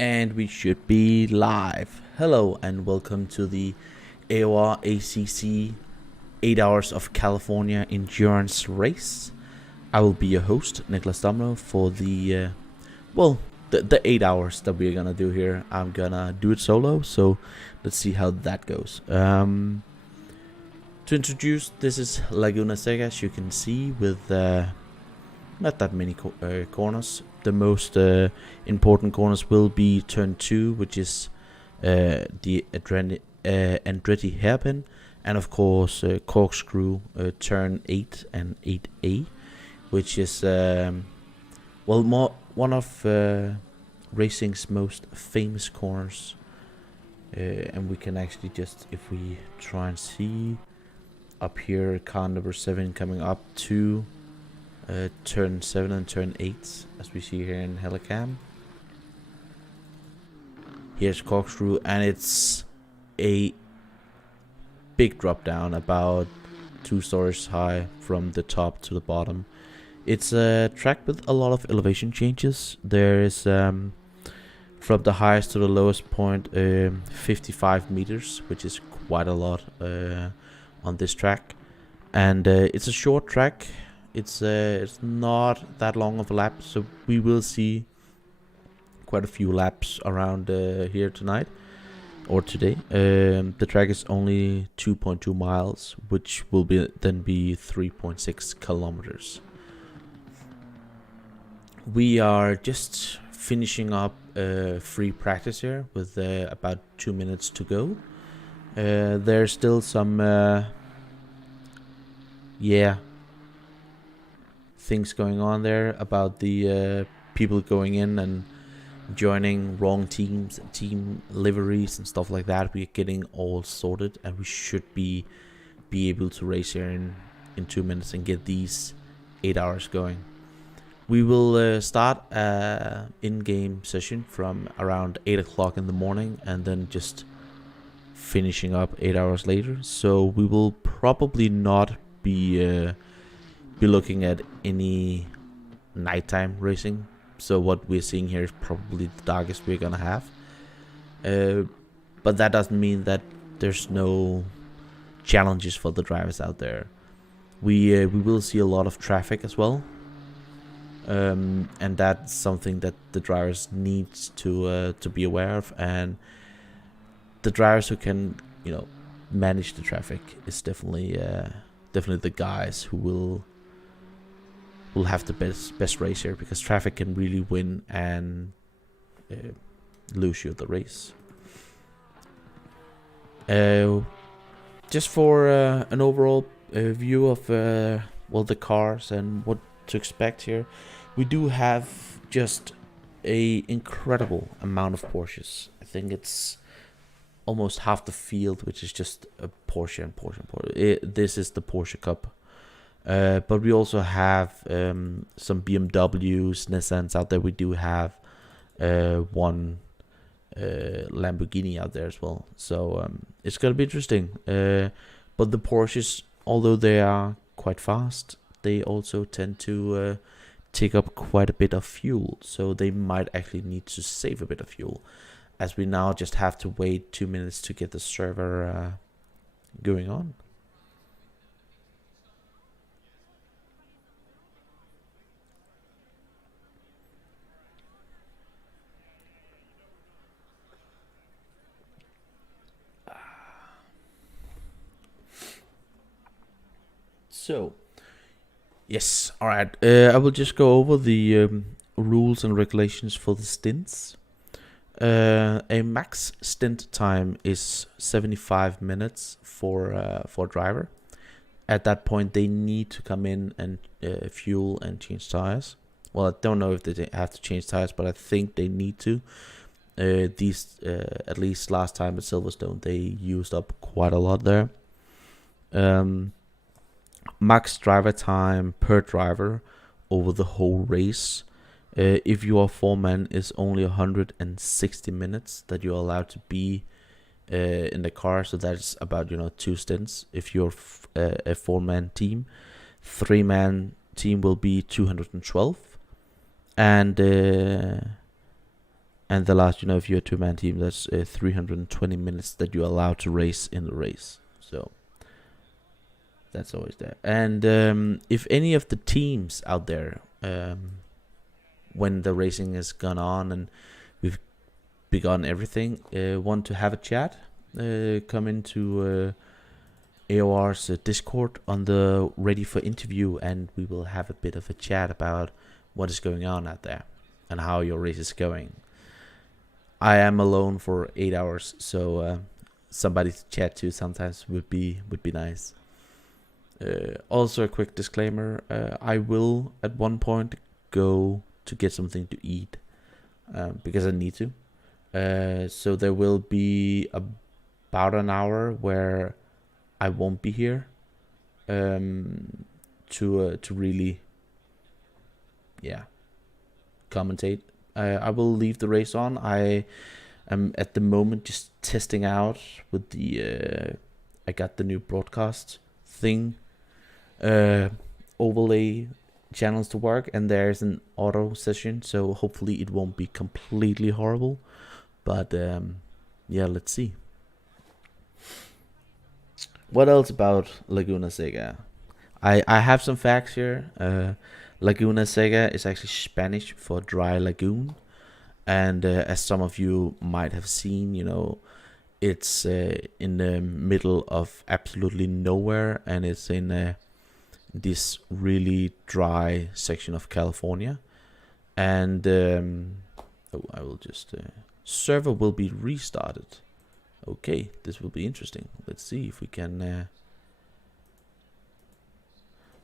And we should be live. Hello and welcome to the AOR ACC 8 Hours of California Endurance Race. I will be your host, Niclas Domino, for the 8 hours that we're gonna do here. I'm gonna do it solo, so let's see how that goes. To introduce, this is Laguna SECA, as you can see, with not that many corners. The most important corners will be turn 2, which is the Andretti hairpin, and of course corkscrew turn 8 and 8A, which is one of racing's most famous corners. And we can actually just, if we try and see up here, car number 7 coming up to turn 7 and turn 8, as we see here in Helicam. Here's corkscrew, and it's a big drop down, about 2 stories high from the top to the bottom. It's a track with a lot of elevation changes. There is from the highest to the lowest point 55 meters, which is quite a lot on this track. And it's a short track. It's not that long of a lap, so we will see quite a few laps around here tonight or today. The track is only 2.2 miles, which will be 3.6 kilometers. We are just finishing up free practice here with about 2 minutes to go. There's still some things going on there about the people going in and joining wrong teams, team liveries and stuff like that. We're getting all sorted, and we should be able to race here in 2 minutes and get these 8 hours going. We will start in-game session from around 8 o'clock in the morning, and then just finishing up 8 hours later. So we will probably not be looking at any nighttime racing. So what we're seeing here is probably the darkest we're gonna have. But that doesn't mean that there's no challenges for the drivers out there. We will see a lot of traffic as well. And that's something that the drivers need to be aware of, and the drivers who can, manage the traffic is definitely the guys who will have the best race here, because traffic can really win and lose you the race. Just for an overall view of the cars and what to expect here, we do have just a incredible amount of Porsches. I think it's almost half the field, which is just a Porsche and Porsche. This is the Porsche Cup. But we also have some BMWs, Nissans out there. We do have one Lamborghini out there as well. So it's going to be interesting. But the Porsches, although they are quite fast, they also tend to take up quite a bit of fuel. So they might actually need to save a bit of fuel, as we now just have to wait 2 minutes to get the server going on. So, yes, alright, I will just go over the rules and regulations for the stints. A max stint time is 75 minutes for a driver. At that point, they need to come in and fuel and change tires. Well, I don't know if they have to change tires, but I think they need to. These, at least last time at Silverstone, they used up quite a lot there. Max driver time per driver over the whole race, if you are foreman, is only 160 minutes that you're allowed to be in the car. So that's about 2 stints. If you're a 4-man team, 3-man team will be 212, and And the last, if you're a two-man team, that's 320 minutes that you're allowed to race in the race. So that's always there. And if any of the teams out there, when the racing has gone on and we've begun everything, want to have a chat, come into AOR's Discord on the Ready for Interview, and we will have a bit of a chat about what is going on out there and how your race is going. I am alone for 8 hours, so somebody to chat to sometimes would be nice. Also, a quick disclaimer: I will at one point go to get something to eat because I need to. So there will be about an hour where I won't be here to really, commentate. I will leave the race on. I am at the moment just testing out with the. I got the new broadcast thing, overlay channels to work, and there's an auto session, so hopefully it won't be completely horrible. But let's see. What else about Laguna SECA? I have some facts here. Laguna SECA is actually Spanish for dry lagoon, and as some of you might have seen, it's in the middle of absolutely nowhere, and it's in this really dry section of California. And I will just server will be restarted. Okay, this will be interesting. Let's see if we can.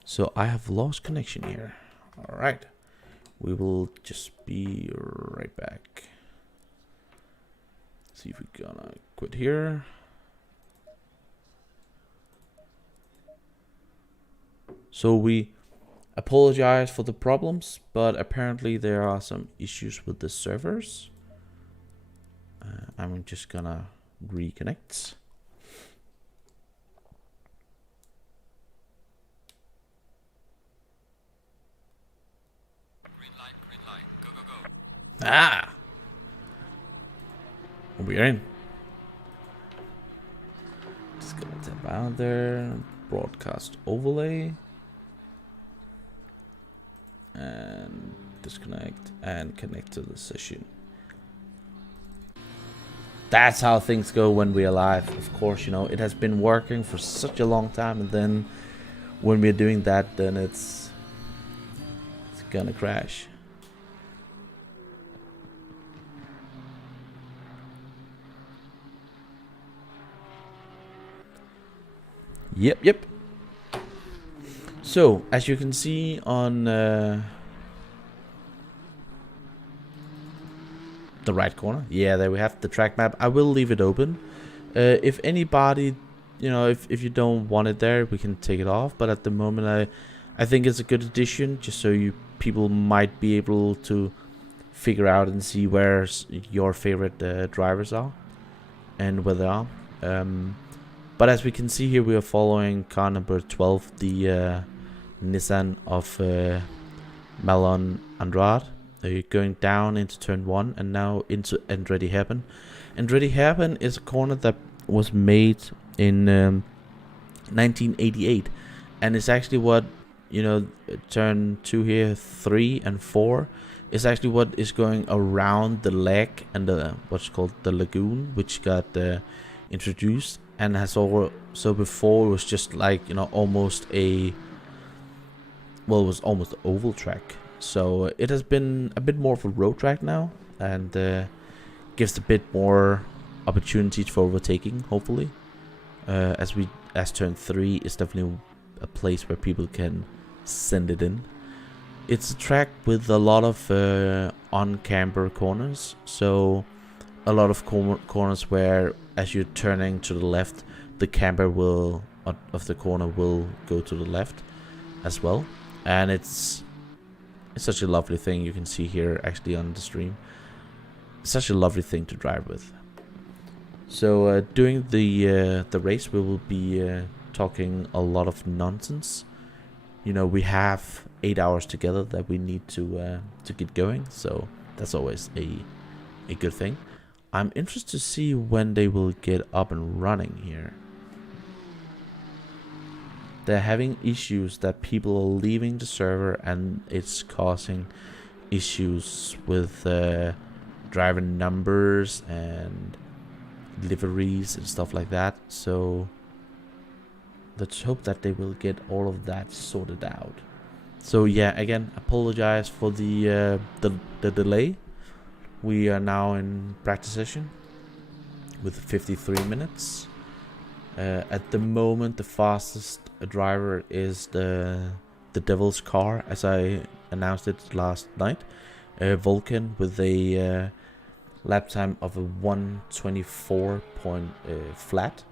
So I have lost connection here. All right, we will just be right back. See if we're gonna quit here. So we apologize for the problems, but apparently there are some issues with the servers. I'm just gonna reconnect. Green light, go, go, go. Ah! We're in. Just gonna tap out there, broadcast overlay, and disconnect and connect to the session. That's how things go when we're live. Of course, it has been working for such a long time, and then when we're doing that, then it's gonna crash. Yep. So, as you can see on the right corner, there we have the track map. I will leave it open. If anybody, if you don't want it there, we can take it off. But at the moment, I think it's a good addition, just so people might be able to figure out and see where your favorite drivers are and where they are. But as we can see here, we are following car number 12, the Nissan of Malon Andrade. Going down into turn 1 and now into Andretti Happen. Andretti Happen is a corner that was made in 1988, and it's actually what turn 2 here, 3 and 4 is actually what is going around the lake and the what's called the lagoon, which got introduced, and has over. So before it was just like almost it was almost an oval track. So it has been a bit more of a road track now, and gives a bit more opportunities for overtaking, hopefully. As turn 3 is definitely a place where people can send it in. It's a track with a lot of on-camber corners, so a lot of corners where as you're turning to the left, the camber of the corner will go to the left as well, and it's such a lovely thing. You can see here actually on the stream. It's such a lovely thing to drive with. So during the race, we will be talking a lot of nonsense. We have 8 hours together that we need to get going. So that's always a a good thing. I'm interested to see when they will get up and running here. They're having issues that people are leaving the server, and it's causing issues with driver numbers and liveries and stuff like that. So let's hope that they will get all of that sorted out. So yeah, again, apologize for the delay. We are now in practice session with 53 minutes. At the moment, the fastest driver is the Devil's Car, as I announced it last night. Vulcan with a lap time of a 1:24 flat.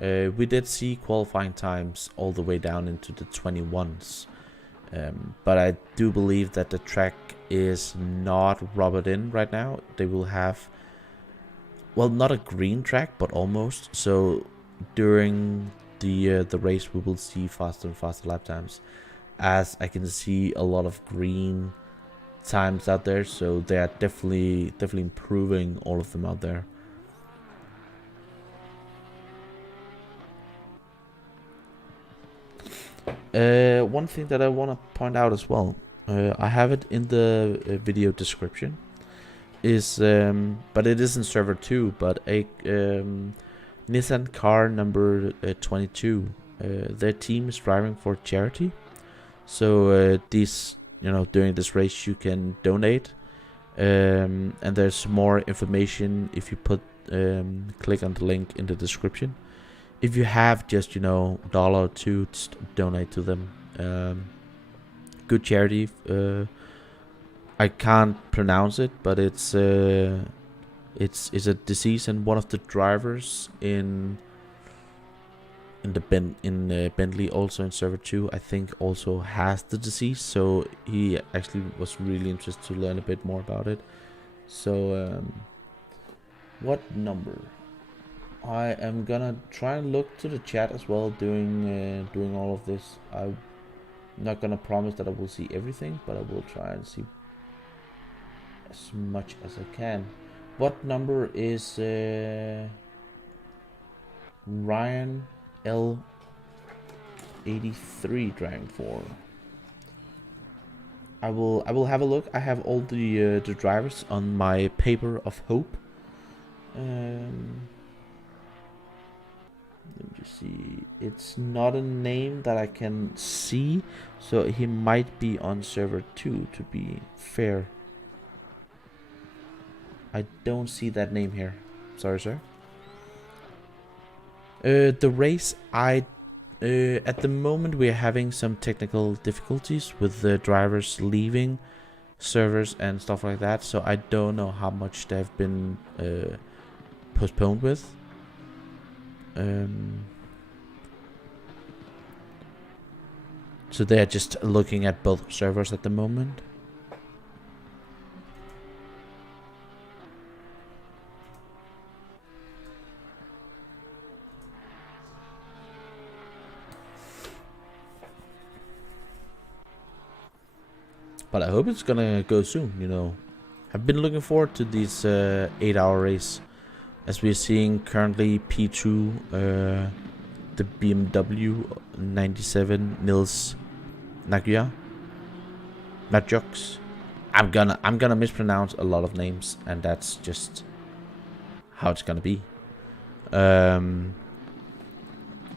We did see qualifying times all the way down into the 21s. But I do believe that the track is not rubbered in right now. They will have, well, not a green track, but almost. So during the race, we will see faster and faster lap times, as I can see a lot of green times out there. So they are definitely improving all of them out there. One thing that I want to point out as well, I have it in the video description, is but it isn't server 2, but a Nissan car number 22. Their team is driving for charity. So during this race you can donate, and there's more information if you click on the link in the description. If you have just $1 or $2, just donate to them. Good charity. I can't pronounce it, but it's a disease, and one of the drivers in Bentley, also in server 2, I think also has the disease. So he actually was really interested to learn a bit more about it. So what number? I am gonna try and look to the chat as well doing all of this. I'm not gonna promise that I will see everything, but I will try and see as much as I can. What number is Ryan L83 driving for? I will have a look. I have all the drivers on my paper of hope. Let me just see. It's not a name that I can see, so he might be on server 2, to be fair. I don't see that name here. Sorry, sir. The race, at the moment we're having some technical difficulties with the drivers leaving servers and stuff like that, so I don't know how much they've been postponed with. So they're just looking at both servers at the moment. But I hope it's gonna go soon, I've been looking forward to this 8-hour race. As we're seeing currently, P2, the BMW 97 Nils Nagya, Madjox. I'm gonna mispronounce a lot of names, and that's just how it's gonna be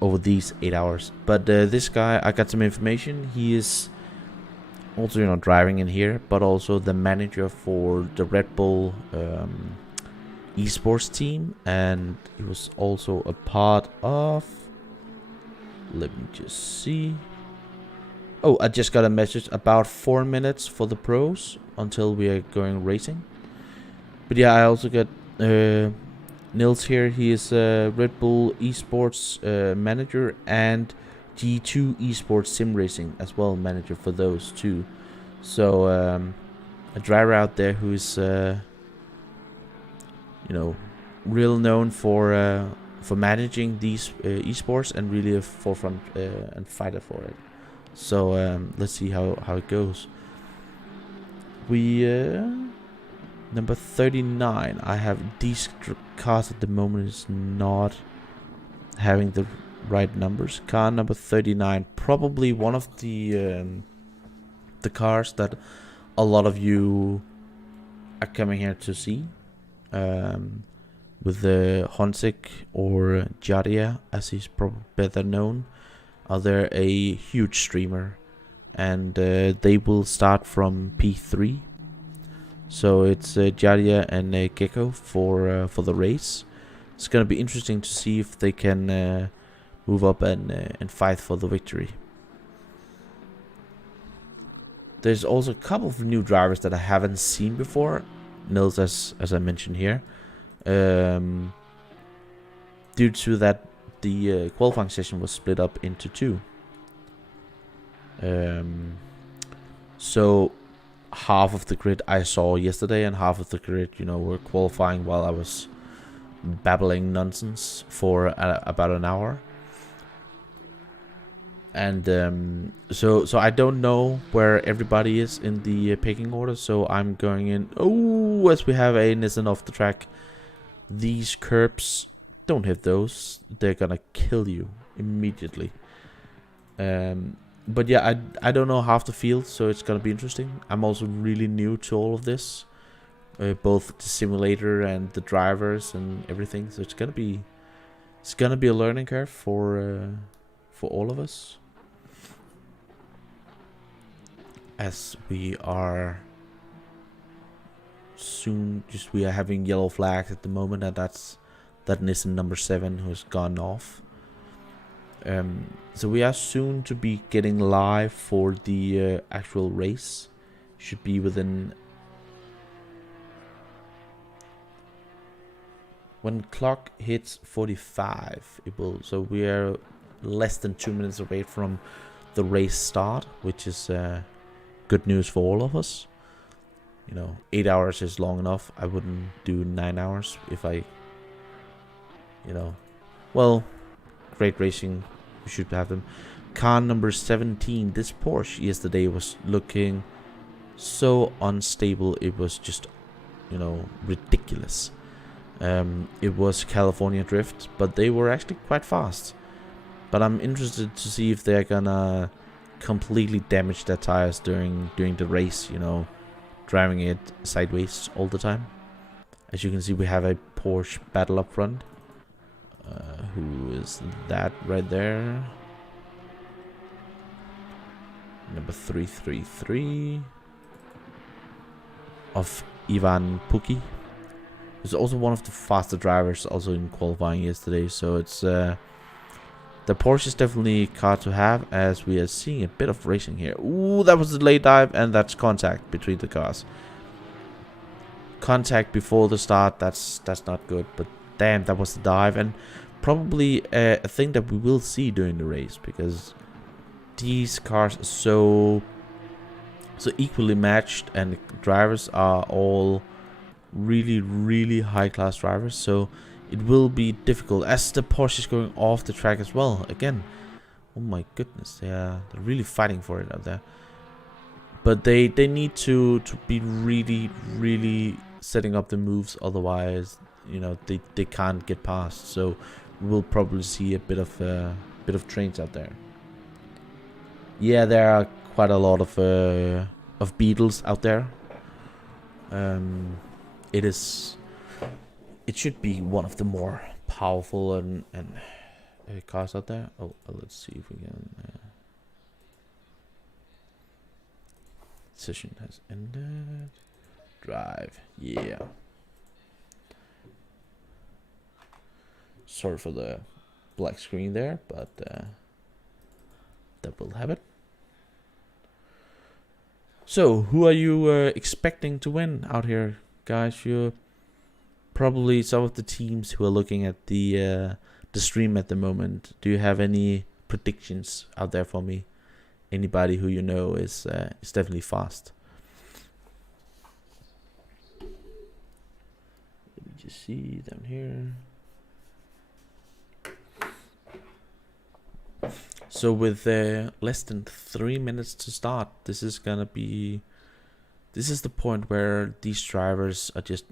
over these 8 hours. But this guy, I got some information. He is also driving in here, but also the manager for the Red Bull esports team, and he was also a part of, let me just see. Oh, I just got a message about 4 minutes for the pros until we are going racing. But yeah, I also got Nils here. He is a Red Bull esports manager, and G2 esports sim racing as well, manager for those two. So a driver out there who's real known for managing these esports, and really a forefront and fighter for it. So let's see how it goes. We Number 39. I have these cars at the moment is not having the right numbers. Car number 39, probably one of the cars that a lot of you are coming here to see. With the Honsik or Jadia, as he's probably better known. They're a huge streamer, and they will start from P3. So it's Jadia and Gecko for the race. It's gonna be interesting to see if they can move up and fight for the victory. There's also a couple of new drivers that I haven't seen before. Nils, as I mentioned here. Due to that, the qualifying session was split up into two. So half of the grid I saw yesterday, and half of the grid, were qualifying while I was babbling nonsense for about an hour. And so I don't know where everybody is in the picking order. So I'm going in. Oh, as we have a Nissan off the track. These curbs, don't hit those. They're gonna kill you immediately. But yeah, I don't know half the field, so it's gonna be interesting. I'm also really new to all of this, both the simulator and the drivers and everything. So it's gonna be a learning curve for all of us, as we are soon. We are having yellow flags at the moment, and that's that Nissan number 7 who's gone off. So we are soon to be getting live for the actual race. Should be within, when clock hits 45 it will. So we are less than 2 minutes away from the race start, which is good news for all of us. 8 hours is long enough. I wouldn't do 9 hours if I, well, great racing. We should have them. Car number 17. This Porsche yesterday was looking so unstable. It was just, ridiculous. It was California drift, but they were actually quite fast. But I'm interested to see if they're gonna completely damage their tires during the race, driving it sideways all the time. As you can see, we have a Porsche battle up front. Who is that right there? Number 333 of Ivan Puki. He's also one of the faster drivers, also in qualifying yesterday. So it's the Porsche is definitely a car to have, as we are seeing a bit of racing here. Ooh, that was a late dive, and that's contact between the cars. Contact before the start, that's not good. But damn, that was the dive, and probably a thing that we will see during the race, because these cars are so equally matched, and the drivers are all really high class drivers. So it will be difficult, as the Porsche is going off the track as well. Again, oh my goodness, they're really fighting for it out there. But they need to be really setting up the moves, otherwise, they can't get past. So we'll probably see a bit of trains out there. Yeah, there are quite a lot of Beetles out there. It should be one of the more powerful and cars out there. Oh, let's see if we can. Session has ended. Drive, yeah. Sorry for the black screen there, but that will have it. So, who are you expecting to win out here, guys? You're probably some of the teams who are looking at the stream at the moment. Do you have any predictions out there for me? Anybody who is definitely fast? Let me just see down here. So with less than 3 minutes to start, this is gonna be this is the point where these drivers are just,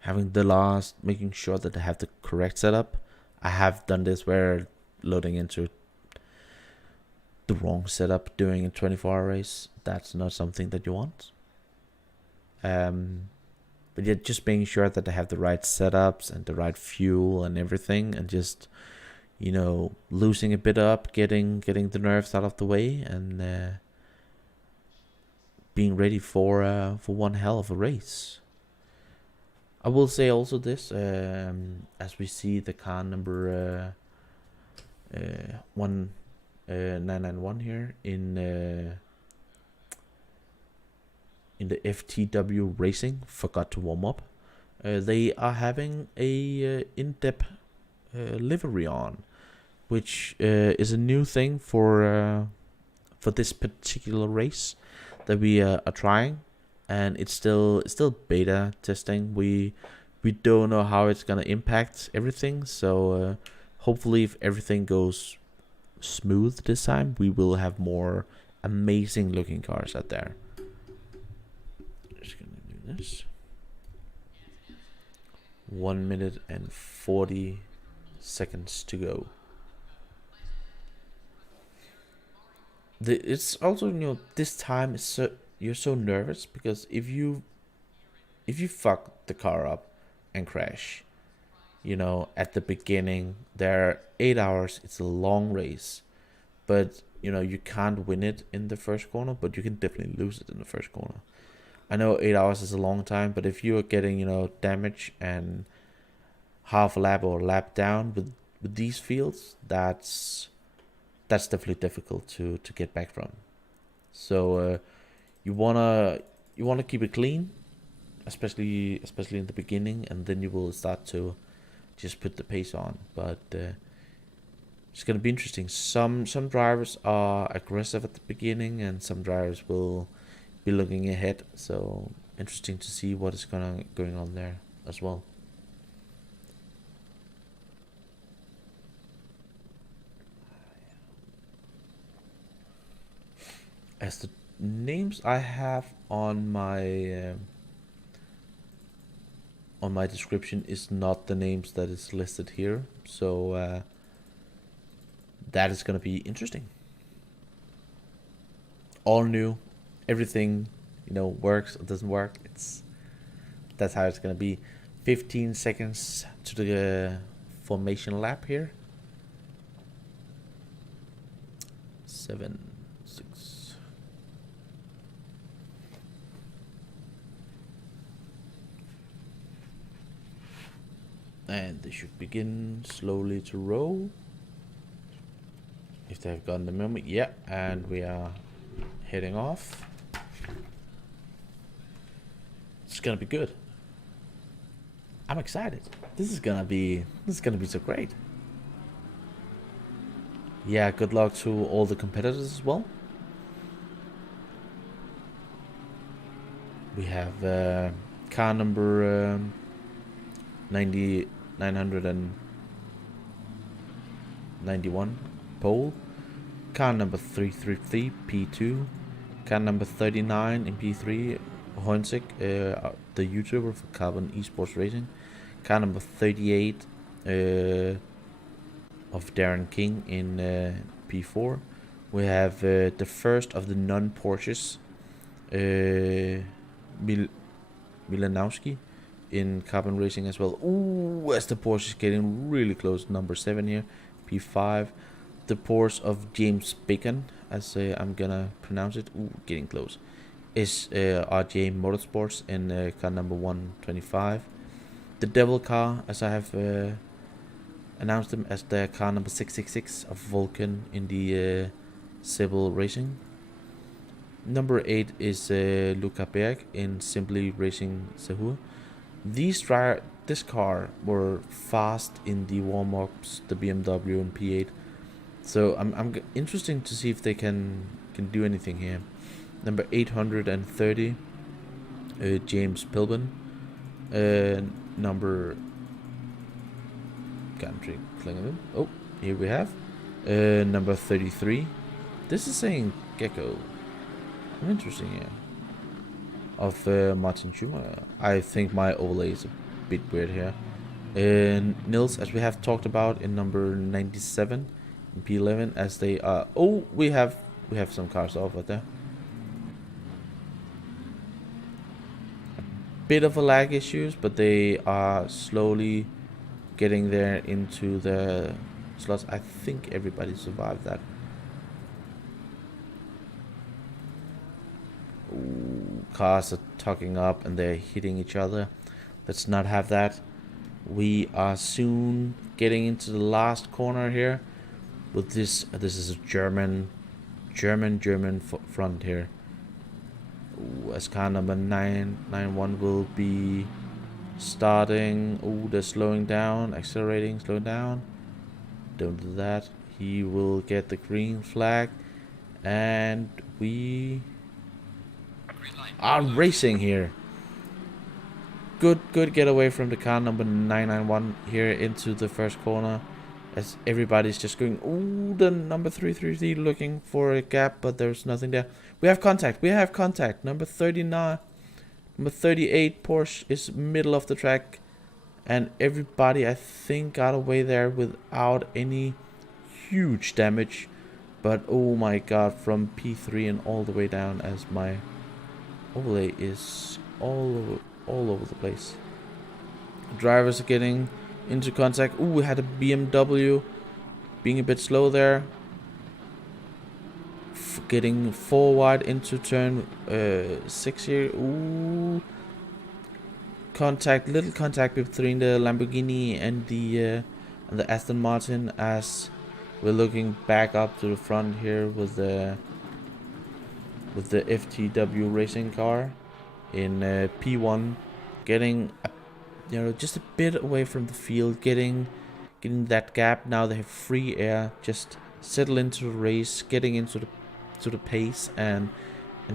having the last, making sure that they have the correct setup. I have done this where loading into the wrong setup during a 24-hour race, that's not something that you want. But yeah, just making sure that they have the right setups and the right fuel and everything, and just, losing a bit up, getting the nerves out of the way, and being ready for one hell of a race. I will say also this, as we see the car number 1991 here in the FTW Racing forgot to warm up. They are having a in-depth livery on, which is a new thing for this particular race that we are trying, and it's still beta testing. We don't know how it's gonna impact everything, so hopefully if everything goes smooth this time, we will have more amazing looking cars out there. Just gonna do this. 1 minute and 40 seconds to go. It's also, this time is you're so nervous, because if you fuck the car up and crash, at the beginning, there are 8 hours. It's a long race, but you can't win it in the first corner, but you can definitely lose it in the first corner. I know 8 hours is a long time, but if you are getting damage and half a lap or a lap down with these fields, that's definitely difficult to get back from. So you wanna keep it clean, especially in the beginning, and then you will start to just put the pace on. But it's gonna be interesting. Some drivers are aggressive at the beginning, and some drivers will be looking ahead. So interesting to see what is going on there as well. As the names I have on my description is not the names that is listed here, so that is gonna be interesting. All new, everything works or doesn't work. That's how it's gonna be. 15 seconds to the formation lap here. 7, 6. And they should begin slowly to roll. If they have gotten the memo, yeah, and we are heading off. It's gonna be good. I'm excited. This is gonna be so great. Yeah, good luck to all the competitors as well. We have car number 991 pole, car number 333 P2, car number 39 in P3 Hoensik, the YouTuber for Carbon Esports Racing, car number 38 of Darren King in P4. We have the first of the non-Porsches, Milanowski in Carbon Racing as well. Ooh, as the Porsche is getting really close, number 7 here, P5. The Porsche of James Bacon, as I'm gonna pronounce it, ooh, getting close, is RJ Motorsports in car number 125. The Devil car, as I have announced them, as the car number 666 of Vulcan in the Civil Racing. Number 8 is Luca Berg in Simply Racing Sehur. This car were fast in the warm-ups, the BMW and P8. So I'm interesting to see if they can do anything here. Number 830, James Pilbin. Number, can't drink Klingeln. Oh, here we have number 33. This is saying Gecko. Interesting here. of Martin Schumacher. I think my overlay is a bit weird here. And Nils, as we have talked about in number 97 in P11, as they are. Oh, we have some cars over there. Bit of a lag issues, but they are slowly getting there into the slots. I think everybody survived that. Ooh, cars are tucking up and they're hitting each other. Let's not have that. We are soon getting into the last corner here with this. This is a German front here. Ooh, as car number 991 will be starting. Ooh, they're slowing down, accelerating, slowing down. Don't do that. He will get the green flag, and we are racing here. Good getaway from the car number 991 here into the first corner, as everybody's just going. Ooh, the number 333 looking for a gap, but there's nothing there. We have contact. Number 39, number 38 Porsche is middle of the track, and everybody I think got away there without any huge damage. But oh my god, from P3 and all the way down, as my overlay is all over the place. Drivers are getting into contact. Ooh, we had a BMW being a bit slow there. Getting 4 wide into turn 6 here. Ooh. Little contact between the Lamborghini and the Aston Martin, as we're looking back up to the front here with the FTW racing car in P1, getting just a bit away from the field, getting that gap. Now they have free air, just settle into the race, getting into the pace and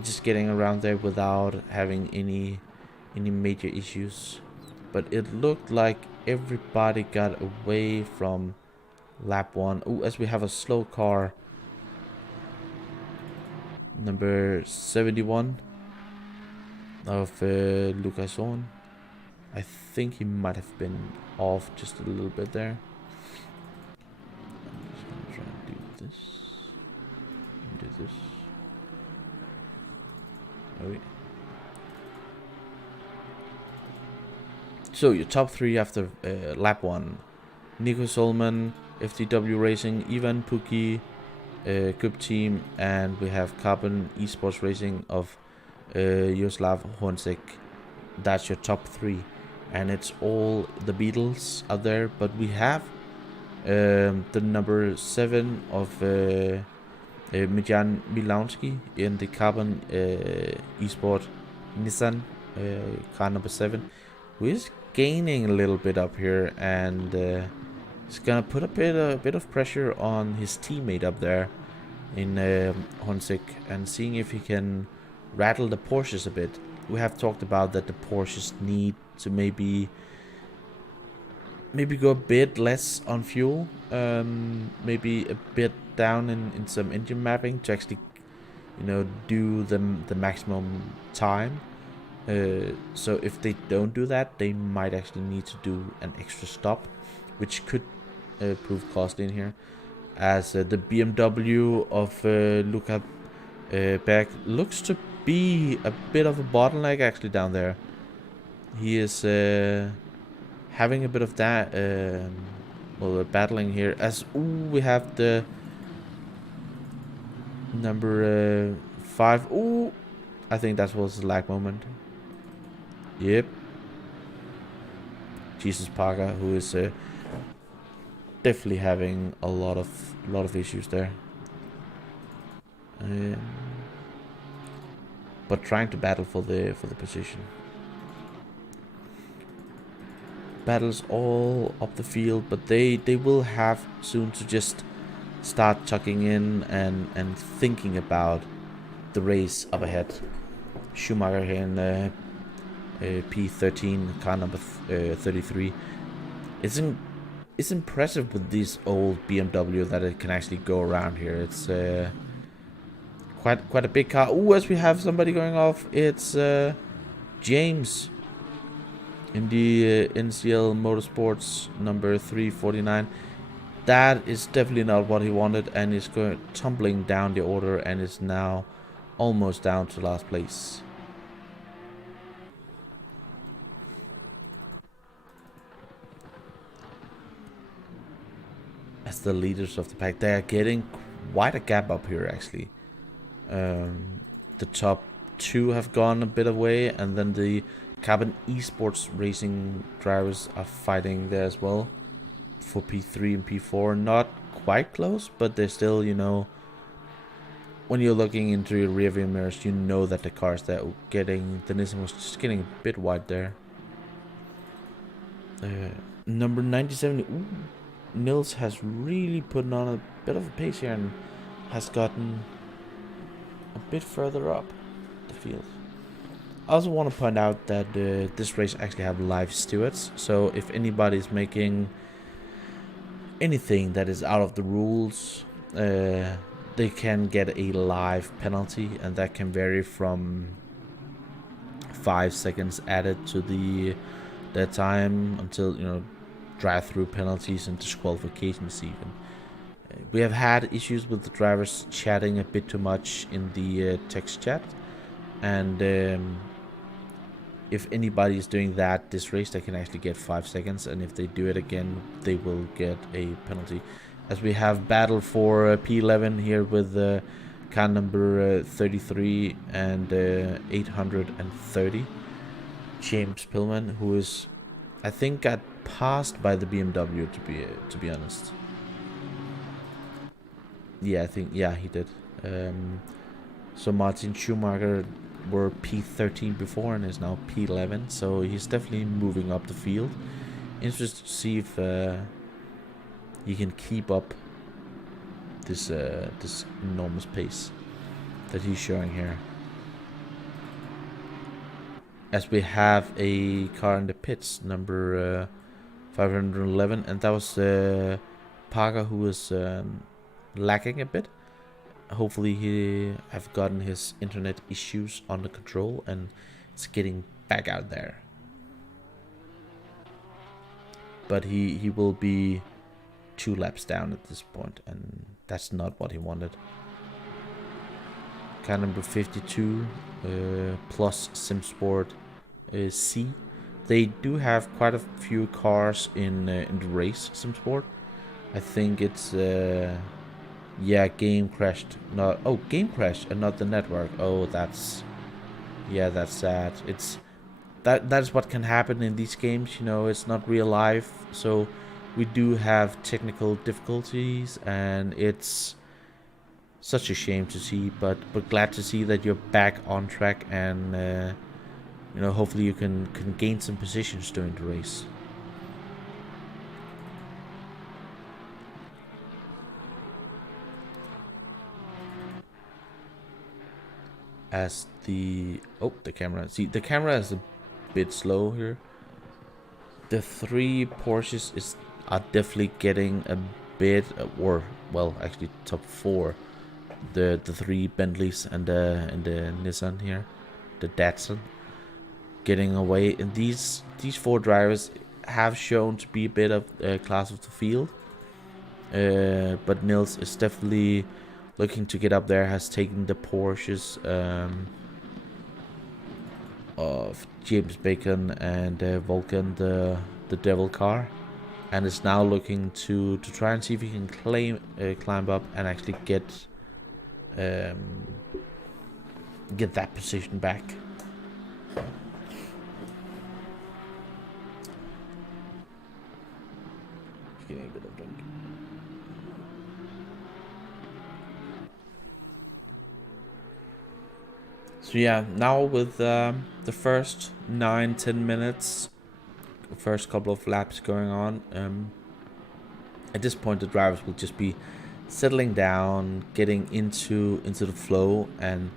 just getting around there without having any major issues. But it looked like everybody got away from lap 1. Ooh, as we have a slow car, number 71 of Lucasson. I think he might have been off just a little bit there. I'm just gonna try and do this. Okay. So your top 3 after lap 1: Nico Solman, FTW Racing, Ivan Puki, Group Team, and we have Carbon Esports Racing of Jaroslav Hornsek. That's your top 3, and it's all the Beatles out there. But we have the number 7 of Mijan Milowski in the Carbon Esport Nissan, car number 7, who is gaining a little bit up here, and it's gonna put a bit of pressure on his teammate up there in Hornsek, and seeing if he can rattle the Porsches a bit. We have talked about that the Porsches need to maybe go a bit less on fuel, maybe a bit down in some engine mapping to actually do the maximum time. So if they don't do that, they might actually need to do an extra stop, which could prove costly in here, as the BMW of Luca Berg looks to be a bit of a bottleneck actually down there. He is having a bit of that battling here, as we have the number 5. I think that was the lag moment. Yep. Jesus Parker, who is definitely having a lot of issues there. But trying to battle for the position. Battles all up the field, but they will have soon to just start tucking in and thinking about the race up ahead. Schumacher here in P13, car number 33. It's impressive with this old BMW that it can actually go around here. It's quite a big car. As we have somebody going off, it's James in the NCL Motorsports number 349. That is definitely not what he wanted, and is going tumbling down the order and is now almost down to last place. As the leaders of the pack, they are getting quite a gap up here actually. The top two have gone a bit away, and then the Carbon Esports racing drivers are fighting there as well for P3 and P4. Not quite close, but they're still, you know, when you're looking into your rearview mirrors, you know that the cars that are getting, the Nissan was just getting a bit wide there. Number 97, ooh, Nils has really put on a bit of a pace here and has gotten a bit further up the field. I also want to point out that this race actually have live stewards, so if anybody's making anything that is out of the rules, they can get a live penalty, and that can vary from 5 seconds added to their time until, you know, drive-through penalties and disqualifications even. We have had issues with the drivers chatting a bit too much in the text chat, and if anybody is doing that this race, they can actually get 5 seconds, and if they do it again, they will get a penalty. As we have battle for P11 here with car number 33 and 830, James Pillman, who is, I think, got passed by the BMW to be honest. Yeah, I think, yeah, he did. So Martin Schumacher were P13 before and is now P11, so he's definitely moving up the field. Interested to see if he can keep up this this enormous pace that he's showing here. As we have a car in the pits, number 511, and that was Parker, who was lacking a bit. Hopefully he have gotten his internet issues under control and it's getting back out there. But he will be 2 laps down at this point, and that's not what he wanted. Car number 52 plus SimSport C. They do have quite a few cars in the race SimSport. I think it's yeah, game crashed. Not, oh, game crashed and not the network. Oh, that's, yeah, that's sad. It's that's what can happen in these games, you know. It's not real life, so we do have technical difficulties, and it's such a shame to see, but glad to see that you're back on track, and you know, hopefully you can gain some positions during the race. As the camera, see, the camera is a bit slow here. The 3 Porsches are definitely getting a bit, or well, actually top 4. The 3 Bentleys and the Nissan here, the Datsun, getting away. And these 4 drivers have shown to be a bit of class of the field, but Nils is definitely looking to get up there. Has taken the Porsches of James Bacon and Vulcan, the Devil car, and is now looking to try and see if he can climb up and actually get that position back. Getting a bit of drink. So yeah, now with the first 9-10 minutes, the first couple of laps going on, at this point the drivers will just be settling down, getting into the flow, and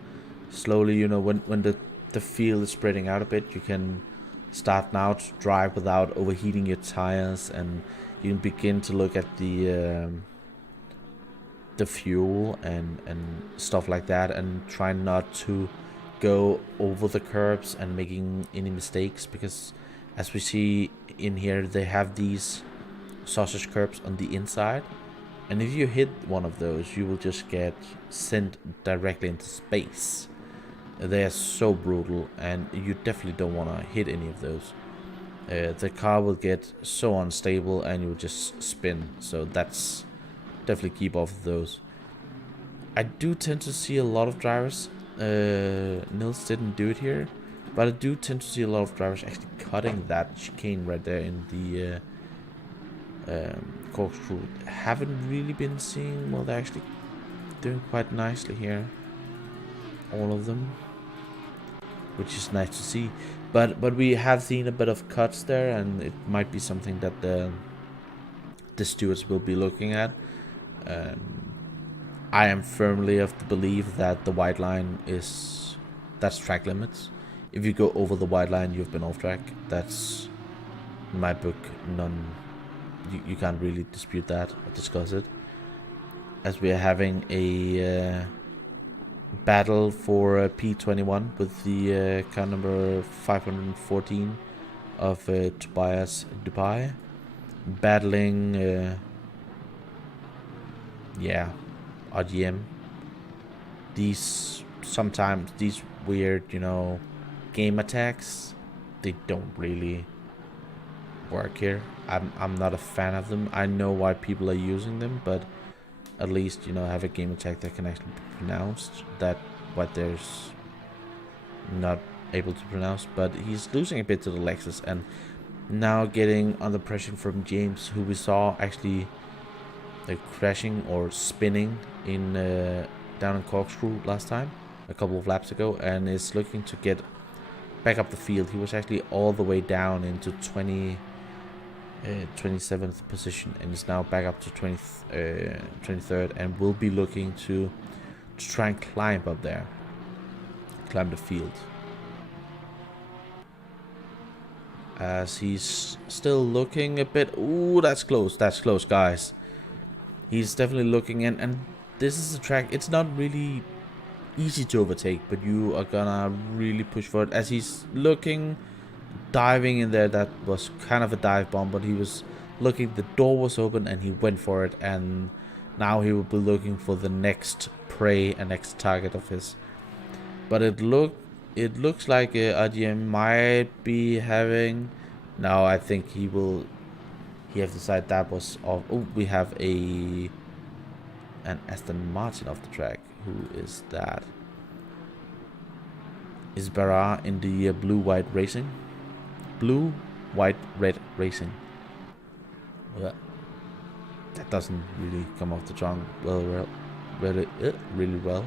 slowly, you know, when the field is spreading out a bit, you can start now to drive without overheating your tires, and you can begin to look at the fuel and stuff like that, and try not to go over the curbs and making any mistakes, because as we see in here, they have these sausage curbs on the inside, and if you hit one of those, you will just get sent directly into space. They are so brutal, and you definitely don't want to hit any of those. The car will get so unstable and you will just spin, so that's definitely keep off of those. I do tend to see a lot of drivers, Nils didn't do it here, but I do tend to see a lot of drivers actually cutting that chicane right there in the corkscrew. Haven't really been seeing, well, they're actually doing quite nicely here, all of them, which is nice to see. But we have seen a bit of cuts there, and it might be something that the stewards will be looking at. I am firmly of the belief that the white line that's track limits. If you go over the white line, you've been off track. That's, in my book, you can't really dispute that or discuss it. As we are having a battle for P21 with the car number 514 of Tobias Dubai, battling RGM. Sometimes these weird, game attacks, they don't really work here. I'm not a fan of them. I know why people are using them, but at least, have a game attack that can actually be pronounced. That what there's not able to pronounce. But he's losing a bit to the Lexus, and now getting under pressure from James, who we saw actually crashing or spinning in down in corkscrew last time, a couple of laps ago, and is looking to get back up the field. He was actually all the way down into 27th position, and is now back up to 23rd, and will be looking to try and climb up there, climb the field, as he's still looking a bit. Ooh, that's close, guys. He's definitely looking in, and this is a track, it's not really easy to overtake, but you are gonna really push for it. As he's looking, diving in there, that was kind of a dive bomb, but he was looking, the door was open and he went for it, and now he will be looking for the next prey and next target of his. But it looks like RGM might be having, no, I think he have decided that was off. Oh, we have an Aston Martin off the track. Who is that? Is Barra in the blue-white racing? Blue, white, red racing. Well, that doesn't really come off the tongue really well.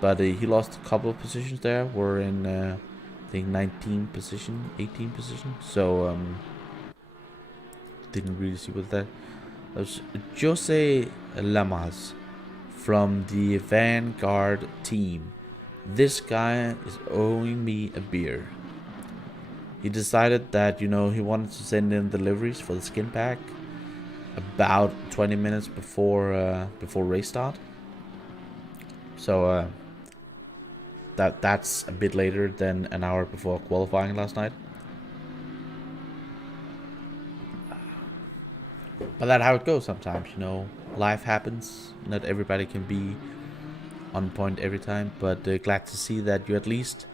But he lost a couple of positions there. We're in, I think, 19th position, 18th position. So, didn't really see what that was. Jose Lamas from the Vanguard team. This guy is owing me a beer. He decided that, he wanted to send in deliveries for the skin pack about 20 minutes before race start. So that's a bit later than an hour before qualifying last night. But that's how it goes sometimes, life happens. Not everybody can be on point every time, but glad to see that you at least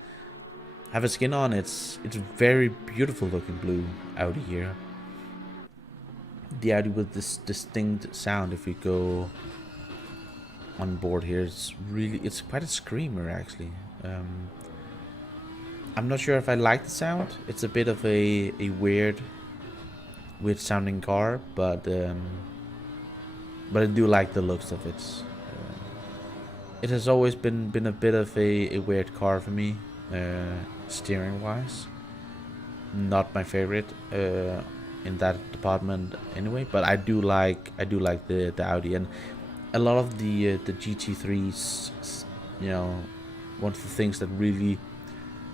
have a skin on. It's very beautiful looking blue Audi here. The Audi with this distinct sound. If we go on board here, it's quite a screamer actually. I'm not sure if I like the sound. It's a bit of a weird sounding car, but I do like the looks of it. It has always been a bit of a weird car for me, steering wise. Not my favorite in that department anyway, but I do like the Audi, and a lot of the GT3s. One of the things that really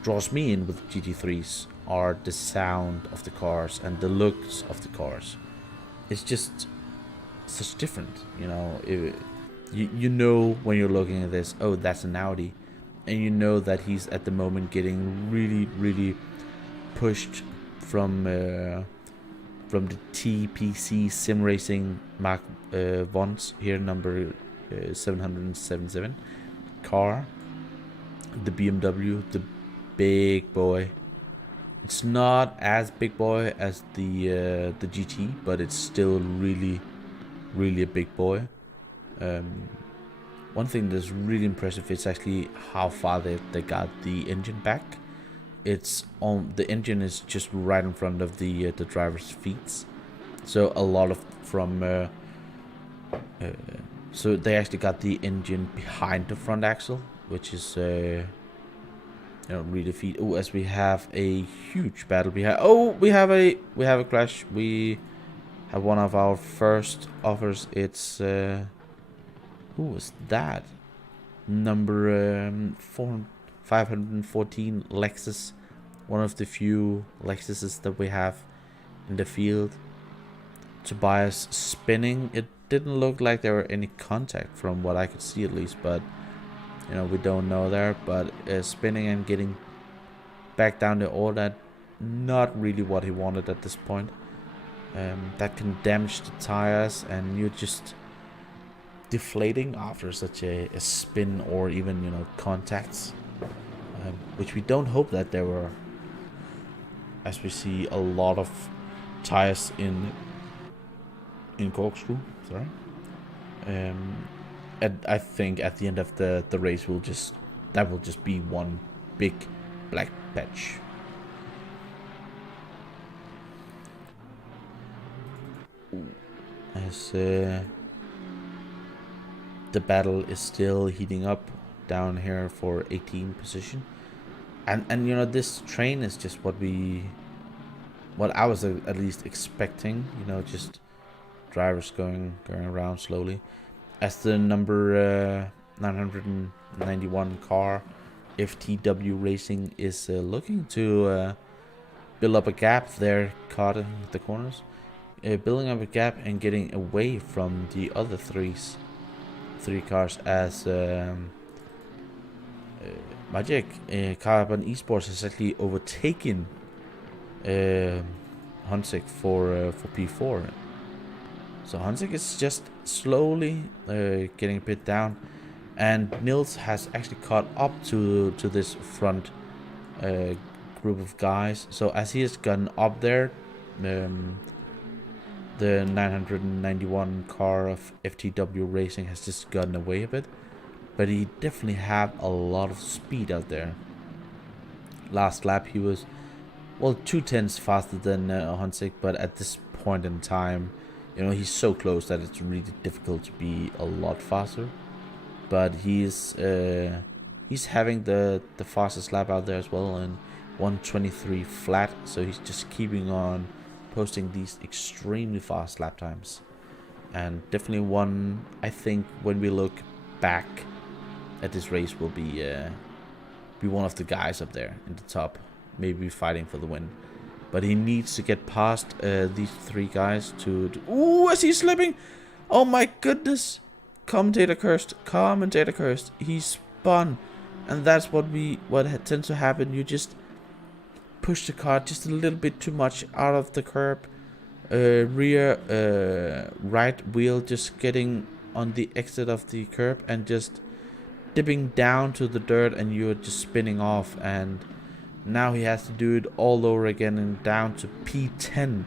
draws me in with GT3s are the sound of the cars and the looks of the cars. It's just such different, you know when you're looking at this, oh, that's an Audi, and you know that he's at the moment getting really pushed from the TPC Sim Racing Mark Vons here, number 777 car, the BMW, the big boy. It's not as big boy as the GT, but it's still really a big boy. One thing that's really impressive is actually how far they got the engine back. It's on, the engine is just right in front of the driver's feet, so a lot of so they actually got the engine behind the front axle, which is really feet. Oh, as we have a huge battle behind. Oh, we have a crash. We have one of our first offers. It's who was that? Number 514 Lexus, one of the few Lexuses that we have in the field. Tobias spinning. It didn't look like there were any contact from what I could see, at least, but we don't know there. But spinning and getting back down the order, not really what he wanted at this point. That can damage the tires, and you're just deflating after such a spin, or even contacts, which we don't hope that there were, as we see a lot of tires in corkscrew. Sorry. I think at the end of the race will just be one big black patch. As the battle is still heating up down here for 18th position, and this train is just what I was at least expecting. Just drivers going around slowly, as the number 991 car FTW Racing is looking to build up a gap there, caught in the corners, building up a gap and getting away from the other three cars, as Magic Carbon Esports has actually overtaken Hunsik for P4. So Hunsik is just slowly getting a bit down, and Nils has actually caught up to this front group of guys. So as he has gone up there, the 991 car of FTW Racing has just gotten away a bit, but he definitely had a lot of speed out there. Last lap he was 2/10 faster than Hunsik, but at this point in time, he's so close that it's really difficult to be a lot faster. But he's having the fastest lap out there as well, and 1:23 flat, so he's just keeping on posting these extremely fast lap times, and definitely one, I think, when we look back at this race, will be one of the guys up there in the top, maybe fighting for the win. But he needs to get past these three guys to ooh, is he slipping? Oh my goodness. Commentator cursed. He spun, and that's what tends to happen. You just push the car just a little bit too much out of the curb. Rear right wheel just getting on the exit of the curb and just dipping down to the dirt, and you're just spinning off. And now he has to do it all over again and down to P10.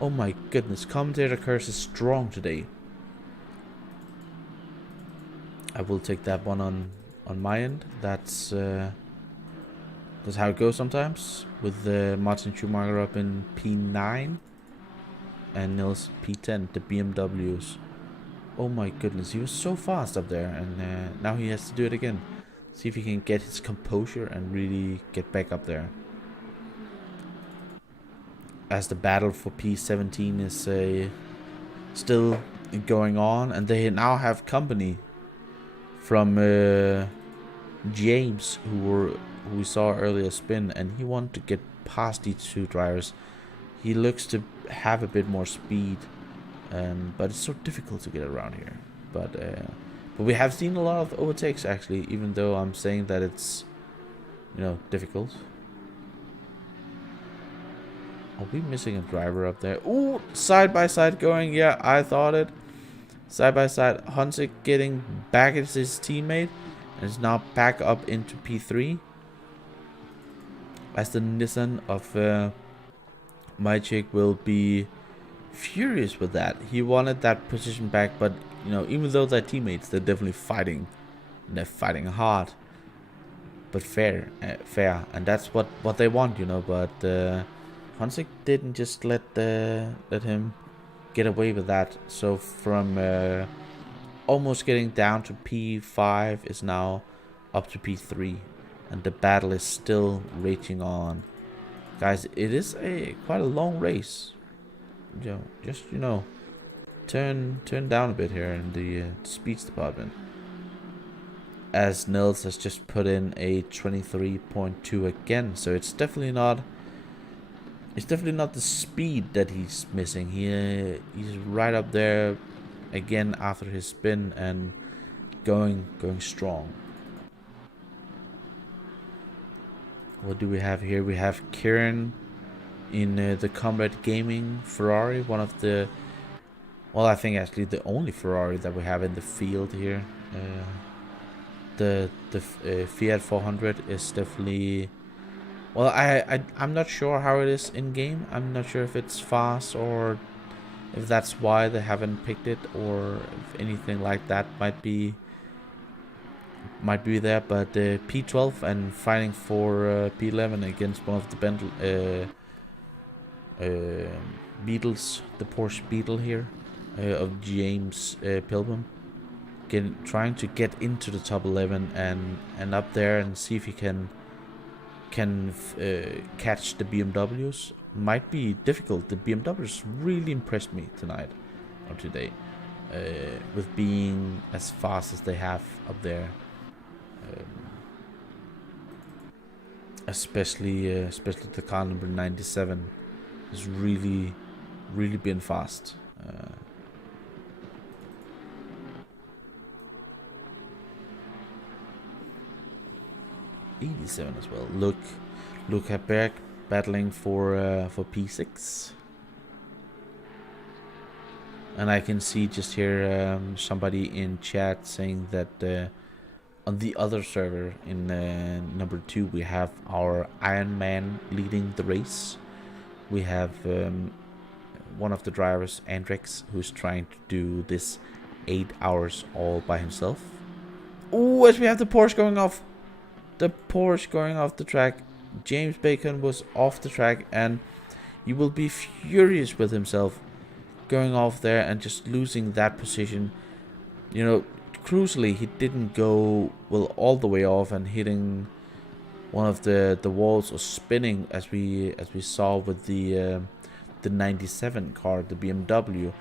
Oh my goodness, commentator curse is strong today. I will take that one on my end. That's how it goes sometimes, with Martin Schumacher up in P9 and Nils P10, the BMWs. Oh my goodness, he was so fast up there, and now he has to do it again. See if he can get his composure and really get back up there. As the battle for P17 is still going on, and they now have company from James, who we saw earlier spin, and he wanted to get past these two drivers. He looks to have a bit more speed, but it's so difficult to get around here. But But we have seen a lot of overtakes actually, even though I'm saying that it's, you know, difficult. Are we missing a driver up there? Ooh, side by side going. Yeah, I thought it. Side by side, Hunsick getting back as his teammate, and is now back up into P3. As the Nissan of Majcik will be furious with that. He wanted that position back, but you know, even though they're teammates, they're definitely fighting. They're fighting hard, but fair, and that's what they want, you know. But Hunsick didn't just let him get away with that. So from almost getting down to P5 is now up to P3, and the battle is still raging on, guys. It is quite a long race. You know, just, you know, turn down a bit here in the speeds department, as Nils has just put in a 23.2 again. So it's definitely not the speed that he's missing. He's right up there again after his spin and going strong. What do we have here? We have Kieran in the Comrade Gaming Ferrari, one of the, well, I think actually the only Ferrari that we have in the field here. The Fiat 400 is definitely, well, I'm not sure how it is in game. I'm not sure if it's fast or if that's why they haven't picked it, or if anything like that might be there. But P12 and fighting for P11 against one of the Beetles, the Porsche Beetle here of James Pilgrim, trying to get into the top 11 and up there and see if he can catch the BMWs. Might be difficult. The BMWs really impressed me tonight or today with being as fast as they have up there, especially the car number 97 has really been fast. 87 as well. Look Herberg battling for P6, and I can see just here somebody in chat saying that on the other server in number 2 we have our Ironman leading the race. We have one of the drivers, Andrex, who's trying to do this 8 hours all by himself. Oh, as we have the Porsche going off. The Porsche going off the track. James Bacon was off the track, and he will be furious with himself going off there and just losing that position. You know, crucially, he didn't go well all the way off and hitting one of the walls or spinning as we saw with the 97 car, the BMW.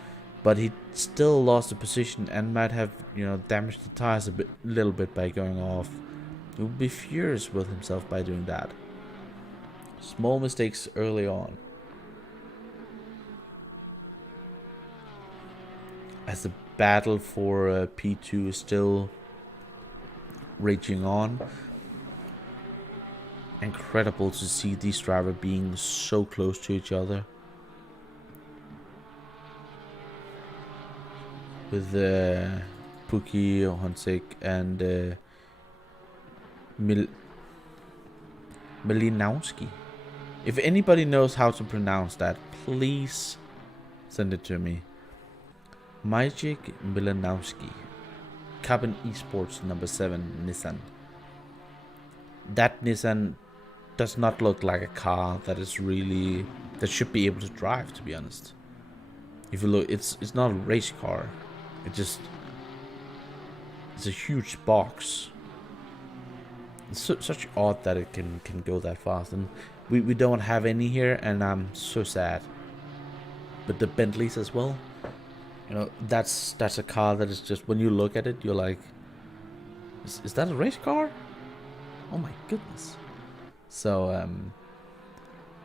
But he still lost the position and might have, you know, damaged the tires a little bit by going off. He would be furious with himself by doing that. Small mistakes early on. As the battle for P2 is still raging on. Incredible to see these drivers being so close to each other. With Puki, Hansik, and Milinowski. If anybody knows how to pronounce that, please send it to me. Majcik Milinowski. Cabin Esports number 7 Nissan. That Nissan does not look like a car that should be able to drive, to be honest. If you look, it's not a race car. It's a huge box. It's such odd that it can go that fast, and we don't have any here, and I'm so sad. But the Bentleys as well, you know, that's a car that is just, when you look at it, you're like, is that a race car? Oh my goodness. So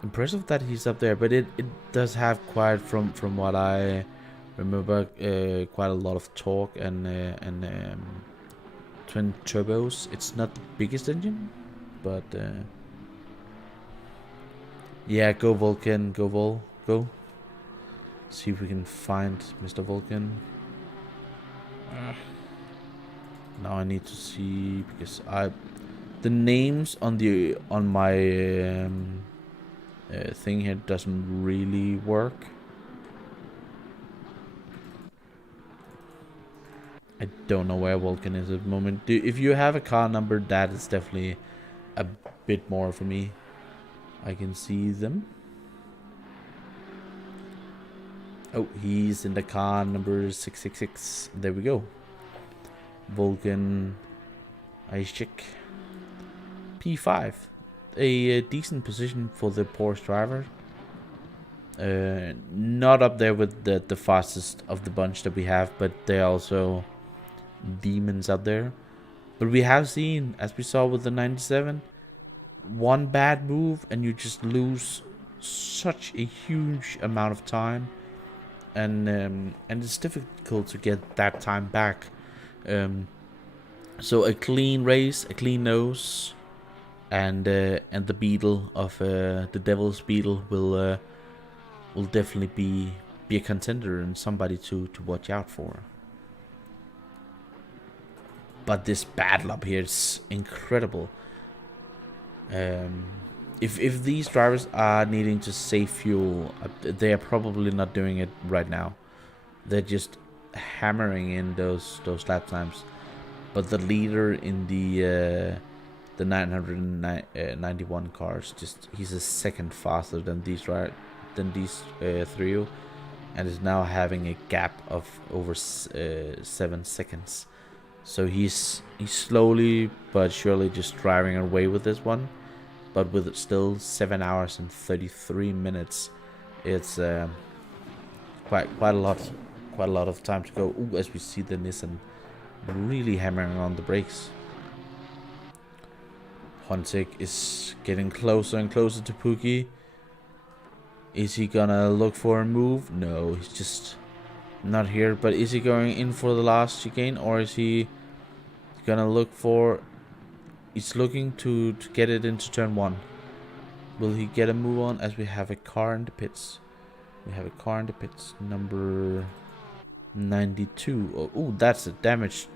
impressive that he's up there, but it does have quite, from what I Remember, quite a lot of torque and twin turbos. It's not the biggest engine, but yeah, go Vulcan, go Vol, go. See if we can find Mr. Vulcan. Now I need to see, because the names on my thing here doesn't really work. I don't know where Vulcan is at the moment. If you have a car number, that is definitely a bit more for me. I can see them. Oh, he's in the car number 666. There we go. Vulcan Ishik P5. A decent position for the Porsche driver. Not up there with the fastest of the bunch that we have, but they're also demons out there. But we have seen, as we saw with the 97, one bad move and you just lose such a huge amount of time, and it's difficult to get that time back. So a clean race, a clean nose, and the beetle of the Devil's Beetle will definitely be a contender and somebody to watch out for. But this battle up here is incredible. If these drivers are needing to save fuel, they are probably not doing it right now. They're just hammering in those lap times. But the leader in the 991 cars, he's a second faster than these three, and is now having a gap of over 7 seconds. So he's slowly but surely just driving away with this one, but with still 7 hours and 33 minutes. It's quite a lot of time to go. Ooh, as we see the Nissan really hammering on the brakes. Hontik is getting closer and closer to Pookie. Is he gonna look for a move? No, he's just not here. But is he going in for the last chicane, or is he gonna look for... He's looking to get it into turn 1. Will he get a move on, as we have a car in the pits? We have a car in the pits, number 92. Oh, that's a damaged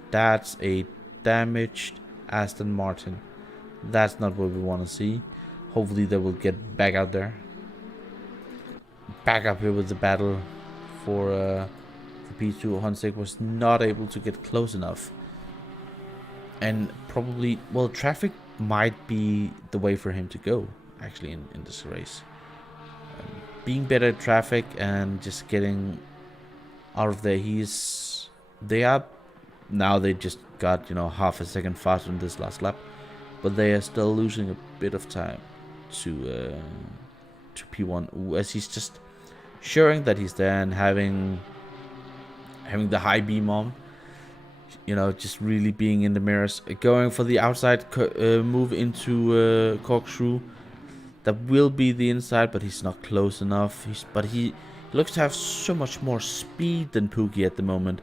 Aston Martin. That's not what we want to see. Hopefully they will get back out there. Back up here with the battle for the P2. Hontik was not able to get close enough. And probably, well, traffic might be the way for him to go, actually, in this race. Being better at traffic and just getting out of there. Now they just got, half a second faster in this last lap. But they are still losing a bit of time to P1. Ooh, as he's just showing that he's there and having the high beam on. Just really being in the mirrors. Going for the outside move into corkscrew. That will be the inside, but he's not close enough. But he looks to have so much more speed than Pookie at the moment.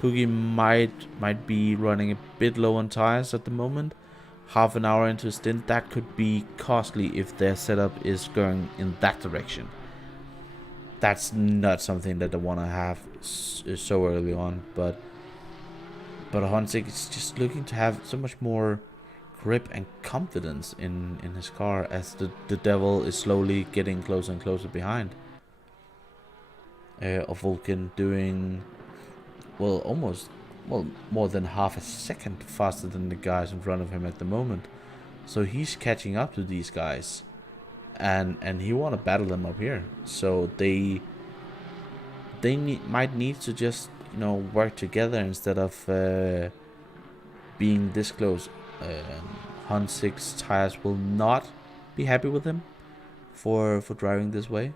Pookie might be running a bit low on tires at the moment. Half an hour into a stint, that could be costly if their setup is going in that direction. That's not something that they want to have so early on, but Hontik is just looking to have so much more grip and confidence in his car, as the Devil is slowly getting closer and closer behind. Vulcan doing more than half a second faster than the guys in front of him at the moment. So he's catching up to these guys, and he want to battle them up here. So they might need to just work together instead of being this close. Hontik's tires will not be happy with him for driving this way,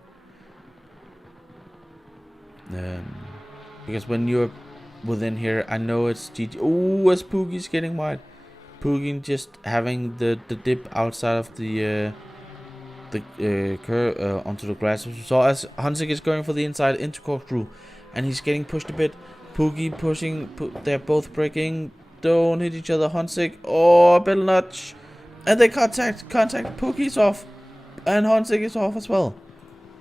because when you're within here, I know it's GG. Oh, as Poogie's getting wide. Poogie just having the dip outside of the curve onto the grass. So as Hontik is going for the inside into corkscrew, and he's getting pushed a bit. Poogie pushing, they're both braking. Don't hit each other. Hansik, oh, a little nudge. And they contact. Poogie's off. And Hansik is off as well.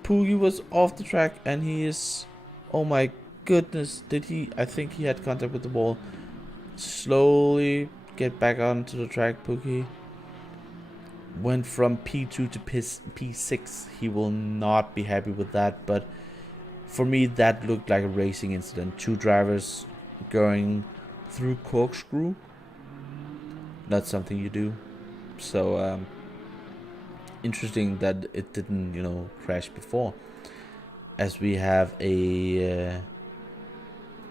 Poogie was off the track and he is... Oh my goodness. Did he... I think he had contact with the wall. Slowly get back onto the track, Poogie. Went from P2 to P6. He will not be happy with that, but for me that looked like a racing incident. Two drivers going through corkscrew. Not something you do. So interesting that it didn't, you know, crash before, as we have a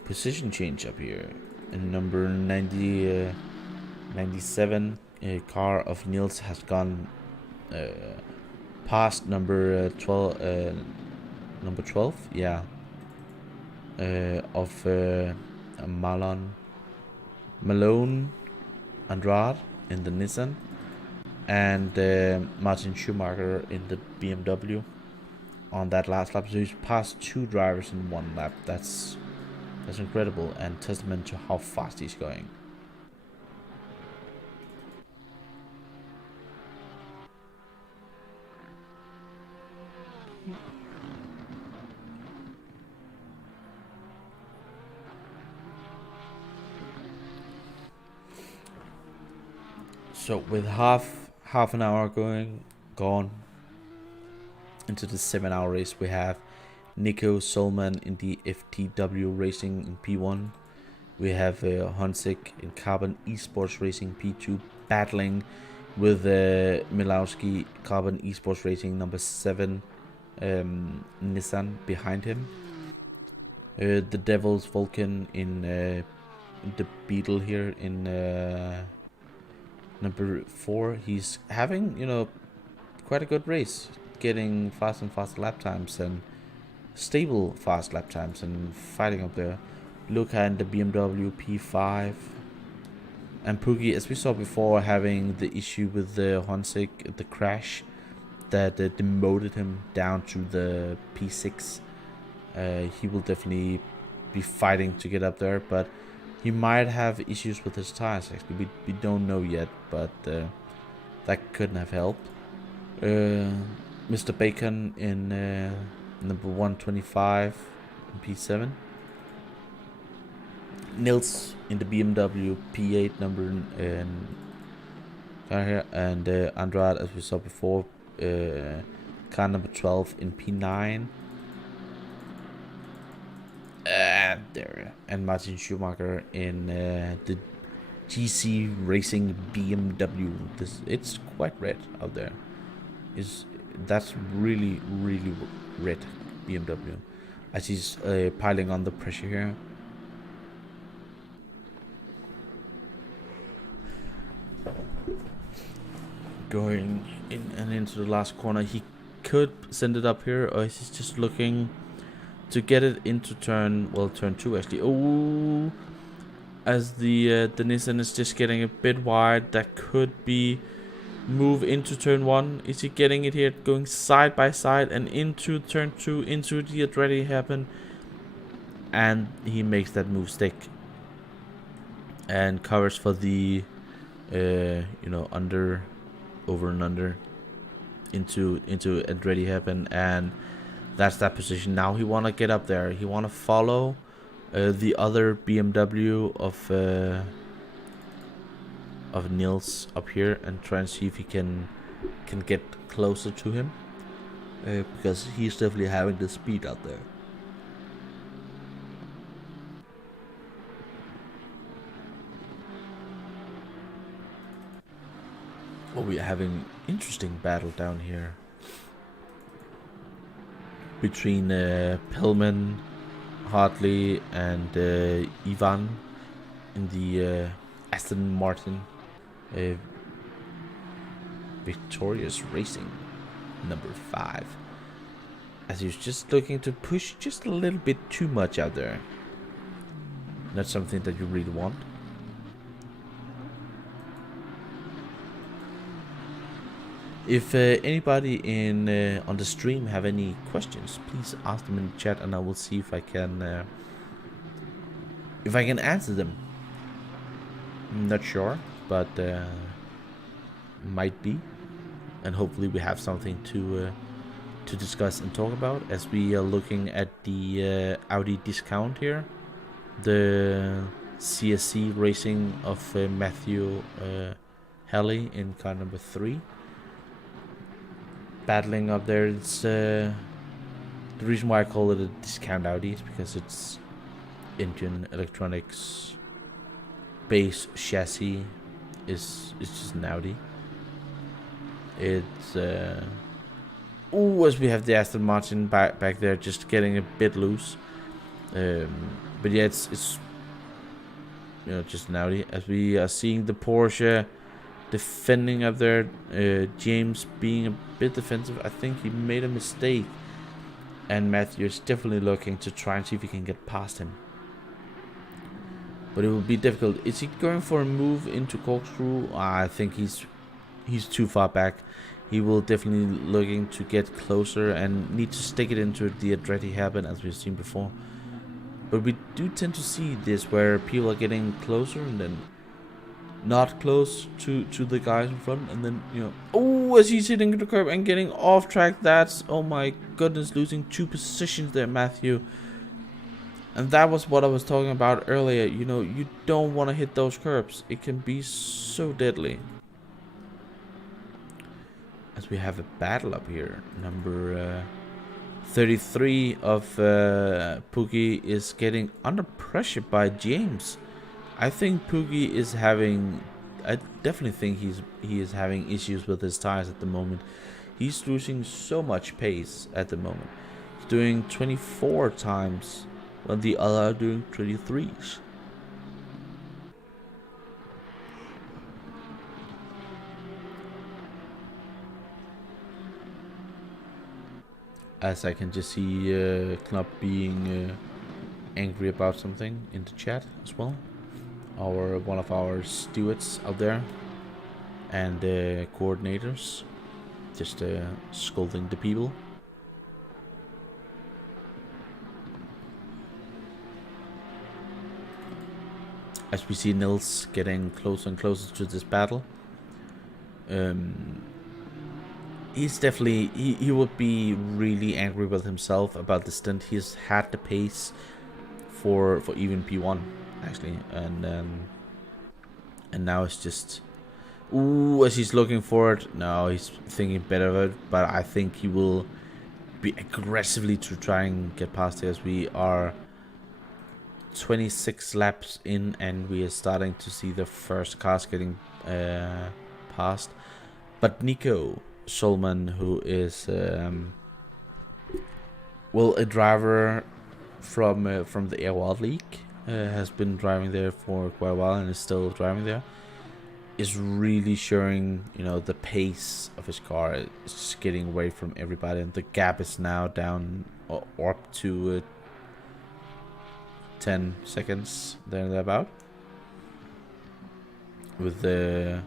position change up here. And number 97 car of Niels has gone past number 12. Number 12, yeah, of Malone Andrade in the Nissan, and Martin Schumacher in the BMW on that last lap. So he's passed two drivers in one lap. That's incredible and testament to how fast he's going. So with half an hour gone into the 7-hour race, we have Nico Solman in the FTW Racing in P1. We have Hansik in Carbon Esports Racing P2 battling with Milowski Carbon Esports Racing number 7 Nissan behind him. The Devil's Vulcan in the Beetle here in number 4. He's having, you know, quite a good race, getting fast and fast lap times and stable fast lap times and fighting up there. Luca in the BMW P5, and Poogie, as we saw before, having the issue with the Hansik, the crash that demoted him down to the P6. He will definitely be fighting to get up there, but he might have issues with his tires. Actually, we don't know yet, but that couldn't have helped. Mr. Bacon in number 125 in P7. Nils in the BMW P8 number here, and Andrade, as we saw before, car number 12 in P9. There, and Martin Schumacher in the GC Racing BMW. It's quite red out there. That's really red BMW, as he's piling on the pressure here. Going in and into the last corner, he could send it up here, or he's just looking to get it into turn 2 actually. Oh, as the Nissan is just getting a bit wide, that could be move into turn 1. Is he getting it here, going side by side and into turn 2, into the already happen, and he makes that move stick and covers for the you know, over and under into already happen, and that's that position. Now he want to get up there. He want to follow the other BMW of Nils up here and try and see if he can get closer to him, because he's definitely having the speed out there. Oh, we are having interesting battle down here between Pillman, Hartley, and Ivan in the Aston Martin Victorious Racing number 5, as he's just looking to push just a little bit too much out there. Not something that you really want. If anybody in on the stream have any questions, please ask them in the chat, and I will see if I can answer them. I'm not sure, but might be, and hopefully we have something to discuss and talk about as we are looking at the Audi discount here, the CSC racing of Matthew Halley in car number 3. Battling up there. It's the reason why I call it a discount Audi is because it's engine, electronics, base chassis is just an Audi. It's as we have the Aston Martin back there, just getting a bit loose. But yeah, it's just an Audi. As we are seeing the Porsche defending up there, James being a bit defensive. I think he made a mistake, and Matthew is definitely looking to try and see if he can get past him. But it will be difficult. Is he going for a move into corkscrew? I think he's too far back. He will definitely looking to get closer and need to stick it into the Andretti hairpin as we've seen before. But we do tend to see this where people are getting closer and then not close to the guys in front, and then as he's hitting the curb and getting off track. That's, oh my goodness, losing 2 positions there, Matthew. And that was what I was talking about earlier. You don't want to hit those curbs. It can be so deadly. As we have a battle up here, number 33 of Pookie is getting under pressure by James. I think Pookie is having, I definitely think he is having issues with his tires at the moment. He's losing so much pace at the moment. He's doing 24 times when the other are doing 23s. As I can just see Knop being angry about something in the chat as well. One of our stewards out there and coordinators just scolding the people. As we see Nils getting closer and closer to this battle. He's definitely, he would be really angry with himself about the stint. He's had the pace for even P1 actually, and now it's just, as he's looking for it. No, he's thinking better of it, but I think he will be aggressively to try and get past it, as we are 26 laps in and we are starting to see the first cars getting passed. But Nico Solman, who is a driver from the Air Wild League, has been driving there for quite a while and is still driving there, is really showing the pace of his car. It's just getting away from everybody, and the gap is now down or up to 10 seconds there and about, with the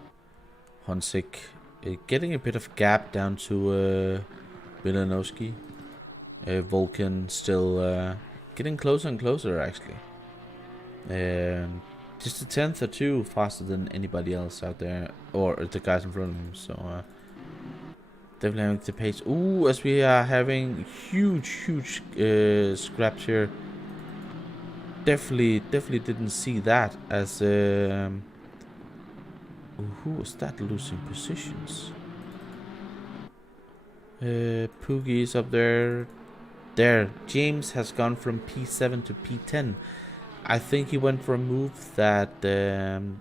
Honsick getting a bit of gap down to Milanowski. Vulcan still getting closer and closer actually. Just a tenth or two faster than anybody else out there, or the guys in front of him. So definitely having the pace. As we are having huge scraps here. Definitely didn't see that as who was that losing positions? Poogie is up there. James has gone from P7 to P10. I think he went for a move that then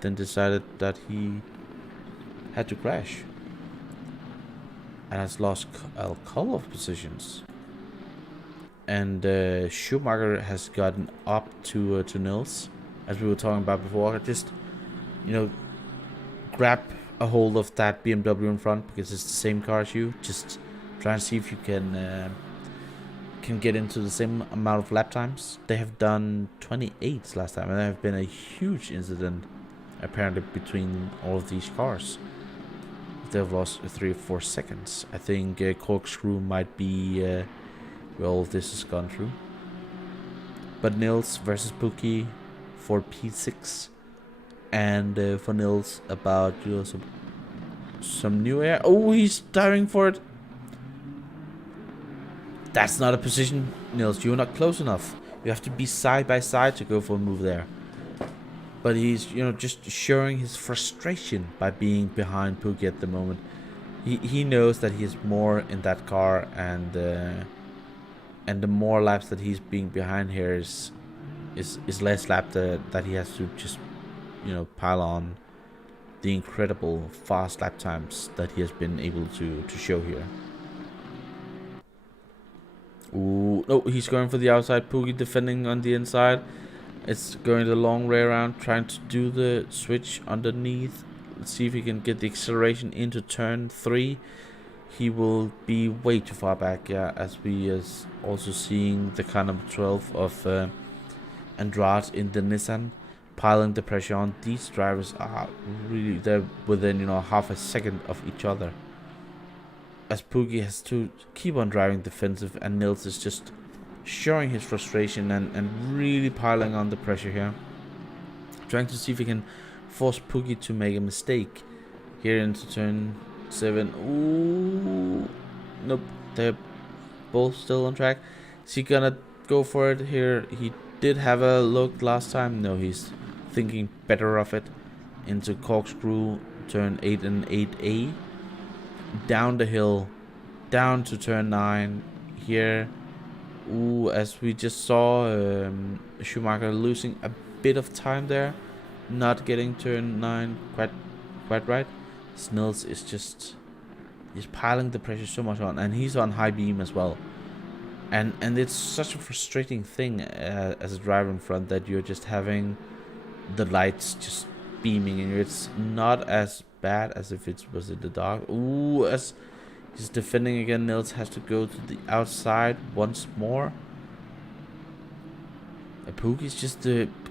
decided that he had to crash and has lost a couple of positions. And Schumacher has gotten up to Nils, as we were talking about before. Just grab a hold of that BMW in front, because it's the same car as you. Just try and see if you can get into the same amount of lap times. They have done 28 last time, and there have been a huge incident apparently between all of these cars. they've lost 3 or 4 seconds. I think Corkscrew might be well, this has gone through. But Nils versus Pookie for P6, and for Nils about some new air. Oh, he's diving for it. That's not a position, Nils. You're not close enough. You have to be side by side to go for a move there. But he's, just showing his frustration by being behind Pookie at the moment. He knows that he is more in that car, and the more laps that he's being behind here is less lap that he has to just, pile on the incredible fast lap times that he has been able to show here. Ooh, no, he's going for the outside. Pookie defending on the inside. It's going the long way around, trying to do the switch underneath. Let's see if he can get the acceleration into turn 3. He will be way too far back, as we is also seeing the car number 12 of Andrade in the Nissan, piling the pressure on. These drivers are really, they're within, half a second of each other, as Pookie has to keep on driving defensive, and Nils is just showing his frustration and really piling on the pressure here, trying to see if he can force Pookie to make a mistake here into turn 7. Ooh, nope, they're both still on track. Is he gonna go for it here? He did have a look last time. No, he's thinking better of it. Into Corkscrew, turn 8 and 8A, down the hill, down to turn 9 here. Ooh, as we just saw, Schumacher losing a bit of time there, not getting turn 9 quite right. Nils is just, he's piling the pressure so much on, and he's on high beam as well. And it's such a frustrating thing as a driver in front, that you're just having the lights just beaming, and it's not as bad as if it was in the dark. Ooh, as he's defending again, Nils has to go to the outside once more. Pookie's just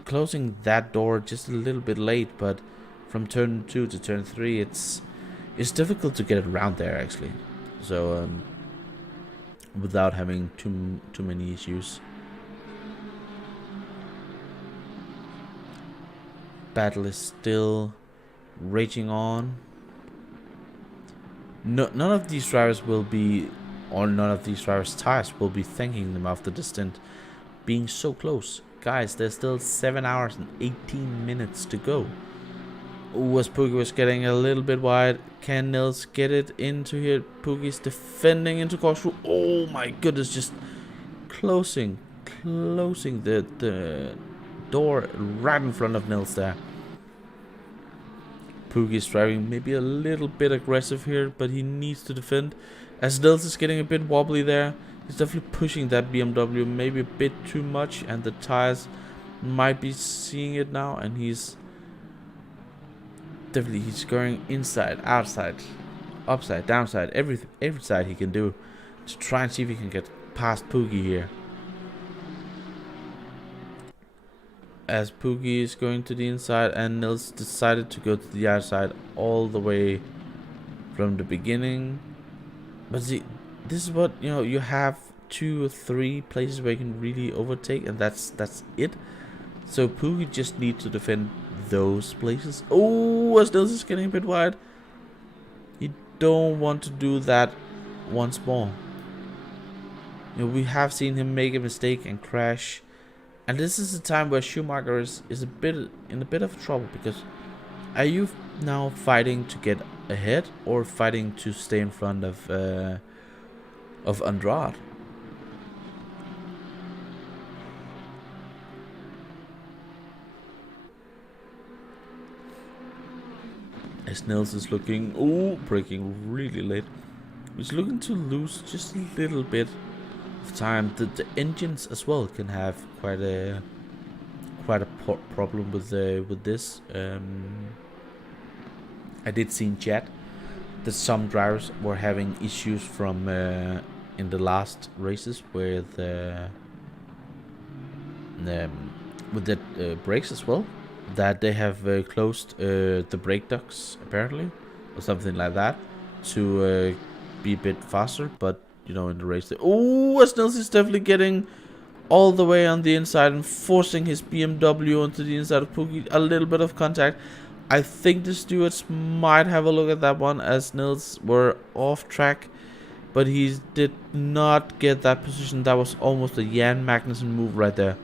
closing that door just a little bit late, but from turn 2 to turn 3, it's difficult to get it around there actually. So without having too many issues. Battle is still raging on. None of these drivers will be, or none of these drivers' tires will be thanking them after the stint being so close. Guys, there's still 7 hours and 18 minutes to go. Ooh, as Pookie was getting a little bit wide. Can Nils get it into here? Pookie's defending into Corkscrew. Oh my goodness, just closing the door right in front of Nils there. Pookie's driving maybe a little bit aggressive here, but he needs to defend, as Nils is getting a bit wobbly there. He's definitely pushing that BMW maybe a bit too much, and the tires might be seeing it now, and he's going inside, outside, upside, downside, every side he can do to try and see if he can get past Pookie here. As Pookie is going to the inside, and Nils decided to go to the outside all the way from the beginning. But see, this is what, you have 2 or 3 places where you can really overtake, and that's it. So Pookie just needs to defend those places. Oh, as Nils is getting a bit wide. You don't want to do that once more. We have seen him make a mistake and crash. And this is a time where Schumacher is in a bit of trouble, because are you now fighting to get ahead or fighting to stay in front of Andrade? As Nils is looking, braking really late. He's looking to lose just a little bit of time. The engines as well can have quite a problem with this. I did see in chat that some drivers were having issues from in the last races with the brakes as well, that they have closed the brake ducts apparently, or something like that. to be a bit faster, but you know, in the race. Oh, Nils is definitely getting all the way on the inside and forcing his BMW onto the inside of Pookie. A little bit of contact. I think the stewards might have a look at that one, as Nils were off track, but he did not get that position. That was almost a Jan Magnussen move right there.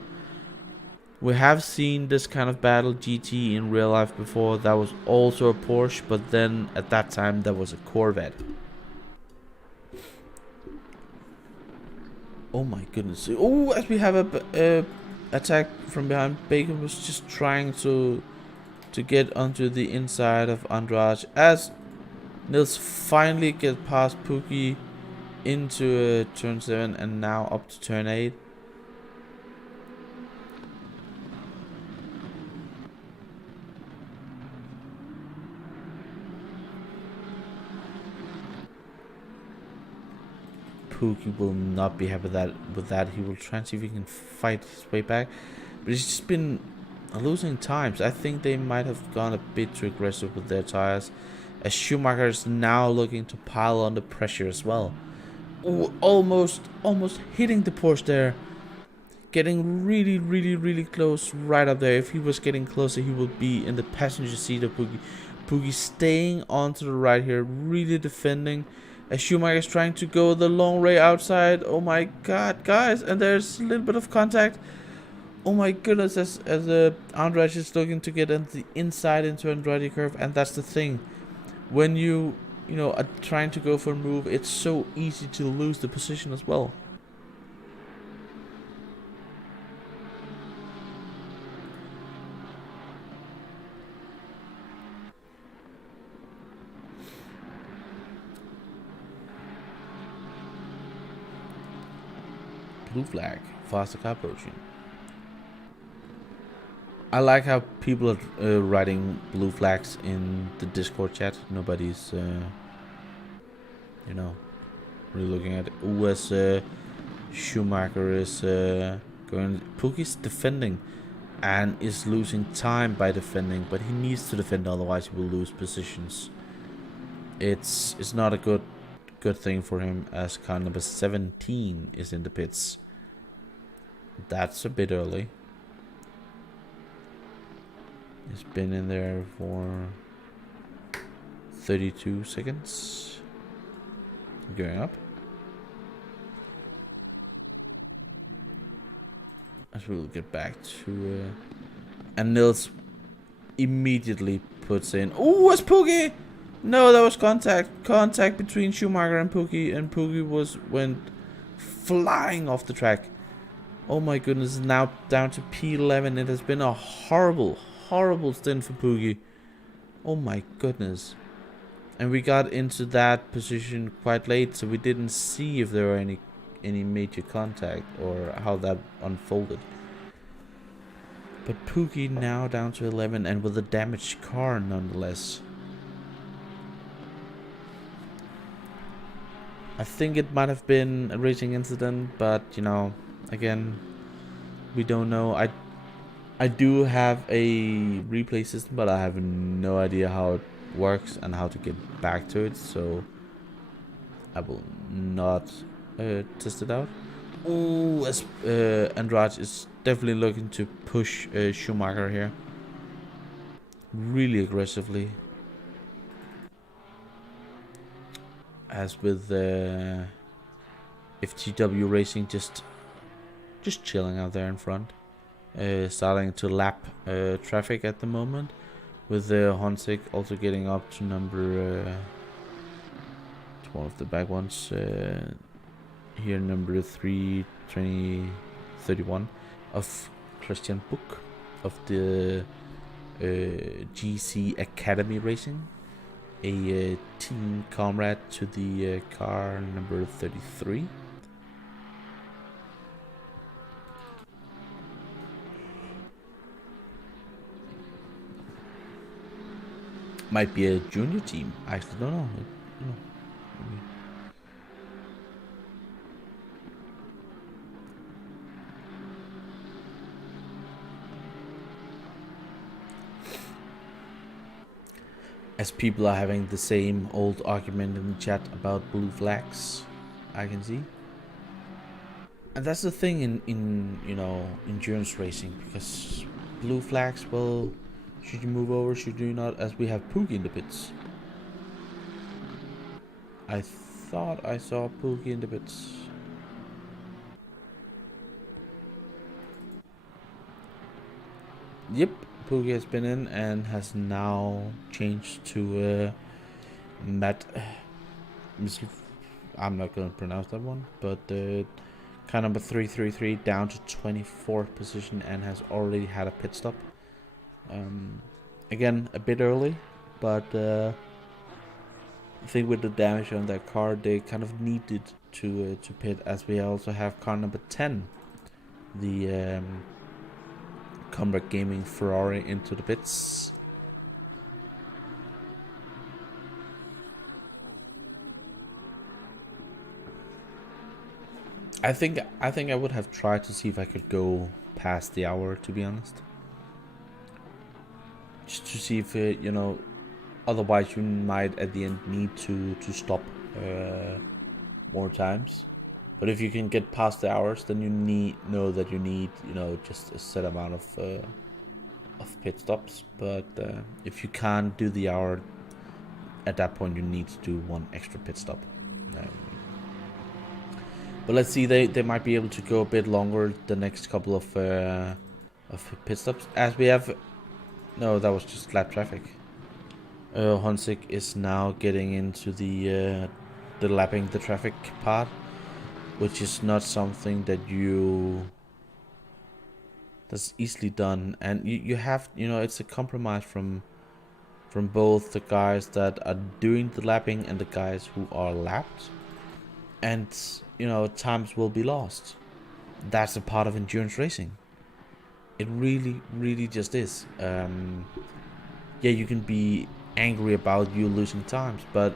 We have seen this kind of battle GT in real life before. That was also a Porsche, but then at that time that was a Corvette. Oh my goodness. Oh, as we have a attack from behind. Bacon was just trying to get onto the inside of Andrade, as Nils finally get past Pookie into turn 7 and now up to turn 8. Pookie will not be happy with that. He will try and see if he can fight his way back, but he's just been losing times. I think they might have gone a bit too aggressive with their tires, as Schumacher is now looking to pile on the pressure as well. Ooh, almost hitting the Porsche there, getting really close right up there. If he was getting closer, he would be in the passenger seat of Pookie. Pookie staying onto the right here, really defending, as Schumacher is trying to go the long way outside. Oh my god, guys, and there's a little bit of contact. Oh my goodness, as Andrade is looking to get into the inside into Andrade curve, and that's the thing. When you know, are trying to go for a move, it's so easy to lose the position as well. Blue flag, faster car approaching. I like how people are writing blue flags in the Discord chat. Nobody's, you know, really looking at it. Ooh, as Schumacher is going. Pookie's defending and is losing time by defending, but he needs to defend, otherwise he will lose positions. It's not a good thing for him, as car number 17 is in the pits. That's a bit early. It's been in there for 32 seconds. Going up. As we'll get back to and Nils immediately puts in. Oh, it's Pookie! No, that was contact between Schumacher and Pookie went flying off the track. Oh my goodness, now down to P11. It has been a horrible stint for Pookie. Oh my goodness. And we got into that position quite late, so we didn't see if there were any major contact or how that unfolded. But Pookie now down to 11 and with a damaged car nonetheless. I think it might have been a racing incident, but you know, again, we don't know. I do have a replay system, but I have no idea how it works and how to get back to it, so I will not test it out. Ooh, as Andrade is definitely looking to push Schumacher here really aggressively. As with FTW Racing just chilling out there in front, starting to lap traffic at the moment, with Honsick also getting up to number to one of the back ones here, number 331 of Christian Book of the GC Academy Racing, a team comrade to the car number 33. Might be a junior team. I actually don't know. as people are having the same old argument in the chat about blue flags, I can see. And that's the thing in you know, endurance racing, because blue flags, well, should you move over, should you not, as we have Pookie in the pits. I thought I saw Pookie in the pits. Yep, Pookie has been in and has now changed to Matt. I'm not going to pronounce that one, but car number 333 down to 24th position and has already had a pit stop. Again, a bit early, but I think with the damage on that car, they kind of needed to pit, as we also have car number 10, the Elgato Gaming Ferrari, into the pits. I think I would have tried to see if I could go past the hour, to be honest. Just to see if you know, otherwise you might at the end need to stop more times. But if you can get past the hours, then you know that you need, you know, just a set amount of pit stops. But if you can't do the hour, at that point you need to do one extra pit stop. But let's see, they might be able to go a bit longer the next couple of pit stops, as we have. No, that was just lap traffic. Honzik is now getting into the lapping the traffic part, which is not something that's easily done, and you have, you know, it's a compromise from both the guys that are doing the lapping and the guys who are lapped, and you know, times will be lost. That's a part of endurance racing. It really just is. Yeah, you can be angry about you losing times, but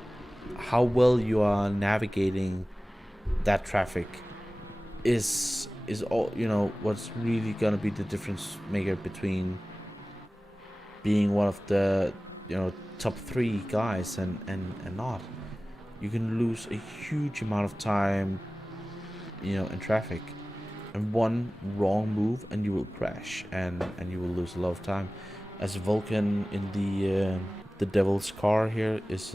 how well you are navigating that traffic is all, you know, what's really gonna be the difference maker between being one of the, you know, top 3 guys and not. You can lose a huge amount of time, you know, in traffic, and one wrong move and you will crash and you will lose a lot of time. As Vulcan in the Devil's car here is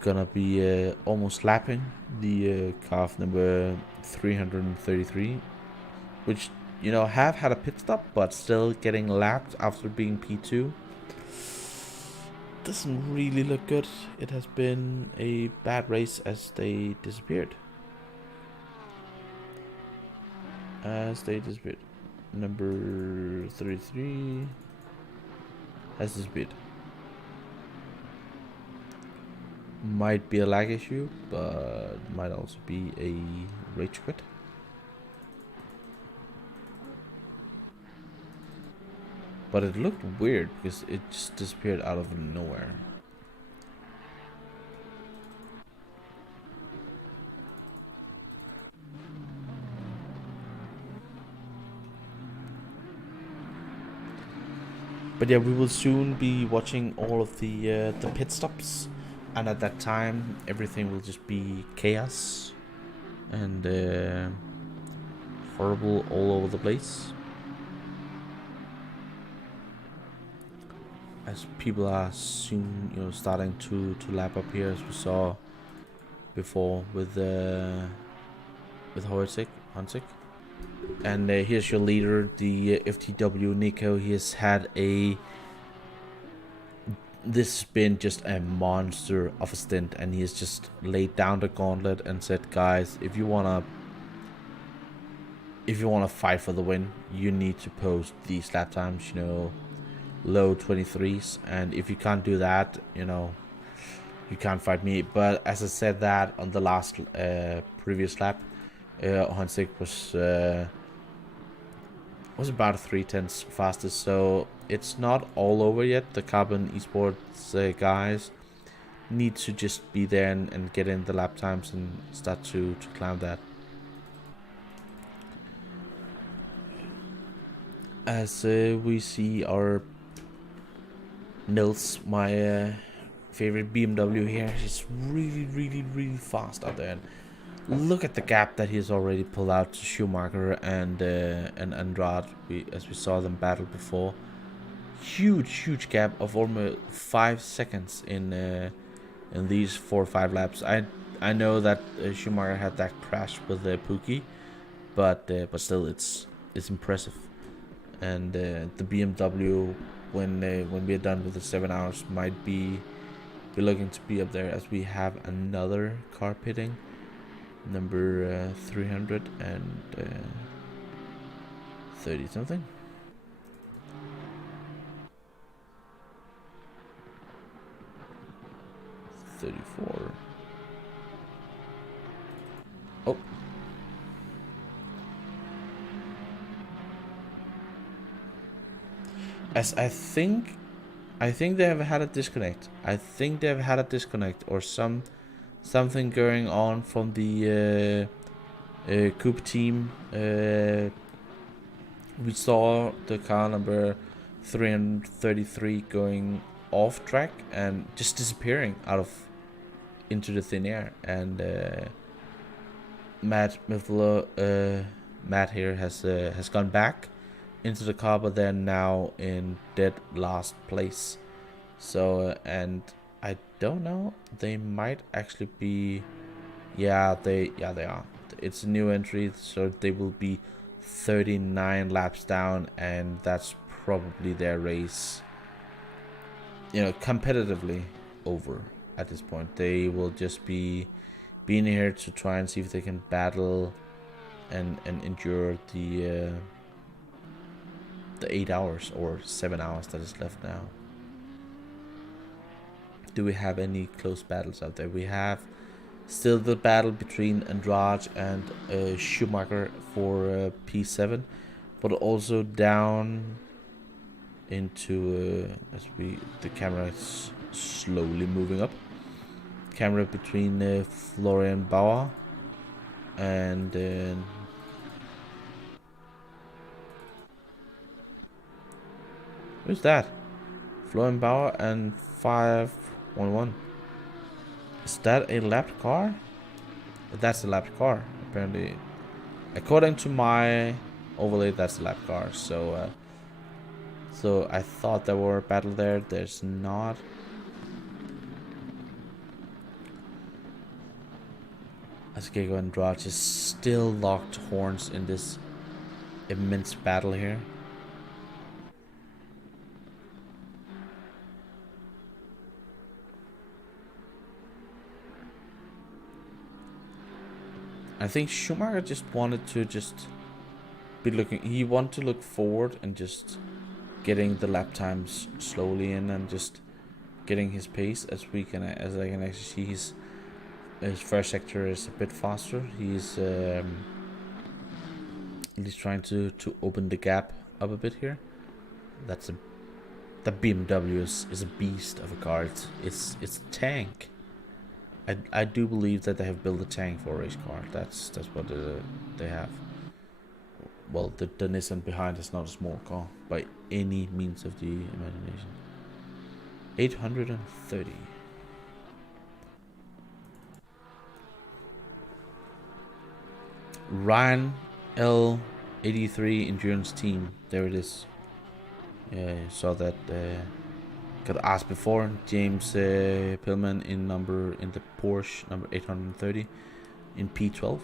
gonna be almost lapping the car of number 333, which, you know, have had a pit stop but still getting lapped after being P2. Doesn't really look good. It has been a bad race as they disappeared. Number 33 has disappeared. Might be a lag issue, but might also be a rage quit. But it looked weird because it just disappeared out of nowhere. But yeah, we will soon be watching all of the pit stops, and at that time everything will just be chaos and horrible all over the place. As people are soon, you know, starting to lap up here, as we saw before with Honzik. And here's your leader, the FTW Nico. He has had this has been just a monster of a stint, and he has just laid down the gauntlet and said, guys, if you wanna fight for the win, you need to post these lap times, you know, low 23s, and if you can't do that, you know, you can't fight me. But as I said that on the last previous lap, Honzik was about 3/10 fastest, so it's not all over yet. The Carbon Esports guys need to just be there and get in the lap times and start to climb that. As we see our Nils, my favorite BMW here, is really fast out there. And look at the gap that he's already pulled out to Schumacher and Andrade. As we saw them battle before, huge gap of almost 5 seconds in these 4 or 5 laps. I know that Schumacher had that crash with Pookie, but still it's impressive. And the BMW, when we're done with the 7 hours, might be looking to be up there, as we have another car pitting, number 330 something. $34. Oh. As I think they have had a disconnect. I think they have had a disconnect or something going on from the Coupe team. We saw the car number 333 going off track and just disappearing into the thin air, and Matt here has gone back into the car, but they're now in dead last place. So and I don't know, they might actually be, yeah they are. It's a new entry, so they will be 39 laps down, and that's probably their race, competitively over at this point. They will just be being here to try and see if they can battle and endure the 8 hours or 7 hours that is left now. Do we have any close battles out there? We have still the battle between Andrade and Schumacher for P7, but also down into the camera is slowly moving up. Camera between Florian Bauer and who's that? Florian Bauer and 511. Is that a lapped car? That's a lapped car, apparently. According to my overlay, that's a lapped car. So I thought there were a battle there. There's not. Assetto and Andrade is still locked horns in this immense battle here. I think Schumacher just wanted to be looking. He wanted to look forward and just getting the lap times slowly in and just getting his pace. As I can actually see, his first sector is a bit faster. He's trying to open the gap up a bit here. The BMW is a beast of a car. It's a tank. I do believe that they have built a tank for a race car. That's what they have. Well, the Nissan behind is not a small car by any means of the imagination. 830. Ryan L83 endurance team. There it is. Saw that. Got asked before. James Pillman in the Porsche number 830 in P12.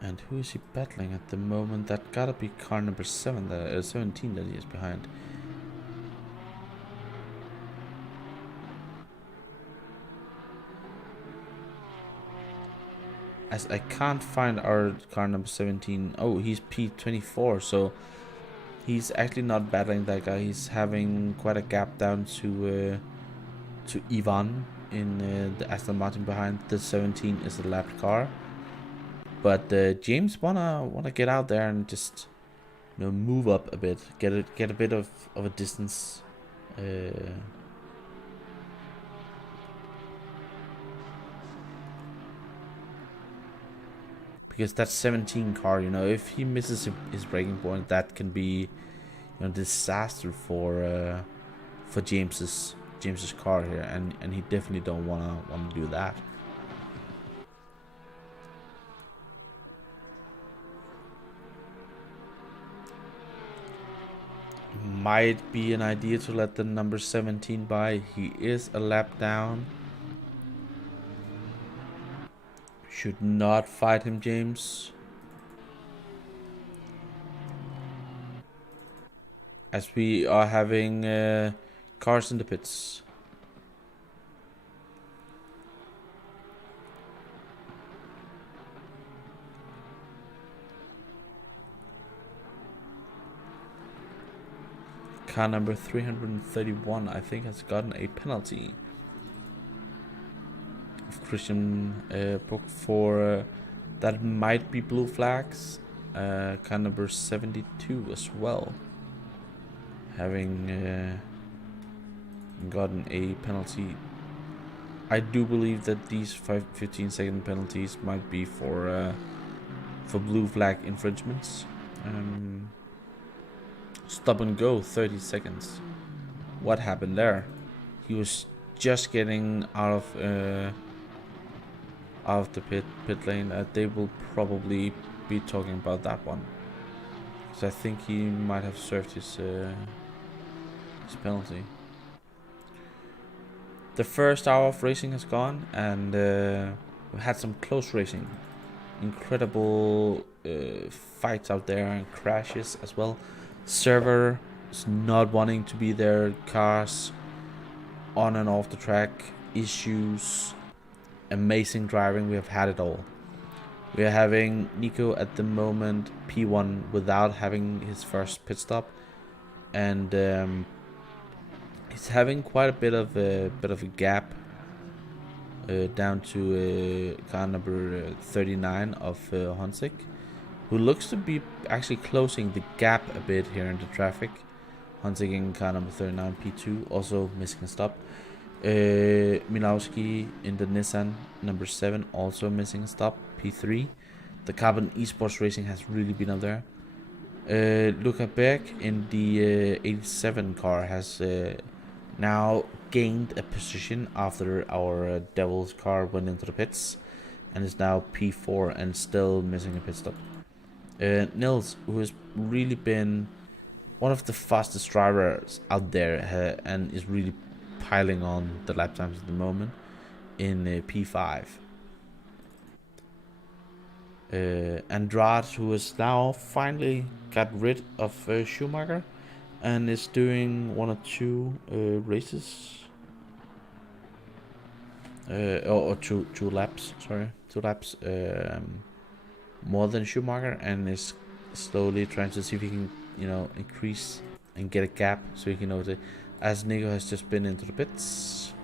And who is he battling at the moment? That gotta be car number 17 that he is behind. As I can't find our car number 17. Oh, he's P24, so he's actually not battling that guy. He's having quite a gap down to Ivan in the Aston Martin behind. The 17 is the lapped car, but James wanna get out there and just move up a bit, get a bit of a distance. because that 17 car, you know, if he misses his braking point, that can be, you know, disaster for James's car here, and he definitely don't wanna do that. Might be an idea to let the number 17 by. He is a lap down. Should not fight him, James. As we are having cars in the pits. Car number 331, I think, has gotten a penalty of Christian book for that might be blue flags. Car number 72 as well, having gotten a penalty. I do believe that these 15-second penalties might be for blue flag infringements. Stop and go, 30 seconds. What happened there? He was just getting out of the pit lane. They will probably be talking about that one, because I think he might have served his penalty. The first hour of racing has gone, and we had some close racing. Incredible fights out there and crashes as well. Server is not wanting to be there. Cars on and off the track, issues, amazing driving. We have had it all. We are having Nico at the moment P1 without having his first pit stop, and he's having quite a bit of a gap down to car number 39 of Honsick, who looks to be actually closing the gap a bit here in the traffic. Honsick in car number 39, P2, also missing a stop. Milowski in the Nissan number 7, also missing a stop, P3. The Carbon Esports Racing has really been up there. Luca Beck in the 87 car has now gained a position after our Devil's car went into the pits, and is now P4 and still missing a pit stop. Nils, who has really been one of the fastest drivers out there and is really piling on the lap times at the moment, in P5. Andrade, who has now finally got rid of Schumacher and is doing 1 or 2 races, or two laps, sorry, 2 laps more than Schumacher, and is slowly trying to see if he can, you know, increase and get a gap so he can notice, as Nico has just been into the pits.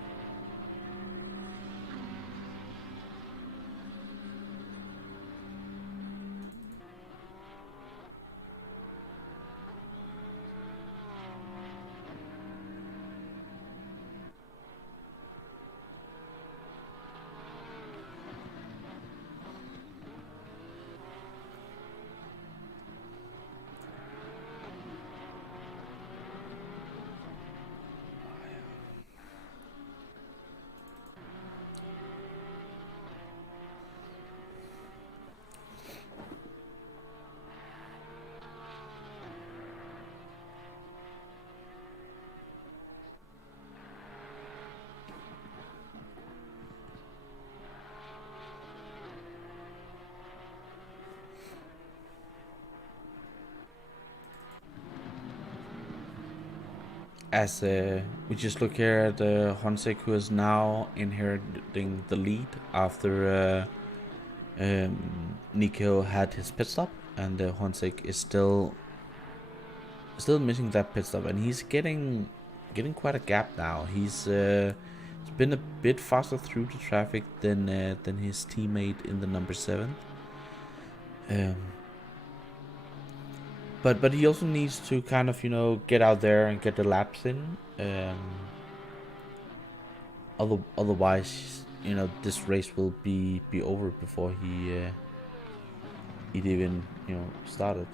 As we just look here at Honsick, who is now inheriting the lead after Nico had his pit stop, and Honsick is still missing that pit stop, and he's getting quite a gap now. He's been a bit faster through the traffic than his teammate in the number 7. But he also needs to kind of, you know, get out there and get the laps in. Otherwise, you know, this race will be over before he it even started.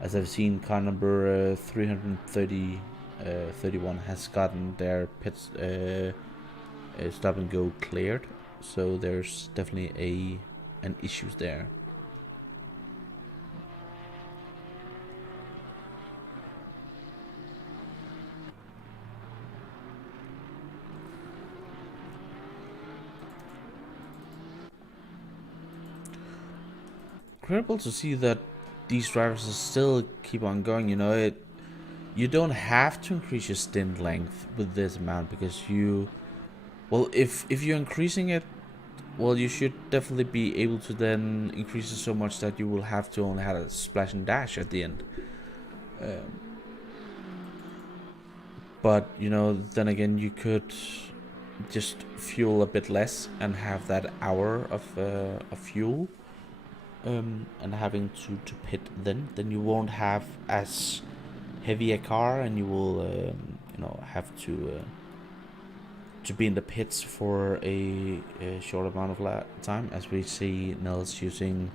As I've seen, car number 31 has gotten their pits stop and go cleared, so there's definitely an issues there. Incredible to see that these drivers still keep on going. You don't have to increase your stint length with this amount, because if you're increasing it, well, you should definitely be able to then increase it so much that you will have to only have a splash and dash at the end. But then again, you could just fuel a bit less and have that hour of fuel, and having to pit then you won't have as heavy a car, and you will have to be in the pits for a short amount of time, as we see Nels using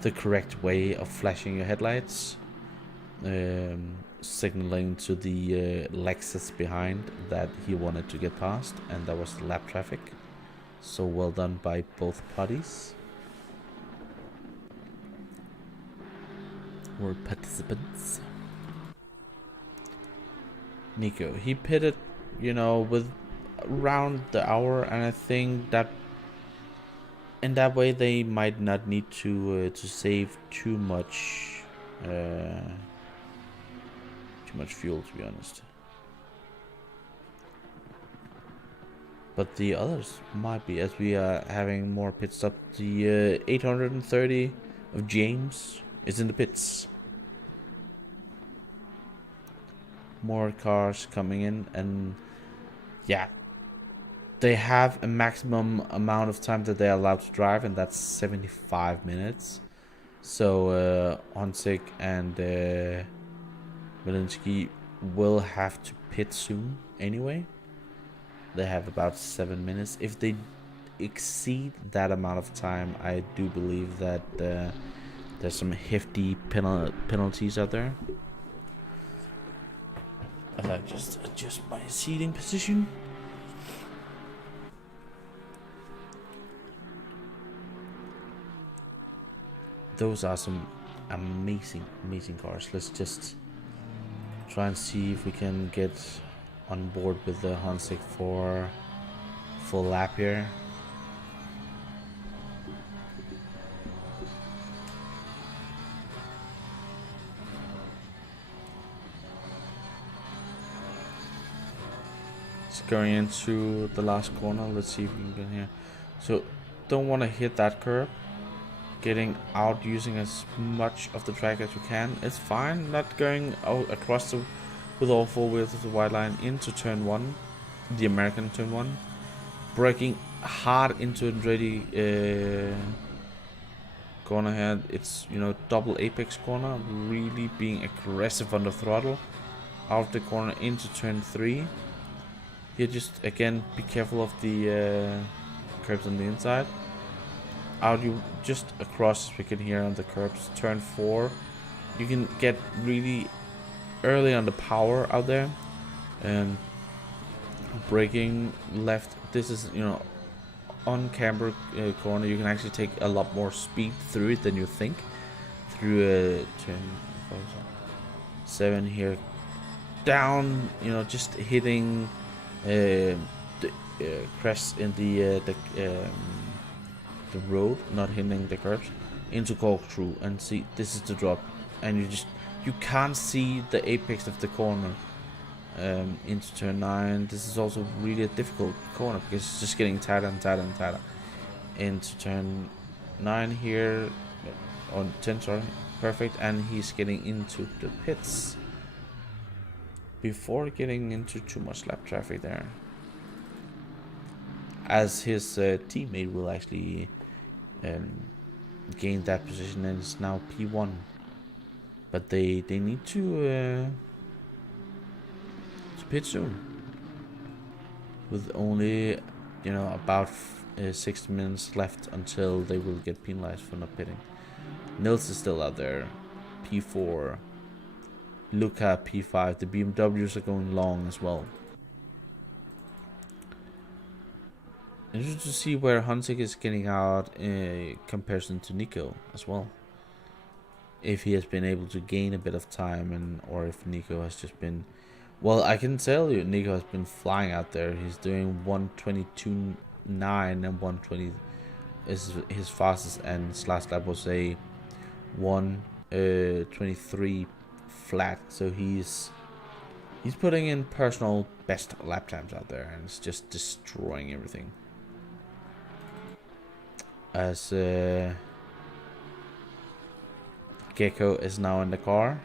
the correct way of flashing your headlights, signaling to the Lexus behind that he wanted to get past, and that was lap traffic. So well done by both parties, or participants. Nico, he pitted with around the hour, and I think that in that way they might not need to save too much fuel, to be honest. But the others might be, as we are having more pit stop. The 830 of James is in the pits. More cars coming in, and yeah, they have a maximum amount of time that they're allowed to drive, and that's 75 minutes. So Onsik and Valinsky will have to pit soon anyway. They have about 7 minutes. If they exceed that amount of time, I do believe that there's some hefty penalties out there. And I just adjust my seating position. Those are some amazing cars. Let's just try and see if we can get on board with the Hansik for full lap here. It's going into the last corner. Let's see if we can get here. So don't want to hit that curb. Getting out, using as much of the track as you can. It's fine. Not going out across with all four wheels of the white line into turn 1, the American turn 1. Braking hard into Andretti corner here. It's double apex corner. Really being aggressive on the throttle. Out of the corner into turn 3. Here, just again be careful of the curbs on the inside. Out you just across, we can hear on the curbs. Turn 4, you can get really early on the power out there, and braking left. This is on camber corner. You can actually take a lot more speed through it than you think. Through turn 7 here, down. Just hitting the crest in the road, not hitting the curbs, into corkscrew, and see, this is the drop, and you can't see the apex of the corner into turn 9. This is also really a difficult corner because it's just getting tighter and tighter and tighter. Into turn 9 here, on 10, sorry, perfect, and he's getting into the pits before getting into too much lap traffic there, as his teammate will actually gain that position, and it's now P1. But they need to pit soon, with only about 60 minutes left until they will get penalized for not pitting. Nils is still out there. P4. Luca P5. The BMWs are going long as well. Interesting to see where Hansik is getting out in comparison to Nico as well. If he has been able to gain a bit of time, and or if Nico has just been, well, I can tell you Nico has been flying out there. He's doing 122.9 and 120 is his fastest, and his last lap was a 123 flat. So he's putting in personal best lap times out there, and it's just destroying everything. As Gecko is now in the car.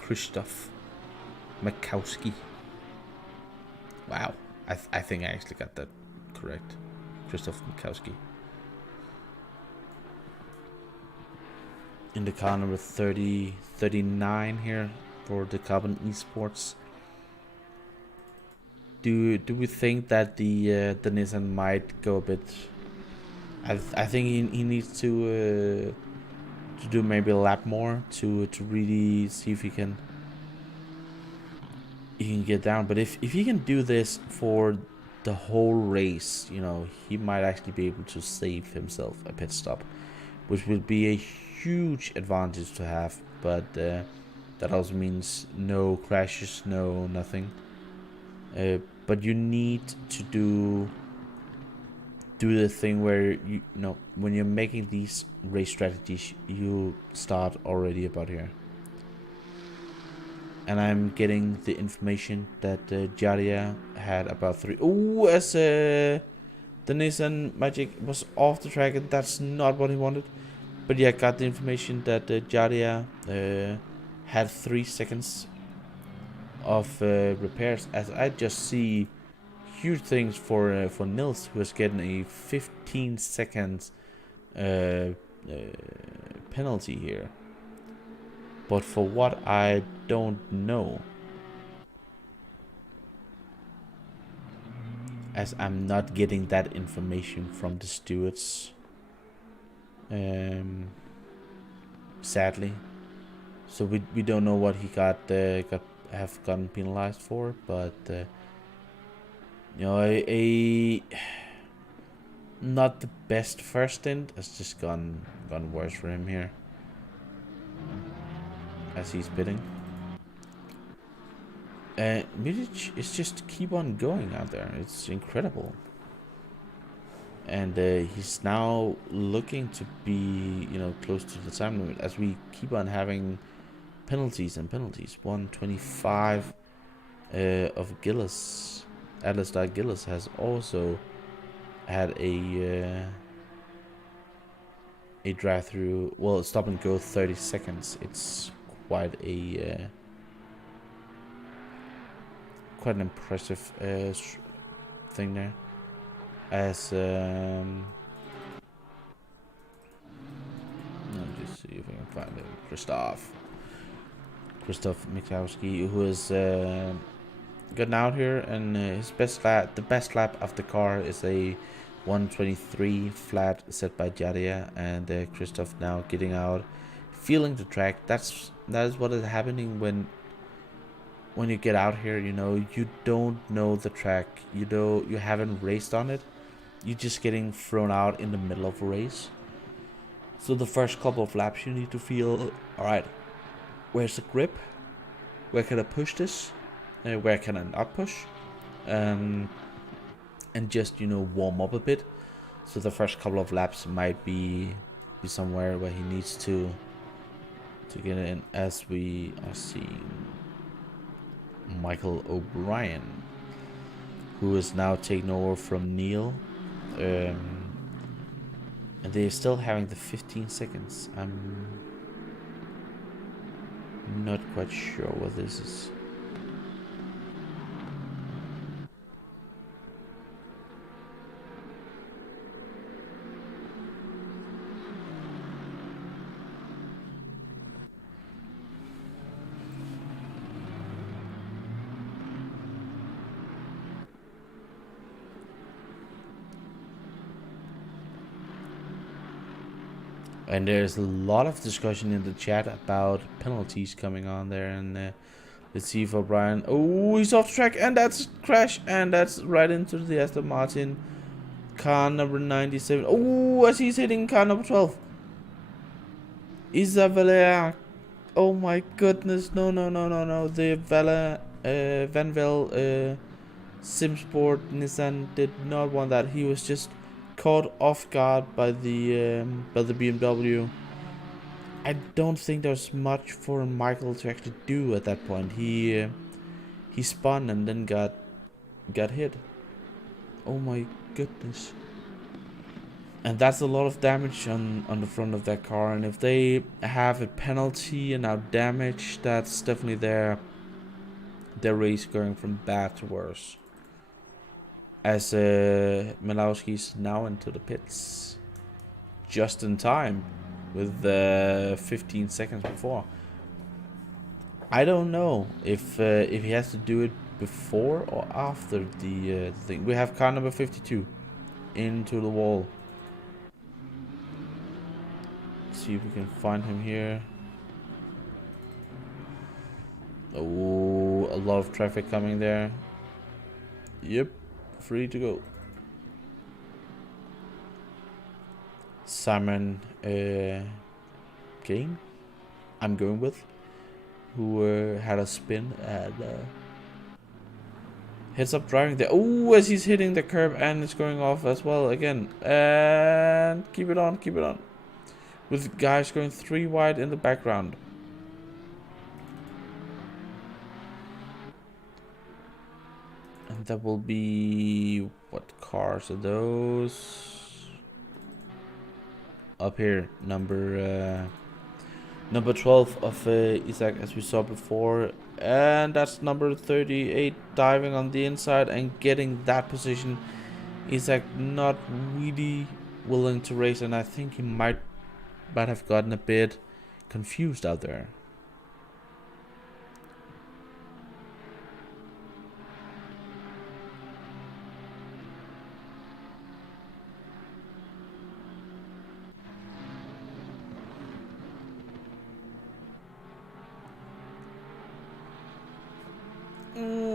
Krzysztof Makowski. Wow, I think I actually got that correct. Krzysztof Makowski. In the car number 39 here for the Carbon Esports. Do we think that the Nissan might go a bit? I think he needs to do maybe a lap more to really see if he can get down. But if he can do this for the whole race, you know, he might actually be able to save himself a pit stop, which would be a huge advantage to have. But that also means no crashes, no nothing. But you need to do the thing where you know when you're making these race strategies, you start already about here. And I'm getting the information that Jadia had about 3. Oh, as the Nissan Magic was off the track, and that's not what he wanted. But yeah, got the information that Jadia had 3 seconds of repairs. As I just see huge things for Nils, who is getting a 15 seconds penalty here. But for what, I don't know, as I'm not getting that information from the stewards, sadly. So we don't know what he have gotten penalized for, but you know, a not the best first stint has just gone worse for him here as he's pitting. Milic is just keep on going out there. It's incredible. And he's now looking to be, you know, close to the time limit as we keep on having penalties and penalties. 125 of Gillis. Alistair Gillis has also had a drive through, well, stop and go 30 seconds. It's quite a quite an impressive thing there. As let me just see if I can find it. Krzysztof Mikowski, who is gotten out here, and his best lap, the best lap of the car, is a 123 flat set by Jadia, and Krzysztof now getting out, feeling the track. That is what is happening when you get out here. You know, you don't know the track. You haven't raced on it. You're just getting thrown out in the middle of a race. So the first couple of laps, you need to feel, all right, where's the grip? Where can I push this? Where can I not push? And just, you know, warm up a bit. So the first couple of laps might be somewhere where he needs to get in, as we are seeing Michael O'Brien, who is now taking over from Neil. And they're still having the 15 seconds. I'm not quite sure what this is. And there's a lot of discussion in the chat about penalties coming on there. And let's see if O'Brien... Oh, he's off track. And that's crash. And that's right into the Aston Martin. Car number 97. Oh, as he's hitting car number 12. Isabella. Oh my goodness. No, no, no, no, no. The Van Vel Simsport Nissan did not want that. He was just caught off guard by the BMW. I don't think there's much for Michael to actually do at that point. He spun and then got hit. Oh my goodness. And that's a lot of damage on the front of that car. And if they have a penalty and now damage, that's definitely their race going from bad to worse. As Malowski's now into the pits, just in time, with 15 seconds before. I don't know if he has to do it before or after the thing. We have car number 52 into the wall. Let's see if we can find him here. Oh, a lot of traffic coming there. Yep. Free to go. Simon Kane, I'm going with, who had a spin and heads up driving there. Oh, as he's hitting the curb and it's going off as well again. And keep it on, keep it on. With guys going 3 wide in the background. And that will be, what cars are those? Up here, number 12 of Isaac, as we saw before, and that's number 38 diving on the inside and getting that position. Isaac not really willing to race, and I think he might have gotten a bit confused out there.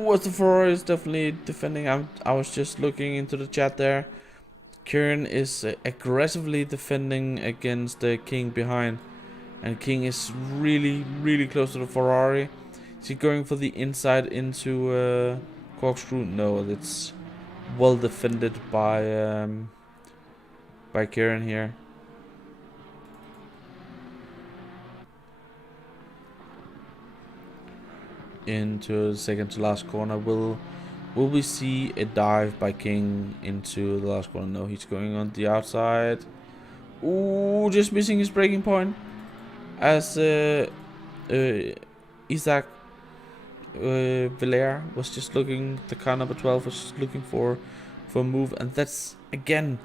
What the Ferrari is definitely defending. I was just looking into the chat there. Kieran is aggressively defending against the King behind, and King is really close to the Ferrari. Is he going for the inside into corkscrew? No, it's well defended by Kieran here. Into the second to last corner. Will we see a dive by King into the last corner? No, he's going on the outside. Ooh, just missing his braking point. As Isaac Villar was just looking, the car number 12 was just looking for a move, and that's again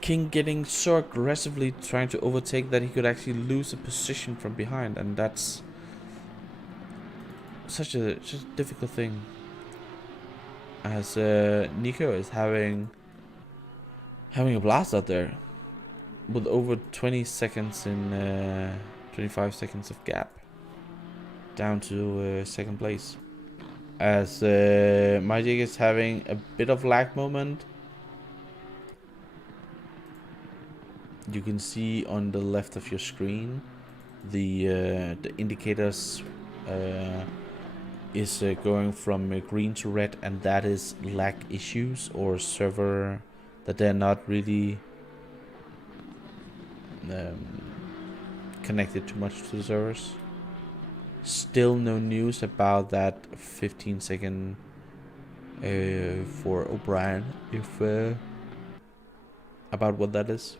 King getting so aggressively trying to overtake that he could actually lose a position from behind, and that's such a difficult thing. As Nico is having a blast out there with over 20 seconds in 25 seconds of gap down to second place. As Magic is having a bit of lag moment. You can see on the left of your screen the indicators is going from green to red, and that is lag issues or server that they're not really connected too much to the servers. Still no news about that 15-second for O'Brien, if about what that is.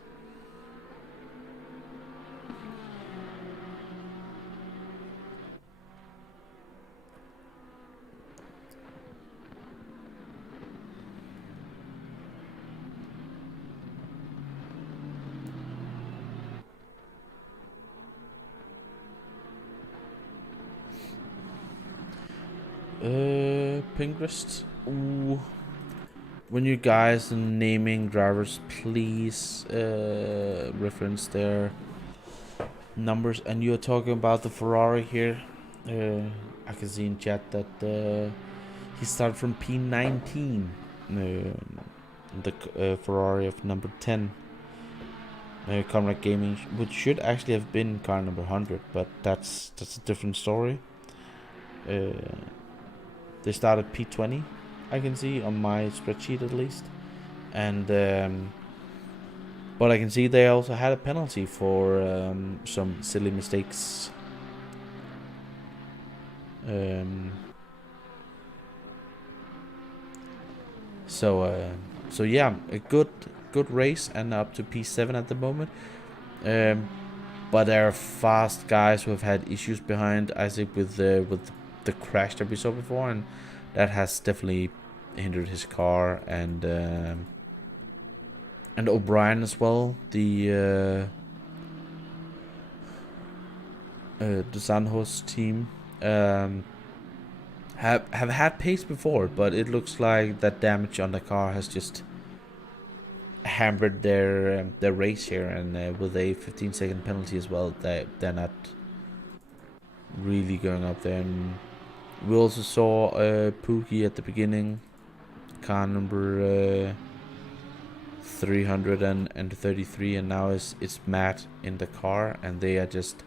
Pingrist. Ooh. When you guys are naming drivers, please reference their numbers, and you're talking about the Ferrari here. I can see in chat that he started from P19, the Ferrari of number 10. Comrade Gaming, which should actually have been car number 100, but that's a different story. They started P20, I can see on my spreadsheet at least, and but I can see they also had a penalty for some silly mistakes. So yeah, a good race, and up to P7 at the moment. But there are fast guys who have had issues behind Isaac with the crash that we saw before, and that has definitely hindered his car, and O'Brien as well, the Sanjos team, have had pace before, but it looks like that damage on the car has just hampered their race here, and with a 15-second penalty as well, they're not really going up there. And we also saw Pookie at the beginning, car number 333, and now it's Matt in the car, and they are just,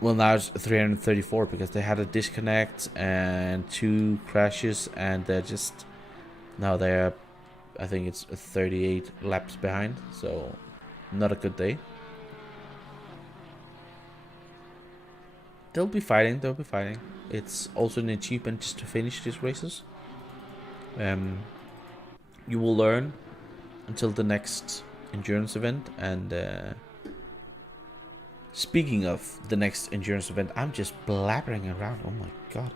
well, now it's 334 because they had a disconnect and 2 crashes, and they're just, now they're, I think it's 38 laps behind, so not a good day. They'll be fighting. It's also an achievement just to finish these races. You will learn until the next endurance event, and speaking of the next endurance event, I'm just blabbering around. Oh my god.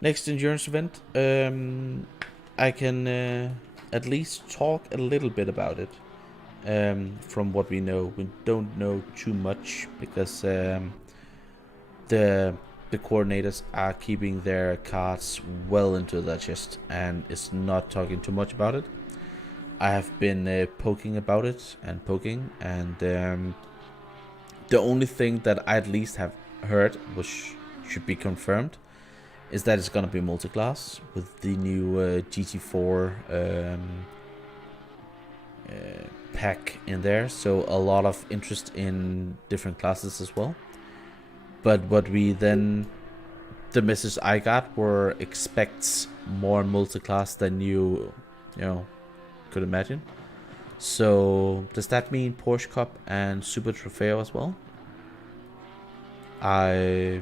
Next endurance event, I can at least talk a little bit about it. From what we know, we don't know too much because the coordinators are keeping their cards well into their chest and is not talking too much about it. I have been poking about it and the only thing that I at least have heard, which should be confirmed, is that it's gonna be multi-class with the new GT4 pack in there, so a lot of interest in different classes as well. But what we then, the message I got were expects more multi-class than you know, could imagine. So does that mean Porsche Cup and Super Trofeo as well? I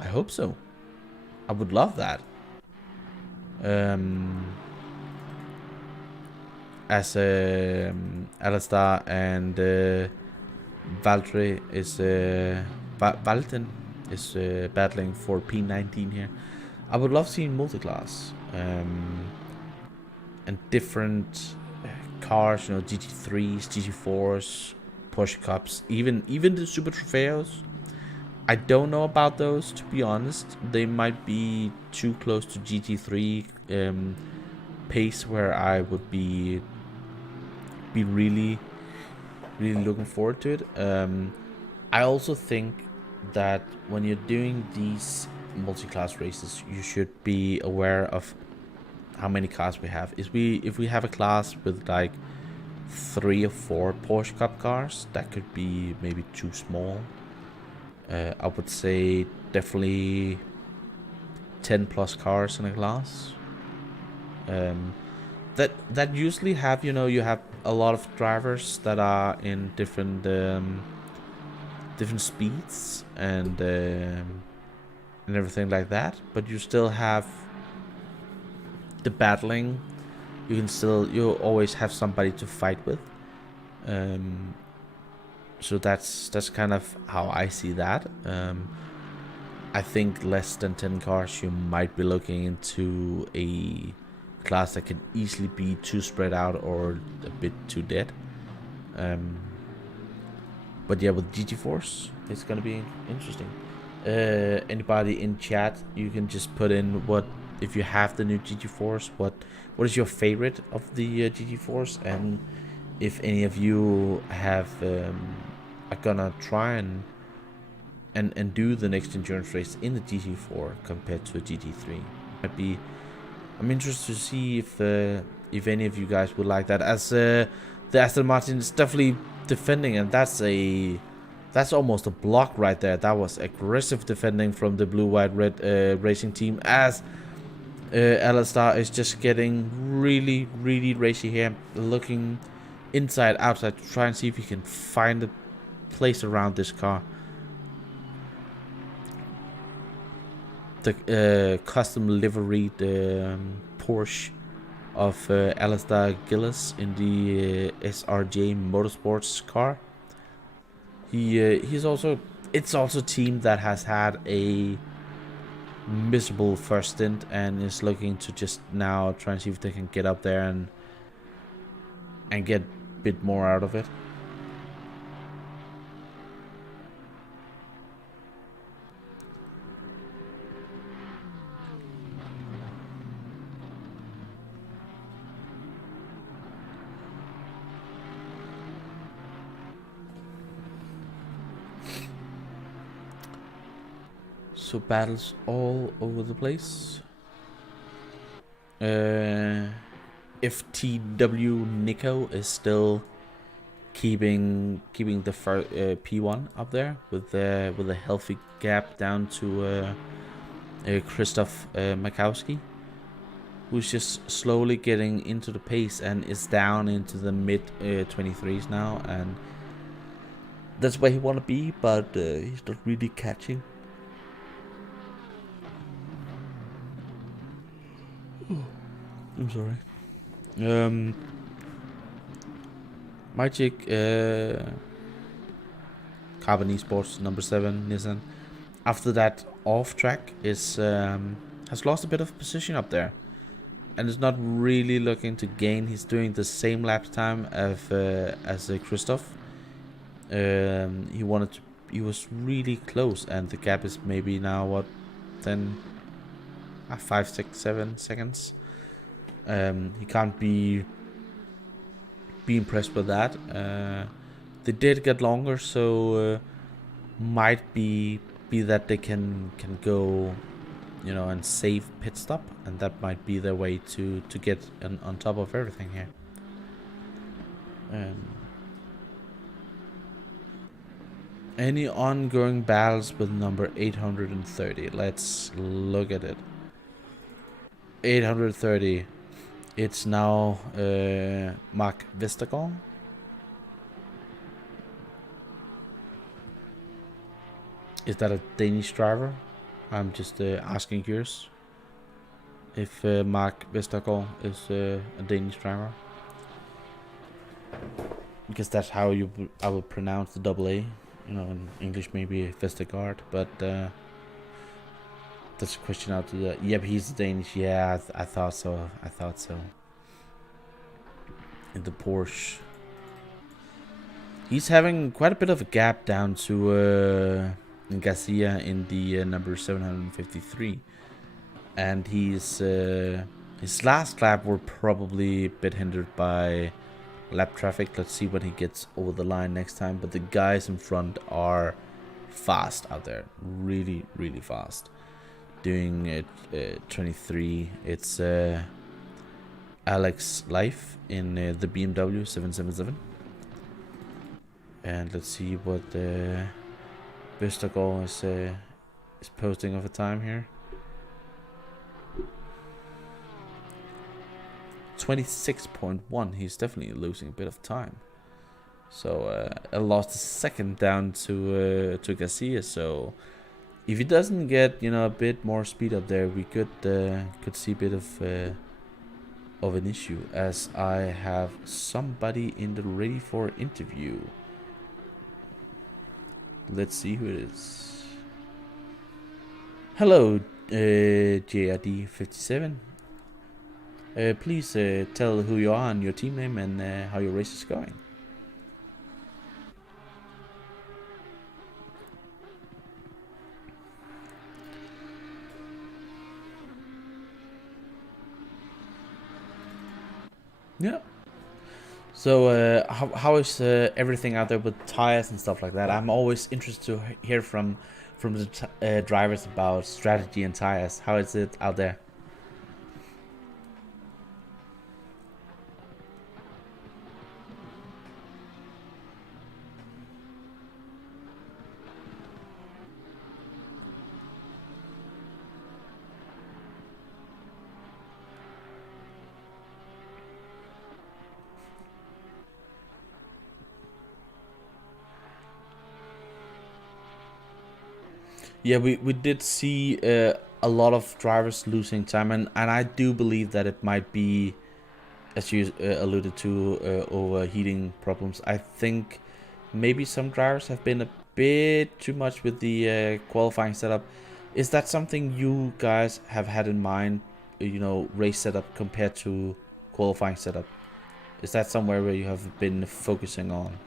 hope so. I would love that. As Alistar and Valtteri is Valten is battling for P19 here. I would love seeing multi-class and different cars, you know, GT3s, GT4s, Porsche Cups, even the Super Trofeos. I don't know about those, to be honest. They might be too close to GT3 pace, where I would be really looking forward to it. I also think that when you're doing these multi-class races, you should be aware of how many cars we have. If we have a class with like 3 or 4 Porsche Cup cars, that could be maybe too small. I would say definitely 10 plus cars in a class. That usually have, you know, you have a lot of drivers that are in different speeds and everything like that, but you still have the battling. You always have somebody to fight with. So that's kind of how I see that. I think less than 10 cars, you might be looking into a class that can easily be too spread out or a bit too dead. But yeah, with GT4s, it's gonna be interesting. Anybody in chat, you can just put in what, if you have the new GT4s, what is your favorite of the GT4s, and if any of you have are gonna try and do the next endurance race in the GT4 compared to a GT3. I'm interested to see if any of you guys would like that, as the Aston Martin is definitely defending, and that's almost a block right there. That was aggressive defending from the blue, white, red racing team, as Alistar is just getting really, really racy here, looking inside, outside to try and see if he can find a place around this car. The custom liveried Porsche of Alistair Gillis in the SRJ Motorsports car. It's also a team that has had a miserable first stint and is looking to just now try and see if they can get up there and get a bit more out of it. So battles all over the place. FTW Nico is still keeping the P1 up there with a healthy gap down to Krzysztof Makowski, who's just slowly getting into the pace and is down into the mid 23s now, and that's where he want to be, but he's not really catching. I'm sorry. Magic Carbon Esports number 7 Nissan. After that off track is has lost a bit of position up there, and is not really looking to gain. He's doing the same lap time as Krzysztof. He was really close, and the gap is maybe now what 5, 6, 7 seconds. He can't be impressed with that. They did get longer, so might be that they can go, and save pit stop, and that might be their way to get on top of everything here. Any ongoing battles with number 830? Let's look at it. 830. It's now Mark Vestergaard. Is that a Danish driver? I'm just asking curious if Mark Vestergaard is a Danish driver, because that's how I would pronounce the double A. In English maybe Vestergaard, but that's a question out to the. Yep, he's Danish. Yeah, I thought so. In the Porsche, he's having quite a bit of a gap down to Garcia in the number 753, and his last lap were probably a bit hindered by lap traffic. Let's see when he gets over the line next time. But the guys in front are fast out there, really, really fast. Doing it 23. It's Alex Life in the BMW 777. And let's see what Vestergaard is posting of a time here. 26.1. He's definitely losing a bit of time. So I lost a second down to Garcia. So if he doesn't get a bit more speed up there, we could see a bit of an issue, as I have somebody in the ready for interview. Let's see who it is. Hello, JRD57. Please tell who you are and your team name and how your race is going. Yeah. So, how is everything out there with tires and stuff like that? I'm always interested to hear from the drivers about strategy and tires. How is it out there? Yeah, we did see a lot of drivers losing time, and I do believe that it might be, as you alluded to, overheating problems. I think maybe some drivers have been a bit too much with the qualifying setup. Is that something you guys have had in mind, you know, race setup compared to qualifying setup? Is that somewhere where you have been focusing on?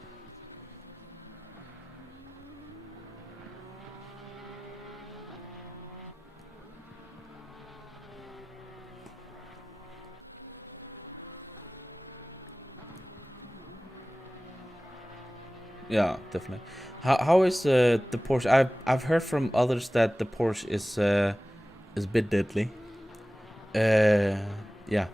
Yeah, definitely. How is the Porsche? I've heard from others that the Porsche is a bit deadly. Uh, yeah.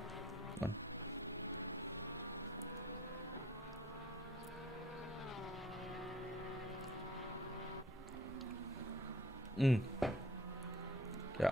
Mm, yeah.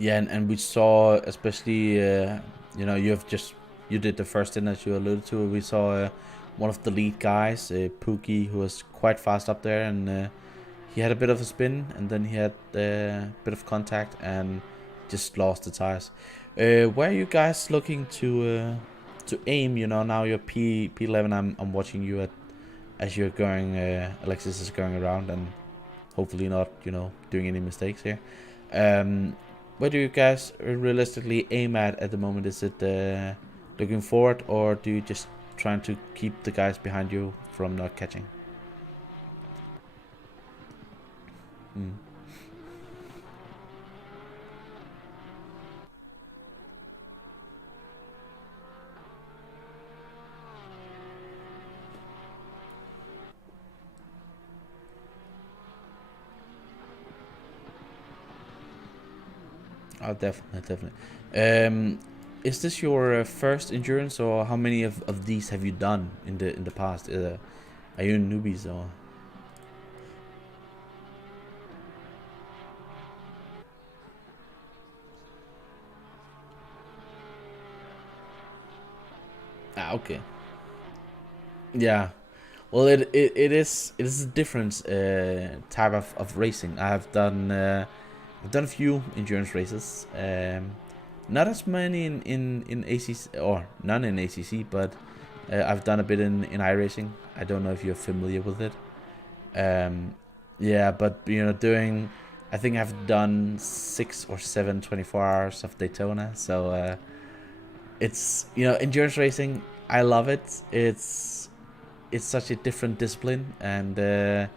Yeah, and we saw, especially, you know, you did the first in, as you alluded to. We saw one of the lead guys, Pookie, who was quite fast up there, and he had a bit of a spin, and then he had a bit of contact and just lost the tires. Where are you guys looking to aim? You know, now you're P11. I'm watching you as you're going. Alexis is going around, and hopefully not, you know, doing any mistakes here. Um, where do you guys realistically aim at the moment? Is it looking forward, or do you just trying to keep the guys behind you from not catching? Mm. Oh, definitely, definitely. Is this your first endurance, or how many of these have you done in the past? Are you newbies or? Ah, okay. Yeah. Well, it is a different type of racing. I've done a few endurance races. Not as many in ACC, or none in ACC, but I've done a bit in iRacing. I don't know if you're familiar with it. Um, yeah, but you know, I think I've done 6 or 7 24 hours of Daytona. So it's, you know, endurance racing. I love it. It's such a different discipline, and I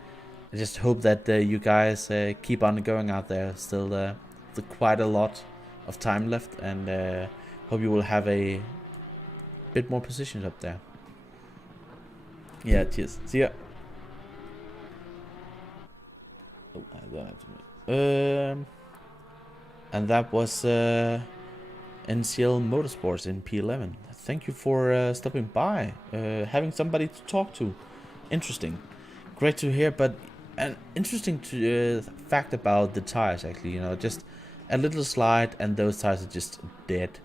just hope that you guys keep on going out there. Still, quite a lot of time left, and hope you will have a bit more positions up there. Yeah, cheers. See ya. Oh, I don't have to. And that was NCL Motorsports in P11. Thank you for stopping by, having somebody to talk to. Interesting, great to hear. But an interesting fact about the tires, actually, you know, just a little slide and those tires are just dead.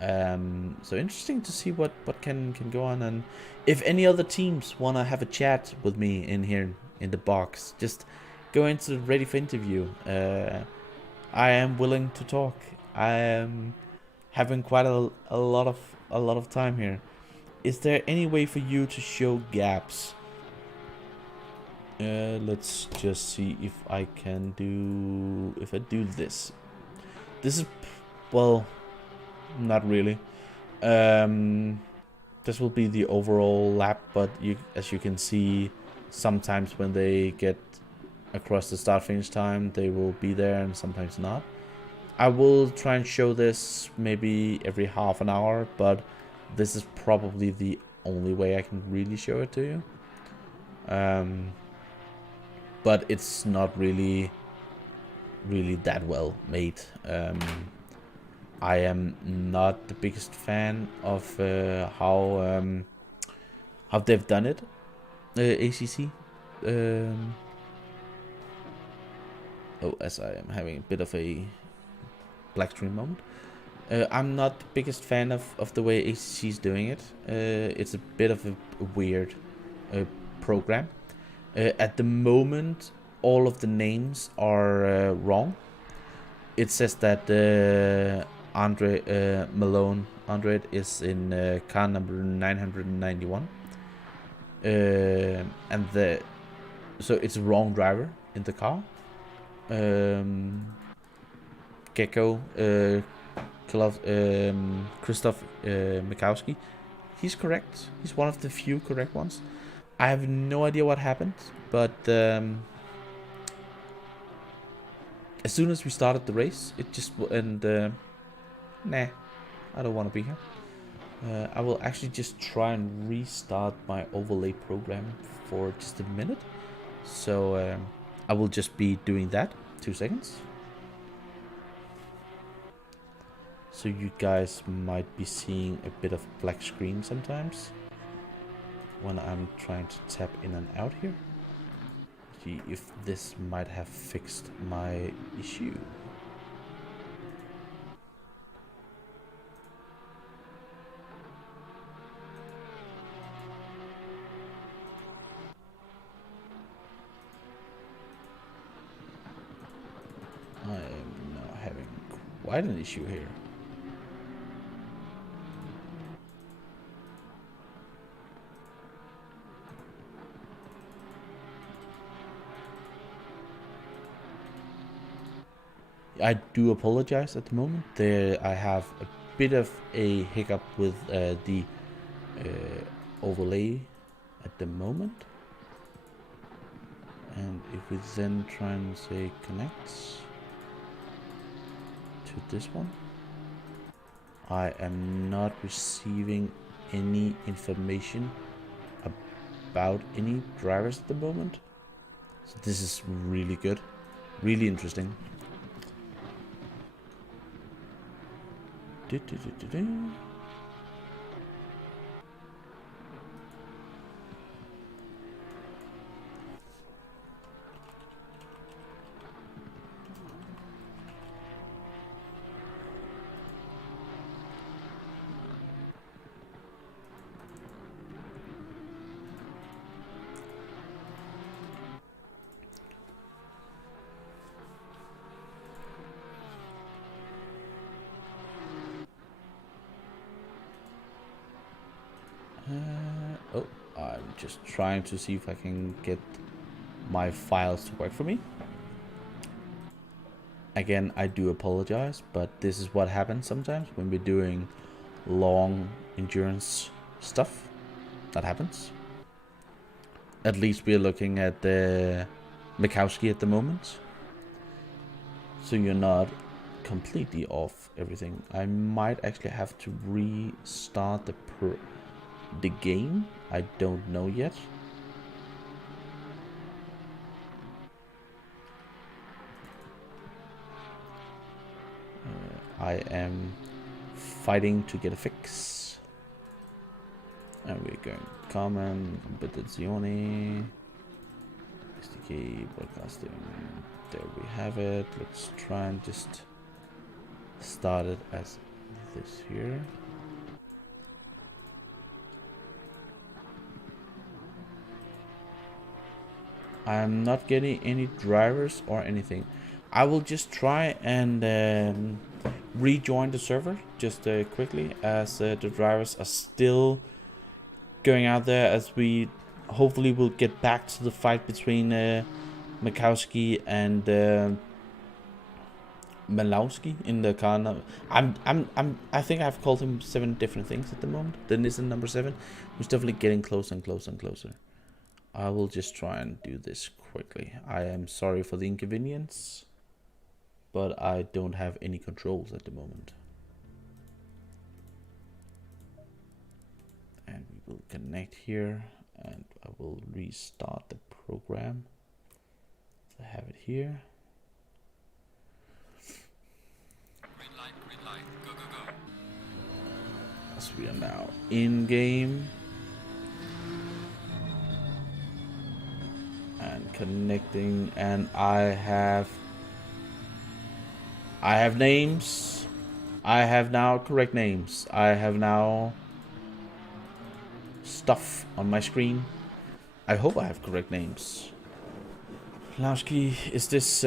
So interesting to see what can go on, and if any other teams wanna have a chat with me in here in the box, just go into ready for interview. I am willing to talk. I am having quite a lot of time here. Is there any way for you to show gaps Let's just see if I can do... If I do this. This is... Well, not really. This will be the overall lap, but as you can see, sometimes when they get across the start finish time, they will be there and sometimes not. I will try and show this maybe every half an hour, but this is probably the only way I can really show it to you. But it's not really that well made. I am not the biggest fan of how they've done it, ACC. Oh, as I am having a bit of a black screen moment. I'm not the biggest fan of the way ACC is doing it. It's a bit of a weird program. At the moment, all of the names are wrong. It says that Andre Malone is in car number 991, and so it's a wrong driver in the car. Gecko, Krzysztof Mikowski, he's correct. He's one of the few correct ones. I have no idea what happened, but as soon as we started the race, it just nah, I don't want to be here. I will actually just try and restart my overlay program for just a minute. So I will just be doing that. 2 seconds. So you guys might be seeing a bit of black screen sometimes when I'm trying to tap in and out here. See if this might have fixed my issue. I am now having quite an issue here. I do apologize at the moment. I have a bit of a hiccup with the overlay at the moment. And if we then try and say connects to this one, I am not receiving any information about any drivers at the moment. So this is really good, really interesting. Oh, I'm just trying to see if I can get my files to work for me. Again, I do apologize, but this is what happens sometimes when we're doing long endurance stuff. That happens. At least we're looking at the Mikowski at the moment, so you're not completely off everything. I might actually have to restart the game. I don't know yet. I am fighting to get a fix. And we're going common competizione SDK broadcasting. There we have it. Let's try and just start it as this here. I'm not getting any drivers or anything. I will just try and rejoin the server just quickly, as the drivers are still going out there, as we hopefully we'll get back to the fight between Mikowski and Malowski in the car. I think I've called him 7 different things at the moment. The Nissan number 7, who's definitely getting closer and closer and closer. I will just try and do this quickly. I am sorry for the inconvenience, but I don't have any controls at the moment. And we will connect here, and I will restart the program. I have it here. Green light, go, go, go. As we are now in game. And connecting, and I have names. I have now correct names. I have now stuff on my screen. I hope I have correct names. Lowski, is this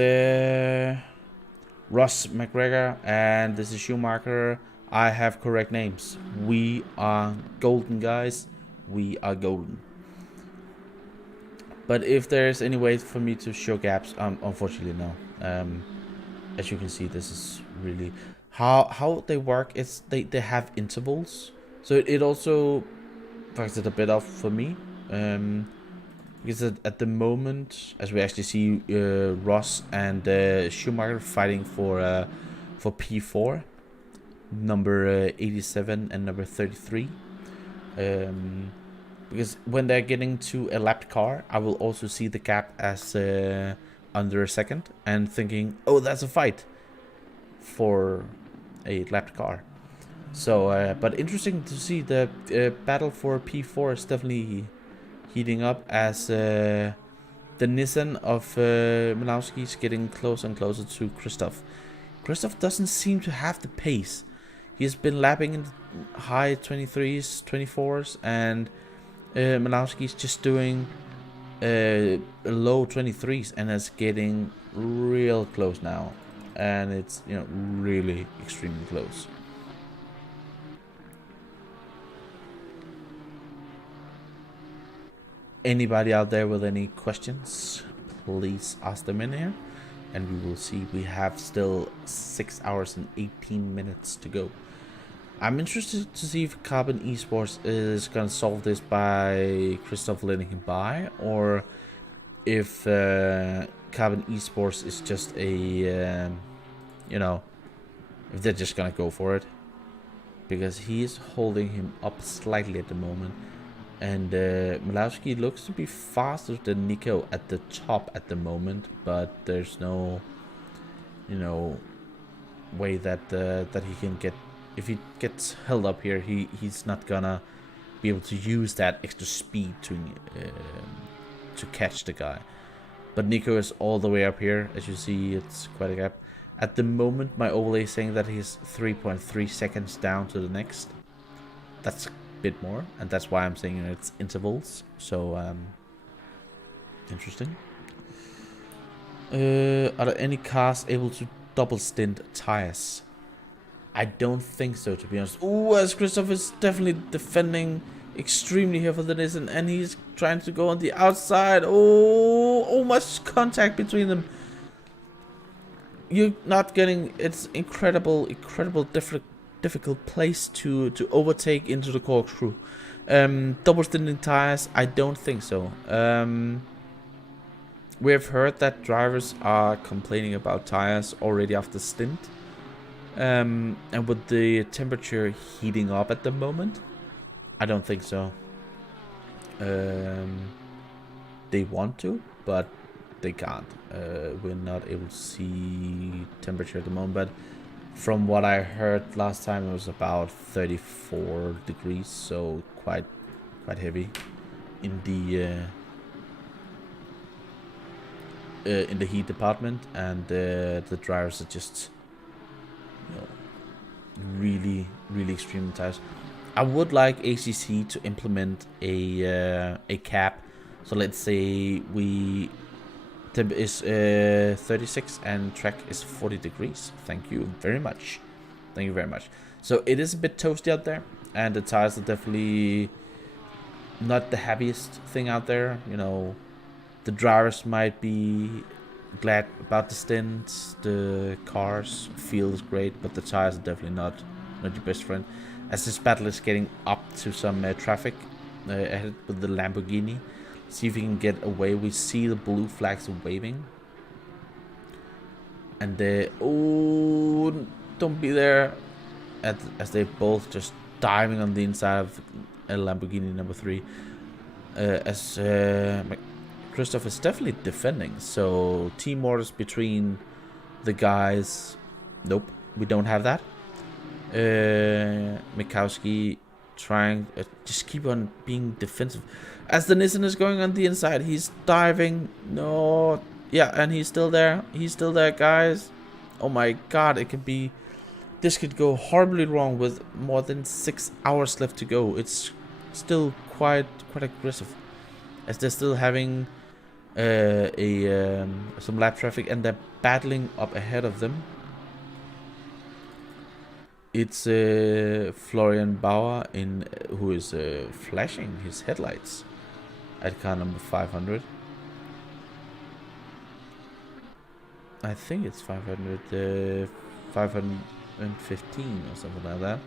Ross McGregor, and this is Schumacher. I have correct names. We are golden, guys. We are golden. But if there's any way for me to show gaps, unfortunately no. As you can see, this is really how they work. It's they have intervals, so it also fucks it a bit off for me. Because at the moment, as we actually see Ross and Schumacher fighting for P4, number 87 and number 33. Because when they're getting to a lapped car, I will also see the gap as under a second, and thinking, oh, that's a fight for a lapped car. So, but interesting to see the battle for P4 is definitely heating up as the Nissan of Malowski is getting closer and closer to Christoph. Christoph doesn't seem to have the pace. He's been lapping in the high 23s, 24s, and Malowski's just doing low 23s, and it's getting real close now, and it's, you know, really extremely close. Anybody out there with any questions, please ask them in here, and we will see. We have still 6 hours and 18 minutes to go. I'm interested to see if Carbon Esports is going to solve this by Christoph letting him by, or if Carbon Esports is just a, you know, if they're just going to go for it. Because he is holding him up slightly at the moment. And Malowski looks to be faster than Nico at the top at the moment, but there's no, you know, way that that he can get. If he gets held up here, he's not gonna be able to use that extra speed to catch the guy. But Nico is all the way up here. As you see, it's quite a gap. At the moment, my overlay is saying that he's 3.3 seconds down to the next. That's a bit more, and that's why I'm saying it's intervals. So, interesting. Are there any cars able to double stint tires? I don't think so, to be honest. Ooh, as Christoph is definitely defending extremely here for the Nissan, and he's trying to go on the outside. Oh, much contact between them. You're not getting. It's incredible difficult place to overtake into the corkscrew. Double stinting tires? I don't think so. We have heard that drivers are complaining about tires already after stint. And with the temperature heating up at the moment, I don't think so. They want to, but they can't. We're not able to see temperature at the moment, but from what I heard last time, it was about 34 degrees, so quite heavy in the heat department, and the drivers are just, you know, really extreme tires. I would like ACC to implement a cap. So let's say temp is 36 and track is 40 degrees. Thank you very much. Thank you very much. So it is a bit toasty out there, and the tires are definitely not the happiest thing out there. You know, the drivers might be glad about the stint. The cars feels great, but the tires are definitely not your best friend. As this battle is getting up to some traffic ahead with the Lamborghini, see if we can get away. We see the blue flags waving, and oh, don't be there. As they both just diving on the inside of a Lamborghini number 3. As Christoph is definitely defending, so team orders between the guys. Nope, we don't have that. Mikowski trying just keep on being defensive. As the Nissan is going on the inside, he's diving. No, yeah, and he's still there. He's still there, guys. Oh my god, it could be. This could go horribly wrong with more than 6 hours left to go. It's still quite aggressive, as they're still having some lap traffic, and they're battling up ahead of them. It's Florian Bauer who is flashing his headlights at car number 500. I think it's 500, 515 or something like that.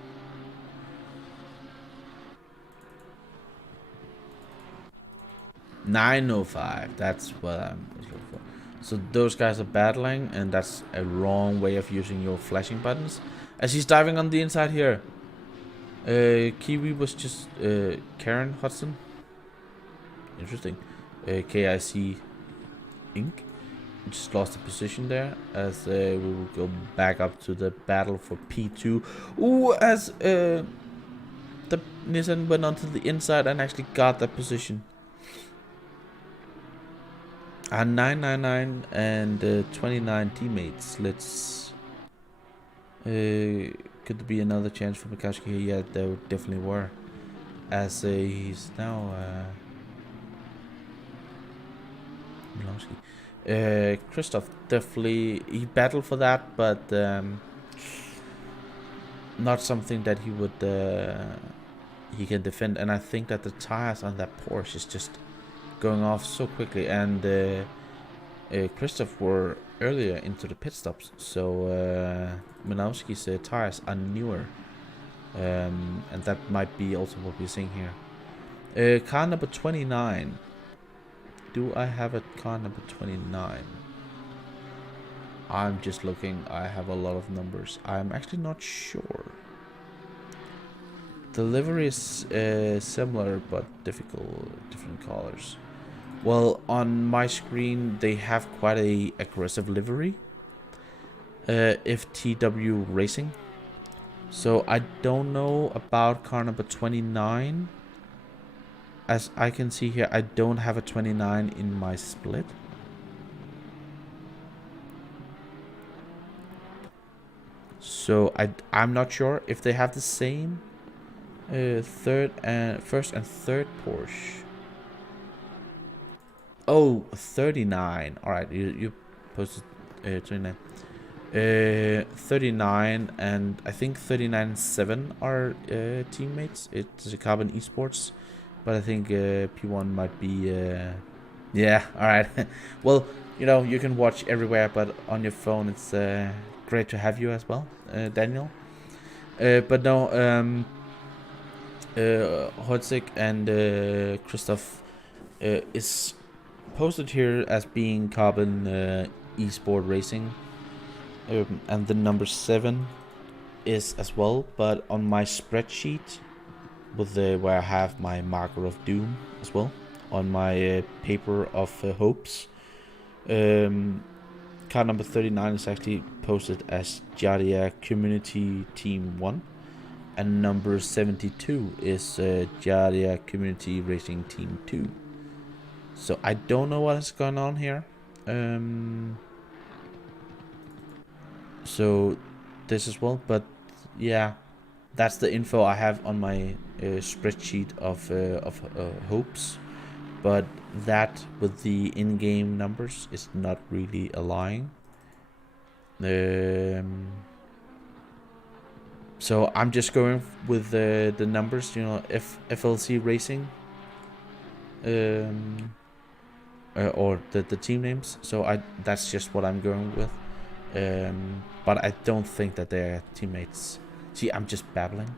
$905. That's what I'm looking for. So those guys are battling, and that's a wrong way of using your flashing buttons. As he's diving on the inside here, Kiwi was just Karen Hudson. Interesting. KIC Inc. Just lost the position there, as we will go back up to the battle for P2. Ooh, as the Nissan went onto the inside and actually got that position. 999 and 29 teammates. Let's. Could there be another chance for Mikowski here? Yeah, there definitely were. As he's now. Christoph definitely he battled for that, but not something that he would he can defend. And I think that the tires on that Porsche is just going off so quickly, and Christoph were earlier into the pit stops, so Manowski's tires are newer, and that might be also what we're seeing here. Car number 29. Do I have a car number 29? I'm just looking. I have a lot of numbers. I'm actually not sure. The livery is similar but different colors. Well, on my screen they have quite a aggressive livery. FTW Racing. So I don't know about car number 29. As I can see here, I don't have a 29 in my split. So I'm not sure if they have the same first and third Porsche. Oh, 39. All right, you posted 29. 39 and I think 39 and 7 are teammates. It's a Carbon Esports. But I think P1 might be, yeah, alright. Well, you know, you can watch everywhere, but on your phone it's great to have you as well, Daniel. But no, Hodzik and Christoph is posted here as being Carbon Esport Racing. And the number 7 is as well, but on my spreadsheet, with where I have my marker of doom as well on my paper of hopes. Car number 39 is actually posted as Jardia Community Team 1, and number 72 is Jardia Community Racing Team 2. So I don't know what is going on here. So this as well, but yeah, that's the info I have on my spreadsheet of hopes, but that with the in-game numbers is not really aligning. So I'm just going with the numbers. You know, FLC Racing or the team names. So that's just what I'm going with. But I don't think that they're teammates. See, I'm just babbling.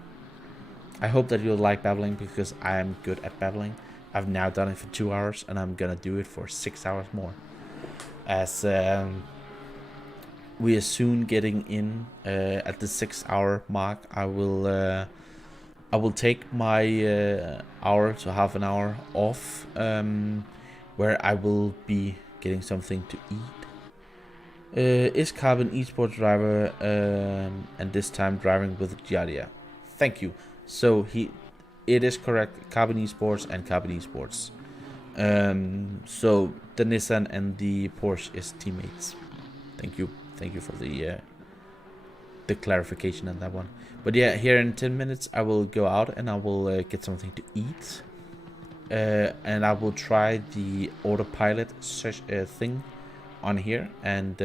I hope that you'll like babbling because I am good at babbling. I've now done it for 2 hours and I'm gonna do it for 6 hours more. As we are soon getting in at the 6 hour mark, I will take my hour to half an hour off, where I will be getting something to eat. Is Carbon esports driver, and this time driving with Giadia. Thank you. So it is correct, Carbon esports and Carbon esports. So the Nissan and the Porsche is teammates. Thank you for the clarification on that one. But yeah, here in 10 minutes I will go out and I will get something to eat, and I will try the autopilot thing on here. And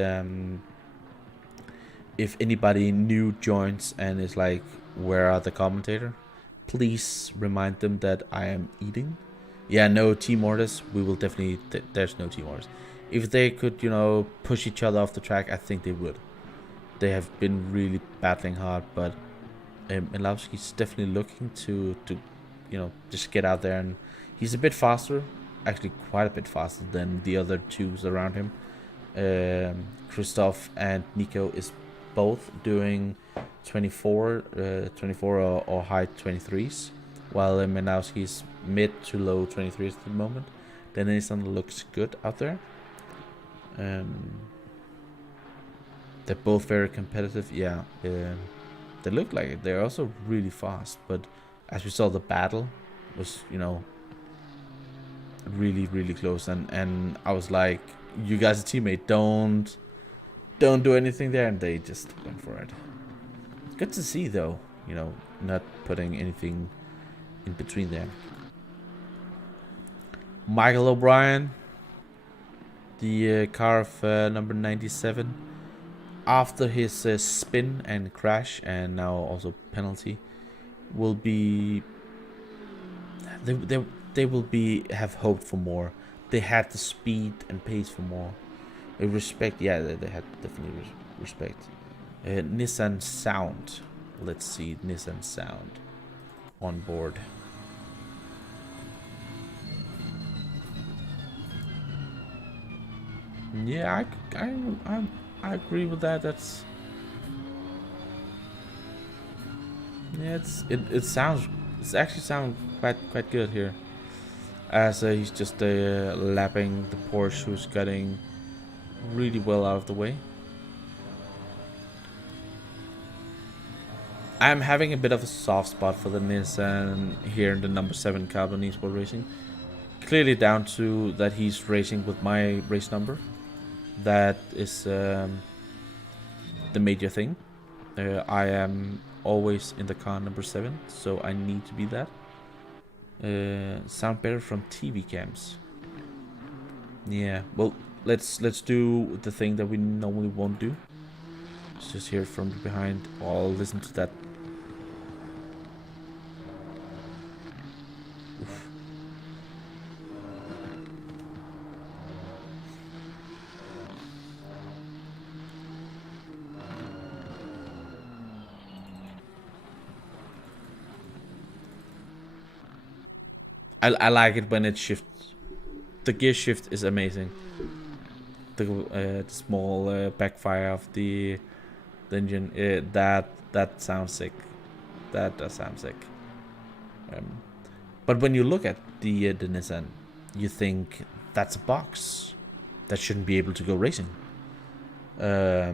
if anybody new joins and is like, where are the commentator, please remind them that I am eating. Yeah, no team orders. We will definitely there's no team orders. If they could, push each other off the track, I think they would. They have been really battling hard, but Milowski's definitely looking to just get out there, and he's a bit faster, actually quite a bit faster than the other twos around him. Christoph and Nico is both doing 24 or high 23s, while Milowski is mid to low 23s at the moment. Then Nissan looks good out there. They're both very competitive. Yeah, they look like it. They're also really fast, but as we saw, the battle was really really close, and I was like, you guys are teammate, don't do anything there, and they just went for it. Good to see though, not putting anything in between there. Michael O'Brien, the car of number 97, after his spin and crash and now also penalty, will be they will be have hoped for more. They had the speed and pace for more. Respect, yeah, they had definitely respect. Nissan sound. Let's see Nissan sound on board. Yeah, I agree with that. That's it actually sounds quite good here, as he's just lapping the Porsche, who's getting really well out of the way. I'm having a bit of a soft spot for the Nissan here in the number 7 Carbon Esport Racing. Clearly down to that he's racing with my race number. That is the major thing. I am always in the car number 7, so I need to be that. Sound better from TV cams. Yeah, well, let's do the thing that we normally won't do. Let's just hear it from behind. I'll listen to that. Oof. I like it when it shifts. The gear shift is amazing. The small backfire of the engine, that sounds sick. That does sound sick. But when you look at the Nissan, you think that's a box that shouldn't be able to go racing. I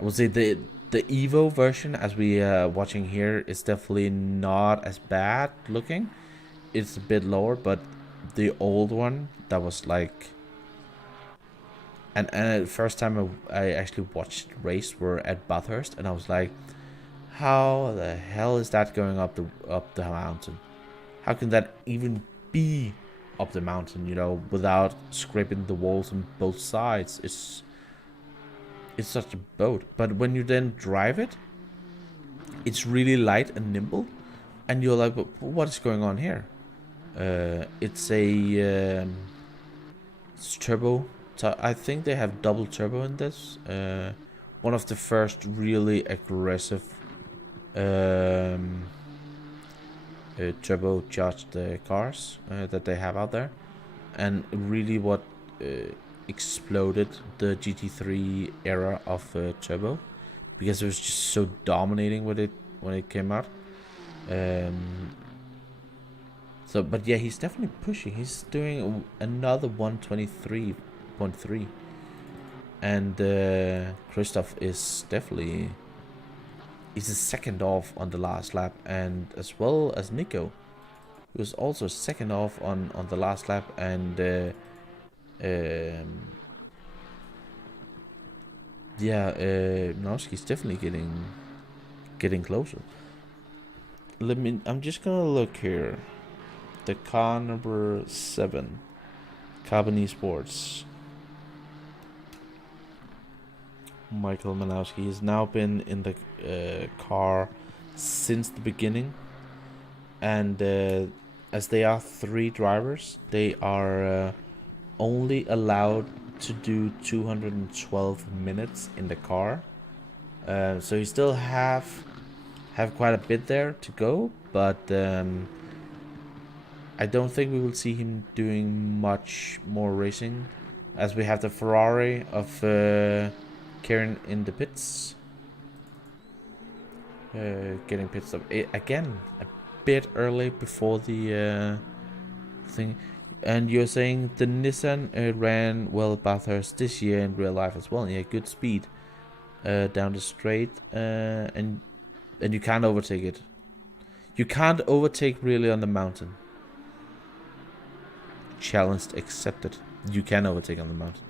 would say the Evo version, as we are watching here, is definitely not as bad looking. It's a bit lower, but the old one that was like, and the first time I actually watched race were at Bathurst, and I was like, how the hell is that going up the mountain? How can that even be up the mountain, without scraping the walls on both sides? It's such a boat. But when you then drive it, it's really light and nimble, and you're like, but what is going on here? It's a it's turbo. I think they have double turbo in this. One of the first really aggressive turbocharged cars that they have out there, and really what exploded the GT3 era of turbo, because it was just so dominating with it when it came out. So, but yeah, he's definitely pushing. He's doing another 123.3, and Christoph is definitely, he's a second off on the last lap, and as well as Nico, who was also second off on the last lap, and Nowski's definitely getting closer. I'm just gonna look here. The car number 7, Carbon Esports. Michael Manowski has now been in the car since the beginning, and as they are 3 drivers, they are only allowed to do 212 minutes in the car. So you still have quite a bit there to go, but I don't think we will see him doing much more racing, as we have the Ferrari of Kieran in the pits. Getting pit stop again a bit early before the thing. And you're saying the Nissan ran well at Bathurst this year in real life as well. Yeah, good speed down the straight, and you can't overtake it. You can't overtake really on the mountain. Challenge accepted. You can overtake on the mountain.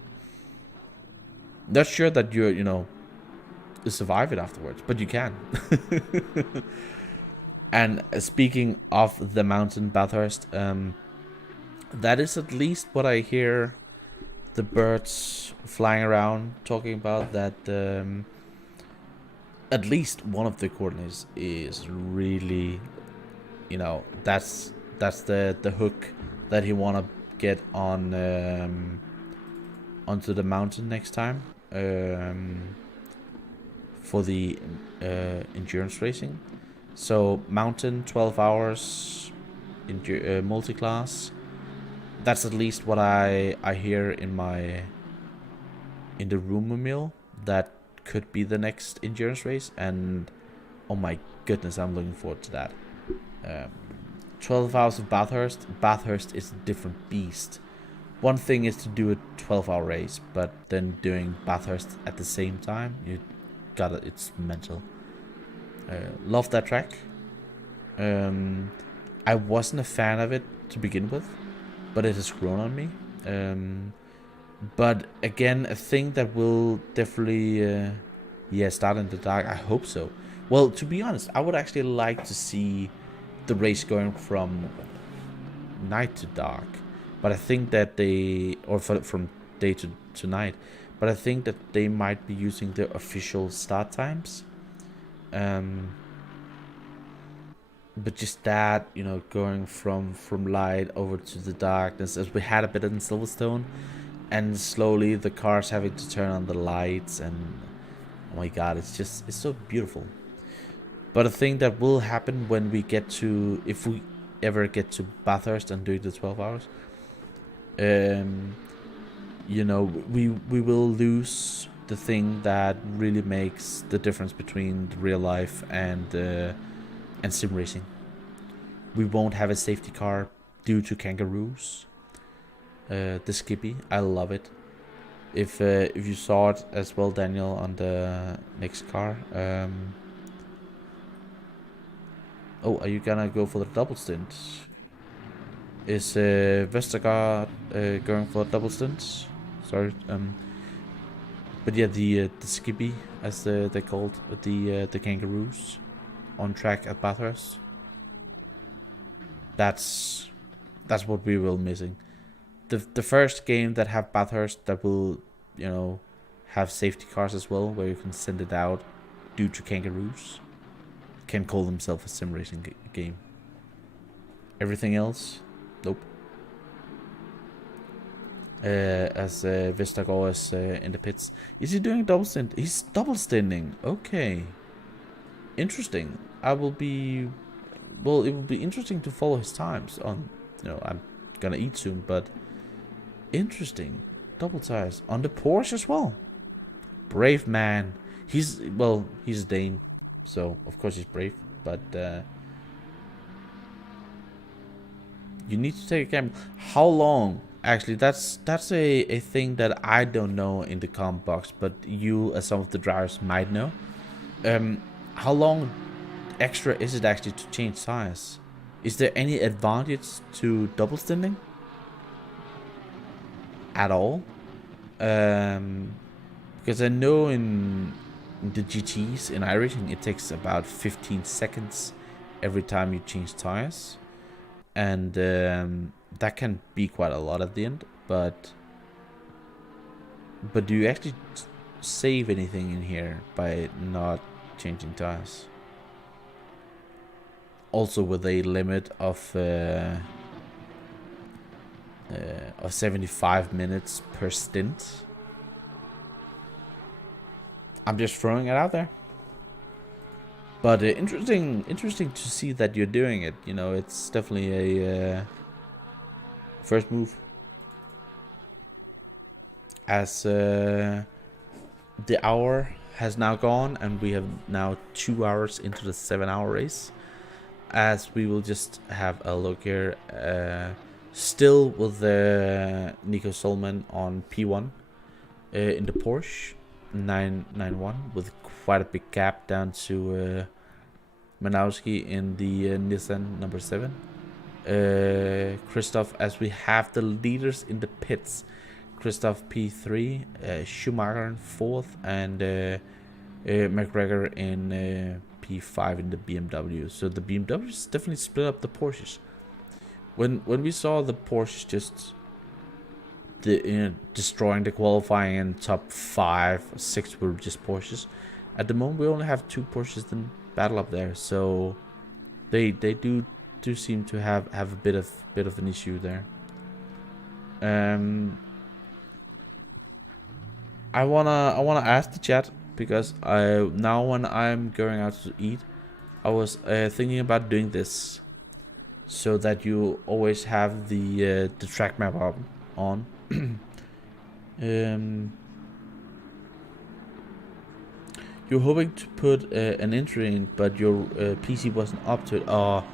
Not sure that you survive it afterwards, but you can. And speaking of the mountain, Bathurst, that is at least what I hear the birds flying around talking about, that at least one of the coordinates is really, that's the hook that he wanna get on onto the mountain next time for the endurance racing. So mountain 12 hours multi-class. That's at least what I hear in the rumor mill. That could be the next endurance race, and oh my goodness, I'm looking forward to that. 12 hours of Bathurst. Bathurst is a different beast. One thing is to do a 12-hour race, but then doing Bathurst at the same time, it's mental. Love that track. I wasn't a fan of it to begin with, but it has grown on me. But again, a thing that will definitely start in the dark. I hope so. Well, to be honest, I would actually like to see the race going from night to dark, but I think that from day to night, but I think that they might be using the official start times. But just that, going from light over to the darkness, as we had a bit in Silverstone, and slowly the cars having to turn on the lights, and oh my god, it's so beautiful. But a thing that will happen when we get to, if we ever get to Bathurst and do the 12 hours, we will lose the thing that really makes the difference between real life and sim racing. We won't have a safety car due to kangaroos. The Skippy, I love it. If you saw it as well, Daniel, on the next car. Oh, are you gonna go for the double stint? Is Vestergaard going for a double stint? Sorry. But yeah, the Skippy, as they called the kangaroos, on track at Bathurst. That's what we will missing. The first game that have Bathurst that will have safety cars as well, where you can send it out due to kangaroos, can call themselves a sim racing game. Everything else, Nope. As Vestergaard is in the pits. Is he doing double stint? He's double stinting. Okay. Interesting. I will be... Well, it will be interesting to follow his times on... You know, I'm gonna eat soon, but... Interesting. Double tires. On the Porsche as well. Brave man. He's... Well, he's a Dane. So, of course he's brave. But, you need to take a gamble. How long? Actually, that's a thing that I don't know in the comment box, but you, as some of the drivers, might know. How long extra is it actually to change tires? Is there any advantage to double stinting? At all? Because I know in the GTs in iRacing it takes about 15 seconds every time you change tires. And that can be quite a lot at the end, but do you actually save anything in here by not changing tires? Also with a limit of 75 minutes per stint. I'm just throwing it out there. But interesting to see that you're doing it. You know, it's definitely a first move. As the hour has now gone, and we have now 2 hours into the 7-hour race. As we will just have a look here, still with Nico Solman on P1 in the Porsche 991 with quite a big gap down to Manowski in the Nissan number 7. Christoph, as we have the leaders in the pits, Christoph P3, Schumacher in 4th, and McGregor in P5 in the BMW. So the BMWs definitely split up the Porsches. When we saw the Porsches just destroying the qualifying and top 5 or 6 were just Porsches. At the moment we only have 2 Porsches in battle up there, so they do seem to have a bit of an issue there. I wanna ask the chat, because now when I'm going out to eat, I was thinking about doing this so that you always have the track map up on. You're hoping to put an entry in, but your PC wasn't up to it. Oh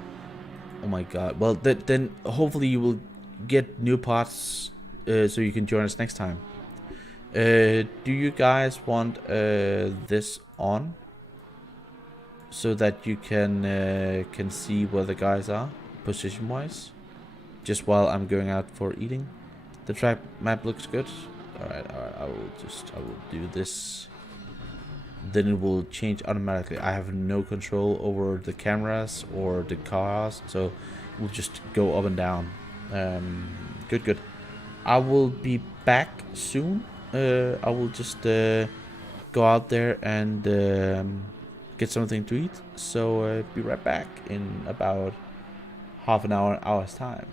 my god. Well, then hopefully you will get new parts so you can join us next time. Do you guys want this on so that you can see where the guys are position wise, just while I'm going out for eating? The track map looks good. All right. I will do this. Then it will change automatically. I have no control over the cameras or the cars, so we'll just go up and down. Good. I will be back soon. I will just go out there and get something to eat. So be right back in about half an hour's time.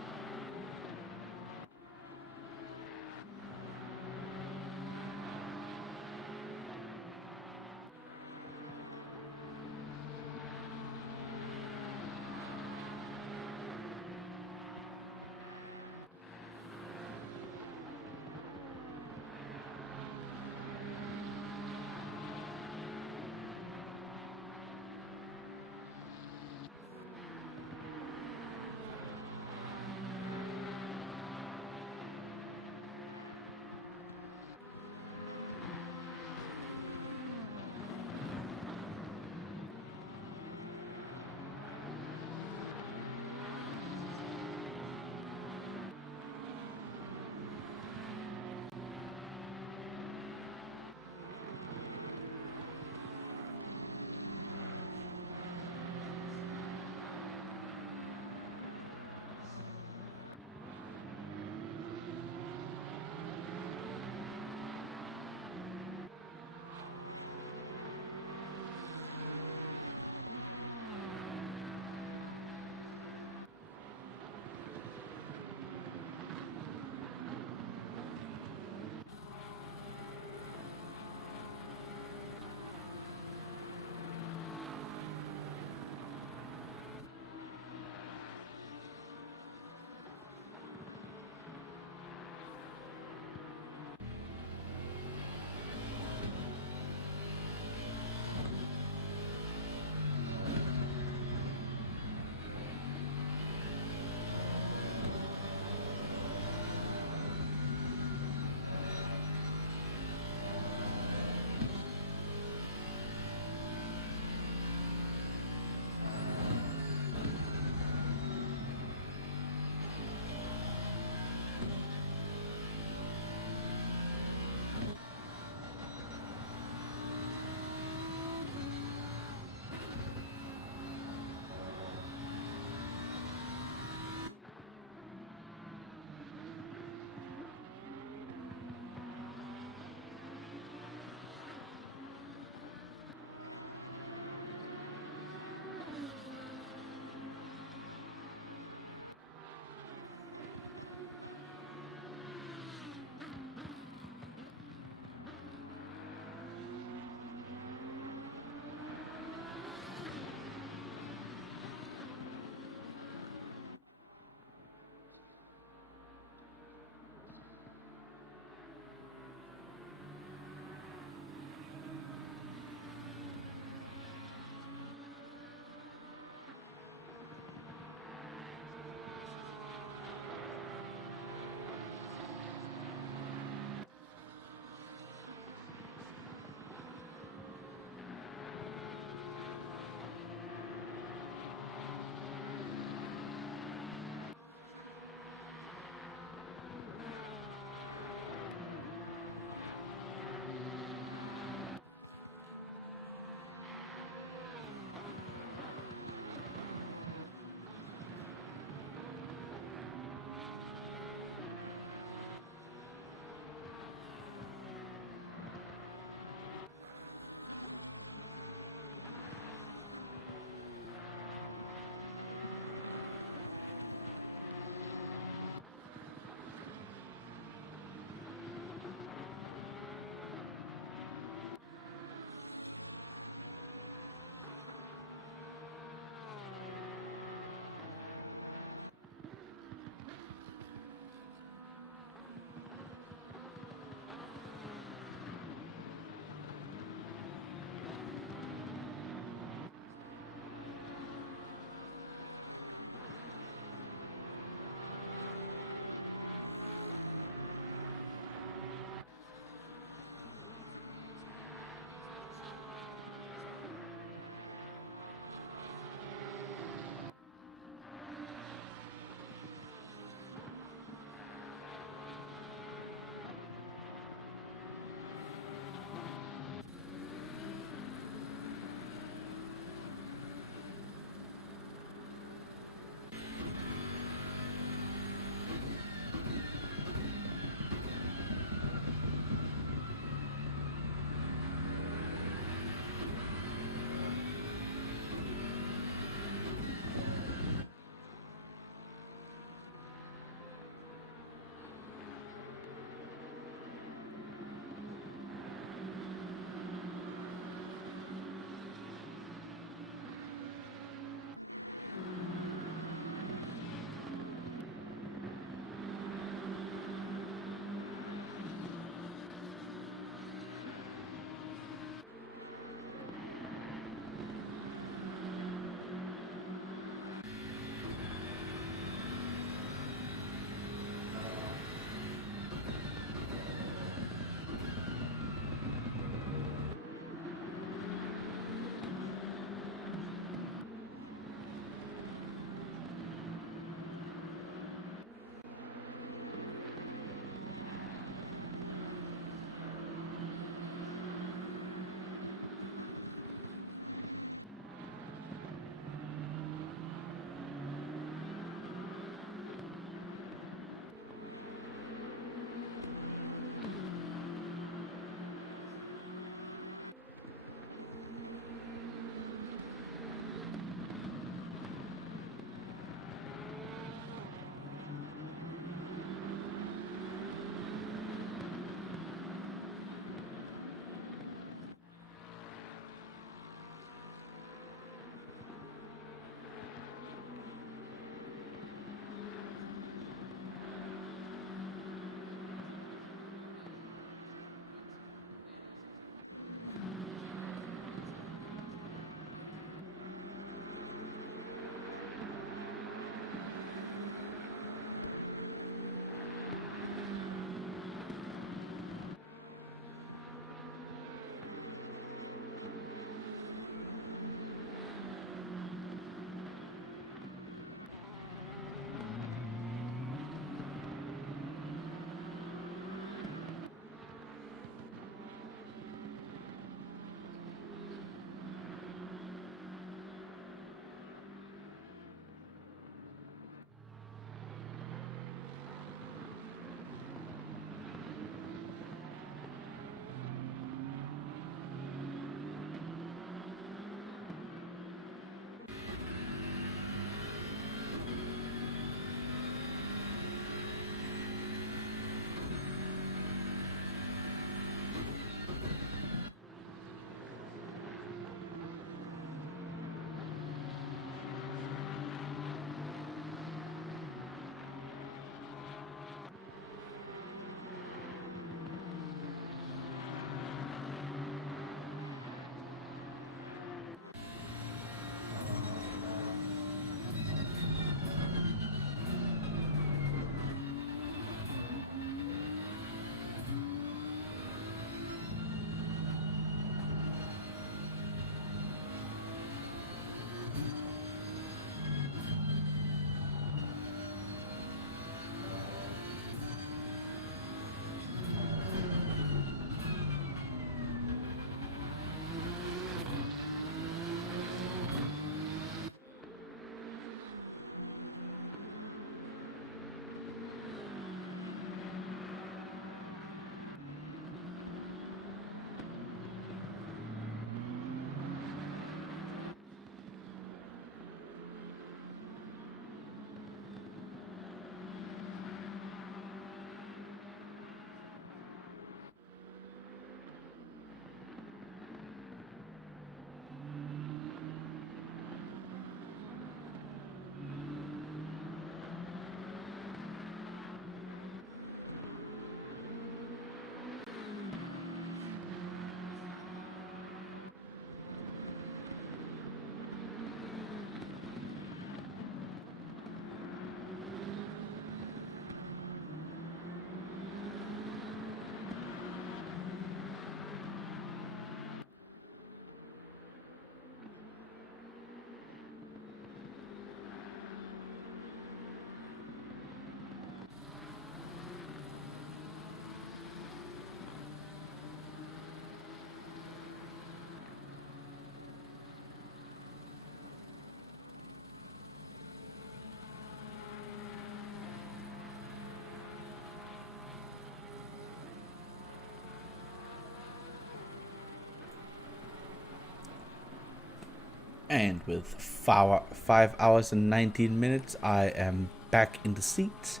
And with 5 hours and 19 minutes, I am back in the seat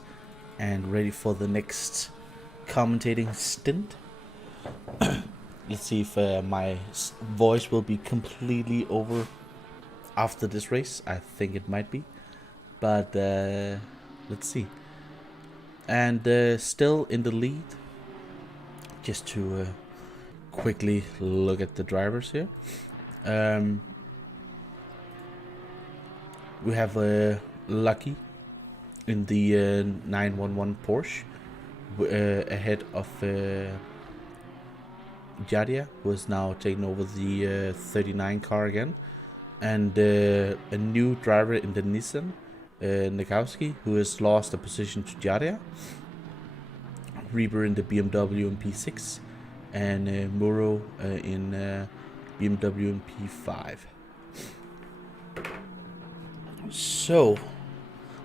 and ready for the next commentating stint. Let's see if my voice will be completely over after this race. I think it might be, but let's see. And still in the lead, just to quickly look at the drivers here. We have Lucky in the 911 Porsche ahead of Jadia, who is now taking over the 39 car again, and a new driver in the Nissan, Nikowski, who has lost a position to Jadia. Reber in the BMW and P6, and Muro in BMW and P5. So,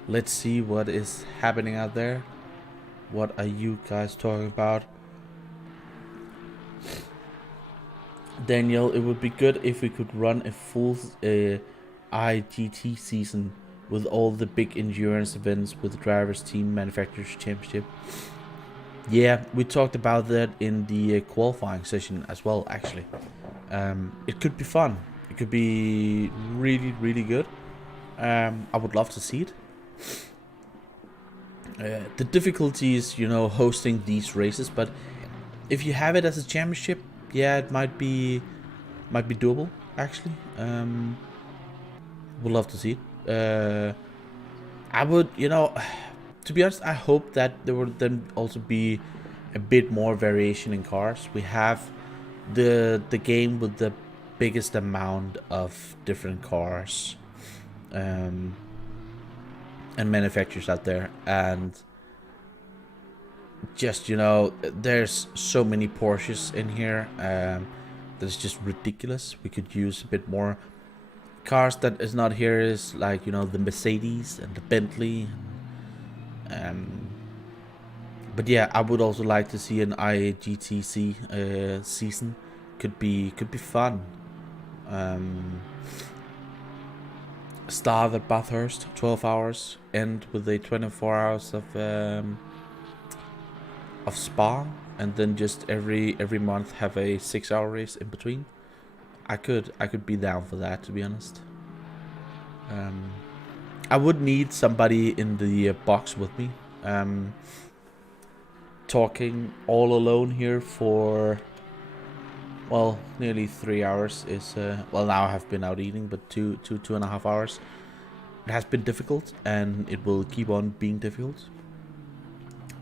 let's see what is happening out there. What are you guys talking about? Daniel, it would be good if we could run a full IGT season with all the big endurance events with the drivers, team, manufacturers, championship. Yeah, we talked about that in the qualifying session as well, actually. It could be fun. It could be really, really good. I would love to see it. The difficulty is, hosting these races, but if you have it as a championship, yeah, it might be doable, actually. Would love to see it. I would, to be honest, I hope that there would then also be a bit more variation in cars. We have the game with the biggest amount of different cars and manufacturers out there, and just there's so many Porsches in here that's just ridiculous. We could use a bit more cars that is not here, is like the Mercedes and the Bentley, but yeah, I would also like to see an IGTC season. Could be fun. Start at Bathurst, 12 hours, end with a 24 hours of Spa, and then just every month have a 6-hour race in between. I could be down for that, to be honest. I would need somebody in the box with me. Talking all alone here for nearly 3 hours is now I have been out eating, but two and a half hours. It has been difficult, and it will keep on being difficult.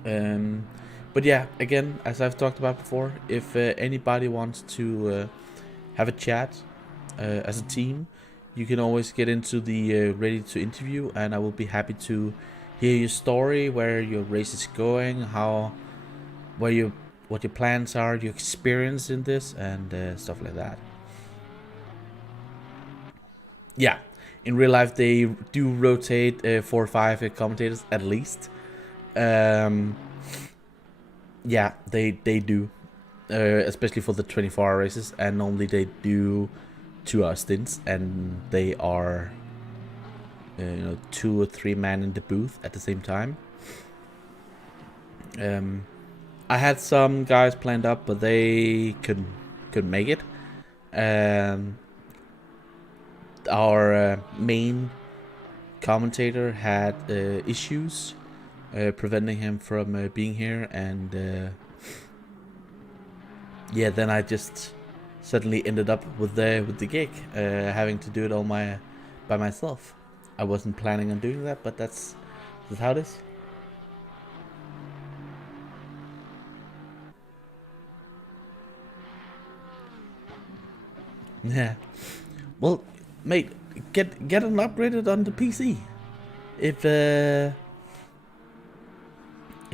But yeah, again, as I've talked about before, if anybody wants to have a chat as a team, you can always get into the ready to interview, and I will be happy to hear your story, where your race is going, what your plans are, your experience in this, and stuff like that. Yeah, in real life they do rotate 4 or 5 commentators at least. Yeah, they do, especially for the 24-hour races, and normally they do 2-hour stints, and they are 2 or 3 men in the booth at the same time. I had some guys planned up, but they couldn't make it. Our main commentator had issues preventing him from being here, and yeah, then I just suddenly ended up with the gig, having to do it all by myself. I wasn't planning on doing that, but that's how it is. Yeah, well, mate, get an upgraded on the PC. If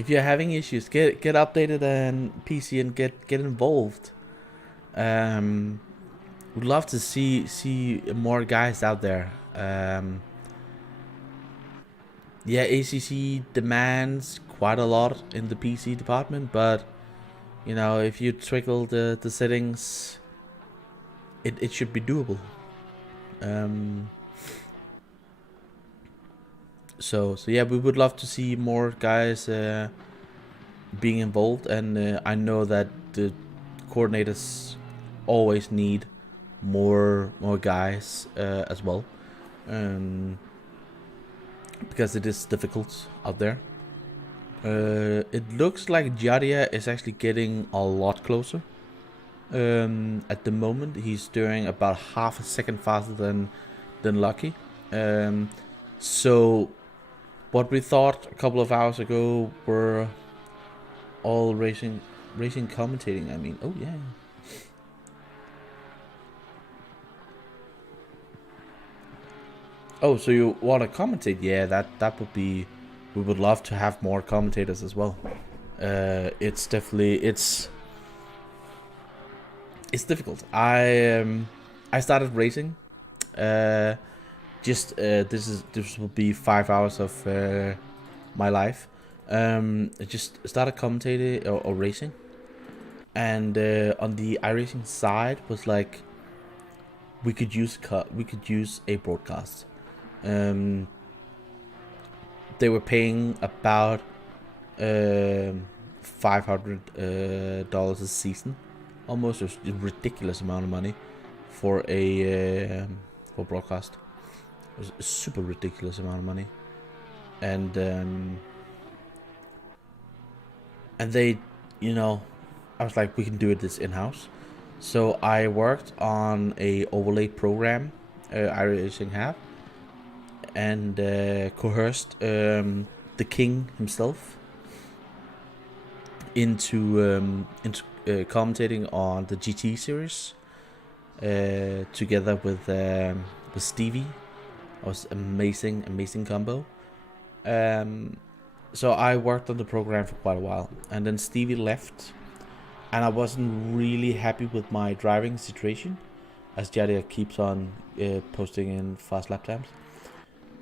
you're having issues, get updated on PC and get involved. Would love to see more guys out there. Yeah, ACC demands quite a lot in the PC department, but if you twiddle the settings, it should be doable. So yeah, we would love to see more guys being involved, and I know that the coordinators always need more guys as well, because it is difficult out there. It looks like Jadia is actually getting a lot closer. At the moment, he's doing about half a second faster than Lucky. So what we thought a couple of hours ago were all racing commentating. I mean, oh yeah. Oh, so you want to commentate? Yeah, that would be. We would love to have more commentators as well. It's definitely it's difficult. I started racing. This will be 5 hours of my life. I just started commentating or racing, and on the iRacing side was like we could use a broadcast. They were paying about $500 a season, almost a ridiculous amount of money for a broadcast. It was a super ridiculous amount of money, and they, you know, I was like, we can do this in house. So I worked on a overlay program, iRacing have, and coerced the king himself into commentating on the GT series together with Stevie. It was amazing combo. So I worked on the program for quite a while, and then Stevie left, and I wasn't really happy with my driving situation, as Jadia keeps on posting in fast lap times.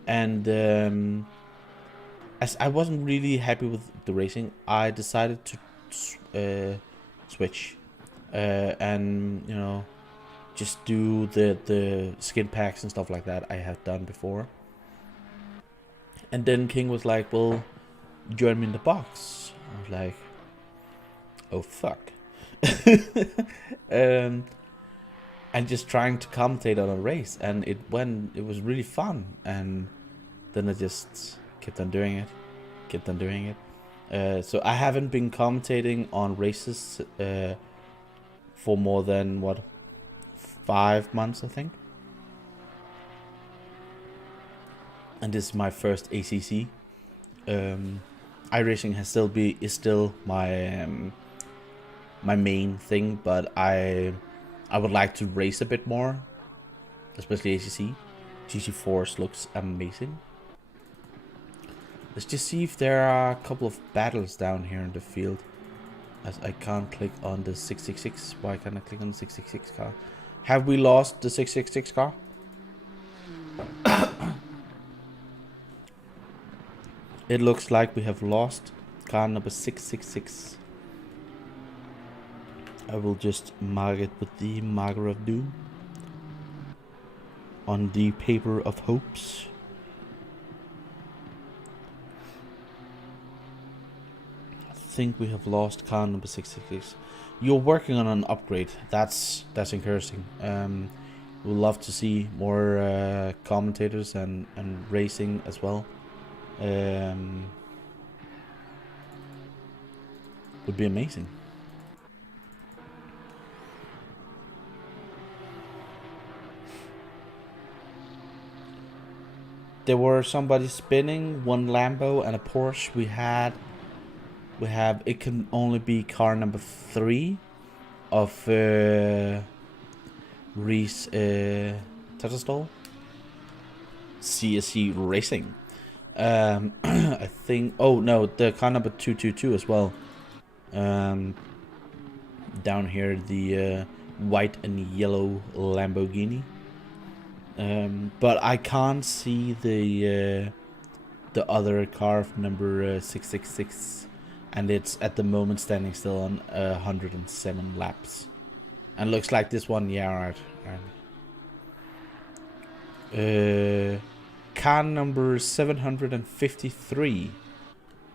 And as I wasn't really happy with the racing, I decided to switch and, you know, just do the skin packs and stuff like that I have done before. And then King was like, well, join me in the box. I was like, oh fuck. And just trying to commentate on a race, and it was really fun, and then I just kept on doing it. So I haven't been commentating on races for more than 5 months, I think. And this is my first ACC. iRacing is still my my main thing, but I would like to race a bit more, especially ACC. GC Force looks amazing. Let's just see if there are a couple of battles down here in the field, as I can't click on the 666. Why can't I click on the 666 car? Have we lost the 666 car? It looks like we have lost car number 666. I will just mark it with the marker of doom on the paper of hopes. I think we have lost car number 666. You're working on an upgrade. That's encouraging. We'd love to see more commentators and racing as well. Would be amazing. There were somebody spinning, one Lambo and a Porsche. We have it can only be car number 3 of Reese Tatterstall CSC Racing. I think, oh no, the car number 222 as well. Down here, the white and yellow Lamborghini. But I can't see the other car of number 666, and it's at the moment standing still on 107 laps. And looks like this one, yeah, alright. Car number 753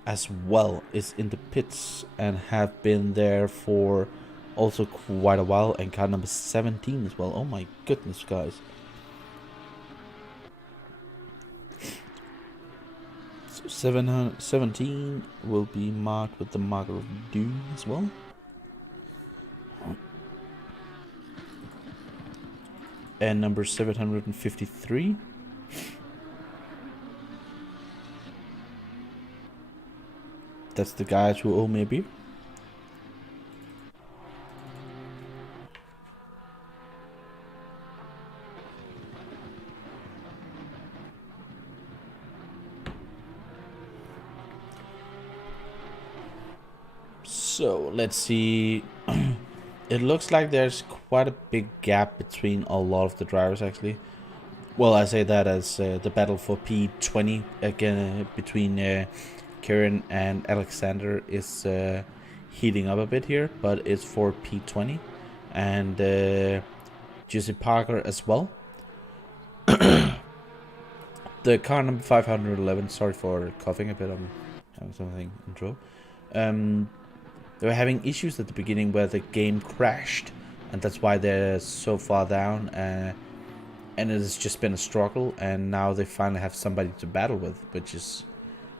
as well is in the pits and have been there for also quite a while, and car number 17 as well. Oh my goodness, guys. So 717 will be marked with the marker of doom as well. And number 753. That's the guys who owe me a beer. So let's see. It looks like there's quite a big gap between a lot of the drivers, actually. Well, I say that as the battle for P20 again between Kieran and Alexander is heating up a bit here, but it's for P20 and Jesse Parker as well. The car number 511. Sorry for coughing a bit. I'm having something in throat. They were having issues at the beginning where the game crashed, and that's why they're so far down. And it has just been a struggle, and now they finally have somebody to battle with, which is,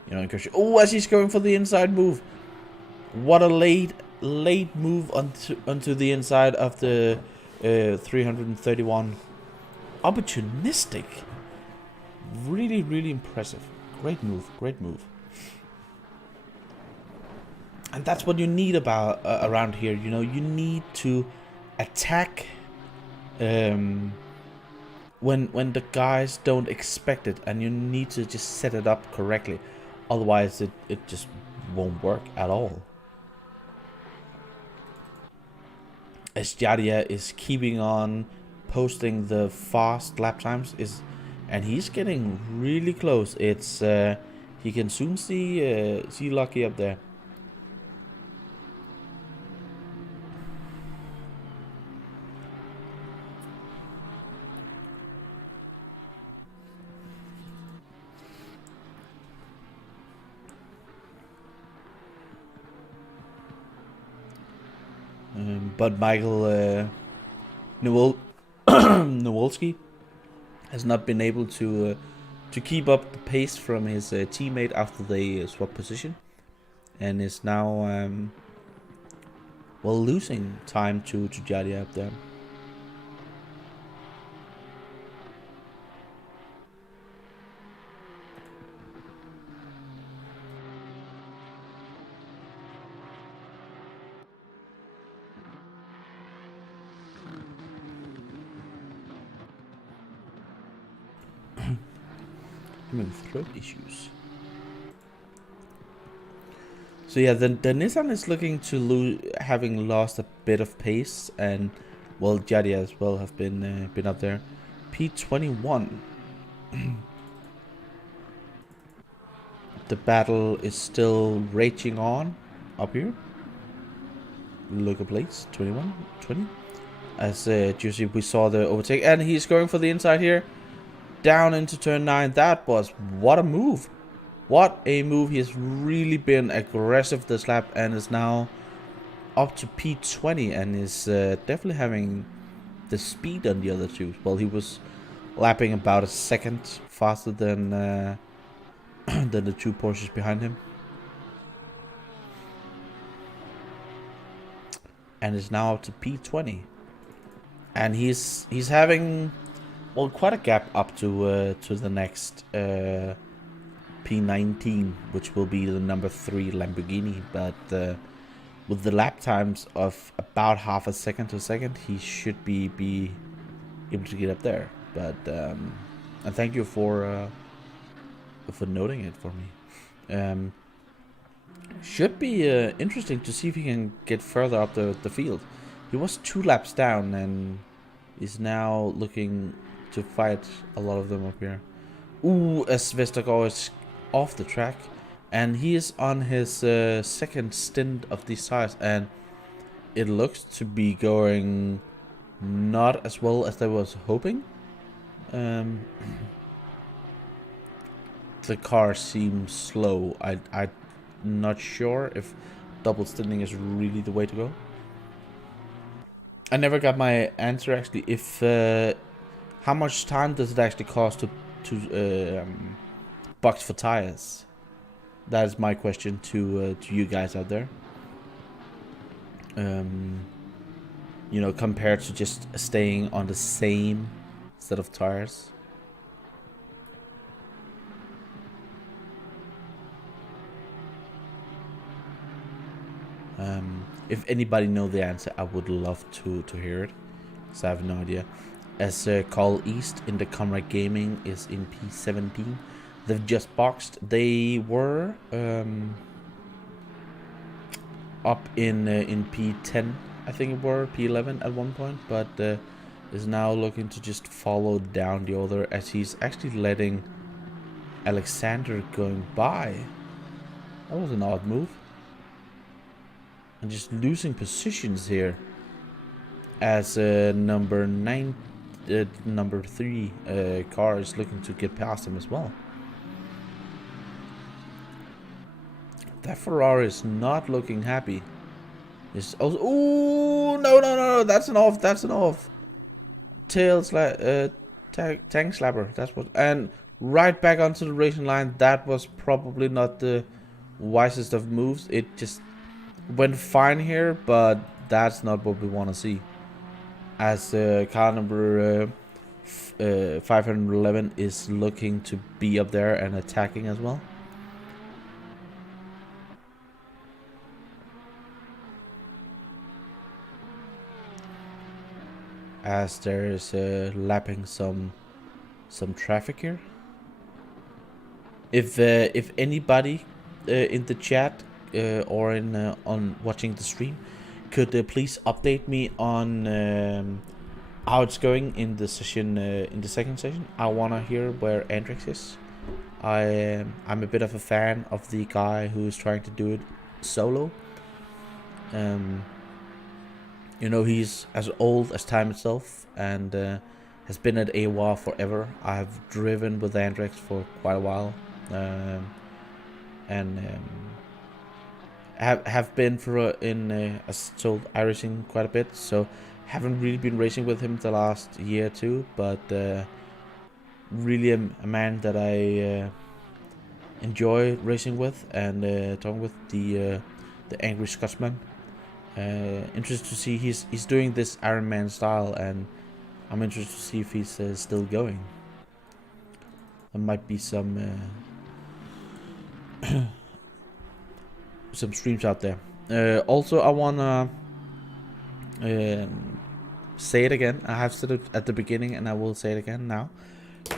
you know, encouraging. Oh, as he's going for the inside move. What a late move onto the inside of the 331. Opportunistic. Really, really impressive. Great move. Great move. And that's what you need about around here. You know, you need to attack when the guys don't expect it, and you need to just set it up correctly. Otherwise, it just won't work at all. As Jadia is keeping on posting the fast lap times, and he's getting really close. It's he can soon see Lucky up there. But Michael Nowolski has not been able to keep up the pace from his teammate after they swapped position, and is now well, losing time to Jadia up there. Throat issues. So yeah, the Nissan is looking to having lost a bit of pace, and well, Jadia as well have been up there. P21. The battle is still raging on up here. Local plates 21, 20. As Juicy, we saw the overtake, and he's going for the inside here. Down into turn 9. That was what a move. What a move. He has really been aggressive this lap, and is now up to P20, and is definitely having the speed on the other two. Well, he was lapping about a second faster than than the two Porsches behind him, and is now up to P20, and he's having, well, quite a gap up to the next P19, which will be the number 3 Lamborghini. But with the lap times of about half a second to a second, he should be able to get up there. But and thank you for noting it for me. Should be interesting to see if he can get further up the field. He was 2 laps down and is now looking to fight a lot of them up here. Ooh, as Vestergaard is off the track, and he is on his second stint of these tires, and it looks to be going not as well as they was hoping. Um, the car seems slow. I'm not sure if double standing is really the way to go. I never got my answer actually. If how much time does it actually cost to box for tires? That is my question to you guys out there. You know, compared to just staying on the same set of tires. If anybody know the answer, I would love to hear it, because I have no idea. As Call East in the Comrade Gaming is in P17. They've just boxed. They were up in P10, I think it were P11 at one point, but is now looking to just follow down the order, as he's actually letting Alexander going by. That was an odd move. And just losing positions here, as number 3 car is looking to get past him as well. That Ferrari is not looking happy. It's also, ooh, no, that's an off, tank slapper, that's what, and right back onto the racing line. That was probably not the wisest of moves. It just went fine here, but that's not what we want to see. As car number 511 is looking to be up there and attacking as well. As there is lapping some traffic here. If anybody in the chat or in on watching the stream could please update me on how it's going in the session, in the second session. I wanna hear where Andrex is. I'm a bit of a fan of the guy who is trying to do it solo. You know, he's as old as time itself, and has been at AWA forever. I've driven with Andrex for quite a while, and have been for as told iRacing quite a bit. So haven't really been racing with him the last year or two, but really a man that I enjoy racing with, and talking with the angry Scotsman. Interested to see he's doing this Ironman style, and I'm interested to see if he's still going. There might be some some streams out there. Also, I wanna say it again. I have said it at the beginning, and I will say it again now.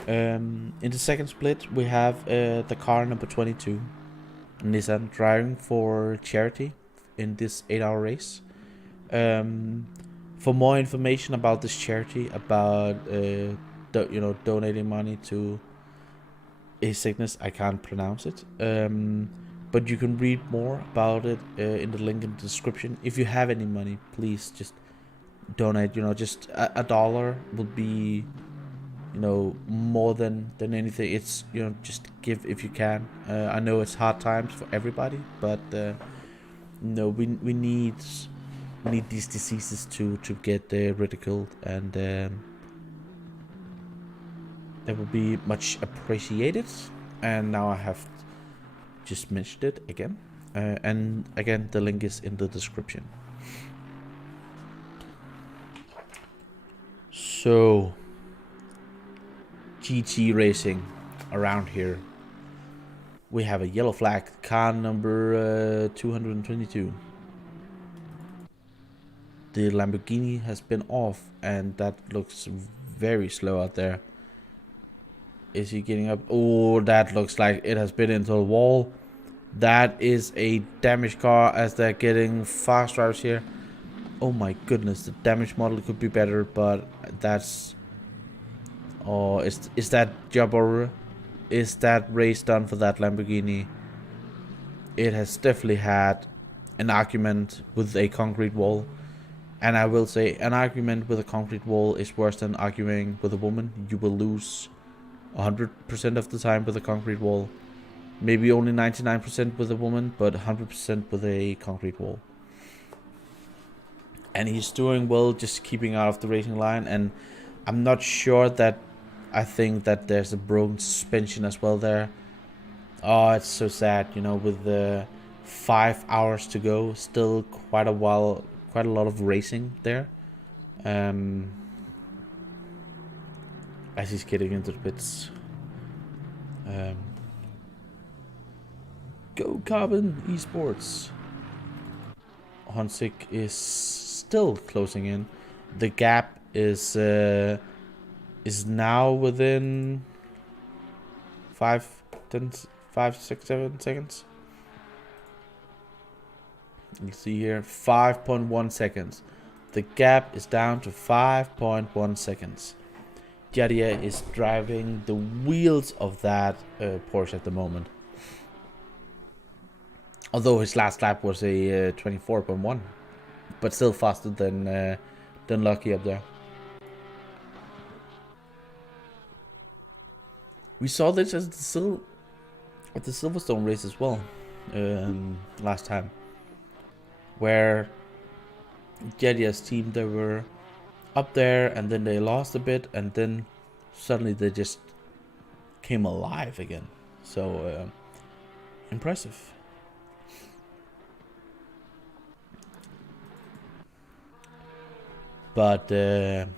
In the second split, we have the car number 22, Nissan, driving for charity in this 8-hour race. For more information about this charity, about donating money to a sickness, I can't pronounce it, but you can read more about it in the link in the description. If you have any money, please just donate. Just a dollar would be more than anything. It's just give if you can. I know it's hard times for everybody, but we need these diseases to get ridiculed, and that would be much appreciated. And now I have just mentioned it again, and again the link is in the description. So GT racing around here. We have a yellow flag, car number 222. The Lamborghini has been off, and that looks very slow out there. Is he getting up? Oh, that looks like it has been into a wall. That is a damaged car, as they're getting fast drivers here. Oh my goodness, the damage model could be better, but that's... Oh, is that job over? Is that race done for that Lamborghini? It has definitely had an argument with a concrete wall. And I will say, an argument with a concrete wall is worse than arguing with a woman. You will lose 100% of the time with a concrete wall. Maybe only 99% with a woman, but 100% with a concrete wall. And he's doing well, just keeping out of the racing line. And I'm not sure that, I think that there's a broken suspension as well there. Oh, it's so sad, you know, with the 5 hours to go, still quite a while, quite a lot of racing there. As he's getting into the pits. Go Carbon Esports. Honsick is still closing in. The gap is now within 5, 6, 7 seconds. You see here, 5.1 seconds. The gap is down to 5.1 seconds. Jadia is driving the wheels of that Porsche at the moment. Although his last lap was a 24.1, but still faster than Lucky up there. We saw this at the Silverstone race as well last time, where Jadia's team, they were up there and then they lost a bit and then suddenly they just came alive again. So impressive. But the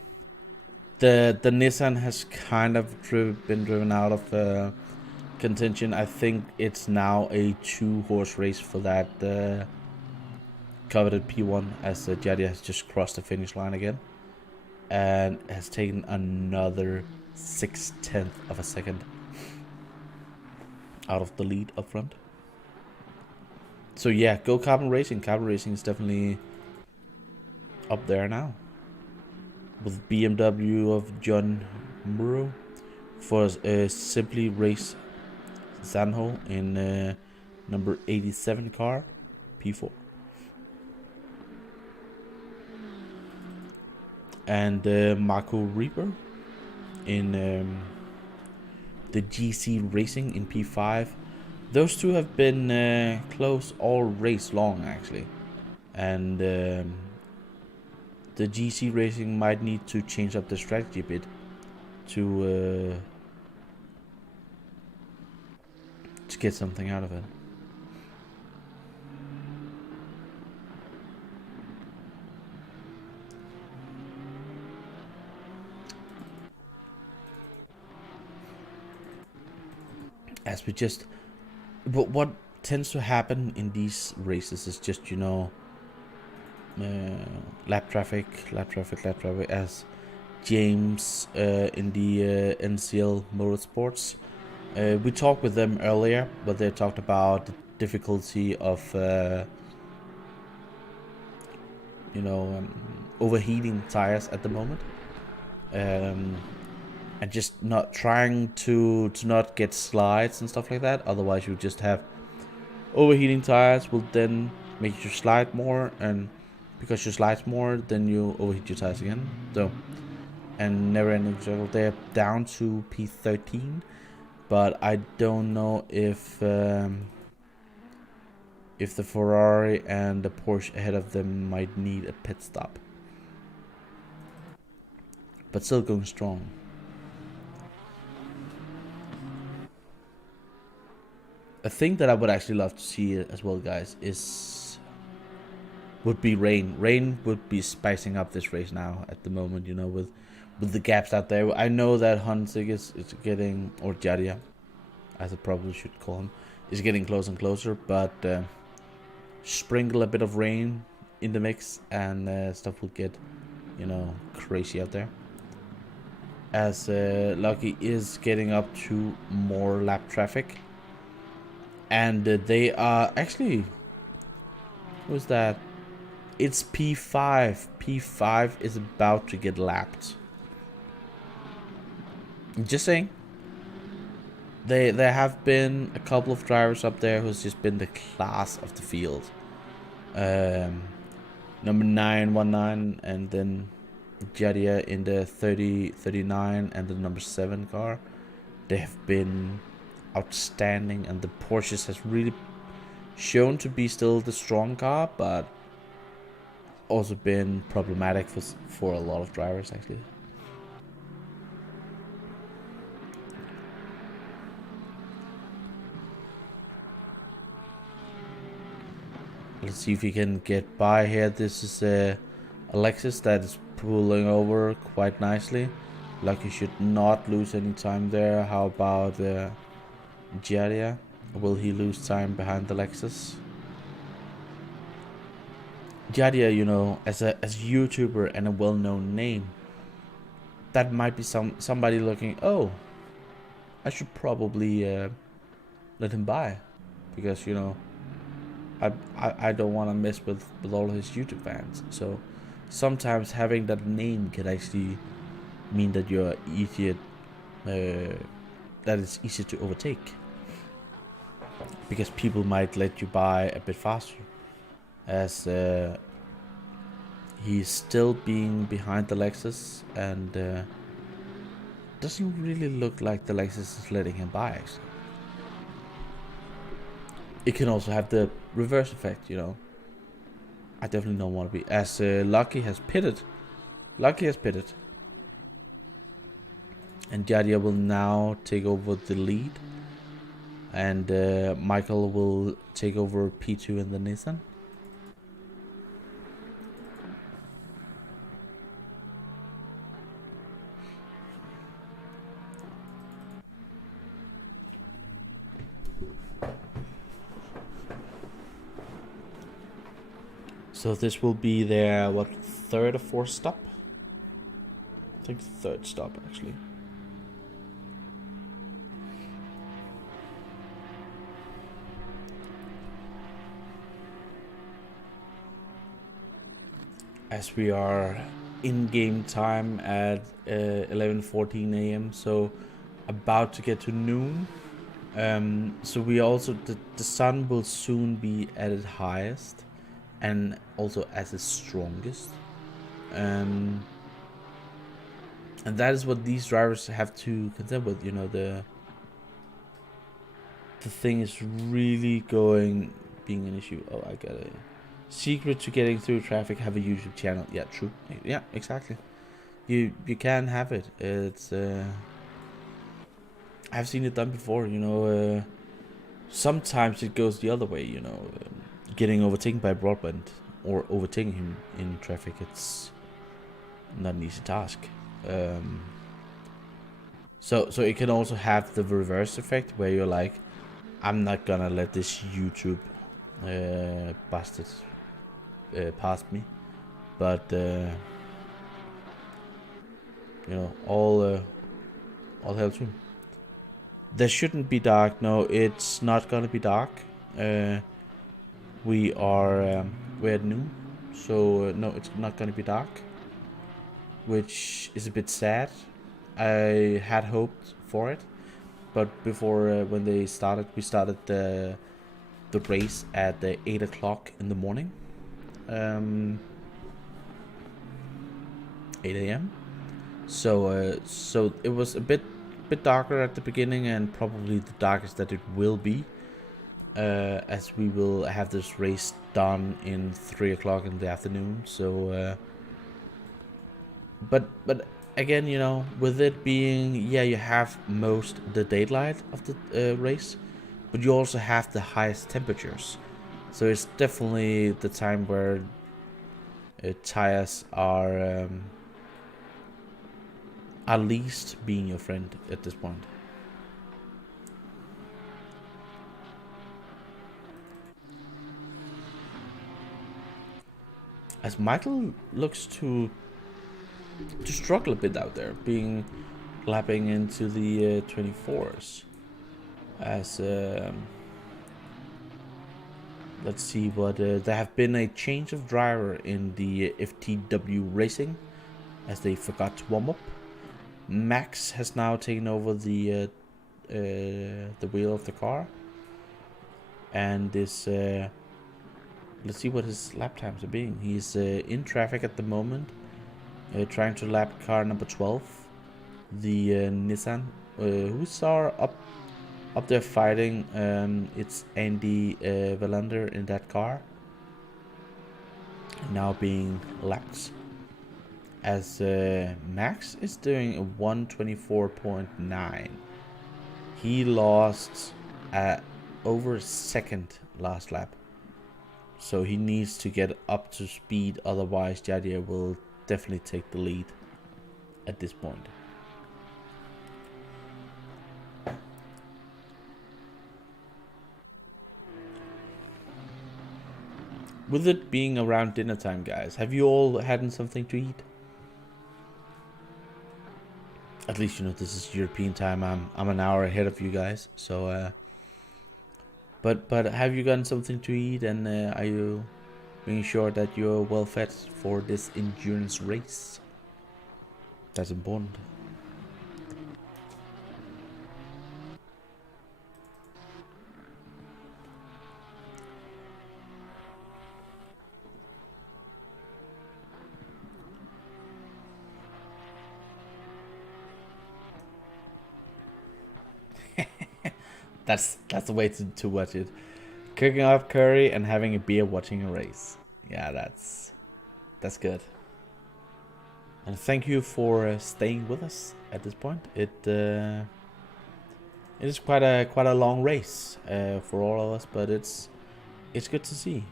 Nissan has kind of been driven out of contention. I think it's now a 2-horse race for that coveted P1, as Jadia has just crossed the finish line again and has taken another 0.6 of a second out of the lead up front. So yeah, go Carbon Racing. Carbon Racing is definitely up there now, with BMW of John Murrow for Simply Race Sanho in number 87 car, P4. And Marco Reaper in the GC Racing in P5. Those two have been close all race long, actually. And the GC Racing might need to change up the strategy a bit to get something out of it. As we just, but what tends to happen in these races is just, you know, lap traffic, as James in the NCL Motorsports. We talked with them earlier, but they talked about the difficulty of, you know, overheating tires at the moment. And just not trying to not get slides and stuff like that. Otherwise, you just have overheating tires will then make you slide more, and because you slide more, then you overheat your tires again. So, and never-ending circle. They're down to P13, but I don't know if the Ferrari and the Porsche ahead of them might need a pit stop. But still going strong. A thing that I would actually love to see as well, guys, would be rain. Rain would be spicing up this race now at the moment, you know, with the gaps out there. I know that Honsick is getting, or Jadia, as I probably should call him, is getting closer and closer, but sprinkle a bit of rain in the mix and stuff will get, you know, crazy out there. As Lucky is getting up to more lap traffic. And they are actually, who's that? It's P5. P5 is about to get lapped. Just saying. There have been a couple of drivers up there who's just been the class of the field. number 919, and then Jadia in the 3039 and the number 7 car. They have been outstanding, and the Porsches has really shown to be still the strong car, but also been problematic for a lot of drivers actually. Let's see if we can get by here. This is Alexis that is pulling over quite nicely. Lucky should not lose any time there. How about Jadia? Will he lose time behind the Lexus? Jadia, you know, as a YouTuber and a well-known name, that might be somebody looking, oh, I should probably let him by, because you know, I don't want to mess with all his YouTube fans. So sometimes having that name can actually mean that you're easier, that it's easier to overtake, because people might let you by a bit faster, as he's still being behind the Lexus, and doesn't really look like the Lexus is letting him by actually. It can also have the reverse effect, you know. I definitely don't want to be, as Lucky has pitted. And Jadia will now take over the lead, and Michael will take over P2 in the Nissan. So this will be their, what, third or fourth stop? I think third stop actually. As we are in game time at 11:14 a.m. so about to get to noon. So we also, the sun will soon be at its highest, and also at its strongest, and that is what these drivers have to contend with. You know, the thing is really being an issue. Oh, I got a secret to getting through traffic: have a YouTube channel. Yeah, true. Yeah, exactly. You can have it. It's I've seen it done before. You know, sometimes it goes the other way. You know. Getting overtaken by Broadband or overtaking him in traffic, it's not an easy task. So it can also have the reverse effect, where you're like, I'm not gonna let this YouTube bastard past me, but you know, all hell to him. There shouldn't be dark. No, it's not gonna be dark. We're at noon, so no, it's not gonna be dark, which is a bit sad. I had hoped for it, but before when we started the race at 8 o'clock in the morning, 8 a.m. So it was a bit darker at the beginning, and probably the darkest that it will be. As we will have this race done in 3 o'clock in the afternoon. So, but again, you know, with it being, yeah, you have most the daylight of the race, but you also have the highest temperatures. So it's definitely the time where tires are least being your friend at this point. As Michael looks to struggle a bit out there, lapping into the 24s. As let's see what there have been a change of driver in the FTW Racing, as they forgot to warm up. Max has now taken over the wheel of the car, and this let's see what his lap times are being. He's in traffic at the moment, trying to lap car number 12, the Nissan. Who's up there fighting? It's Andy Valander in that car, now being lapped. As Max is doing a 124.9. He lost over a second last lap. So he needs to get up to speed, otherwise Jadia will definitely take the lead at this point. With it being around dinner time, guys, have you all had something to eat? At least, you know, this is European time. I'm an hour ahead of you guys, so but have you gotten something to eat, and are you making sure that you're well fed for this endurance race? That's important. That's the way to watch it. Cooking up curry and having a beer watching a race. Yeah, that's good. And thank you for staying with us at this point. It is quite a long race for all of us, but it's good to see.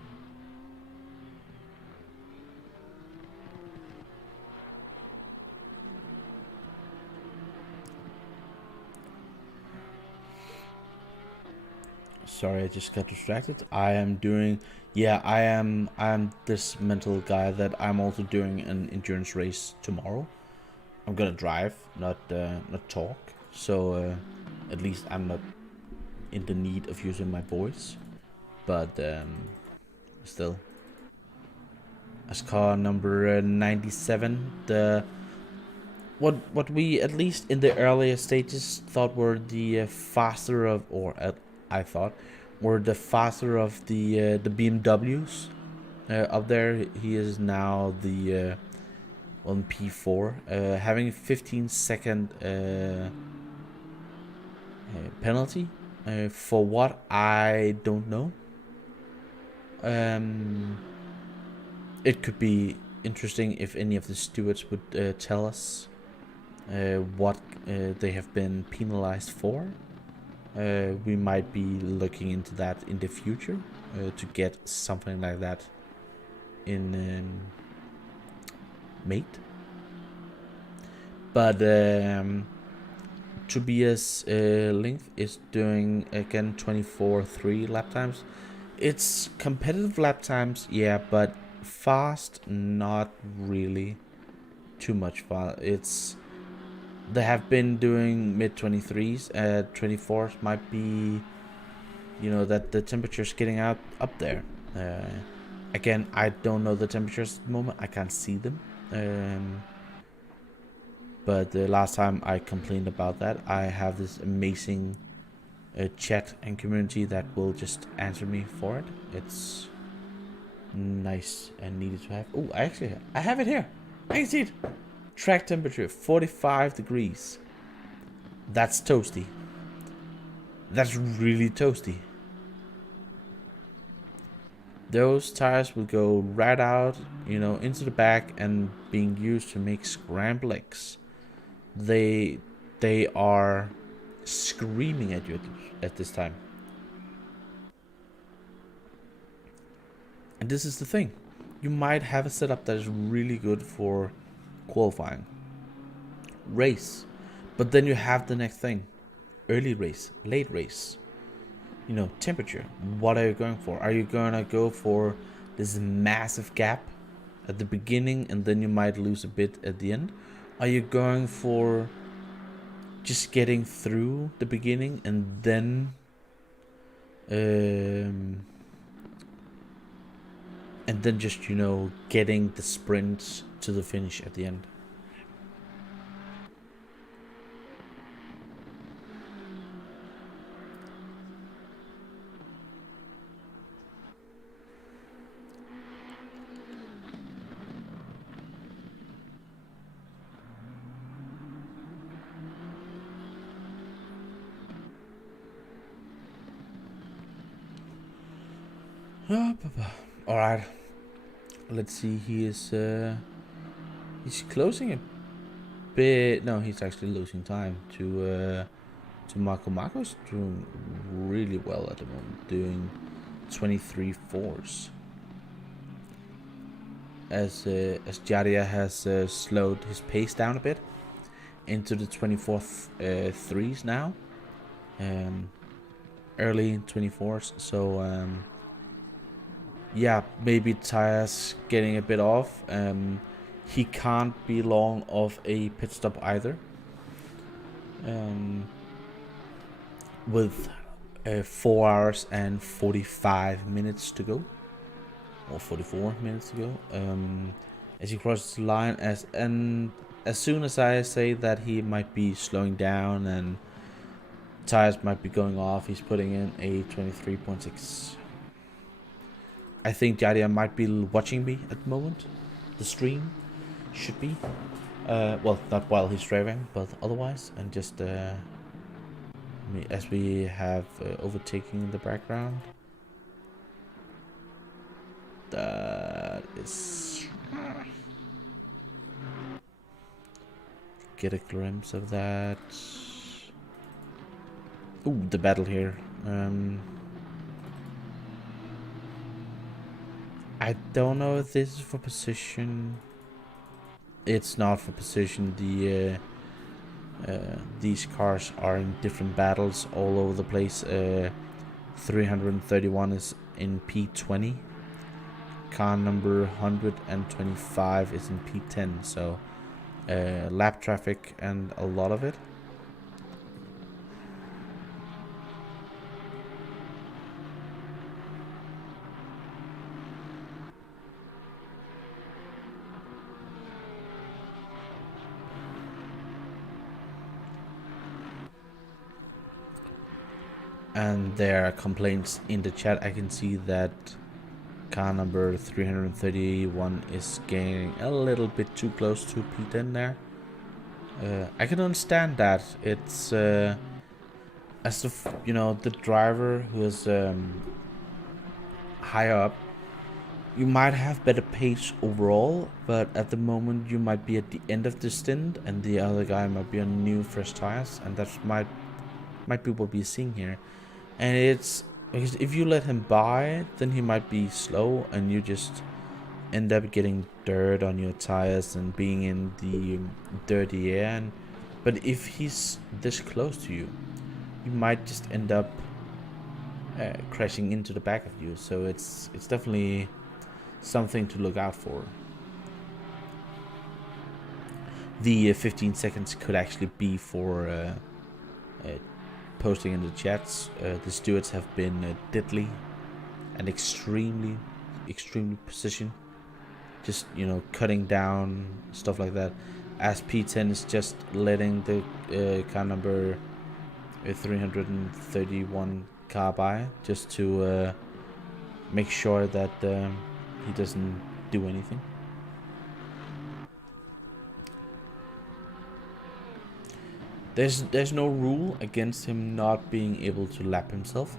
Sorry, I just got distracted. I am this mental guy that I'm also doing an endurance race tomorrow. I'm gonna drive, not talk. So at least I'm not in the need of using my voice. But still, as car number 97, what we at least in the earlier stages thought were the faster of, I thought were the faster of the BMWs up there. He is now the on P4, having a 15-second penalty for what I don't know. It could be interesting if any of the stewards would tell us what they have been penalized for. We might be looking into that in the future to get something like that in mate. But Tobias Link is doing again 24.3 lap times. It's competitive lap times, yeah, but fast, not really too much fast. They have been doing mid 23s. 24s might be, you know, that the temperature's getting up there. Again, I don't know the temperatures at the moment. I can't see them. But the last time I complained about that, I have this amazing chat and community that will just answer me for it. It's nice and needed to have. Oh, I have it here. I can see it. Track temperature 45 degrees. That's toasty. That's really toasty. Those tires will go right out, you know, into the back and being used to make scramble eggs. They are screaming at you at this time. And this is the thing. You might have a setup that is really good for qualifying, race, but then you have the next thing: early race, late race. You know, temperature. What are you going for? Are you gonna go for this massive gap at the beginning and then you might lose a bit at the end? Are you going for just getting through the beginning and then just, you know, getting the sprint to the finish at the end? All right. Let's see. He's closing a bit. No, he's actually losing time to Marco. Marco's doing really well at the moment, doing 23 fours. As Jadia has slowed his pace down a bit into the 24th threes now, early 24s. So yeah, maybe tires getting a bit off. He can't be long of a pit stop either. With 4 hours and 45 minutes to go, or 44 minutes to go, as he crosses the line, as soon as I say that he might be slowing down and tires might be going off, he's putting in a 23.6. I think Jadia might be watching me at the moment. The stream should be. Well, not while he's driving, but otherwise, and just as we have overtaking in the background. That is. Get a glimpse of that. Ooh, the battle here. I don't know if this is for position. It's not for position. These cars are in different battles all over the place. 331 is in P20. Car number 125 is in P10. So lap traffic and a lot of it. And there are complaints in the chat. I can see that car number 331 is getting a little bit too close to P10 there. I can understand that. It's as if, you know, the driver who is higher up, you might have better pace overall, but at the moment you might be at the end of the stint and the other guy might be on new fresh tires, and that might be what we're seeing here. And it's because if you let him by, then he might be slow and you just end up getting dirt on your tires and being in the dirty air. But if he's this close to you, you might just end up crashing into the back of you. So it's definitely something to look out for. The 15 seconds could actually be for posting in the chats. The stewards have been deadly and extremely precision, just, you know, cutting down stuff like that, as P10 is just letting the car number 331 car by, just to make sure that he doesn't do anything. There's no rule against him not being able to lap himself,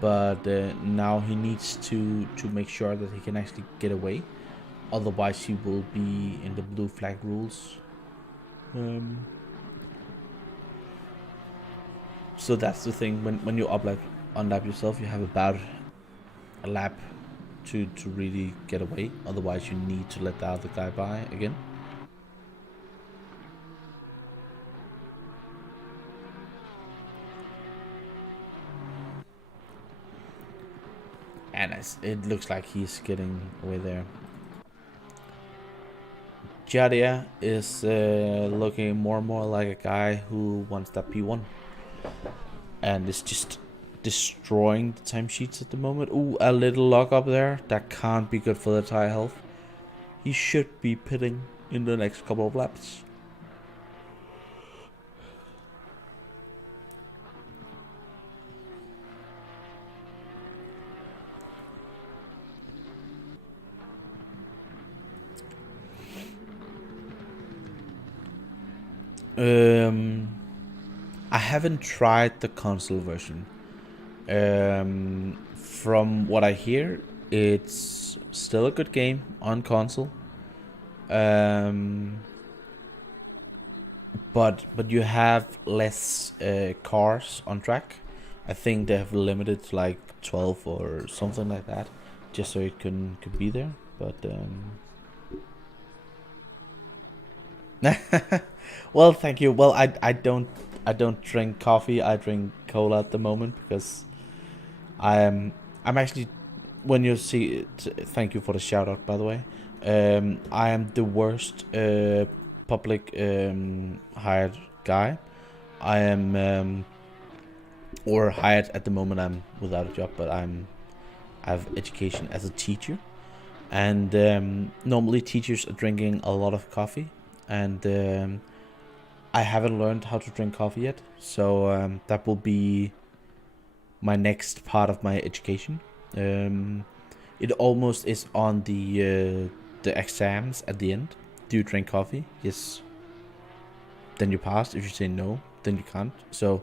but now he needs to make sure that he can actually get away. Otherwise, he will be in the blue flag rules. So that's the thing. When you unlap yourself, you have about a lap to really get away. Otherwise, you need to let the other guy by again. And it looks like he's getting away there. Jadia is looking more and more like a guy who wants that P1. And is just destroying the timesheets at the moment. Ooh, a little lock up there. That can't be good for the tire health. He should be pitting in the next couple of laps. I haven't tried the console version. From what I hear, It's still a good game on console. But you have less cars on track. I think they have limited to like 12 or something like that, just so it could be there. But well, thank you. Well, I don't drink coffee. I drink cola at the moment because I'm actually, when you see it, thank you for the shout out, by the way. I am the worst public hired guy. I am or hired at the moment. I'm without a job, but I have education as a teacher, and normally teachers are drinking a lot of coffee, and I haven't learned how to drink coffee yet, so that will be my next part of my education. It almost is on the exams at the end. Do you drink coffee? Yes. Then you pass. If you say no, then you can't. So,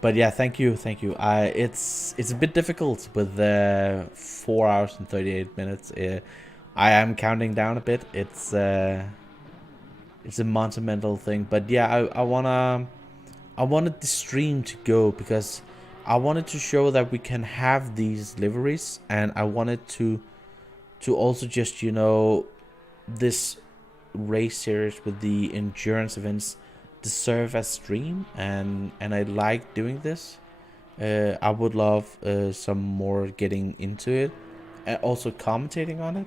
but yeah, thank you. It's a bit difficult with 4 hours and 38 minutes. I am counting down a bit. It's a monumental thing, but yeah, I wanted the stream to go because I wanted to show that we can have these liveries, and I wanted to also just, this race series with the endurance events deserve a stream, and I like doing this. I would love some more getting into it, and also commentating on it.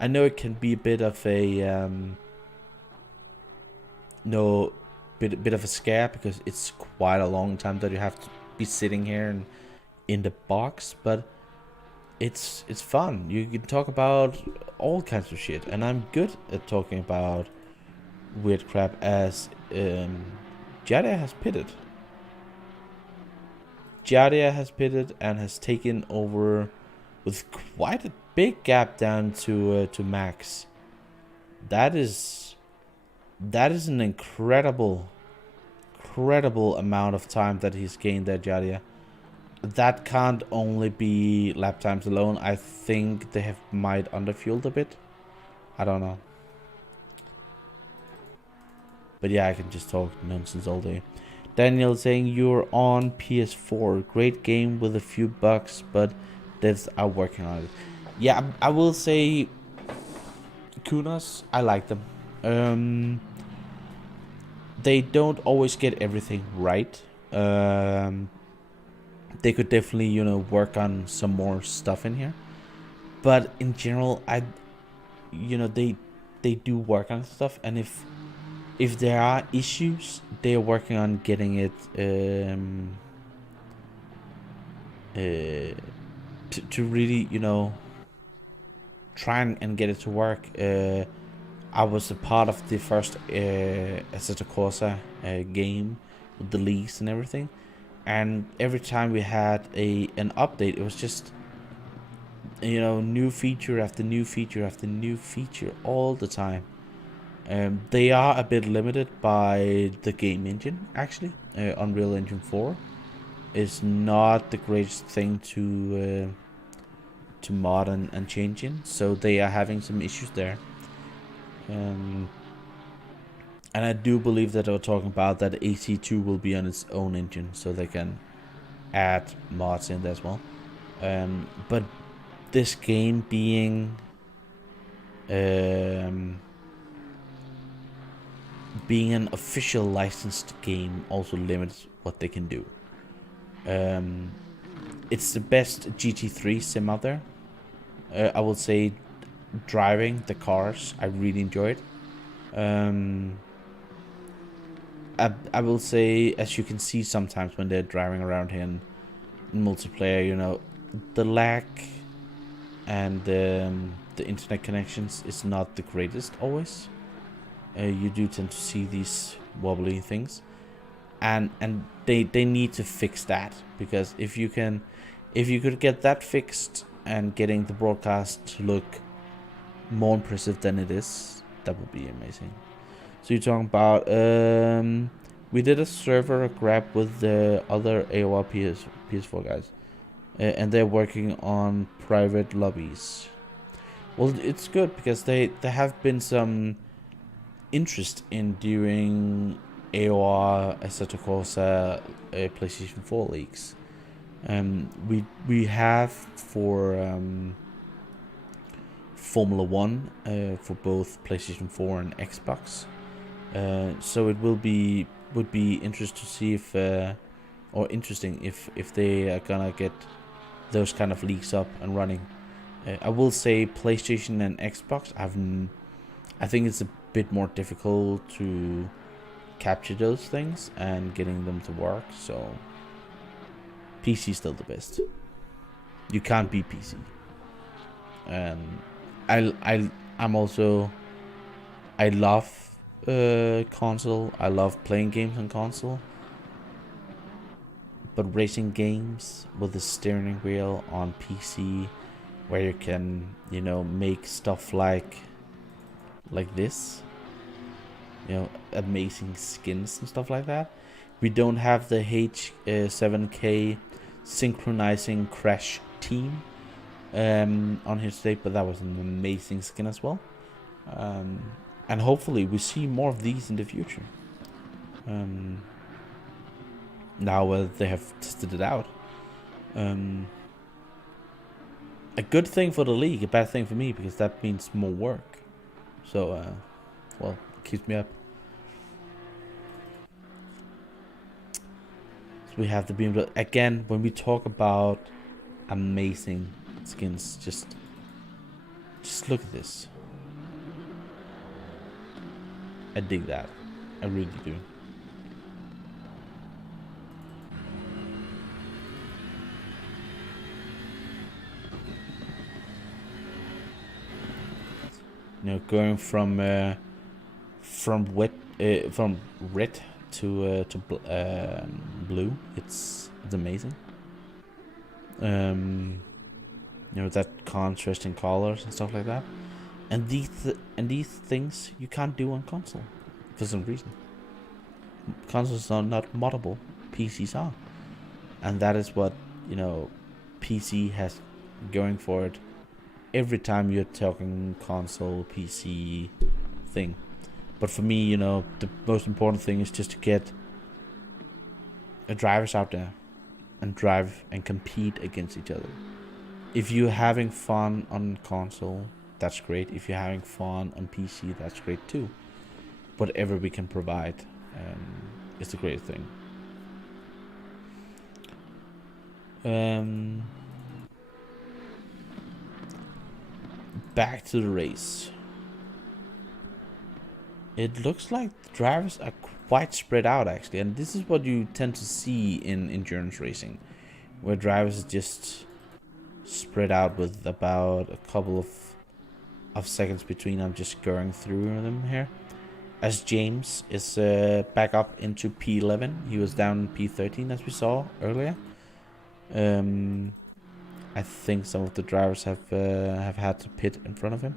I know it can be a bit of a bit of a scare because it's quite a long time that you have to be sitting here and in the box, but it's fun. You can talk about all kinds of shit, and I'm good at talking about weird crap, as Jadia has pitted. Jadia has pitted and has taken over with quite a big gap down to Max. That is an incredible amount of time that he's gained there, Jadia. That can't only be lap times alone. I think they might underfueled a bit. I don't know. But yeah, I can just talk nonsense all day. Daniel saying you're on PS4. Great game with a few bugs, but devs are working on it. Yeah, I will say Kunas, I like them. They don't always get everything right. They could definitely, work on some more stuff in here. But in general, they do work on stuff, and if there are issues, they're working on getting it to really, try and get it to work. I was a part of the first Assetto Corsa game with the leaks and everything, and every time we had an update, it was just new feature after new feature after new feature all the time. They are a bit limited by the game engine, actually. Unreal Engine 4 is not the greatest thing to mod and change in, so they are having some issues there. And I do believe that they were talking about that AC2 will be on its own engine, so they can add mods in there as well. But this game being an official licensed game also limits what they can do. It's the best GT3 sim out there. I will say driving the cars, I really enjoy it. I will say, as you can see sometimes when they're driving around here in multiplayer, the lag and the internet connections is not the greatest always. You do tend to see these wobbly things, and they need to fix that, because if you could get that fixed and getting the broadcast to look more impressive than it is, that would be amazing. So you're talking about we did a server grab with the other AOR PS4 guys. and they're working on private lobbies. Well, it's good because there have been some interest in doing AOR, Assetto Corsa, PlayStation 4 leagues. We have for Formula 1 for both PlayStation 4 and Xbox. So it would be interesting to see if or interesting if they are gonna get those kind of leagues up and running. I will say PlayStation and Xbox, I think it's a bit more difficult to capture those things and getting them to work. So PC is still the best. You can't beat PC. And I'm also, I love console. I love playing games on console. But racing games with the steering wheel on PC, where you can, make stuff like this, amazing skins and stuff like that. We don't have the H7K synchronizing crash team on here today, but that was an amazing skin as well. And hopefully we see more of these in the future. Now they have tested it out. A good thing for the league, a bad thing for me, because that means more work. So, well, it keeps me up. So we have the beam. Again, when we talk about amazing skins, just look at this. I dig that. I really do. Going from red to blue, it's amazing. That contrast in colors and stuff like that, and these things you can't do on console for some reason. Consoles are not moddable, PCs are, and that is what PC has going for it. Every time you're talking console, PC thing. But for me, the most important thing is just to get drivers out there and drive and compete against each other. If you're having fun on console, that's great. If you're having fun on PC, that's great too. Whatever we can provide is a great thing. Back to the race. It looks like the drivers are quite spread out actually, and this is what you tend to see in endurance racing, where drivers are just spread out with about a couple of seconds between. I'm just going through them here. As James is back up into P11, he was down in P13 as we saw earlier. I think some of the drivers have had to pit in front of him.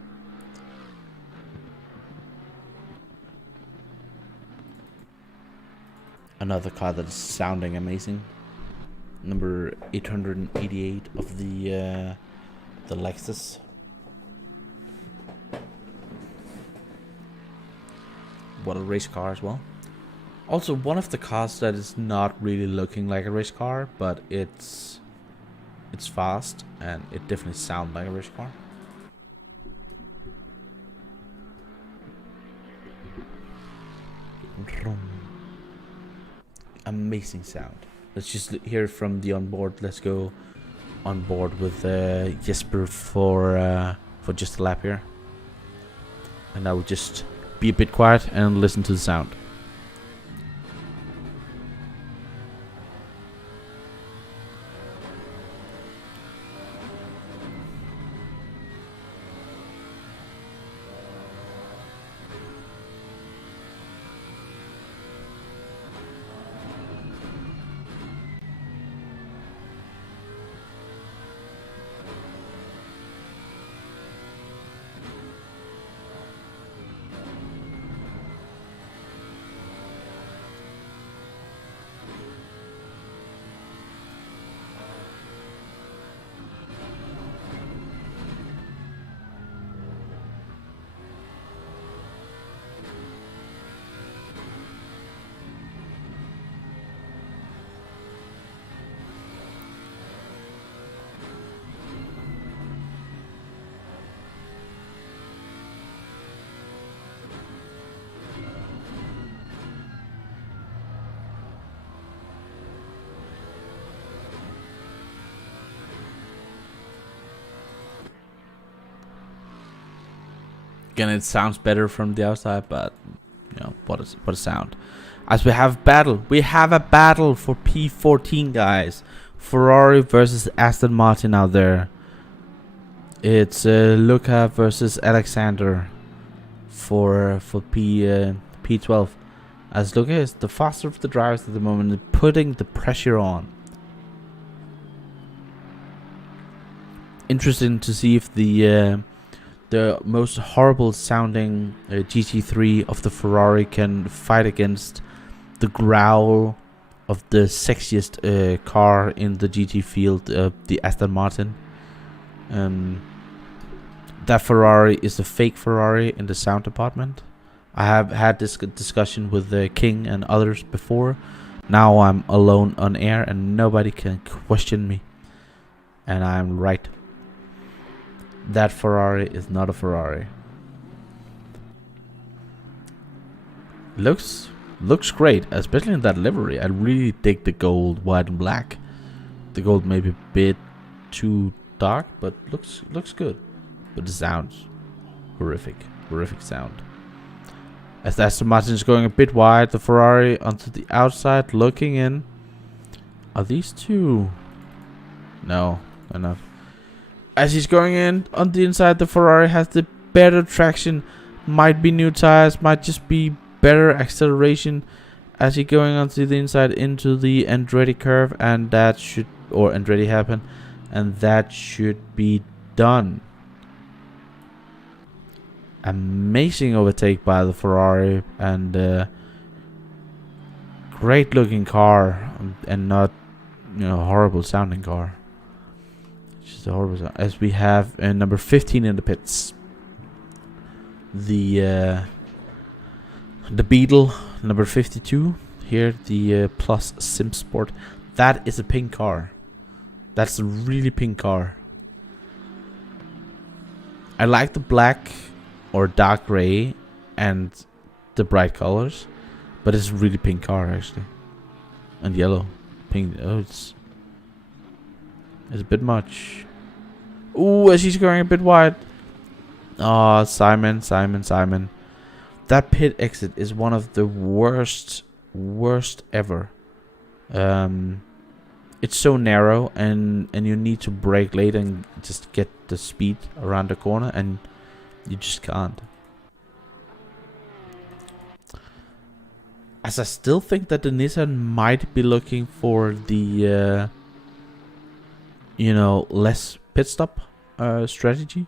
Another car that is sounding amazing. Number 888 of the Lexus. What a race car as well. Also, one of the cars that is not really looking like a race car, but it's fast and it definitely sounds like a race car. Amazing sound. Let's just hear it from the onboard. Let's go on board with Jesper for just a lap here, and I will just be a bit quiet and listen to the sound. Again, it sounds better from the outside, but you know what a sound. As we have a battle for P14, guys. Ferrari versus Aston Martin out there. It's Luca versus Alexander for P12. As Luca is the faster of the drivers at the moment, putting the pressure on. Interesting to see if the most horrible sounding GT3 of the Ferrari can fight against the growl of the sexiest car in the GT field, the Aston Martin. That Ferrari is a fake Ferrari in the sound department. I have had this discussion with King and others before. Now I'm alone on air and nobody can question me. And I'm right. That Ferrari is not a Ferrari. Looks great, especially in that livery. I really dig the gold, white and black. The gold may be a bit too dark, but looks good. But the sound's horrific sound. As the Aston Martin is going a bit wide, the Ferrari onto the outside, looking in. Are these two? No, enough. As he's going in on the inside, the Ferrari has the better traction. Might be new tires, might just be better acceleration. As he's going onto the inside into the Andretti curve, and that should, or Andretti happen, and that should be done. Amazing overtake by the Ferrari, and great looking car, and not, you know, horrible sounding car. Just a horrible sound. As we have number 15 in the pits, the Beetle, number 52 here, the Plus Sim Sport. That is a pink car. That's a really pink car. I like the black or dark gray and the bright colors, but it's a really pink car actually, and yellow, pink. Oh, it's a bit much. Ooh, as he's going a bit wide. Oh, Simon. That pit exit is one of the worst ever. It's so narrow, and you need to brake late and just get the speed around the corner, and you just can't. As I still think that the Nissan might be looking for the you know, less pit stop strategy.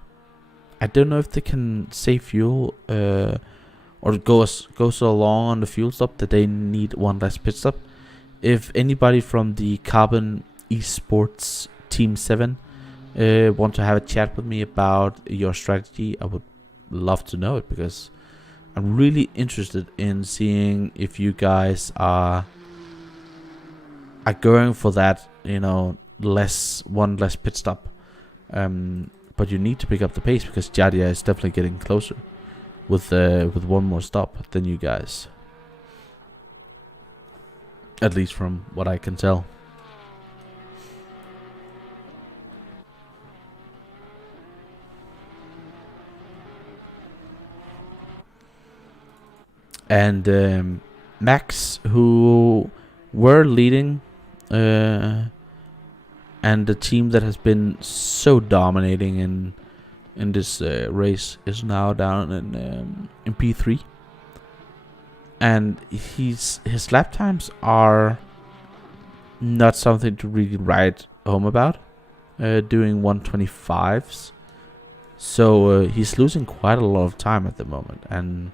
I don't know if they can save fuel or go so long on the fuel stop that they need one less pit stop. If anybody from the Carbon Esports Team 7 want to have a chat with me about your strategy, I would love to know it, because I'm really interested in seeing if you guys are going for that, you know, one less pit stop. But you need to pick up the pace, because Jadia is definitely getting closer with one more stop than you guys. At least from what I can tell. And Max, who were leading, and the team that has been so dominating in this race, is now down in P3. And his lap times are not something to really write home about. Doing 125s, so he's losing quite a lot of time at the moment, and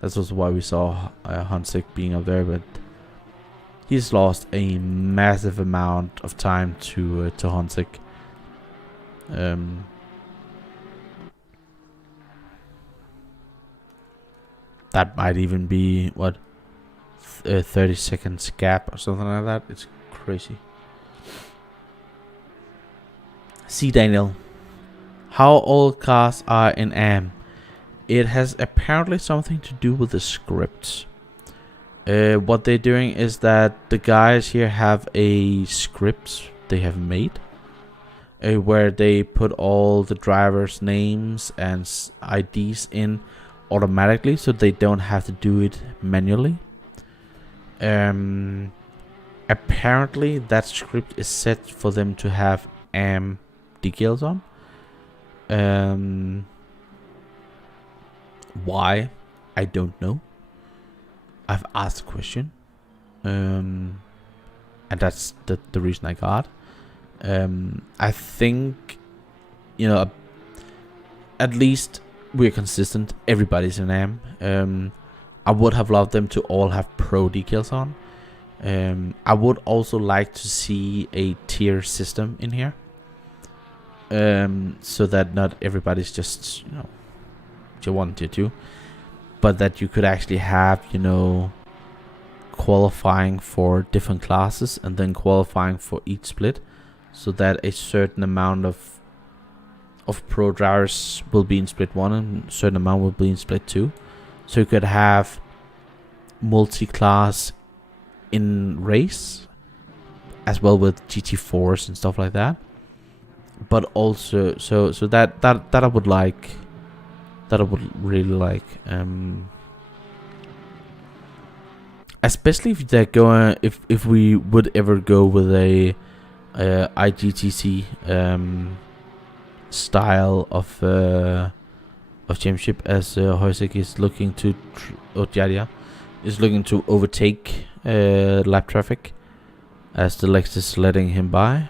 that's also why we saw Hansik being up there. But he's lost a massive amount of time to Hansik. That might even be, what, 30 seconds gap or something like that. It's crazy. See, Daniel, how all cars are in AM. It has apparently something to do with the scripts. What they're doing is that the guys here have a script they have made, where they put all the drivers' names and IDs in automatically, so they don't have to do it manually. Apparently that script is set for them to have AM decals on. Why? I don't know. I've asked a question. And that's the reason I got. I think, at least we're consistent. Everybody's in AM. I would have loved them to all have pro decals on. I would also like to see a tier system in here. So that not everybody's just, tier 1, tier 2. But that you could actually have, qualifying for different classes and then qualifying for each split. So that a certain amount of pro drivers will be in split 1 and a certain amount will be in split 2. So you could have multi-class in race as well with GT4s and stuff like that. But also, so that I would like, that I would really like, especially if they're going, if we would ever go with a IGTC style of championship, as Hoisek is looking to is looking to overtake lap traffic as the Lexus letting him by.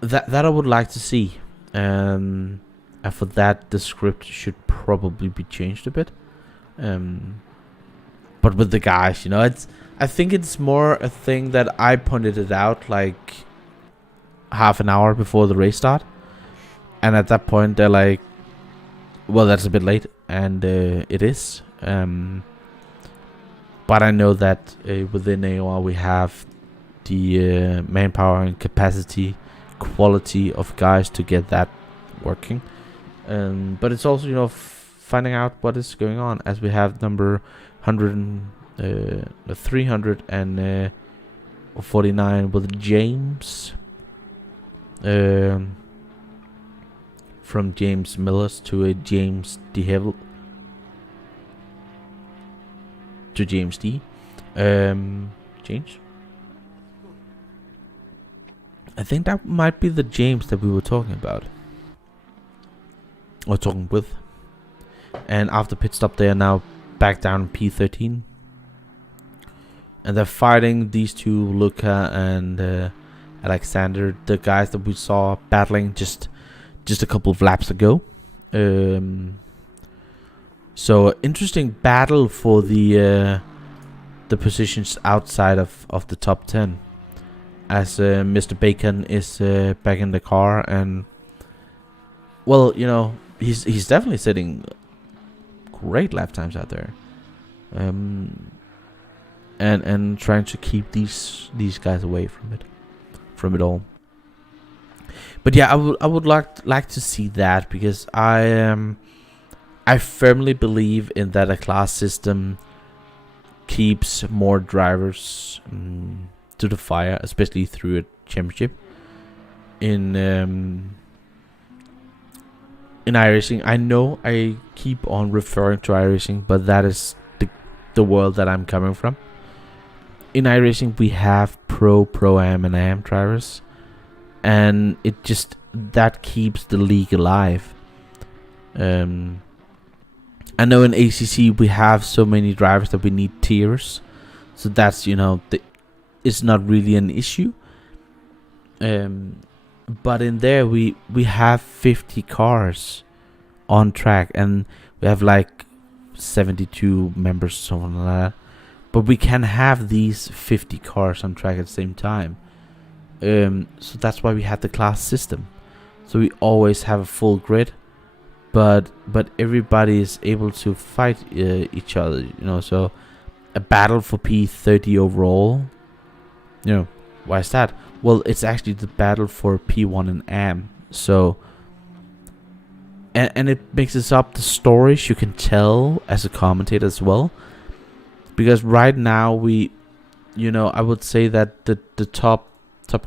That I would like to see, and for that the script should probably be changed a bit. But with the guys, I think it's more a thing that I pointed it out like half an hour before the race start, and at that point they're like, well, that's a bit late, and it is. But I know that within AOR we have the manpower and capacity, quality of guys to get that working. But it's also, finding out what is going on, as we have number 349 with James, from James Millers to a James DeHevel to James D. James, I think that might be the James that we were talking about, or talking with. And after pit stop, they are now back down in P13, and they're fighting these two, Luca and Alexander, the guys that we saw battling just a couple of laps ago. So interesting battle for the positions outside of the top 10, as Mr. Bacon is back in the car, and well, he's definitely setting great lap times out there, and trying to keep these guys away from it all. But yeah, I would like to see that, because I firmly believe in that a class system keeps more drivers to the fire, especially through a championship. In iRacing, I know I keep on referring to iRacing, but that is the world that I'm coming from. In iRacing, we have pro-am and AM drivers, and it just, that keeps the league alive. I know in ACC we have so many drivers that we need tiers, so that's, it's not really an issue. But in there we have 50 cars on track, and we have like 72 members, something like that. But we can have these 50 cars on track at the same time. So that's why we have the class system. So we always have a full grid, but everybody is able to fight each other. So a battle for P30 overall. Why is that? Well, it's actually the battle for P1 and AM. So, and it mixes up the stories you can tell as a commentator as well. Because right now I would say that the top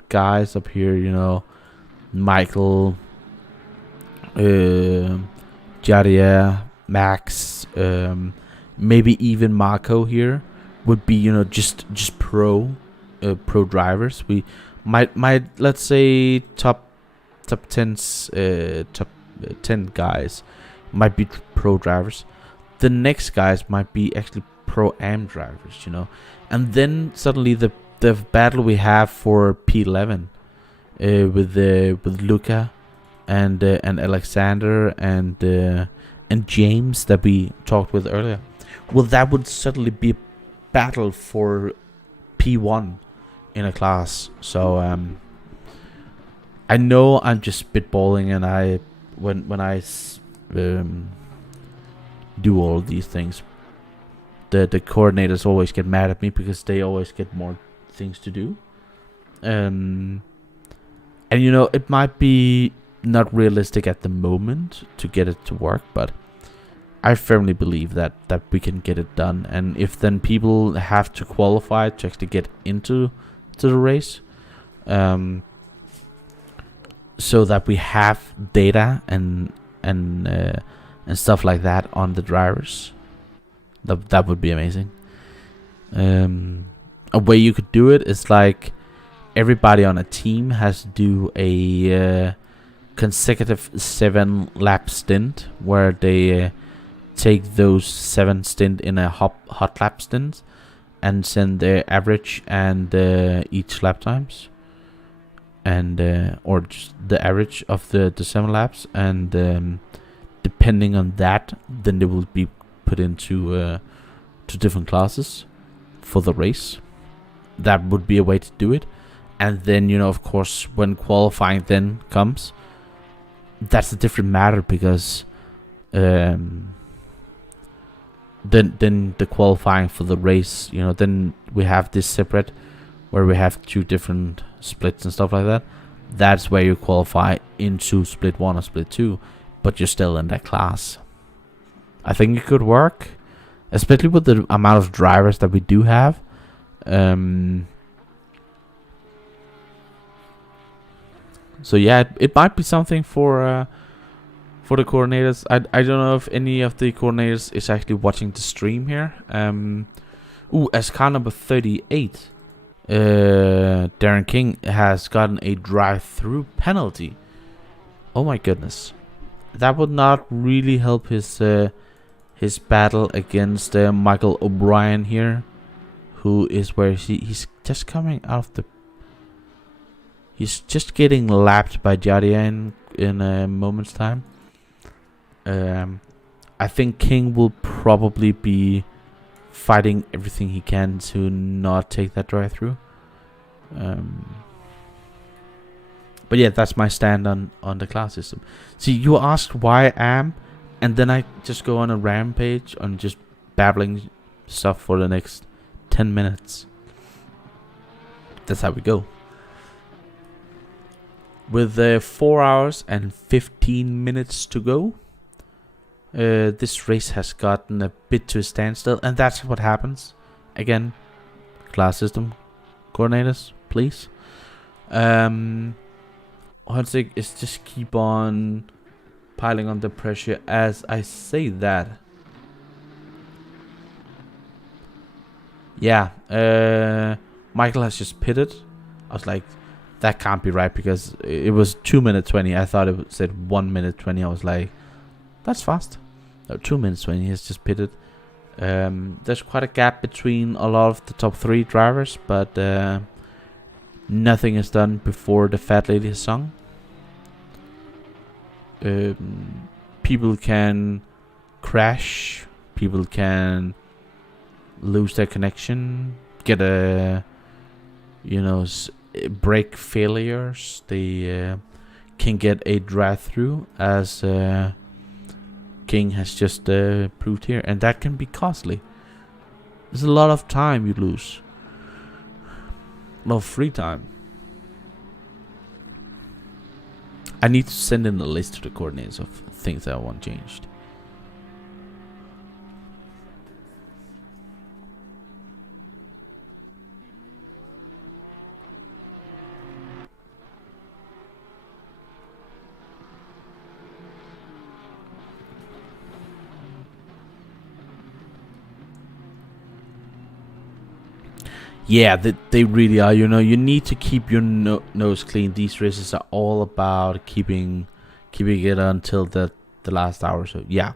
guys up here. You know, Michael, Jadia, Max, maybe even Marco here would be, you know, just pro drivers. We might let's say top 10 guys might be pro drivers. The next guys might be actually pro am drivers, you know. And then suddenly the battle we have for P11 with Luca and Alexander and James that we talked with earlier. Well, that would suddenly be a battle for P1 in a class. So I know I'm just spitballing, and I when I do all of these things, the coordinators always get mad at me because they always get more things to do. And you know, it might be not realistic at the moment to get it to work, but I firmly believe that we can get it done. And if then people have to qualify to actually get into the race, so that we have data and stuff like that on the drivers, that would be amazing. A way you could do it is like everybody on a team has to do a consecutive 7 lap stint where they take those 7 stint in a hot lap stint and send their average and each lap times, and or just the average of the 7 laps, and depending on that, then they will be put into to different classes for the race. That would be a way to do it. And then, you know, of course, when qualifying then comes, that's a different matter, because then the qualifying for the race, you know, then we have this separate where we have 2 different splits and stuff like that. That's where you qualify into split 1 or split 2, but you're still in that class. I think it could work, especially with the amount of drivers that we do have. So yeah, it might be something for the coordinators. I don't know if any of the coordinators is actually watching the stream here. As car number 38, Darren King has gotten a drive-through penalty. Oh my goodness, that would not really help his battle against Michael O'Brien here, who is where he's just coming out of the. He's just getting lapped by Jadia in a moment's time. I think King will probably be fighting everything he can to not take that drive-through. But yeah, that's my stand on the class system. See, you asked why I am, and then I just go on a rampage on just babbling stuff for the next 10 minutes. That's how we go. With 4 hours and 15 minutes to go, this race has gotten a bit to a standstill, and that's what happens. Again, class system coordinators, please. Honestly, is just keep on piling on the pressure as I say that. Yeah, Michael has just pitted. I was like, that can't be right, because it was 2 minutes 20. I thought it said 1 minute 20. I was like, that's fast. No, 2 minutes 20. He's just pitted. There's quite a gap between a lot of the top 3 drivers, but nothing is done before the fat lady has sung. People can crash. People can lose their connection. Get a, you know, brake failures. They can get a drive-through, as King has just proved here, and that can be costly. There's a lot of time you lose, a lot of free time. I need to send in a list to the coordinators of things that I want changed. Yeah, they really are. You know, you need to keep your nose clean. These races are all about keeping it until the last hour. So yeah,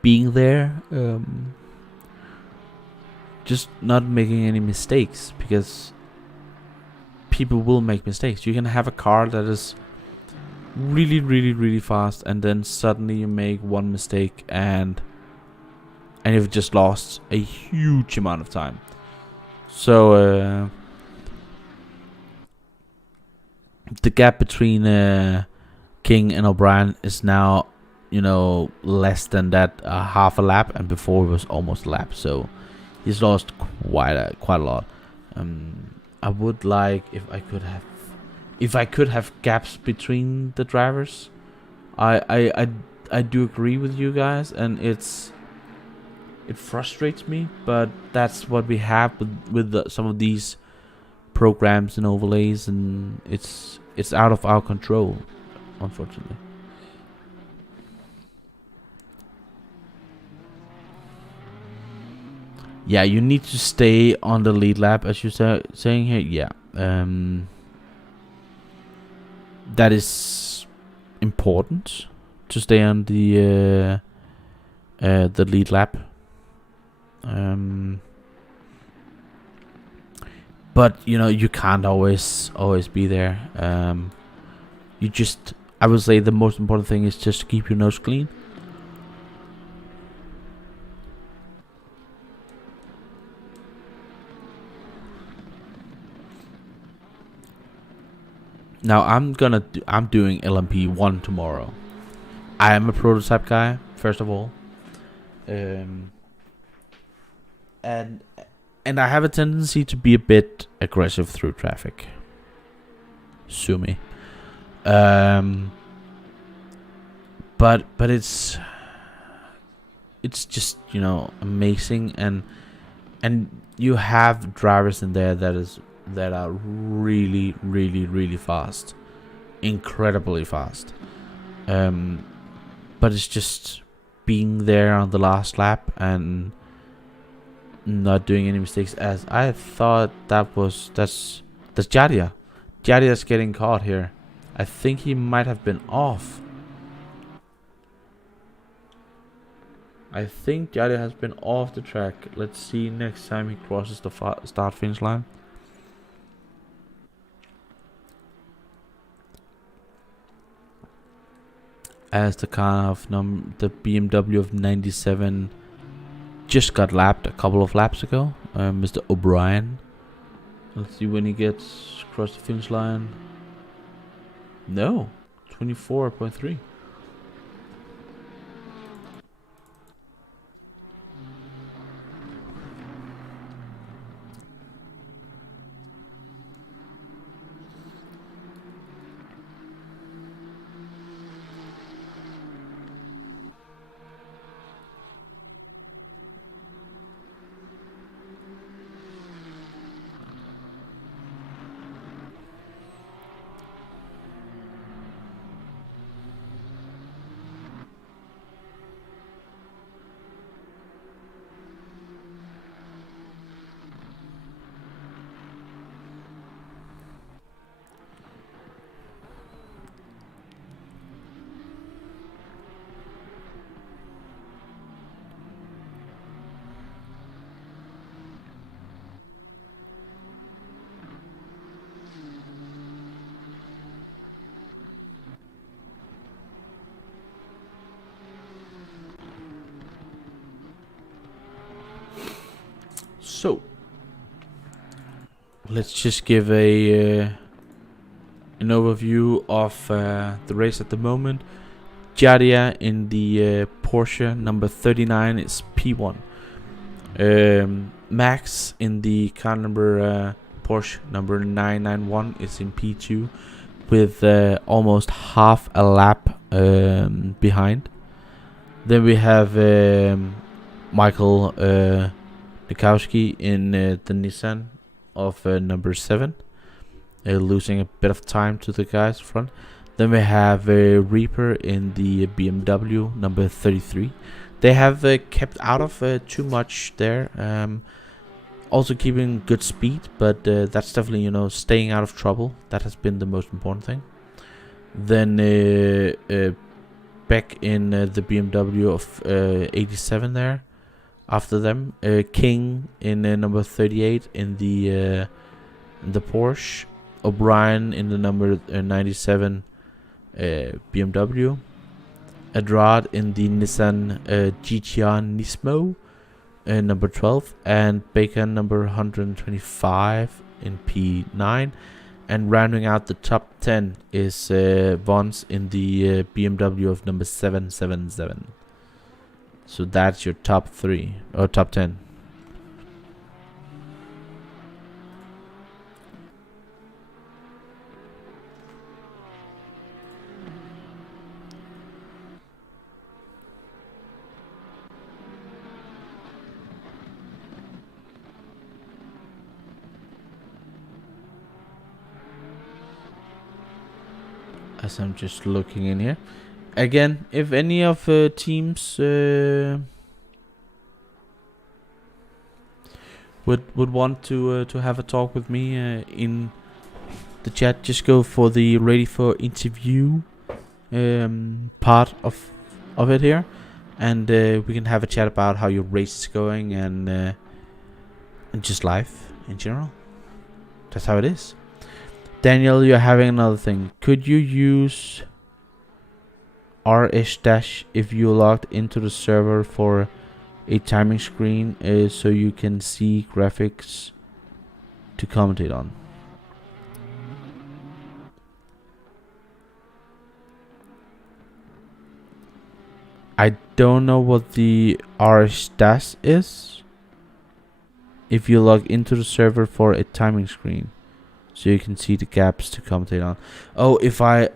being there, just not making any mistakes, because people will make mistakes. You can have a car that is really, really, really fast, and then suddenly you make one mistake, and you've just lost a huge amount of time. So the gap between King and O'Brien is now, you know, less than that, half a lap, and before it was almost a lap. So he's lost quite a lot. I would like if I could have gaps between the drivers. I do agree with you guys, and it frustrates me, but that's what we have with some of these programs and overlays, and it's out of our control, unfortunately. Yeah, you need to stay on the lead lap, as you're saying here. Yeah, that is important, to stay on the lead lap. But you know, you can't always be there. I would say the most important thing is just to keep your nose clean. Now I'm doing LMP 1 tomorrow. I am a prototype guy, first of all. And I have a tendency to be a bit aggressive through traffic. Sue me. But it's just, you know, amazing, and you have drivers in there that are really, really, really fast, incredibly fast. But it's just being there on the last lap and not doing any mistakes, as I thought that's Jadia. Jadia's getting caught here. I think he might have been off. I think Jadia has been off the track. Let's see next time he crosses the start finish line. As the car of the BMW of 97 just got lapped a couple of laps ago, Mr. O'Brien. Let's see when he gets across the finish line. No, 24.3. So let's just give an overview of the race at the moment. Jadia in the Porsche number 39 is P1. Max in the car number Porsche number 991 is in P2 with almost half a lap behind. Then we have Michael Nikowski in the Nissan of number 7, losing a bit of time to the guys front. Then we have Reaper in the BMW number 33. They have kept out of too much there. Also keeping good speed, but that's definitely, you know, staying out of trouble. That has been the most important thing. Then back in the BMW of 87 there. After them, King in number 38 in the Porsche. O'Brien in the number 97 BMW. Adrad in the Nissan GTR Nismo number 12, and Bacon number 125 in P9. And rounding out the top 10 is Vons in the BMW of number 777. So that's your top 3 or top 10. As I'm just looking in here. Again, if any of teams would want to have a talk with me in the chat, just go for the ready for interview part of it here, and we can have a chat about how your race is going and just life in general. That's how it is. Daniel, you're having another thing. Could you use RS dash if you logged into the server for a timing screen so you can see graphics to commentate on? I don't know what the RS dash is. If you log into the server for a timing screen so you can see the gaps to commentate on. Oh, if I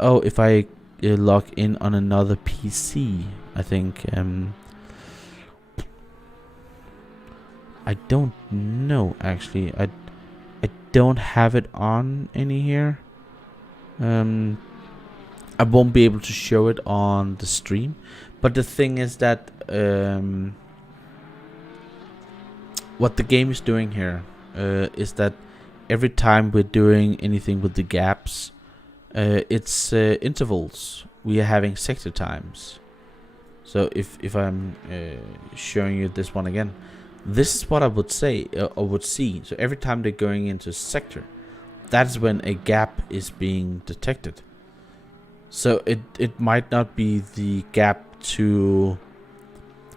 log in on another PC, I think. I don't know actually. I don't have it on any here. I won't be able to show it on the stream, but the thing is that what the game is doing here is that every time we're doing anything with the gaps, it's intervals. We are having sector times. So if I'm showing you this one again, this is what I would say or would see. So every time they're going into sector, that's when a gap is being detected. So it might not be the gap to,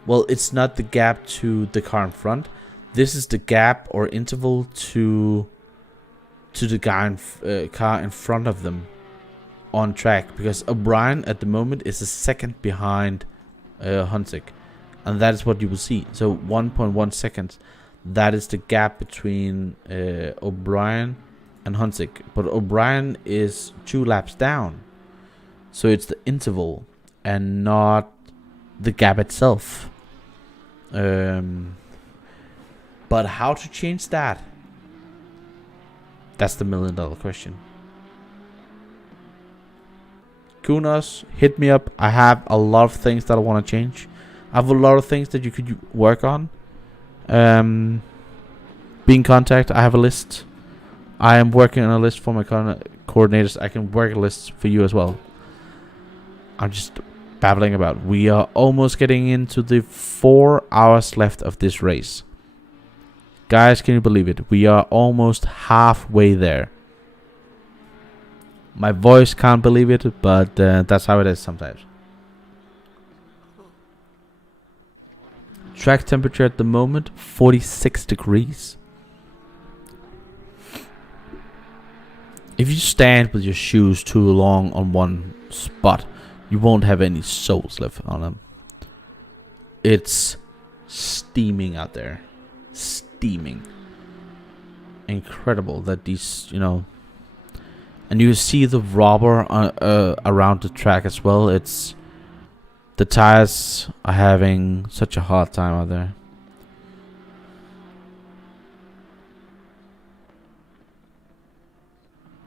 well, it's not the gap to the car in front. This is the gap or interval to the guy car in front of them on track, because O'Brien at the moment is a second behind Hunsick, and that is what you will see. So 1.1 seconds, that is the gap between O'Brien and Hunsick, but O'Brien is 2 laps down, so it's the interval and not the gap itself. But how to change that? That's the $1 million question. Kunos, hit me up. I have a lot of things that I want to change. I have a lot of things that you could work on. Be in contact. I have a list. I am working on a list for my coordinators. I can work a list for you as well. I'm just babbling about. We are almost getting into the 4 hours left of this race. Guys, can you believe it? We are almost halfway there. My voice can't believe it, but that's how it is sometimes. Track temperature at the moment, 46 degrees. If you stand with your shoes too long on one spot, you won't have any soles left on them. It's steaming out there. Steaming. Incredible that these, you know, and you see the rubber around the track as well. It's, the tires are having such a hard time out there.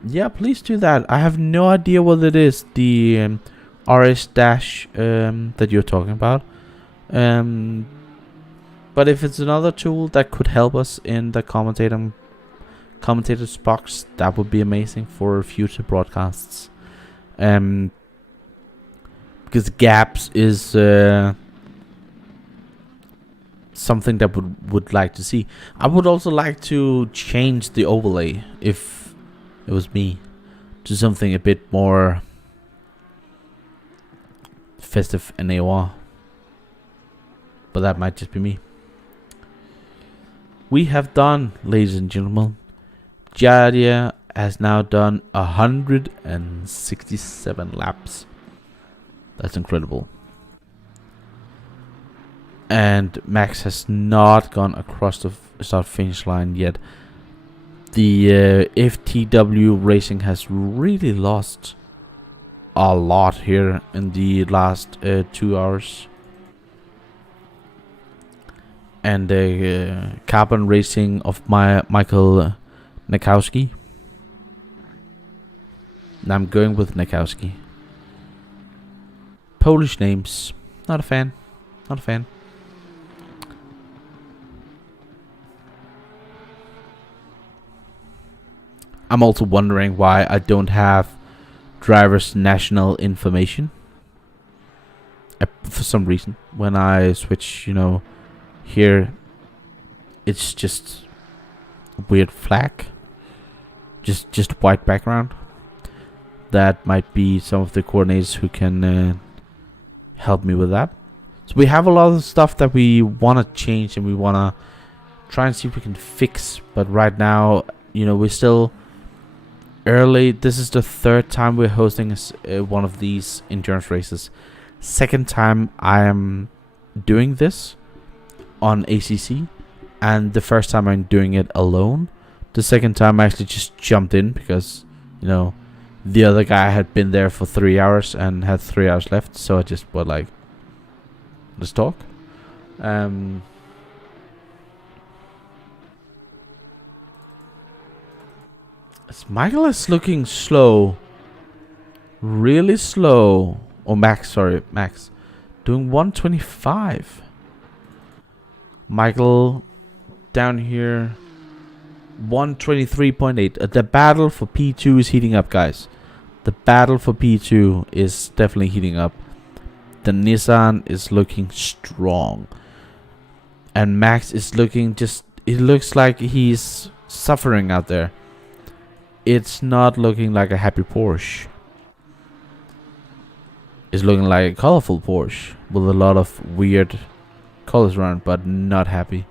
Yeah, please do that. I have no idea what it is, the RS dash that you're talking about. But But if it's another tool that could help us in the commentator's box, that would be amazing for future broadcasts. Because gaps is something that would like to see. I would also like to change the overlay, if it was me, to something a bit more festive and AOR. But that might just be me. We have done, ladies and gentlemen, Jadia has now done 167 laps. That's incredible. And Max has not gone across the start-finish line yet. The FTW Racing has really lost a lot here in the last 2 hours. And Carbon Racing of Michael Nakowski. I'm going with Nakowski. Polish names. Not a fan. Not a fan. I'm also wondering why I don't have driver's national information. For some reason, when I switch, here, it's just a weird flag. Just white background. That might be some of the coordinators who can help me with that. So we have a lot of stuff that we want to change and we want to try and see if we can fix. But right now, we're still early. This is the third time we're hosting one of these endurance races. Second time I am doing this on ACC, and the first time I'm doing it alone. The second time I actually just jumped in because the other guy had been there for 3 hours and had 3 hours left, so I just was like, let's talk. Michael is looking slow, really slow. Oh, Max, sorry, Max, doing 125. Michael down here 123.8. The battle for P2 is heating up, guys. The battle for P2 is definitely heating up. The Nissan is looking strong, and Max is looking it looks like he's suffering out there. It's not looking like a happy Porsche. It's looking like a colorful Porsche with a lot of weird colors around, but not happy.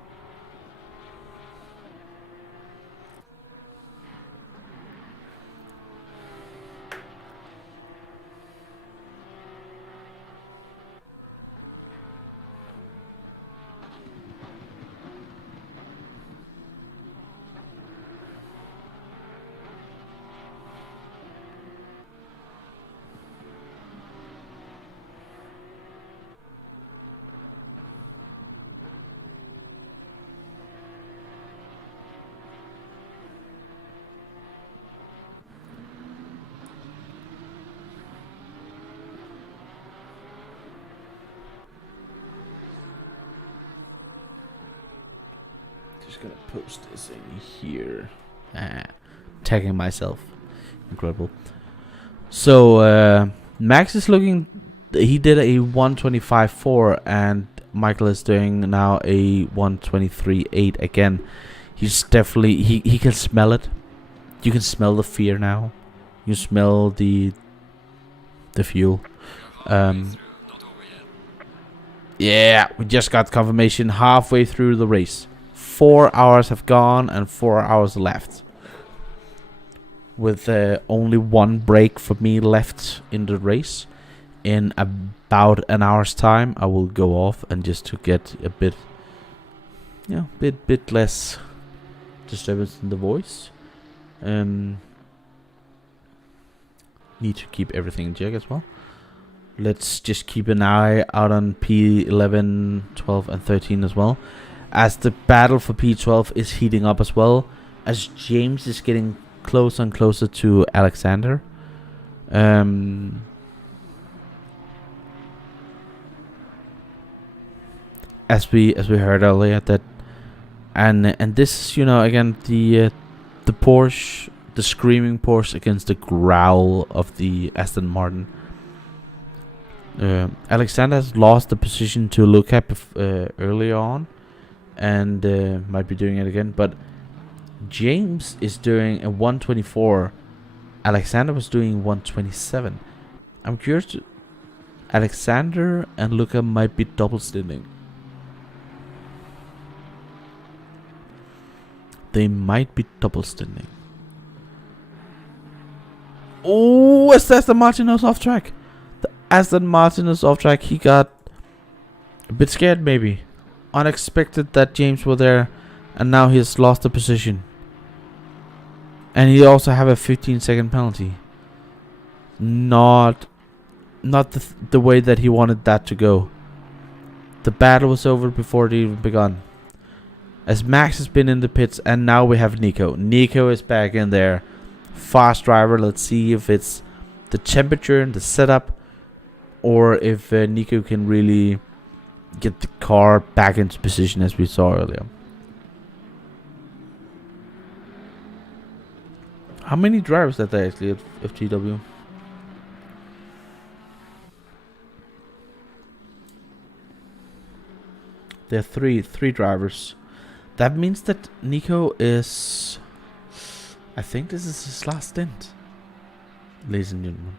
Just gonna post this in here. Tagging myself. Incredible. So Max is looking, he did a 125.4 and Michael is doing now a 123.8 again. He's definitely, he can smell it. You can smell the fear now. You smell the fuel. Yeah, we just got confirmation halfway through the race. 4 hours have gone and 4 hours left. With only one break for me left in the race. In about an hour's time, I will go off and just to get a bit, bit less disturbance in the voice. Need to keep everything in check as well. Let's just keep an eye out on P11, 12, and 13 as well, as the battle for P12 is heating up as well, as James is getting closer and closer to Alexander. as we heard earlier, that and this, again, the Porsche, the screaming Porsche against the growl of the Aston Martin. Alexander has lost the position to Luca earlier on, and might be doing it again. But James is doing a 124. Alexander was doing 127. I'm curious. Alexander and Luca might be double stinting. They might be double stinting. Oh, Aston Martin is off track. The Aston Martin is off track. He got a bit scared, maybe. Unexpected that James were there, and now he's lost the position. And he also have a 15-second penalty. Not the way that he wanted that to go. The battle was over before it even begun. As Max has been in the pits, and now we have Nico. Nico is back in there. Fast driver. Let's see if it's the temperature and the setup, or if Nico can really get the car back into position as we saw earlier. How many drivers are there actually at FTW? There are three drivers. That means that Nico is... I think this is his last stint, ladies and gentlemen.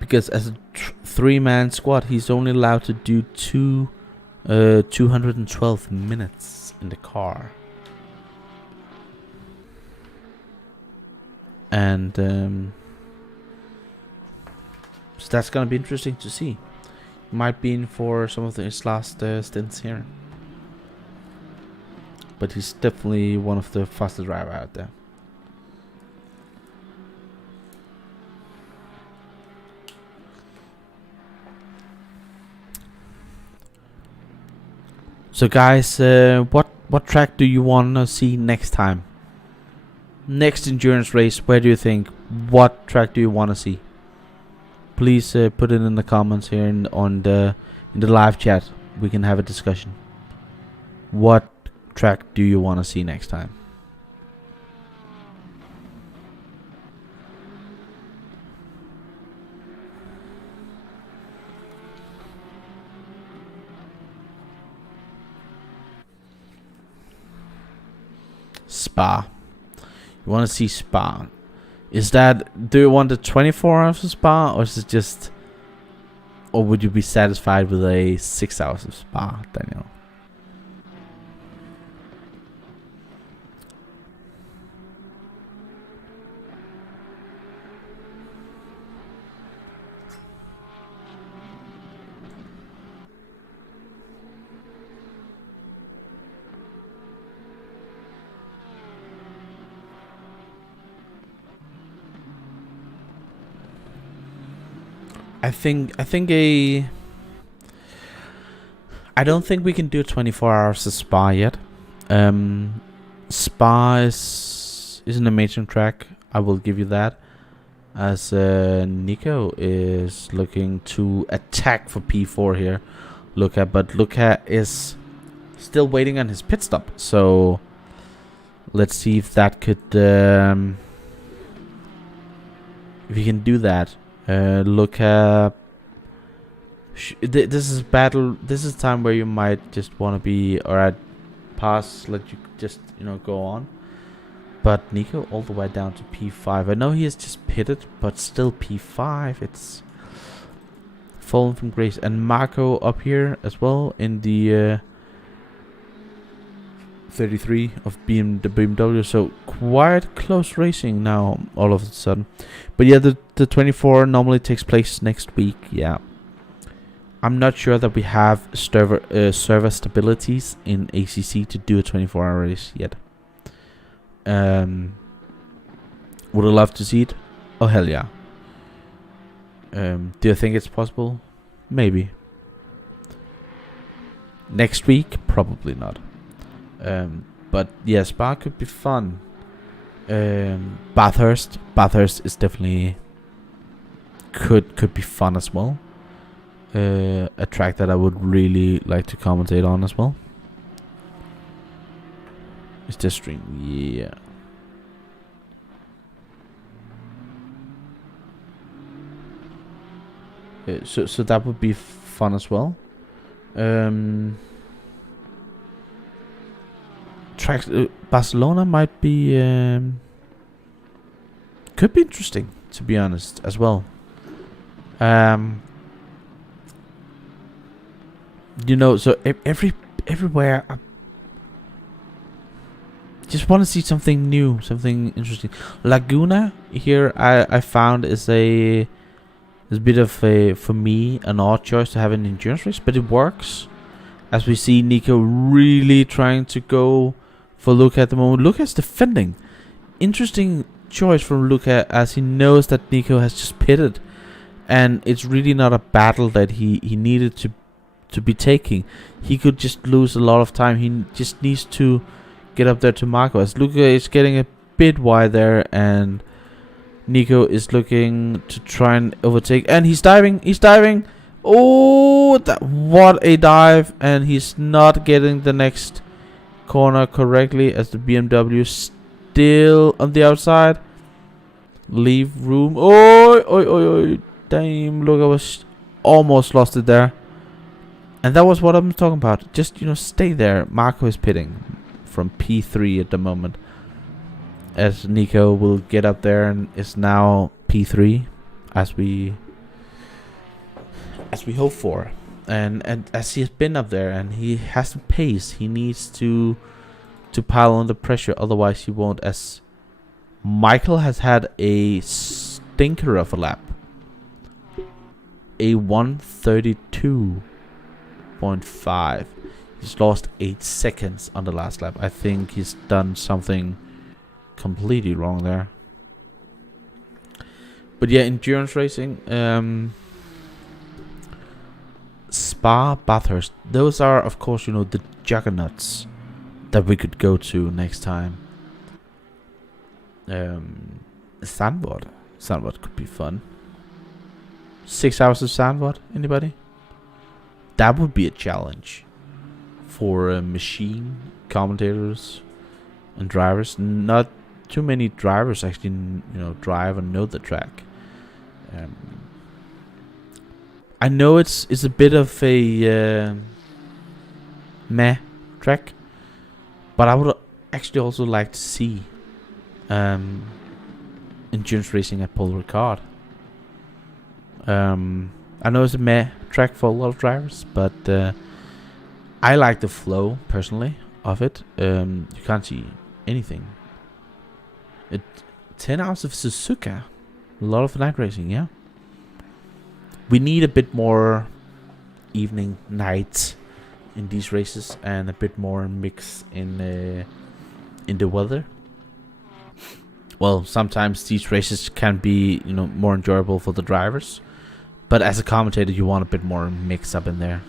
Because as a three-man squad, he's only allowed to do 212 minutes in the car. And so that's gonna be interesting to see. Might be in for some of his last stints here, but he's definitely one of the fastest drivers out there. So guys, what track do you want to see next time? Next endurance race, where do you think? What track do you want to see? Please put it in the comments here in the live chat. We can have a discussion. What track do you want to see next time? Spa. You want to see Spa? Is that, do you want the 24 hours of Spa, or is it just, or would you be satisfied with a 6 hours of Spa, Daniel? I don't think we can do 24 hours of Spa yet. Spa is an amazing track. I will give you that. As Nico is looking to attack for P4 here. But Luca is still waiting on his pit stop. So let's see if that could, if he can do that. Luca. This is battle. This is time where you might just want to be, or I'd pass, let you just go on. But Nico all the way down to P5. I know he is just pitted, but still P5. It's fallen from grace. And Marco up here as well in the 33 of the BMW. So quite close racing now all of a sudden. But yeah, the 24 normally takes place next week. Yeah. I'm not sure that we have server stabilities in ACC to do a 24-hour race yet. Would I love to see it? Oh, hell yeah. Do you think it's possible? Maybe. Next week? Probably not. But yeah, Spa could be fun. Bathurst is definitely could be fun as well. a track that I would really like to commentate on as well. Is this stream? Yeah. So that would be fun as well. Tracks Barcelona might be could be interesting, to be honest, as well. You know, so everywhere I just want to see something new, something interesting. Laguna here I found is a bit of a, for me, an odd choice to have an endurance race, but it works. As we see Nico really trying to go for Luca at the moment. Luca's defending. Interesting choice from Luca, as he knows that Nico has just pitted, and it's really not a battle that he needed to be taking. He could just lose a lot of time. He just needs to get up there to Marco, as Luca is getting a bit wide there, and Nico is looking to try and overtake, and he's diving. Oh, what a dive, and he's not getting the next corner correctly, as the BMW still on the outside. Leave room. Oh, damn, look, I was almost lost it there. And that was what I'm talking about. Just, stay there. Marco is pitting from P3 at the moment, as Nico will get up there and is now P3 as we hope for, and as he has been up there and he has the pace, he needs to pile on the pressure, otherwise he won't, as Michael has had a stinker of a lap, a 1:32.5. He's lost 8 seconds on the last lap. I think he's done something completely wrong there. But yeah, endurance racing, Spa, Bathurst, those are of course the juggernauts that we could go to next time. Sandboard could be fun. 6 hours of sandboard, anybody? That would be a challenge for machine commentators and drivers. Not too many drivers actually drive and know the track. I know it's a bit of a meh track, but I would actually also like to see endurance racing at Paul Ricard. I know it's a meh track for a lot of drivers, but I like the flow personally of it. You can't see anything. 10 hours of Suzuka, a lot of night racing, yeah. We need a bit more evening, night in these races, and a bit more mix in the weather. Well, sometimes these races can be more enjoyable for the drivers, but as a commentator you want a bit more mix up in there.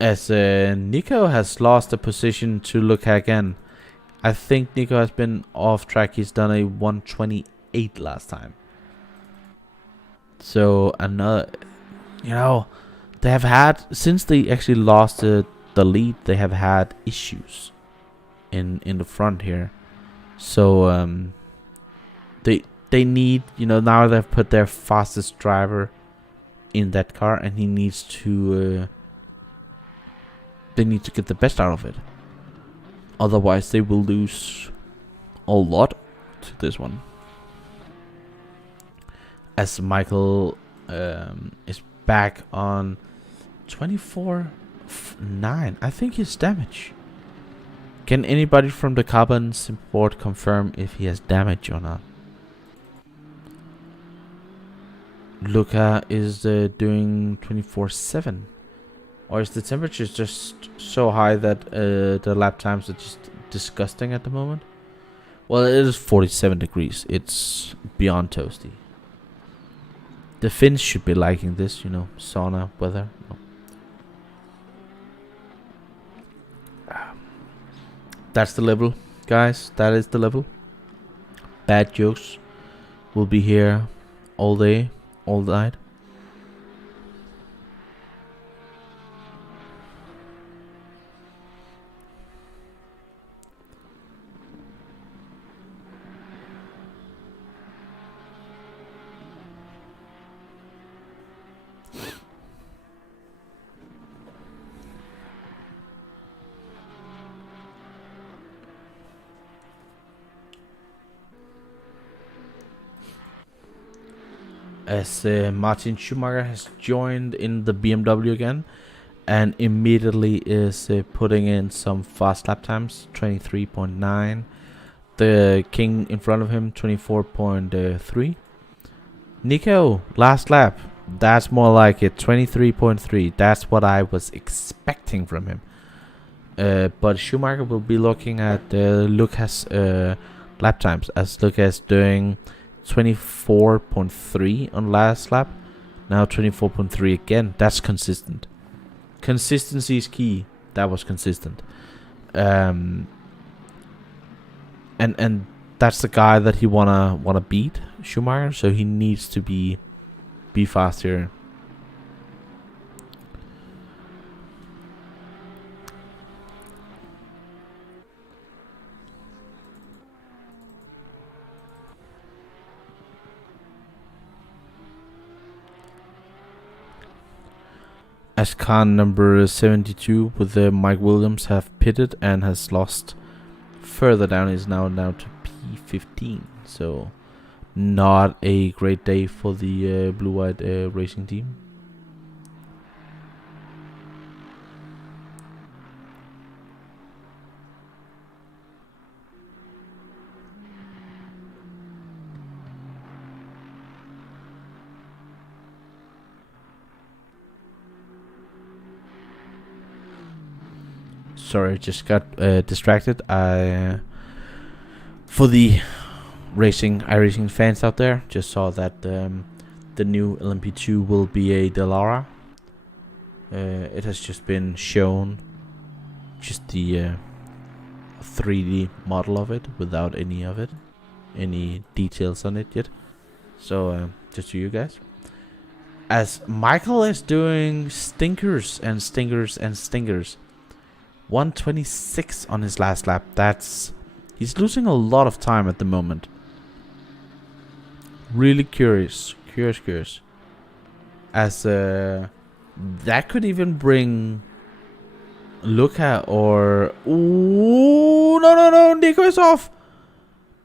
As Nico has lost a position to Luca again. I think Nico has been off track. He's done a 1:28 last time. So another, they have had, since they actually lost the lead, they have had issues in the front here. So they need, now they've put their fastest driver in that car, and he needs to they need to get the best out of it. Otherwise they will lose a lot to this one. As Michael is back on 24.9. I think he's damage. Can anybody from the carbon support confirm if he has damage or not? Luca is doing 24/7. Or is the temperature just so high that the lap times are just disgusting at the moment? Well, it is 47 degrees. It's beyond toasty. The Finns should be liking this, sauna weather. No. That's the level, guys. That is the level. Bad jokes will be here all day, all night. as Martin Schumacher has joined in the BMW again, and immediately is putting in some fast lap times, 23.9. The king in front of him, 24.3. Nico, last lap. That's more like it, 23.3. That's what I was expecting from him. But Schumacher will be looking at Lucas lap times, as Lucas doing 24.3 on last lap. Now 24.3 again. That's consistent. Consistency is key. That was consistent. And that's the guy that he wanna beat, Schumacher. So he needs to be faster. As car number 72 with Mike Williams have pitted and has lost further down, is now down to P15. So not a great day for the blue-white racing team. Sorry, just got distracted. For the iRacing fans out there, just saw that the new LMP2 will be a Dallara. It has just been shown, just the 3D model of it without any details on it yet. So just to you guys, as Michael is doing stinkers and stingers and stingers. 126 on his last lap. He's losing a lot of time at the moment. Really curious. As that could even bring Luca or no, Nico is off.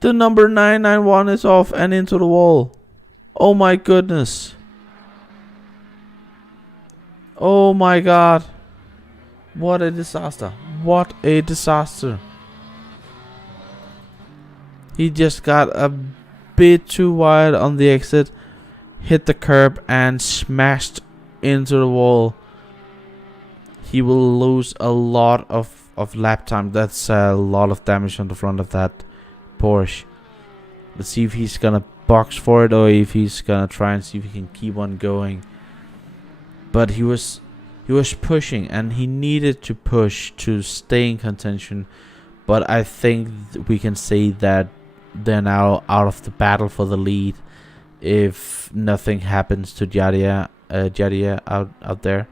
The number 991 is off and into the wall. Oh my goodness. Oh my god. What a disaster. What a disaster. He just got a bit too wide on the exit, hit the curb and smashed into the wall. He will lose a lot of lap time. That's a lot of damage on the front of that Porsche. Let's see if he's gonna box for it or if he's gonna try and see if he can keep on going. But he was pushing, and he needed to push to stay in contention. But I think we can say that they're now out of the battle for the lead if nothing happens to Jadia out there.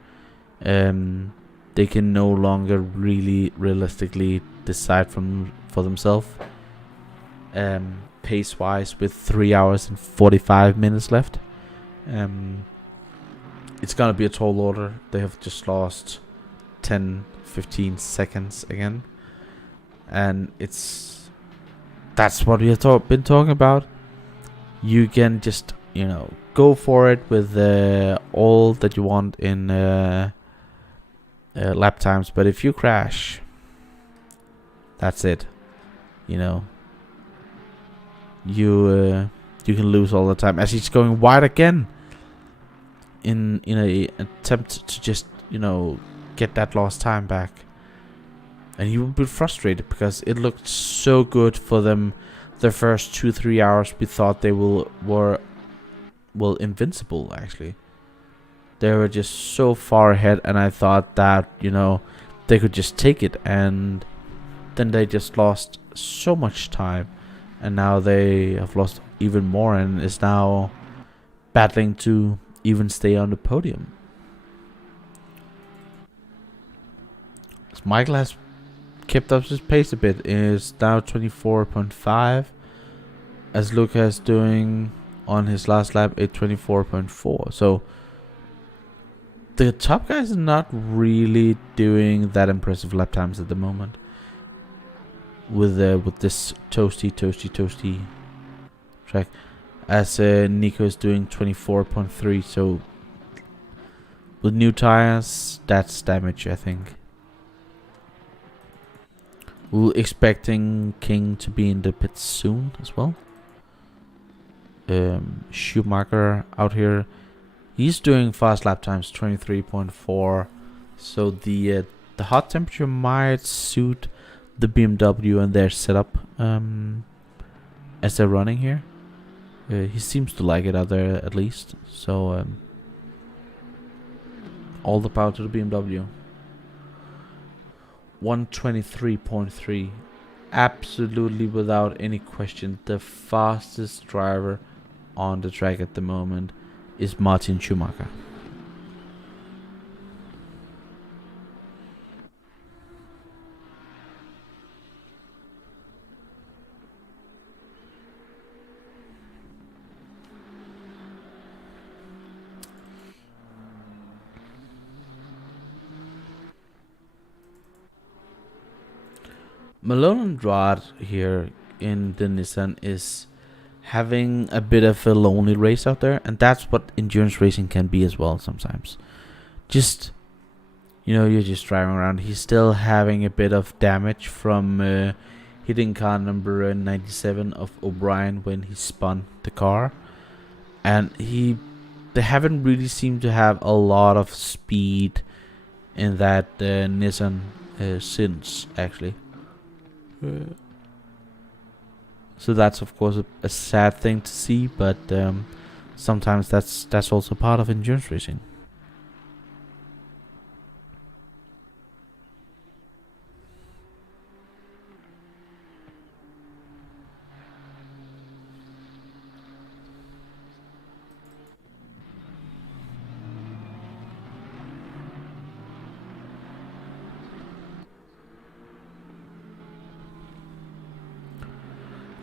They can no longer really realistically decide for themselves. Pace wise, with 3 hours and 45 minutes left. It's gonna be a tall order. They have just lost 10-15 seconds again, and that's what we have been talking about. You can just go for it with all that you want in lap times, but if you crash, that's it. You can lose all the time. As he's going wide again. In a attempt to just get that lost time back, and he will be frustrated because it looked so good for them the first 2-3 hours. We thought they were invincible. Actually, they were just so far ahead, and I thought that they could just take it, and then they just lost so much time, and now they have lost even more, and is now battling to even stay on the podium. So Michael has kept up his pace a bit. Is now 24.5, as Lucas doing on his last lap at 24.4. So the top guys are not really doing that impressive lap times at the moment. With this toasty track. as Nico is doing 24.3. So with new tires, that's damage, I think. We're expecting King to be in the pits soon as well. Schumacher out here, he's doing fast lap times 23.4. So the hot temperature might suit the BMW and their setup as they're running here. He seems to like it out there at least. So all the power to the BMW. 123.3, absolutely without any question the fastest driver on the track at the moment is Martin Schumacher. Malone Andrade here in the Nissan is having a bit of a lonely race out there, and that's what endurance racing can be as well sometimes. Just, you're just driving around. He's still having a bit of damage from hitting car number 97 of O'Brien when he spun the car, and they haven't really seemed to have a lot of speed in that Nissan since actually. So that's of course a sad thing to see, but sometimes that's also part of endurance racing.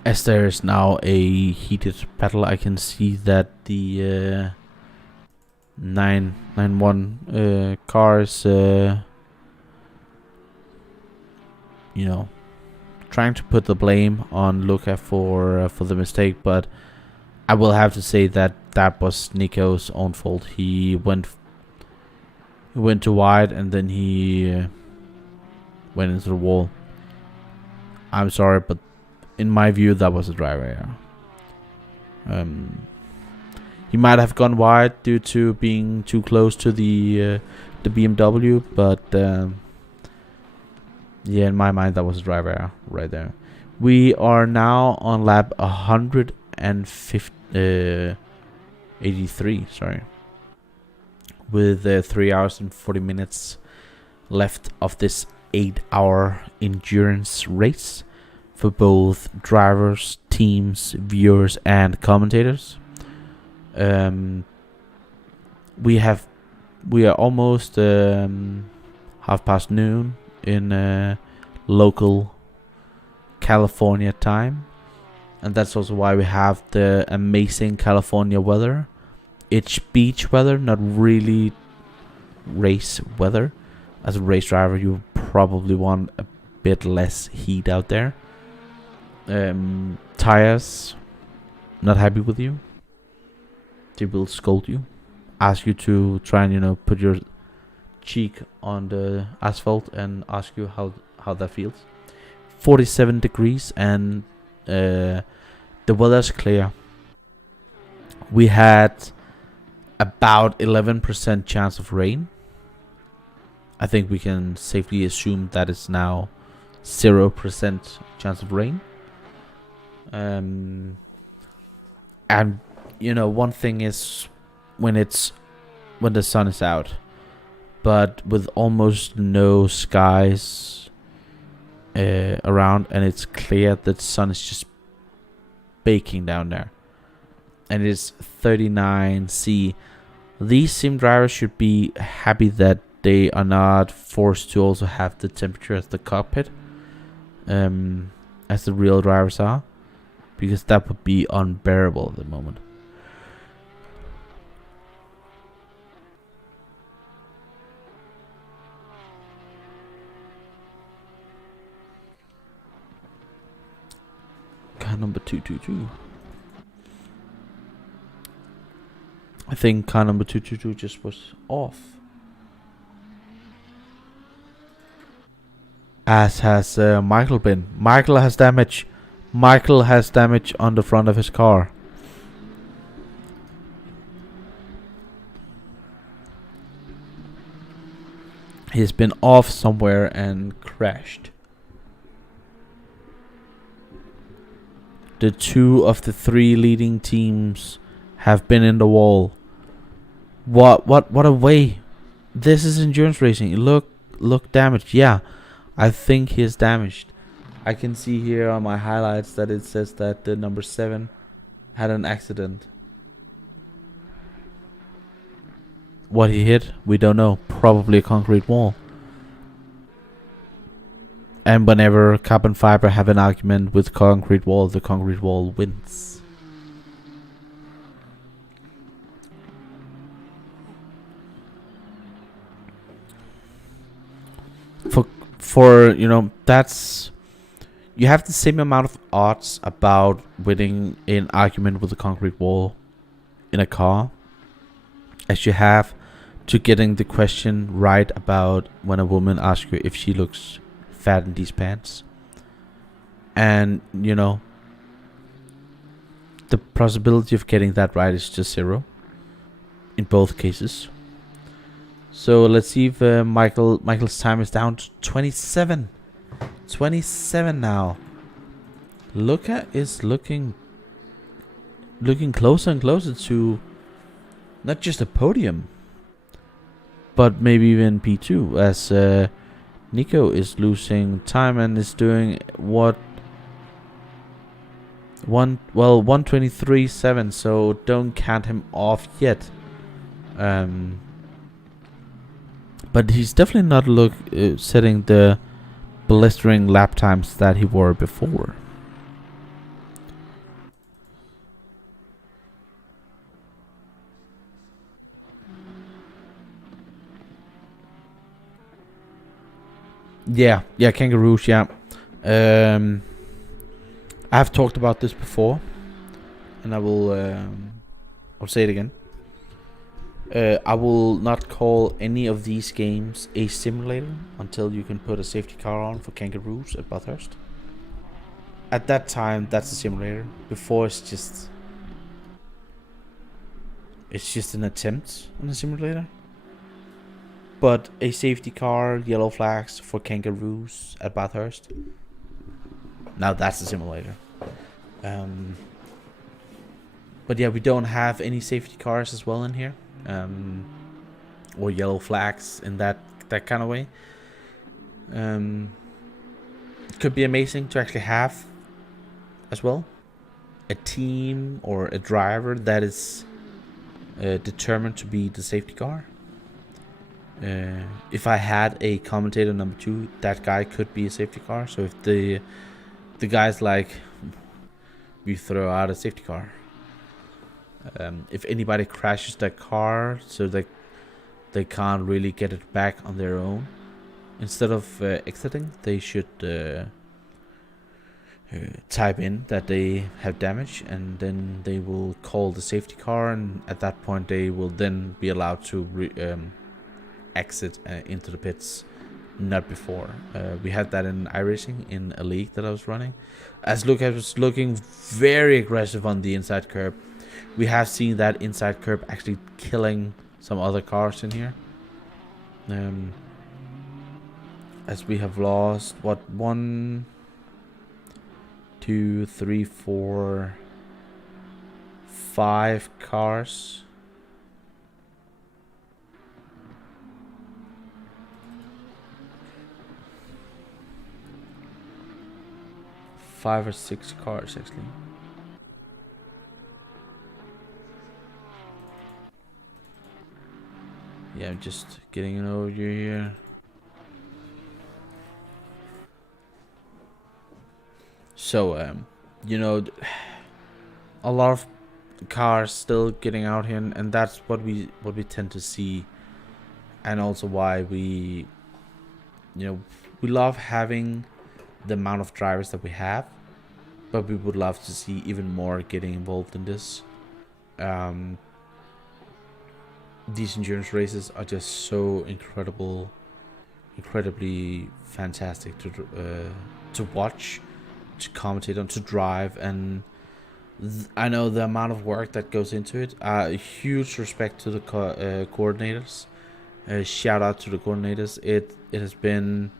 As there is now a heated battle, I can see that the 991 car is, trying to put the blame on Luca for the mistake, but I will have to say that was Nico's own fault. He went too wide, and then he went into the wall. I'm sorry, but in my view, that was a driver error. He might have gone wide due to being too close to the BMW, but yeah, in my mind, that was a driver error right there. We are now on lap 183, sorry, with 3 hours and 40 minutes left of this 8-hour endurance race for both drivers, teams, viewers, and commentators. We are almost noon in local California time, and that's also why we have the amazing California weather. It's beach weather, not really race weather. As a race driver, you probably want a bit less heat out there. Tires, not happy with you. They will scold you, ask you to try and put your cheek on the asphalt and ask you how that feels. 47 degrees, and the weather's clear. We had about 11% chance of rain. I think we can safely assume that it's now 0% chance of rain. And one thing is when the sun is out, but with almost no skies around, and it's clear that the sun is just baking down there, and it's 39 C. These sim drivers should be happy that they are not forced to also have the temperature as the cockpit, as the real drivers are, because that would be unbearable at the moment. Car number 222. I think car number 222 just was off. As has Michael been. Michael has damage. Michael has damage on the front of his car. He's been off somewhere and crashed. The 2 of the 3 leading teams have been in the wall. What a way. This is endurance racing. Look damaged. Yeah, I think he's damaged. I can see here on my highlights that it says that the number 7 had an accident. What he hit, we don't know. Probably a concrete wall. And whenever carbon fiber have an argument with concrete wall, the concrete wall wins. For you know, that's, you have the same amount of odds about winning an argument with a concrete wall in a car as you have to getting the question right about when a woman asks you if she looks fat in these pants. And you know, the possibility of getting that right is just 0 in both cases. So let's see if Michael's time is down to 27. 27 now. Is looking closer and closer to not just a podium, but maybe even P2, as Nico is losing time and is doing what 1:23.7, so don't count him off yet. But he's definitely not setting the blistering lap times that he were before. Yeah, kangaroos, yeah. I've talked about this before, and I'll say it again. I will not call any of these games a simulator until you can put a safety car on for kangaroos at Bathurst. At that time, that's a simulator. Before, it's just an attempt on a simulator. But a safety car, yellow flags for kangaroos at Bathurst. Now that's a simulator. But yeah, we don't have any safety cars as well in here. Or yellow flags in that kind of way. It could be amazing to actually have as well a team or a driver that is determined to be the safety car. If I had a commentator number 2, that guy could be a safety car. So if the guy's like, we throw out a safety car. If anybody crashes their car so they can't really get it back on their own, instead of exiting, they should type in that they have damage, and then they will call the safety car, and at that point they will then be allowed to exit into the pits, not before. We had that in iRacing in a league that I was running, as Lucas was looking very aggressive on the inside curb. We have seen that inside curb actually killing some other cars in here. As we have lost 1, 2, 3, 4, 5 cars. Five or 6 cars actually. Yeah, I'm just getting an overview here. So, you know, a lot of cars still getting out here, and that's what we tend to see, and also why we love having the amount of drivers that we have, but we would love to see even more getting involved in this. these endurance races are just so incredibly fantastic to watch, to commentate on, to drive, and I know the amount of work that goes into it. Huge respect to the coordinators. Shout out to the coordinators. It has been,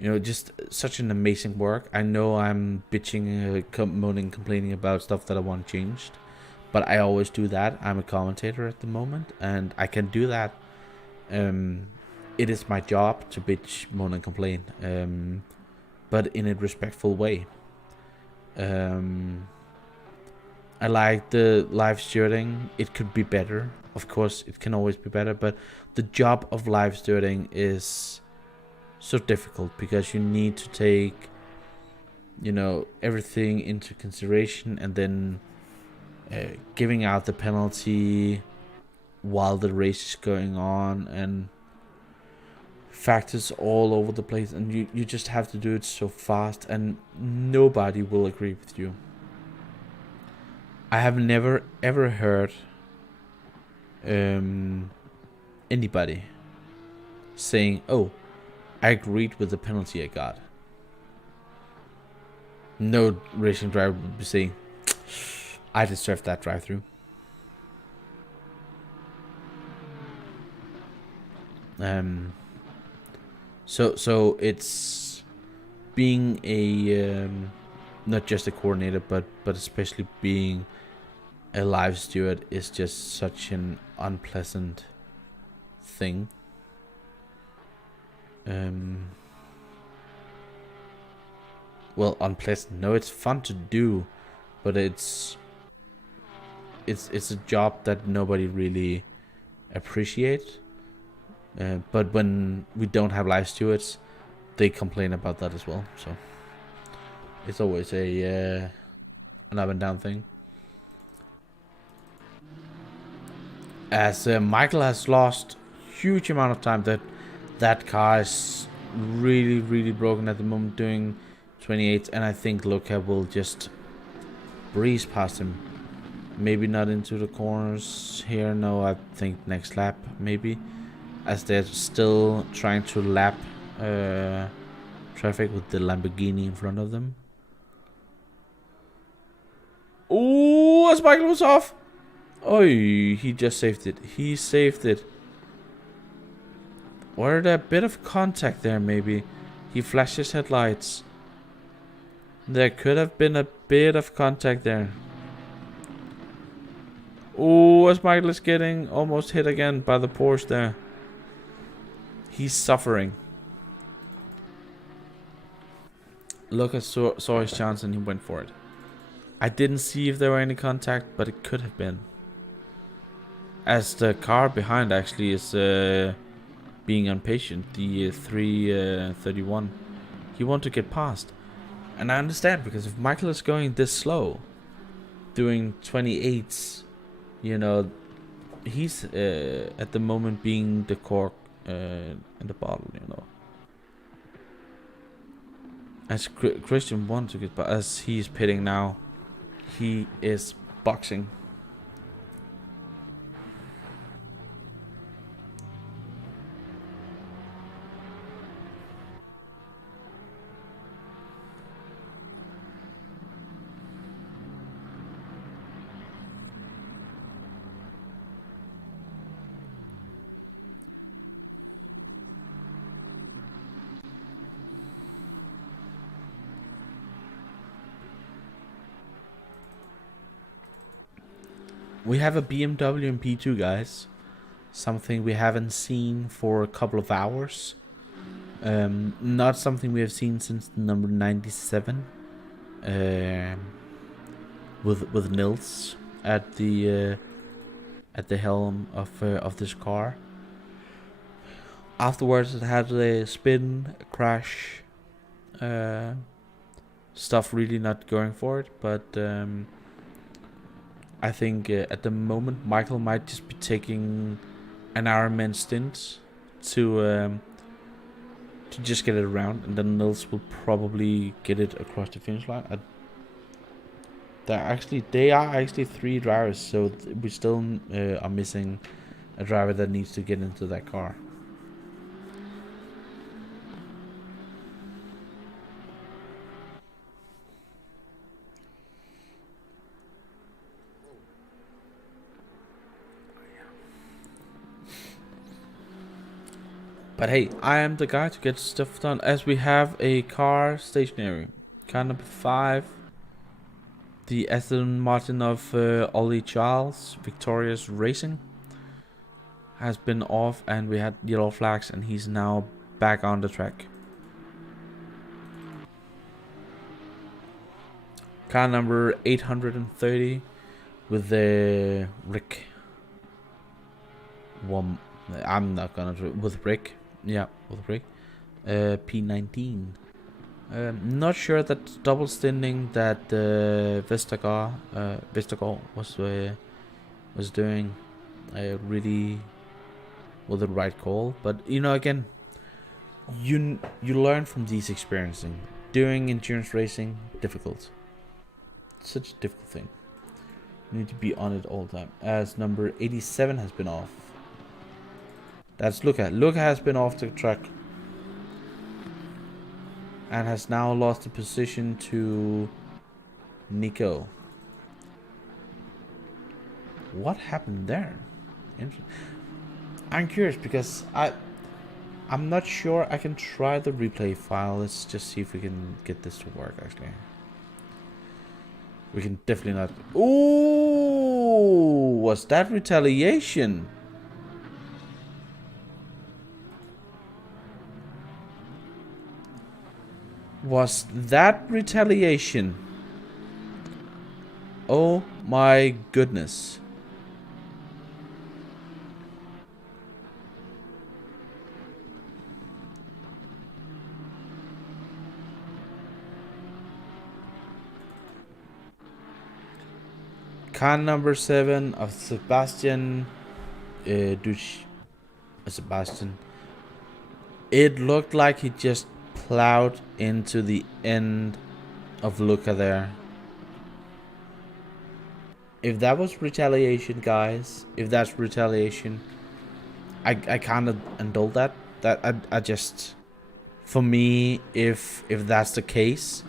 just such an amazing work. I know I'm bitching, moaning, complaining about stuff that I want changed, but I always do that. I'm a commentator at the moment, and I can do that. It is my job to bitch, moan, and complain, but in a respectful way. I like the live steering. It could be better. Of course, it can always be better, but the job of live steering is so difficult because you need to take, everything into consideration, and then giving out the penalty while the race is going on, and factors all over the place, and you just have to do it so fast, and nobody will agree with you. I have never ever heard anybody saying, "Oh, I agreed with the penalty I got." No racing driver would be saying, "I deserved that drive-through." So it's being a not just a coordinator, but especially being a live steward is just such an unpleasant thing. Well, unpleasant. No, it's fun to do, but it's a job that nobody really appreciates. But when we don't have live stewards, they complain about that as well. So it's always an up and down thing. As Michael has lost huge amount of time, that car is really broken at the moment, doing 28, and I think Luca will just breeze past him. Maybe not into the corners here. No, I think next lap maybe, as they're still trying to lap traffic with the Lamborghini in front of them. Oh, as Michael was off. Oh, he just saved it. He saved it. Or a bit of contact there, maybe. He flashed his headlights. There could have been a bit of contact there. Oh, as Michael is getting almost hit again by the Porsche there. He's suffering. Lucas saw his chance and he went for it. I didn't see if there were any contact, but it could have been. As the car behind actually is being impatient, the 331. He wants to get past. And I understand, because if Michael is going this slow, doing 28s, he's at the moment being the cork in the bottle, As Christian wants to get past, as he's pitting now, he is boxing. We have a BMW in P2, guys. Something we haven't seen for a couple of hours. Not something we have seen since number 97. With Nils at the helm of this car. Afterwards, it had a spin, a crash. Stuff really not going for it, but I think at the moment Michael might just be taking an Ironman stint to just get it around, and then Nils will probably get it across the finish line. They are actually 3 drivers, so we still are missing a driver that needs to get into that car. But hey, I am the guy to get stuff done. As we have a car stationary. Car number 5. The Aston Martin of Ollie Charles, Victorious Racing, has been off and we had yellow flags and he's now back on the track. Car number 830 with the Rick. I'm not gonna with Rick. Yeah, with Rick. P19. Not sure that double stinting that Vestager was doing really was the right call. But you know, again, you learn from these experiencing. Doing endurance racing difficult. Such a difficult thing. You need to be on it all the time. As number 87 has been off. That's Luca. Luca has been off the track and has now lost the position to Nico. What happened there? I'm curious because I'm not sure. I can try the replay file. Let's just see if we can get this to work actually. We can definitely not. Ooh, was that retaliation? Was that retaliation? Oh my goodness. Car number 7 of Sebastian Sebastian. It looked like he just plowed into the end of Luca there. If that was retaliation, guys, if that's retaliation, I can't indulge that. I just, for me, if that's the case,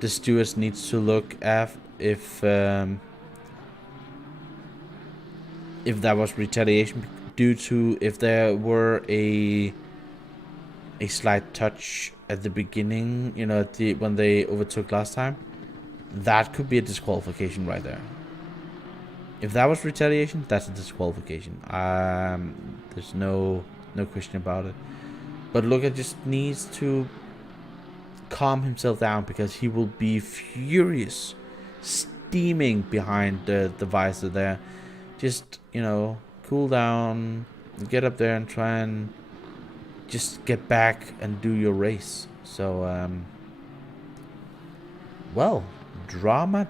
the stewards needs to look at if that was retaliation due to if there were a slight touch at the beginning, you know, when they overtook last time, that could be a disqualification right there. If that was retaliation, that's a disqualification. There's no question about it. But Luca just needs to calm himself down because he will be furious, steaming behind the visor there. Just, you know, cool down, get up there and try and just get back and do your race. So, well, drama.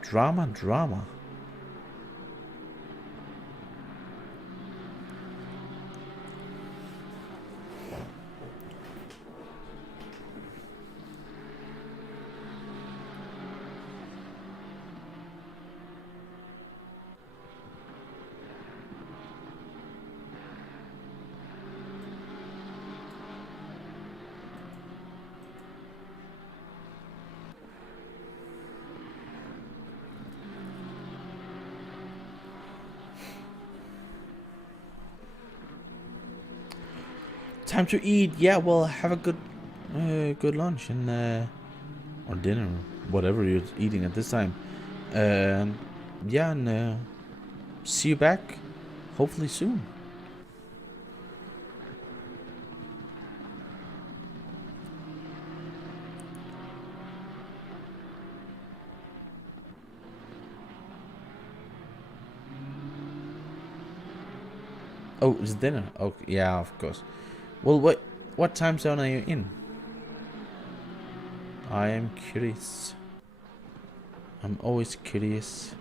Time to eat. Yeah, well, have a good lunch and or dinner, whatever you're eating at this time. Yeah, and see you back hopefully soon. Oh, it's dinner. Okay, yeah, of course. Well, what time zone are you in? I am curious. I'm always curious.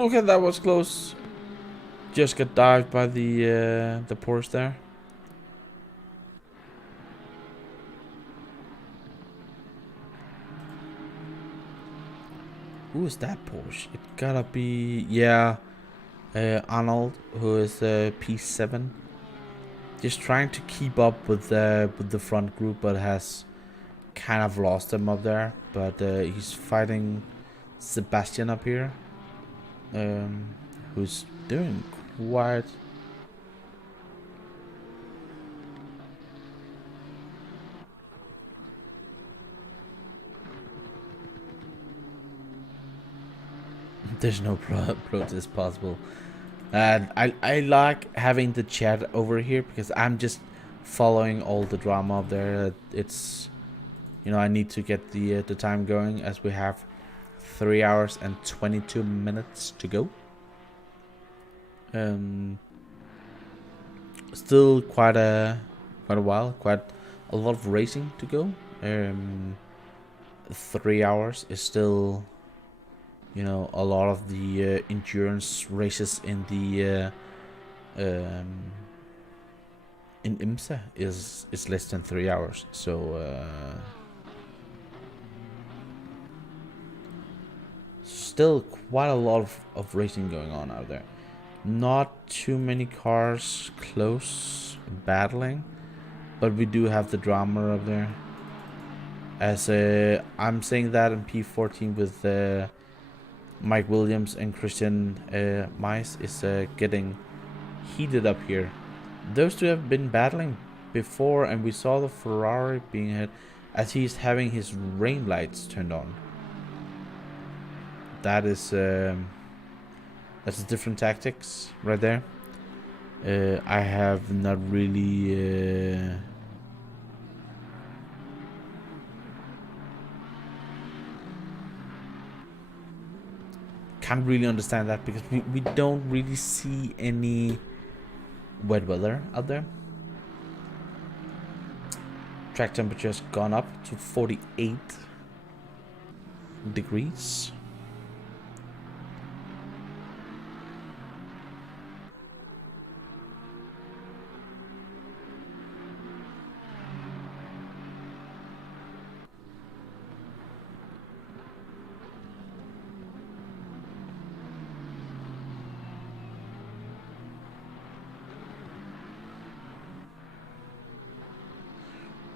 look at that was close. Just got dived by the Porsche there. Who is that Porsche? It gotta be, yeah, Arnold, who is P7. Just trying to keep up with the front group, but has kind of lost him up there. But he's fighting Sebastian up here, who's doing quite. There's no protest possible. And I like having the chat over here because I'm just following all the drama up there. It's, you know, I need to get the time going as we have 3 hours and 22 minutes to go. Still quite a while, quite a lot of racing to go. 3 hours is still, you know, a lot of the endurance races in the in IMSA is less than 3 hours. So still quite a lot of racing going on out there. Not too many cars close battling, but we do have the drama up there. As I'm saying that in P14 with Mike Williams and Christian Mice is getting heated up here. Those two have been battling before, and we saw the Ferrari being hit as he's having his rain lights turned on. That is that's different tactics right there. I have not really can't really understand that because we don't really see any wet weather out there. Track temperature's gone up to 48 degrees.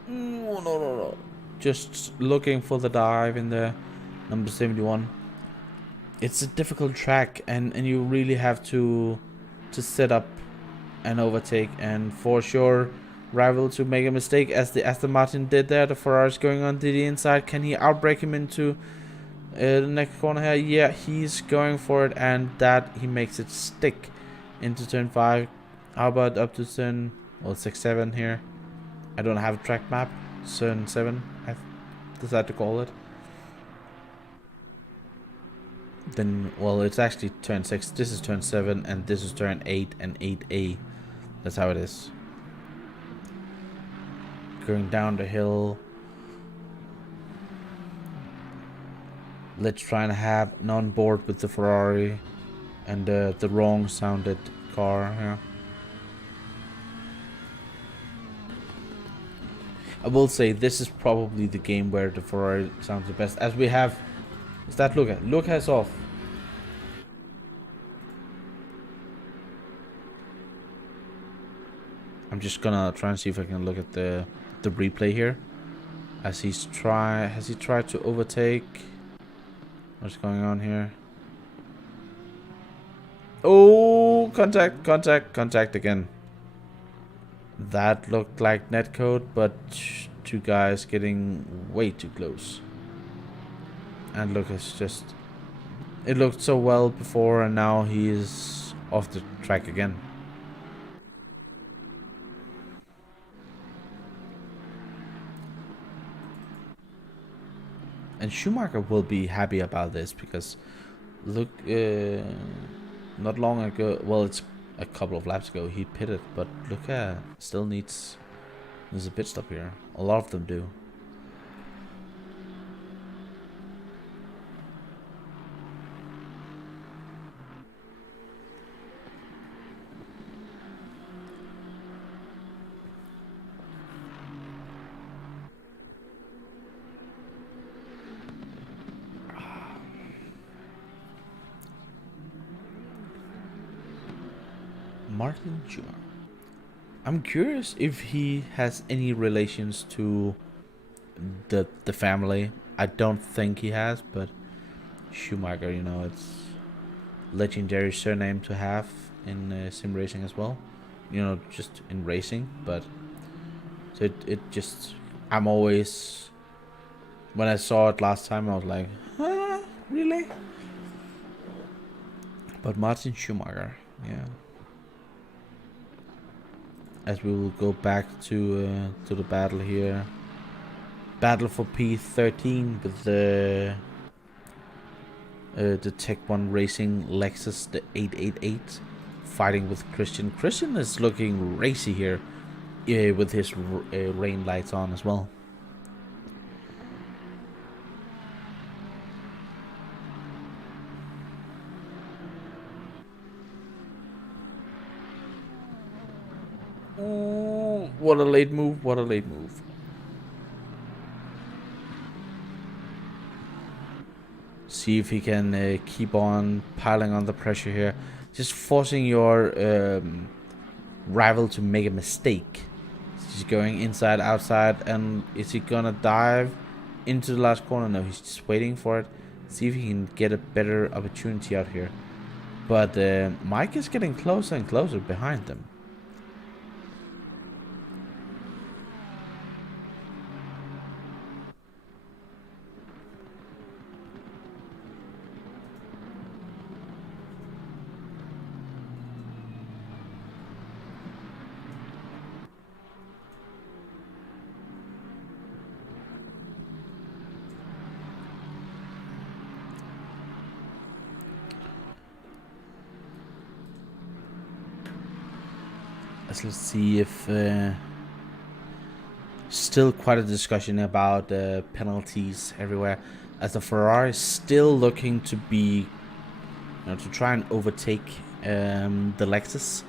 No. Just looking for the dive in the number 71. It's a difficult track, and you really have to set up and overtake, and for sure rival to make a mistake as the Aston Martin did there. The Ferrari's going on to the inside. Can he outbrake him into the next corner here? Yeah, he's going for it, and that he makes it stick into turn 5. How about up to turn 6, 7 here? I don't have a track map. Turn 7, I decided to call it. Then, well, it's actually turn 6. This is turn 7, and this is turn 8 and 8A. That's how it is. Going down the hill. Let's try and have an on board with the Ferrari and the wrong sounded car here. I will say this is probably the game where the Ferrari sounds the best, as we have. Is that Luca? Luca is off. I'm just gonna try and see if I can look at the replay here. As has he tried to overtake? What's going on here? Oh, contact again. That looked like netcode, but two guys getting way too close. And look, it's just, it looked so well before, and now he is off the track again. And Schumacher will be happy about this because look, not long ago, well, it's a couple of laps ago, he pitted, but look at, still needs a pit stop here. A lot of them do. Martin Schumacher. I'm curious if he has any relations to the family. I don't think he has, but Schumacher, you know, it's legendary surname to have in sim racing as well. You know, just in racing, but so it just, I'm always, when I saw it last time, I was like, huh, really? But Martin Schumacher, yeah. As we will go back to the battle here. Battle for P13 with the Tech 1 Racing Lexus, the 888, fighting with Christian. Christian is looking racy here, with his rain lights on as well. Oh, what a late move, what a late move. See if he can keep on piling on the pressure here. Just forcing your rival to make a mistake. He's going inside, outside, and is he gonna dive into the last corner? No, he's just waiting for it. See if he can get a better opportunity out here. But Mike is getting closer and closer behind them. Let's see if still quite a discussion about penalties everywhere, as the Ferrari is still looking to be, to try and overtake the Lexus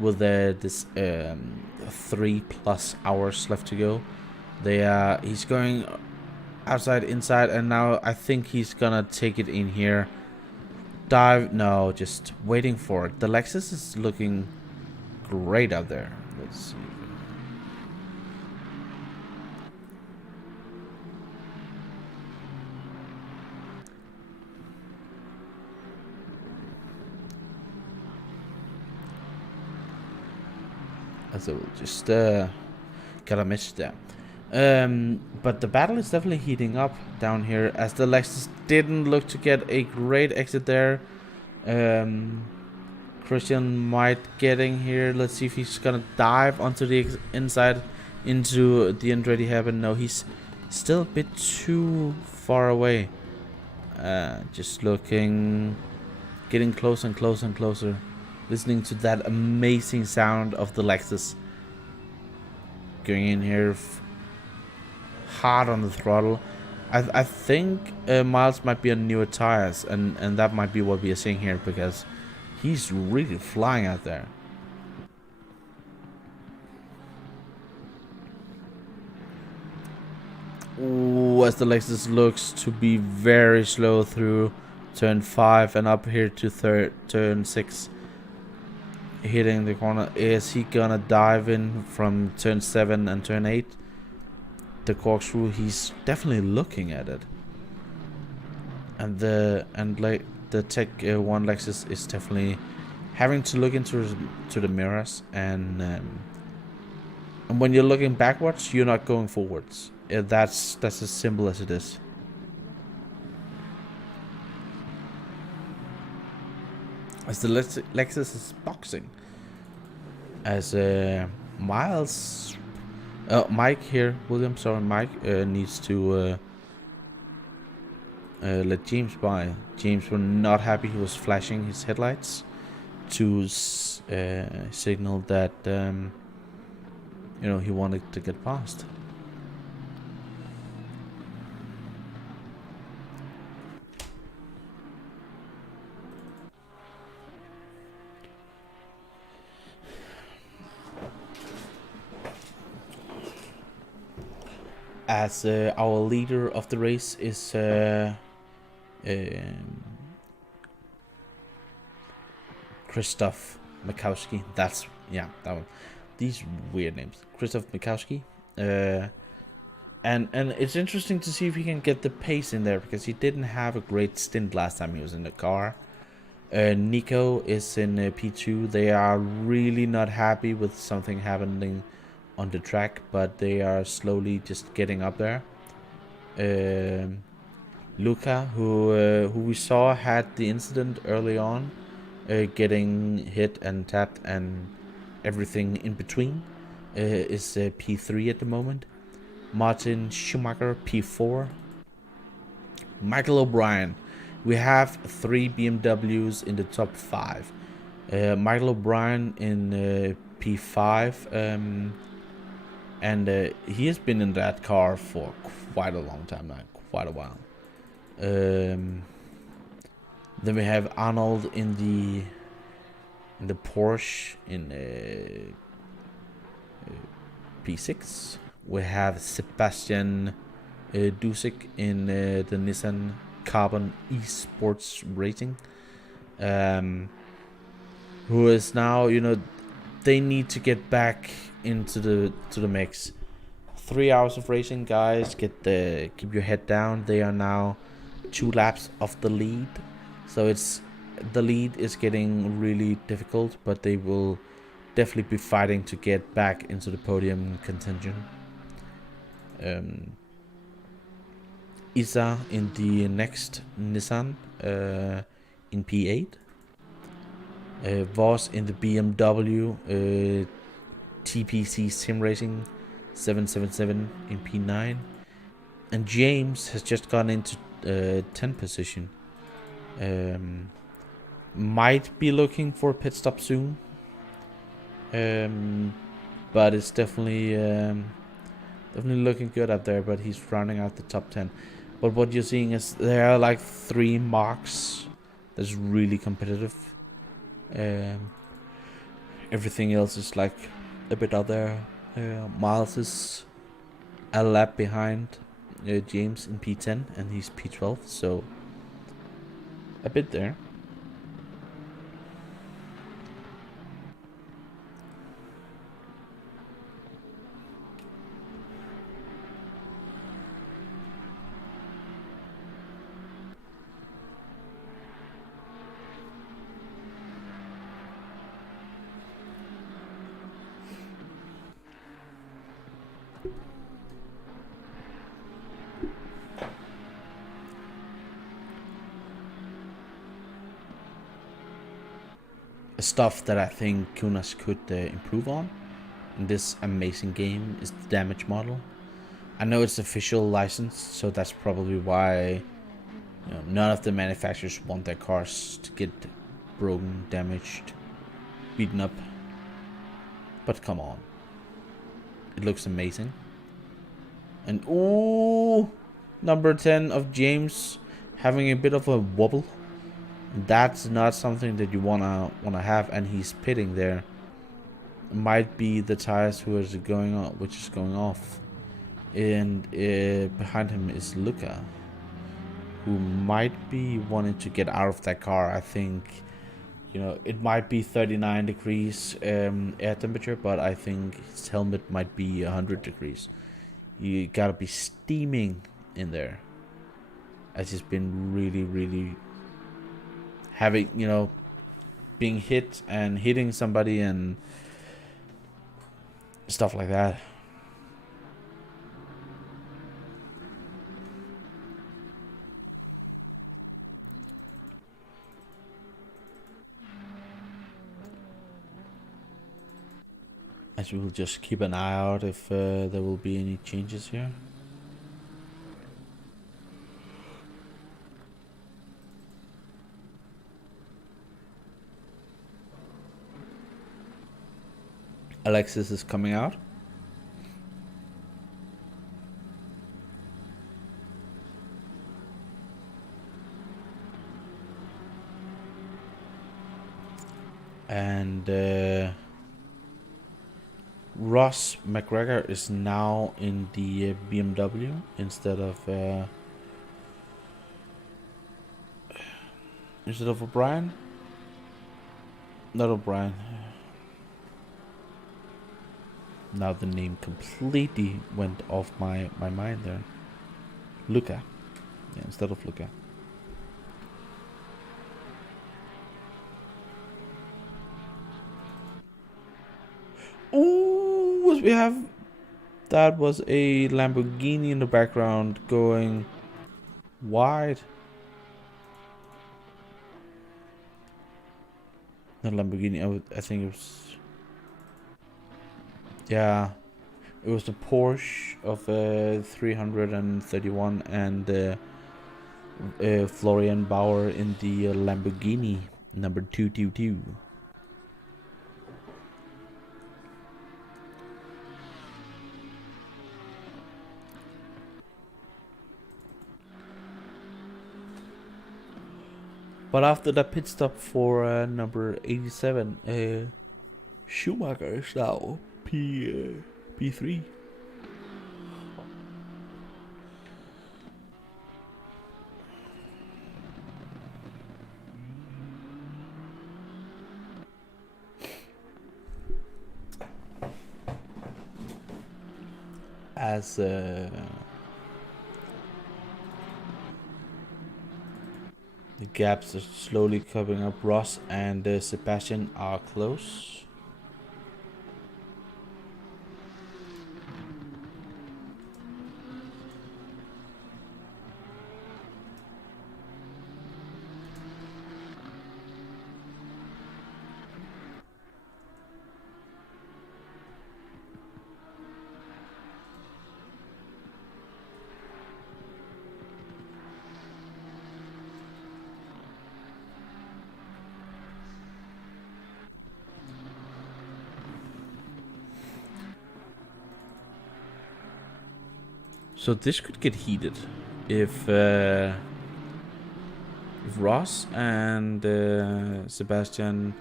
with this 3+ hours left to go. He's going outside, inside, and now I think he's gonna take it in here. Dive, no, just waiting for it. The Lexus is looking great out there. Let's see. So just got a miss there. But the battle is definitely heating up down here, as the Lexus didn't look to get a great exit there. Christian might getting here. Let's see if he's gonna dive onto the inside into the Andretti happen. No, he's still a bit too far away. Just looking, getting closer and closer and closer, listening to that amazing sound of the Lexus. Going in here hard on the throttle. I think Miles might be on newer tires, and that might be what we are seeing here, because he's really flying out there. Ooh, as the Lexus looks to be very slow through turn 5 and up here to turn 6. Hitting the corner. Is he gonna dive in from turn 7 and turn 8? The corkscrew, he's definitely looking at it. And the Tech 1 Lexus is definitely having to look into the mirrors, and when you're looking backwards, you're not going forwards. That's as simple as it is. As the Lexus is boxing, as Mike here, Mike needs to let James by. James was not happy. He was flashing his headlights to signal that he wanted to get past. As our leader of the race is Christoph Mikowski. That's that one. These weird names. Christoph Mikowski. And it's interesting to see if he can get the pace in there, because he didn't have a great stint last time he was in the car. Nico is in P2. They are really not happy with something happening on the track, but they are slowly just getting up there. Luca, who we saw had the incident early on, getting hit and tapped and everything in between, is P3 at the moment. Martin Schumacher, P4. Michael O'Brien. We have 3 BMWs in the top 5. Michael O'Brien in P5, and he has been in that car for quite a long time now, quite a while. Then we have Arnold in the Porsche in P6. We have Sebastian Dusik in the Nissan Carbon Esports Racing, who is now, they need to get back into the mix. 3 hours of racing, guys. Keep your head down. They are now 2 laps off the lead, so the lead is getting really difficult, but they will definitely be fighting to get back into the podium contention. Isa in the next Nissan in P8. Voss in the BMW TPC Sim Racing 777 in P9. And James has just gone into 10th position. Might be looking for a pit stop soon. But it's definitely looking good up there, but he's rounding out the top 10. But what you're seeing is there are like 3 marks that's really competitive. Everything else is like a bit out there. Miles is a lap behind James in P10, and he's P12, so a bit there. Stuff that I think Kunas could improve on in this amazing game is the damage model. I know it's official license, so that's probably why none of the manufacturers want their cars to get broken, damaged, beaten up. But come on, it looks amazing. And ooh, number 10 of James having a bit of a wobble. That's not something that you wanna have, and he's pitting there. Might be the tires which is going off, and behind him is Luca, who might be wanting to get out of that car. I think it might be 39 degrees air temperature, but I think his helmet might be 100 degrees. You gotta be steaming in there, as he's been really having, being hit and hitting somebody and stuff like that. As we will just keep an eye out if there will be any changes here. Alexis is coming out. And Ross McGregor is now in the BMW instead of O'Brien. Not O'Brien. Now the name completely went off my mind there. Luca. Yeah, instead of Luca. Ooh, what we have? That was a Lamborghini in the background going wide. Not Lamborghini, I think it was... Yeah, it was the Porsche of 331 and Florian Bauer in the Lamborghini number 222. But after that pit stop for number 87, Schumacher is now P3. As the gaps are slowly covering up, Ross and Sebastian are close. So this could get heated if Ross and Sebastian,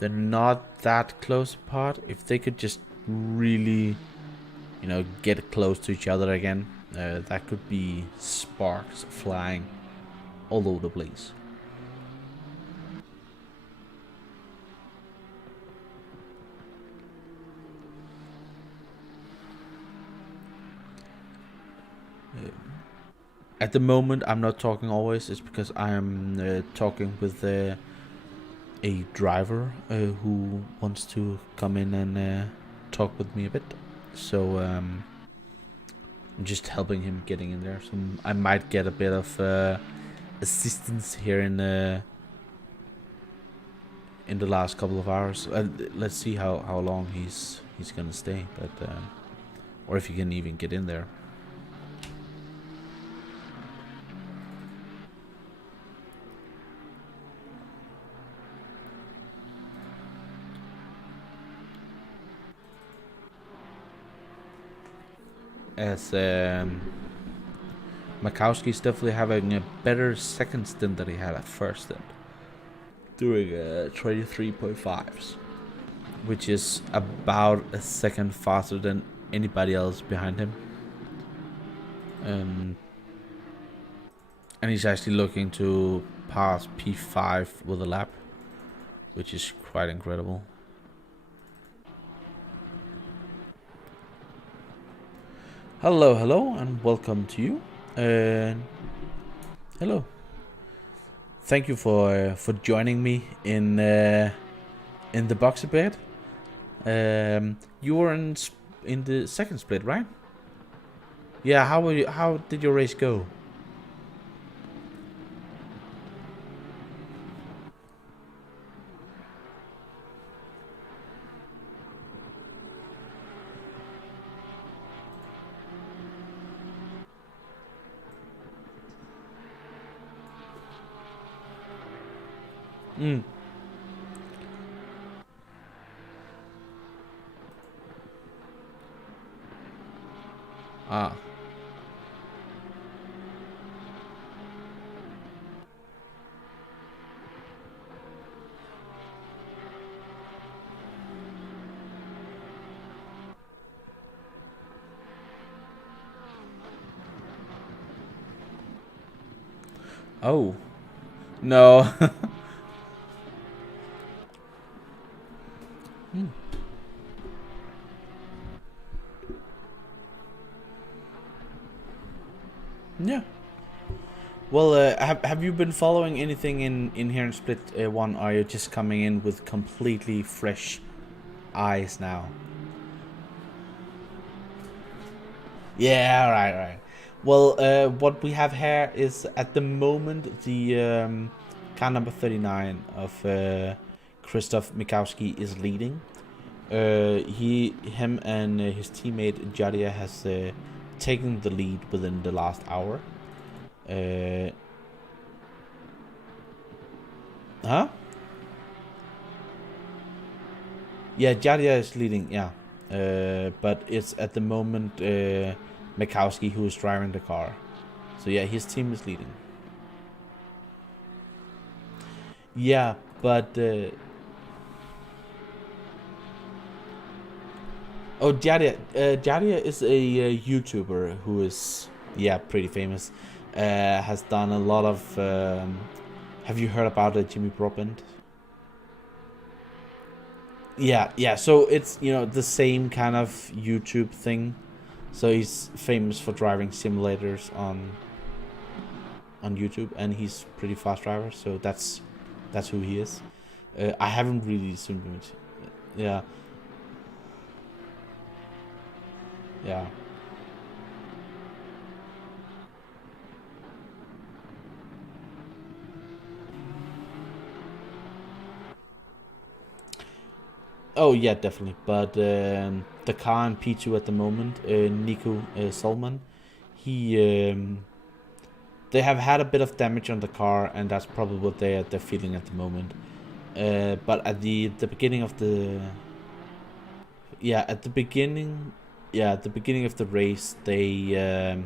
they're not that close apart. If they could just really, get close to each other again, that could be sparks flying all over the place. At the moment, I'm not talking always. It's because I am talking with a driver who wants to come in and talk with me a bit. So I'm just helping him getting in there. So I might get a bit of assistance here in the last couple of hours. Let's see how long he's gonna stay, but or if he can even get in there. As Makowski's definitely having a better second stint than he had at first stint, doing 23.5s, which is about a second faster than anybody else behind him. And he's actually looking to pass P5 with a lap, which is quite incredible. Hello, and welcome to you. Hello. Thank you for joining me in the boxer bed. You were in the second split, right? Yeah. How did your race go? Ah. Oh. No. Yeah. Well, have you been following anything in here in Split 1? Or are you just coming in with completely fresh eyes now? Yeah, right. Well, what we have here is at the moment the car number 39 of Krzysztof Mikowski is leading. Him and his teammate Jadia has taken the lead within the last hour. Huh? Yeah, Jadia is leading. Yeah, but it's at the moment Mikowski who is driving the car. So yeah, his team is leading. Yeah, but oh, Jadia is a YouTuber who is pretty famous. Has done a lot of. Have you heard about Jimmy Broadbent? Yeah. So it's the same kind of YouTube thing. So he's famous for driving simulators on YouTube, and he's pretty fast driver. So that's who he is. I haven't really seen him. Yeah. Yeah. Oh yeah, definitely. But the car in P2 at the moment, Nico Solman, he they have had a bit of damage on the car, and that's probably what they're feeling at the moment. But at the beginning of the at the beginning of the race, they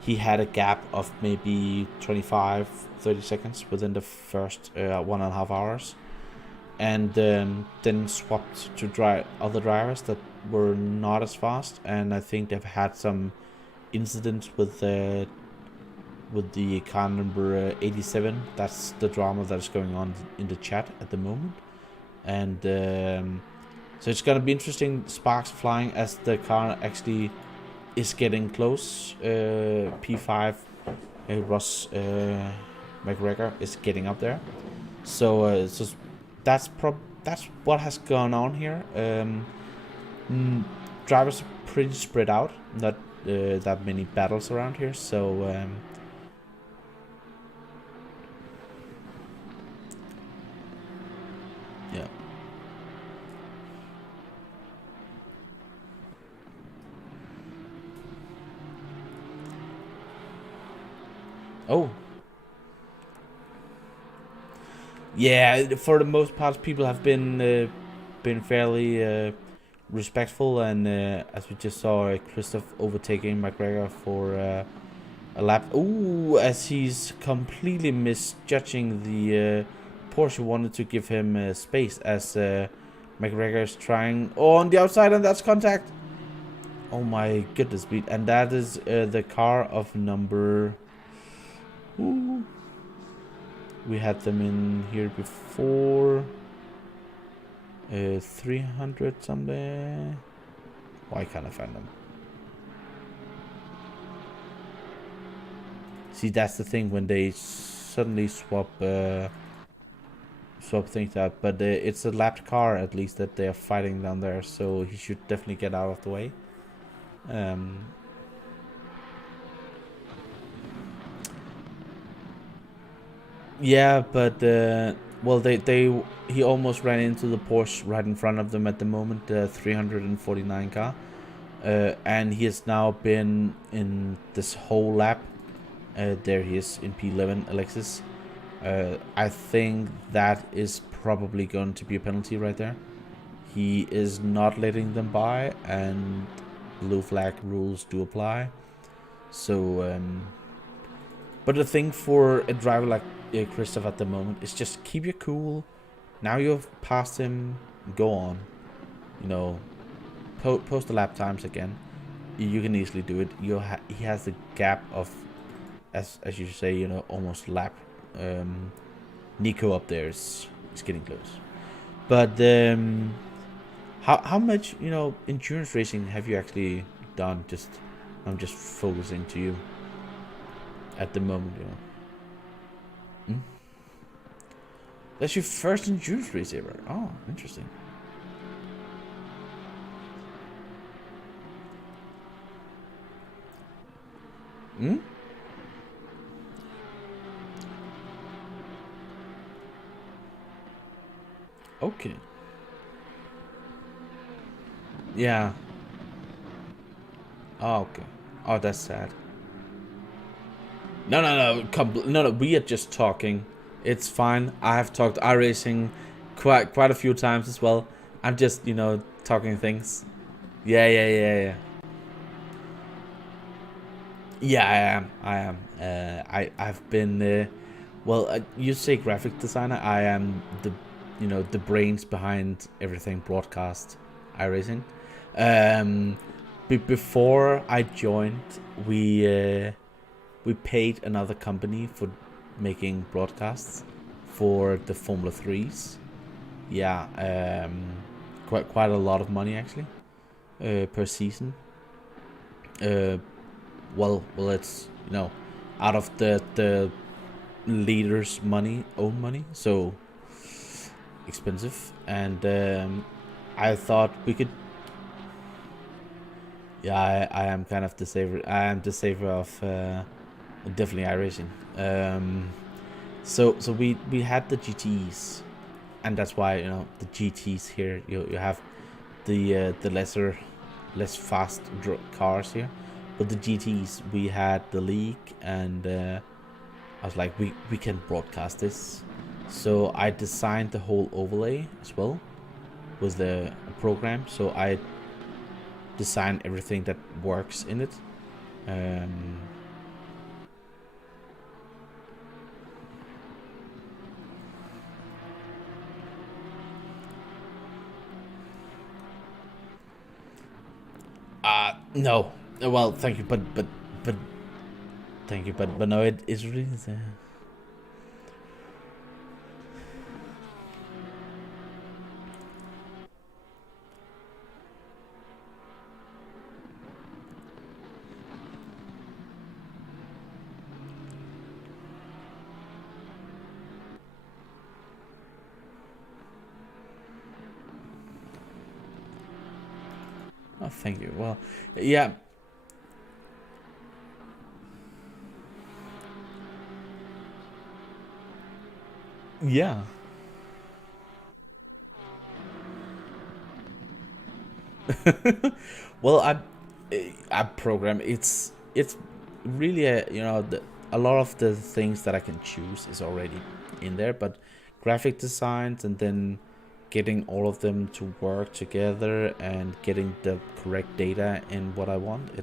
he had a gap of maybe 25-30 seconds within the first 1.5 hours. And then swapped to other drivers that were not as fast, and I think they've had some incidents with the car number 87. That's the drama that is going on in the chat at the moment, and so it's gonna be interesting. Sparks flying as the car actually is getting close. P5 Ross McGregor is getting up there, so that's what has gone on here. Drivers are pretty spread out, not that many battles around here, so yeah. Oh. Yeah, for the most part, people have been fairly respectful, and as we just saw, Krzysztof overtaking McGregor for a lap. Ooh, as he's completely misjudging the Porsche wanted to give him space, as McGregor is trying on the outside, and that's contact. Oh my goodness, and that is the car of number. Ooh. We had them in here before. 300 somewhere. Why can't I find them? See, that's the thing when they suddenly swap things out. But it's a lapped car, at least, that they are fighting down there. So he should definitely get out of the way. Yeah, but well, he almost ran into the Porsche right in front of them at the moment, the 349 car, and he has now been in this whole lap. There he is in P11, Alexis. I think that is probably going to be a penalty right there. He is not letting them by, and blue flag rules do apply. So, but the thing for a driver like Krzysztof at the moment is just keep your cool. Now you've passed him, go on. Post the lap times again. You can easily do it. He has a gap of, as you say, almost lap. Nico up there is getting close. But how much endurance racing have you actually done? I'm just focusing to you. at the moment, you know. Hmm? That's your first endurance race ever. Oh, interesting. Hmm? Okay. Yeah. Oh, okay. Oh, that's sad. No, no, no, no, no. We are just talking. It's fine. I have talked iRacing quite a few times as well. I'm just, you know, talking things. Yeah, yeah, yeah, yeah. Yeah, I am. I am. I've been. Well, you say graphic designer. I am the, you know, the brains behind everything broadcast iRacing. Before I joined, we paid another company for making broadcasts for the Formula 3s. Yeah, quite a lot of money actually, per season. Uh, well, it's, you know, out of the leaders' money, own money, so expensive. And I thought we could. Yeah, I am kind of the saver. I am the saver of definitely iRacing. So we had the GTs, and that's why, you know, the GTs here. You have the less fast cars here, but the GTs, we had the league, and I was like, we can broadcast this. So I designed the whole overlay as well with the program. So I designed everything that works in it. Um, no. Well, thank you, but thank you, but no, it is really the. Oh, thank you. Well, yeah. Yeah. Well, I program. It's really you know, a lot of the things that I can choose is already in there, but graphic designs and then getting all of them to work together and getting the correct data in what I want.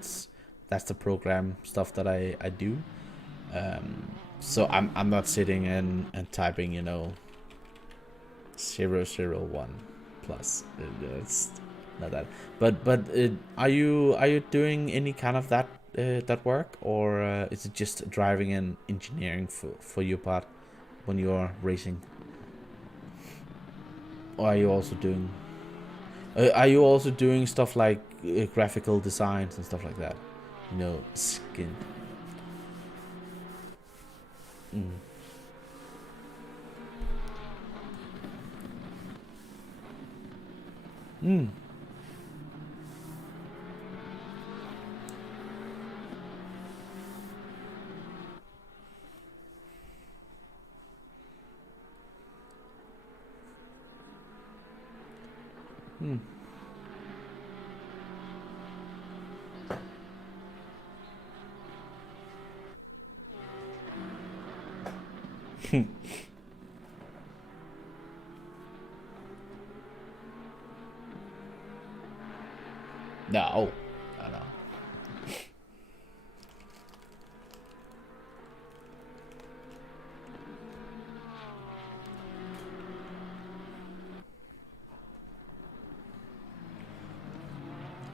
That's the program stuff that I do. So I'm not sitting and typing, you know, 001 plus. It's not that. But are you doing any kind of that work, or is it just driving and engineering for your part when you are racing? Or are you also doing stuff like graphical designs and stuff like that? You know, skin. Mm. Mm. Mm. No. No, no.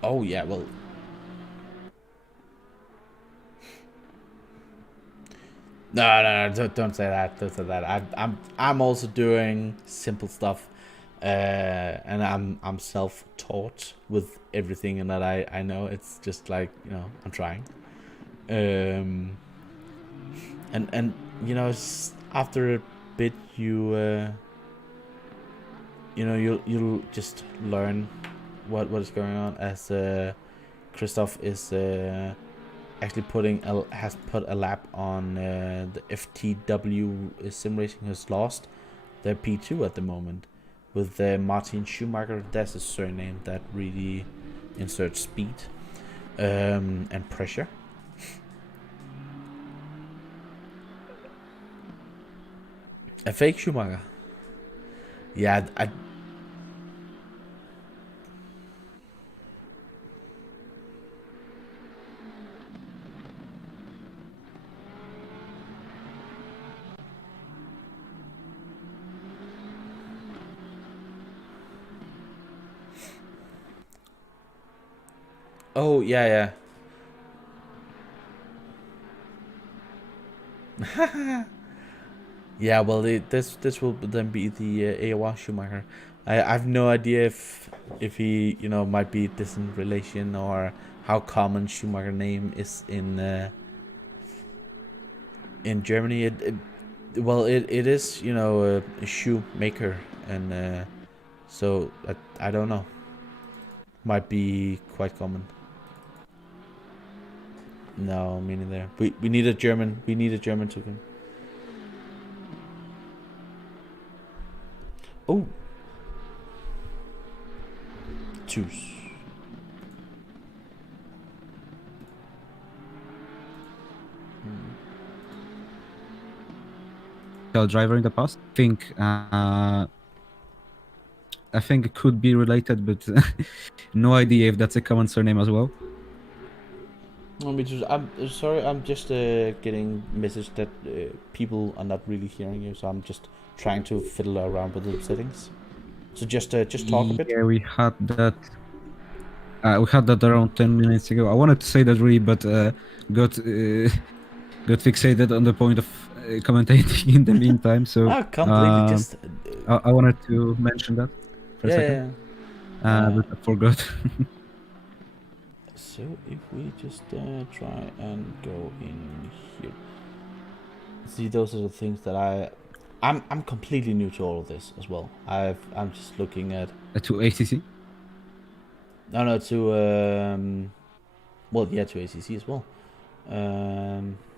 Oh yeah, well. No, no, no, don't say that. Don't say that. I'm also doing simple stuff, and I'm self-taught with everything, and that I know. It's just like, you know, I'm trying. Um, And you know, after a bit, you know, you'll just learn what is going on, as Christoph is actually has put a lap on the FTW Sim Racing, has lost their P2 at the moment with Martin Schumacher. That's his surname that really inserts speed and pressure. A fake Schumacher. Yeah, oh yeah. Yeah, well, this will then be the AOR Schumacher. I have no idea if he, you know, might be distant relation, or how common Schumacher name is in Germany. It is, you know, a shoemaker, and so I don't know. Might be quite common. No, me neither. We need a German. We need a German to come. Oh, choose. Driver in the past. I think it could be related, but no idea if that's a common surname as well. No, I'm sorry. I'm just getting message that people are not really hearing you, so I'm just trying to fiddle around with the settings. So just talk a bit. Yeah, we had that. We had that around 10 minutes ago. I wanted to say that really, but got fixated on the point of commentating in the meantime. So completely. Just I wanted to mention that for a second. But I forgot. So if we just try and go in here, see, those are the things that I'm completely new to all of this as well. I'm just looking at To ACC. no to well, yeah, to ACC as well.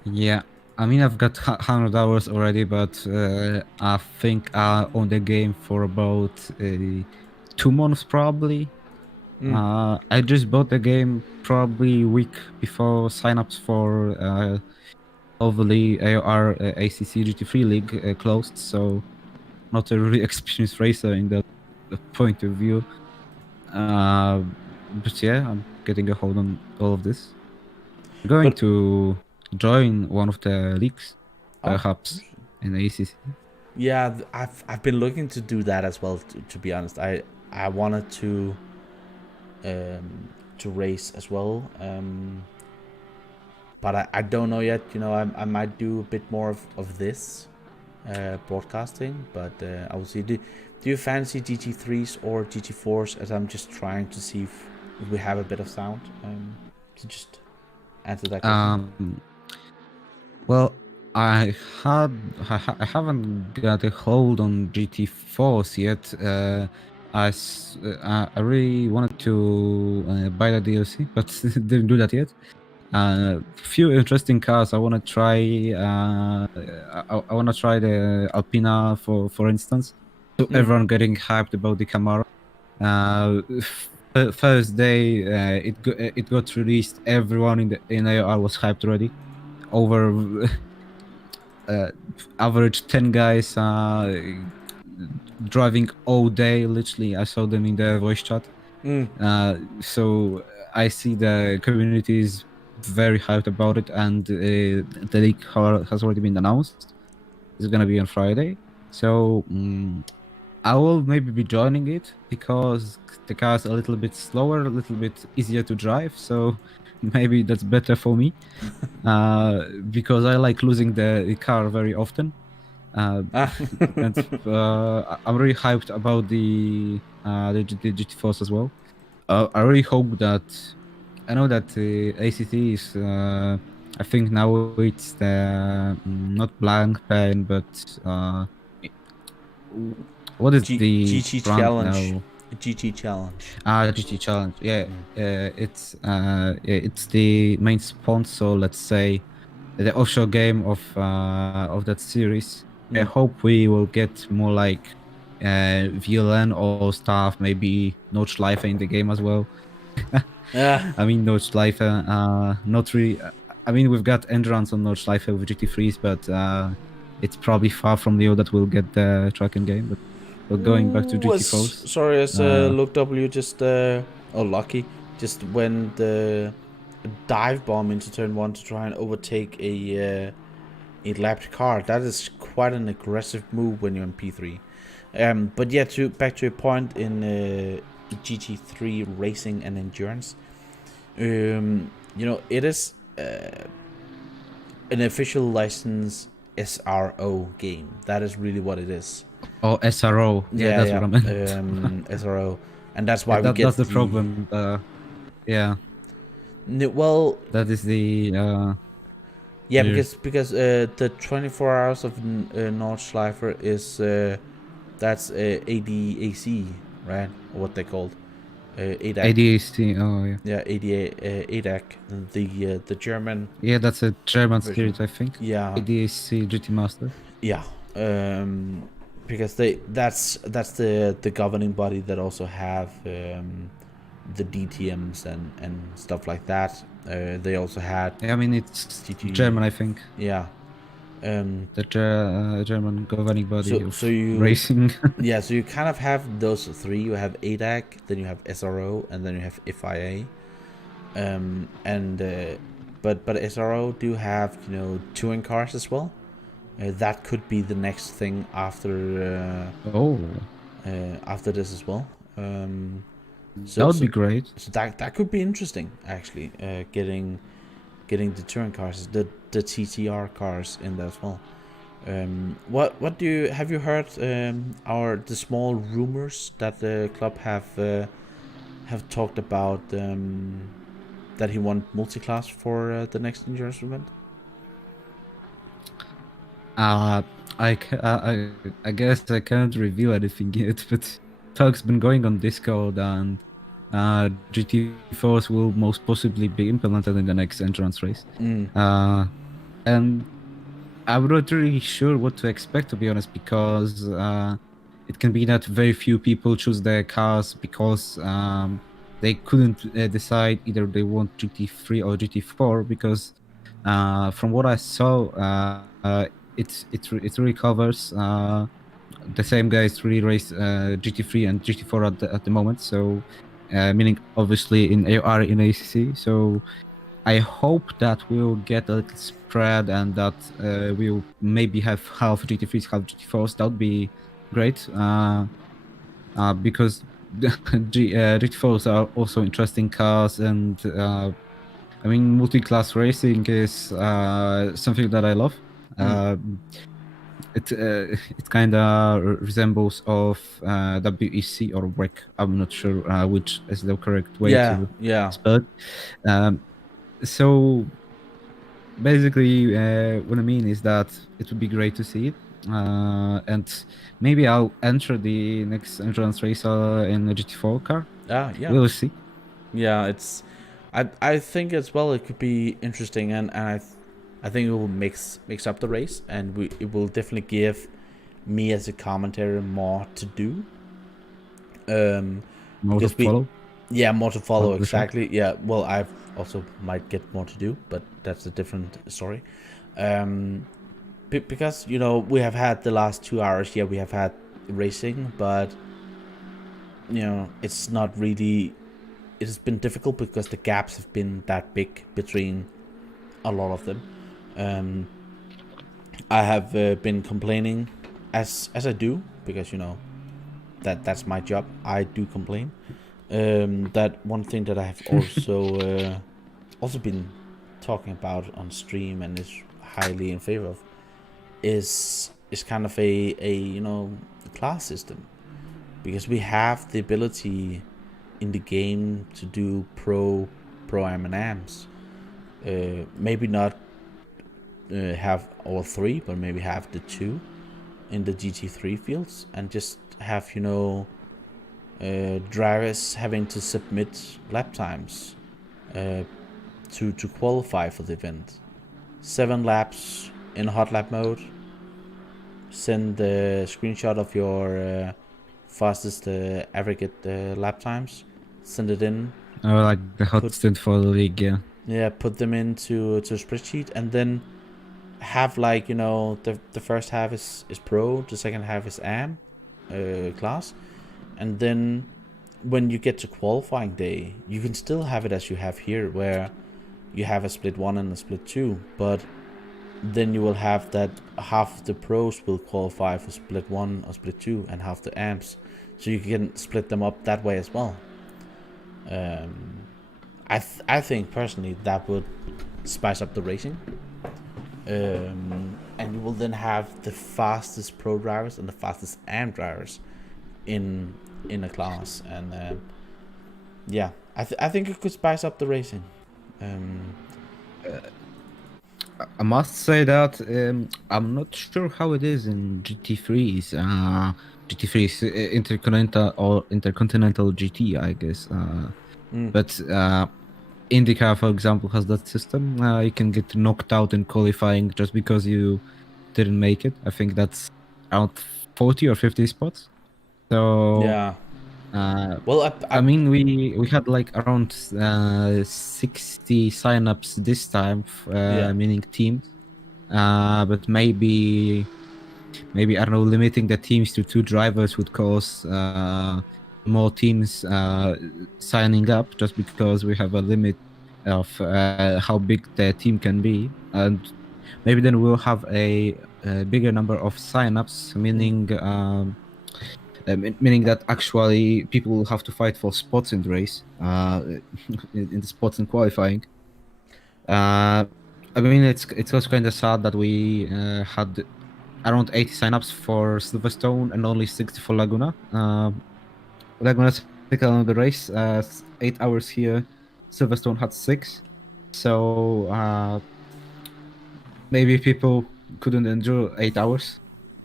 Yeah, I mean, I've got 100 hours already, but I think I own the game for about 2 months probably. I just bought the game probably a week before signups for overly AOR ACC GT3 League closed, so not a really experienced racer in that point of view. But yeah, I'm getting a hold on all of this. I'm going to join one of the leagues, perhaps in the ACC. Yeah, I've been looking to do that as well. To be honest, I wanted to race as well, but I don't know yet. You know, I might do a bit more of this broadcasting, but I will see. Do you fancy GT3s or GT4s? As I'm just trying to see if we have a bit of sound to just answer that question. Well, I haven't got a hold on GT4s yet. I really wanted to buy the DLC, but didn't do that yet. Few interesting cars I want to try. I want to try the Alpina for instance. So everyone getting hyped about the Camaro. First day it got released. Everyone in AOR was hyped already. Over average 10 guys driving all day. Literally, I saw them in the voice chat. So I see the community is very hyped about it, and the league has already been announced. It's gonna be on Friday, so I will maybe be joining it because the car is a little bit slower, a little bit easier to drive. So maybe that's better for me because I like losing the car very often. And I'm really hyped about the GT4s as well. I really hope that I know that ACT is I I think now it's the not blank pen, but what is the GT brand Challenge. now? GT Challenge. GT Challenge. Yeah, it's the main sponsor. Let's say the offshore game of that series. I hope we will get more like VLN or stuff. Maybe Notchlife in the game as well. Yeah. I mean, Notchlife, not really. I mean, we've got endurance on Notchlife with GT3s, but it's probably far from the that we'll get the tracking game. But going back to Was GT4s, sorry as Luke W just or Lucky just went dive bomb into turn one to try and overtake a lapped car. That is quite an aggressive move when you're in P3. But yeah, back to a point in GT3 racing and endurance. It is an official license SRO game. That is really what it is. or SRO. Yeah, that's what I meant. SRO, and that's why that's the problem. Yeah. Well, that is the. Yeah, because the 24 hours of Nordschleifer is that's ADAC, right? Or what they called ADAC. ADAC. Oh yeah. Yeah, ADAC, the German. Yeah, that's a German version. spirit, I think. Yeah. ADAC GT Master. Yeah. Because that's the governing body that also have the DTMs and stuff like that. They also had. I mean, it's GT. German, I think. Yeah. The German governing body of you, racing. Yeah, so you kind of have those three. You have ADAC, then you have SRO, and then you have FIA. But SRO do have touring cars as well. That could be the next thing after. After this as well. That would be great. So that could be interesting, actually. Getting the touring cars, the TTR cars in there as well. What do you have you heard? The small rumors that the club have talked about that he want multi-class for the next endurance event. I guess I can't reveal anything yet, but talks been going on Discord, and GT4s will most possibly be implemented in the next endurance race. And I'm not really sure what to expect, to be honest, because it can be that very few people choose their cars because they couldn't decide either they want GT3 or GT4, because from what I saw, it really covers the same guys really race GT3 and GT4 at the moment. So meaning obviously in AR in ACC. So I hope that we'll get a little spread and that we'll maybe have half GT3s, half GT4s. That would be great because GT4s are also interesting cars, and I mean, multi-class racing is something that I love. It kind of resembles of WEC or WEC. I'm not sure which is the correct way to spell it. So basically, what I mean is that it would be great to see it, and maybe I'll enter the next endurance race in a GT4 car. Yeah, we'll see. Yeah, I think as well it could be interesting, and I think it will mix up the race, and it will definitely give me as a commentator more to do. More to follow. Yeah, more to follow, exactly. Yeah, well, I also might get more to do, but that's a different story. Because we have had the last 2 hours. Yeah, we have had racing, but it's not really. It has been difficult because the gaps have been that big between a lot of them. I have been complaining as I do, because that's my job. I do complain. That one thing that I have also been talking about on stream and is highly in favor of is kind of a class system, because we have the ability in the game to do pro am and ams. Maybe not have all three, but maybe have the two in the GT3 fields, and just have drivers having to submit lap times to qualify for the event. 7 laps in hot lap mode. Send the screenshot of your fastest aggregate lap times. Send it in. Oh, like the hot stint for the league, yeah. Yeah, put them into a spreadsheet, and then have like the first half is pro, the second half is am class, and then when you get to qualifying day, you can still have it as you have here, where you have a split 1 and a split 2, but then you will have that half of the pros will qualify for split 1 or split 2 and half the amps, so you can split them up that way as well. I think personally that would spice up the racing, and you will then have the fastest pro drivers and the fastest amp drivers in a class, and yeah, I think it could spice up the racing. I must say that I'm not sure how it is in GT3s. GT3s, intercontinental GT, I guess. But IndyCar, for example, has that system. You can get knocked out in qualifying just because you didn't make it. I think that's around 40 or 50 spots. So Yeah. well, I mean, we had like around 60 signups this time, meaning teams. But maybe I don't know, limiting the teams to 2 drivers would cause more teams signing up, just because we have a limit of how big the team can be, and maybe then we'll have a bigger number of signups, meaning meaning that actually people will have to fight for spots in the race, in the spots in qualifying. I mean, it's also kind of sad that we had around 80 signups for Silverstone and only 60 for Laguna. Laguna SECA on the race, 8 hours here. Silverstone had 6, so maybe people couldn't endure 8 hours.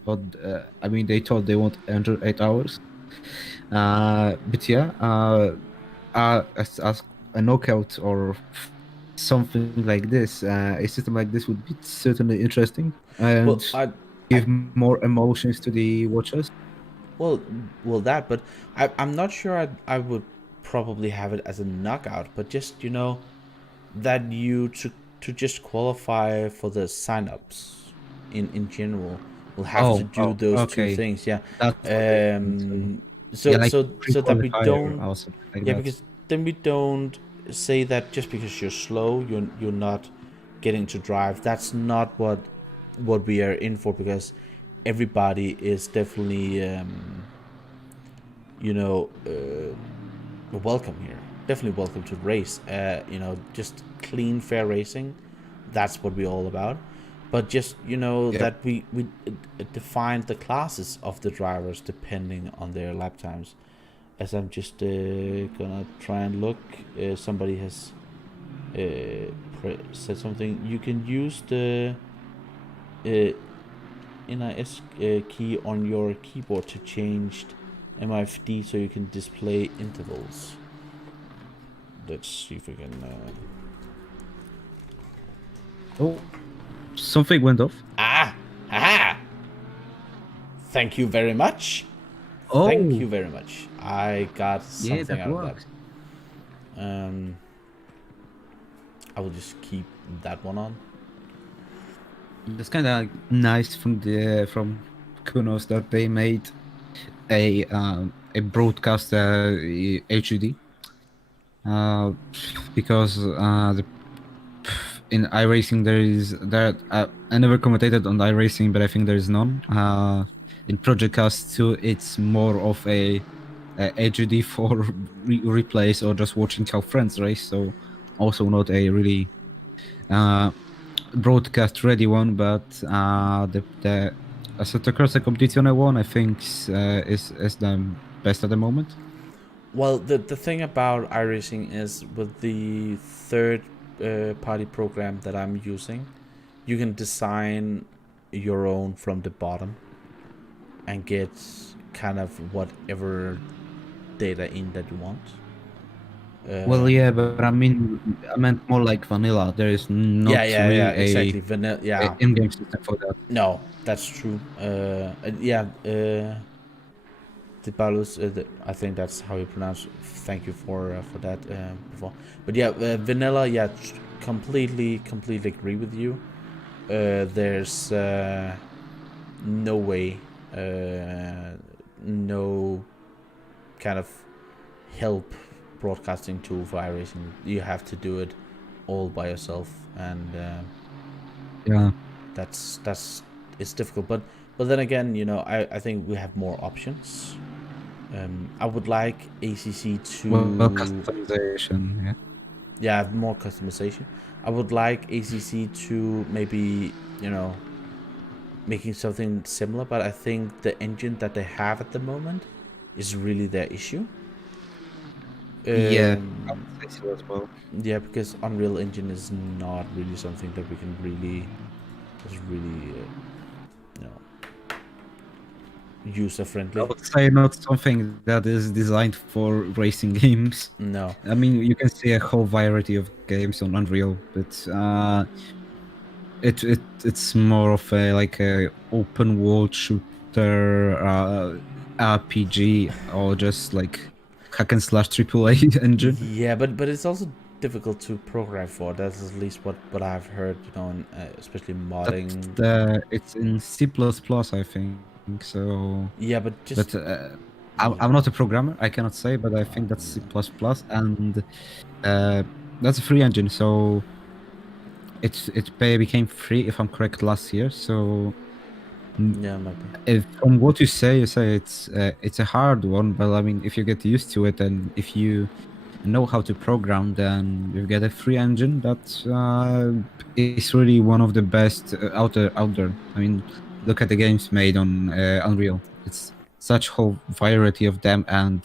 But I mean, they thought they won't endure 8 hours. But yeah, as a knockout or something like this, a system like this would be certainly interesting and give more emotions to the watchers. Well, that, but I'm not sure I would probably have it as a knockout, but just that you to just qualify for the signups in general will have to do those two things. Yeah. So that we don't. Because then we don't say that just because you're slow, you're not getting to drive. That's not what we are in for, because everybody is definitely welcome here. Definitely welcome to race. Just clean, fair racing. That's what we're all about. But just that we define the classes of the drivers depending on their lap times. As I'm just gonna try and look, somebody has said something. You can use the NIS key on your keyboard to change MIFD so you can display intervals. Let's see if we can. Oh, something went off. Aha! Thank you very much. Oh, thank you very much. I got something out works. of that. I will just keep that one on. It's kind of nice from Kunos that they made a broadcast HUD, because in iRacing I never commentated on iRacing, but I think there is none. In Project Cast 2, it's more of a HUD for replays or just watching how friends race, so also not a really broadcast ready one, but the Assetto Corsa Competizione one, I think, is the best at the moment. Well, the thing about iRacing is with the third party program that I'm using, you can design your own from the bottom and get kind of whatever data in that you want. Well, yeah, but I meant more like vanilla. There is not Yeah, really exactly. Vanilla, a yeah. in-game system for that. No, that's true. Yeah. Tibalus, I think that's how you pronounce. Thank you for that before. But yeah, vanilla. Yeah, completely agree with you. There's no way, no kind of help broadcasting tool for iRacing. You have to do it all by yourself, and Yeah. that's it's difficult. But then again, I think we have more options. I would like ACC to Well, customization. Yeah. yeah, more customization. I would like ACC to maybe making something similar, but I think the engine that they have at the moment is really their issue. Yeah, I would say so as well. Yeah, because Unreal Engine is not really something that we can really is really user friendly. I would say not something that is designed for racing games. No. I mean, you can see a whole variety of games on Unreal, but it's more of a open world shooter, RPG, or just like hack and slash AAA engine. Yeah, but it's also difficult to program for. That's at least what I've heard. And, especially modding. It's in C++, I think. So Yeah, but just. I'm not a programmer, I cannot say, but I think that's C++, and that's a free engine. So it became free, if I'm correct, last year. So Yeah, maybe. from what you say it's a hard one, but I mean, if you get used to it and if you know how to program, then you get a free engine that is really one of the best out there. I mean, look at the games made on Unreal. It's such whole variety of them, and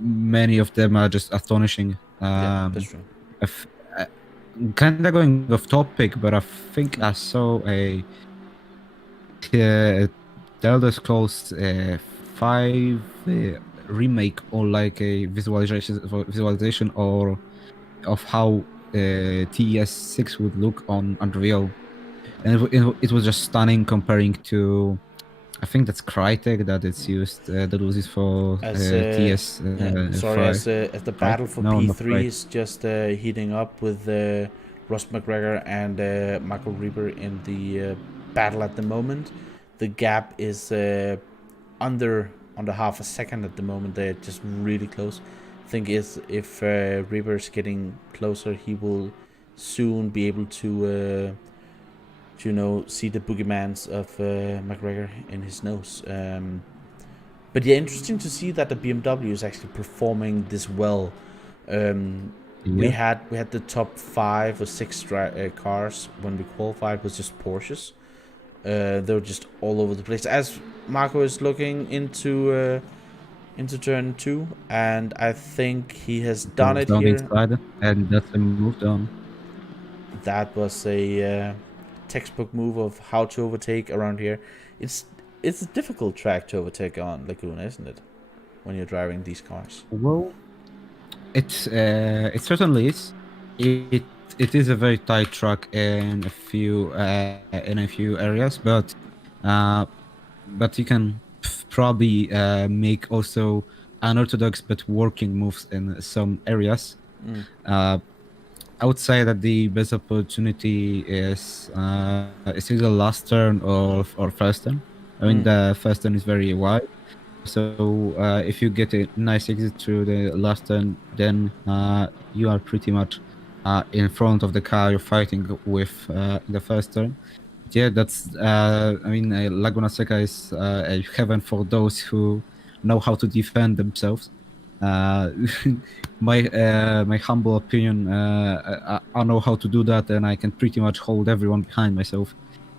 many of them are just astonishing. Yeah, that's true. Kind of going off topic, but I think I saw a The Elder Scrolls 5 remake, or like a visualization or of how TES6 would look on Unreal, and it was just stunning comparing to, I think that's Crytek that it's used that was used for TS. As the battle for No, not P3 right. is just heating up with Ross McGregor and Michael Reber in the battle at the moment. The gap is under half a second at the moment. They're just really close. Thing is, if Reber's getting closer, he will soon be able to see the boogeymans of McGregor in his nose. But yeah, interesting to see that the BMW is actually performing this well. We had the top 5 or 6 cars when we qualified was just Porsches. They were just all over the place. As Marco is looking into turn 2, and I think he has done it here. Inside, and that's a move down. That was a textbook move of how to overtake around here. It's a difficult track to overtake on Laguna, isn't it? When you're driving these cars. Well, it certainly is. It is a very tight track in a few areas, but you can probably make also unorthodox but working moves in some areas. I would say that the best opportunity is either last turn or first turn. I mean, the first turn is very wide, so if you get a nice exit through the last turn, then you are pretty much in front of the car you're fighting with in the first turn. Yeah, that's I mean, Laguna SECA is a heaven for those who know how to defend themselves. My humble opinion, I know how to do that, and I can pretty much hold everyone behind myself,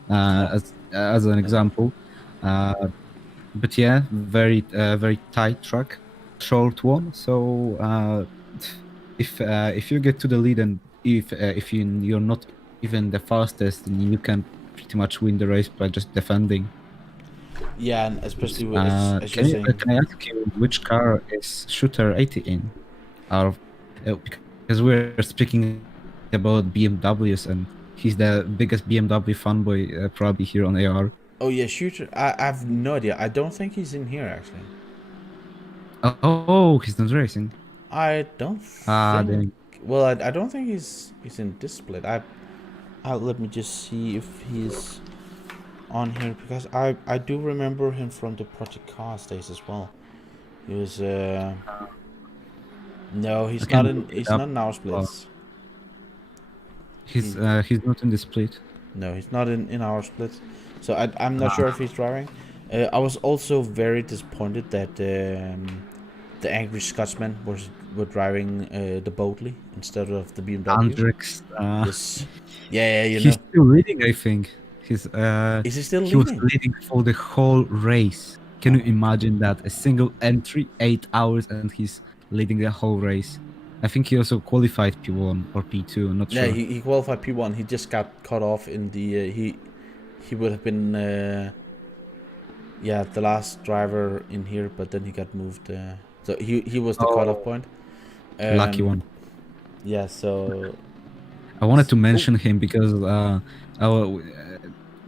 as an example. But yeah, very tight track, short one. So if you get to the lead, and if you're not even the fastest, and you can pretty much win the race by just defending. Yeah, and especially as you're saying. Can I ask you which car is Shooter 80 in? Or because we're speaking about BMWs, and he's the biggest BMW fanboy probably here on AR. Oh yeah, shooter. I have no idea. I don't think he's in here actually. Oh, he's not racing. I don't Ah, think. then Well, I don't think he's in this split. Let me just see if he's on here because I do remember him from the Project Cars days as well. He was no, he's not in. He's not in our splits. he's not in the split. No, he's not in our splits. So I'm not sure if he's driving. I was also very disappointed that the Angry Scotsman were driving the Boatley instead of the BMW. Andrix, Yes. Yeah, you he's know. still leading, I think. Is he still He was leading? leading for the whole race. Can you imagine that? A single entry, 8 hours, and he's leading the whole race. I think he also qualified P1 or P2, I'm not Yeah, sure. he qualified P1. He just got cut off in the he would have been yeah, the last driver in here, but then he got moved. So he was the cutoff point. Lucky one. Yeah, so I wanted to mention him because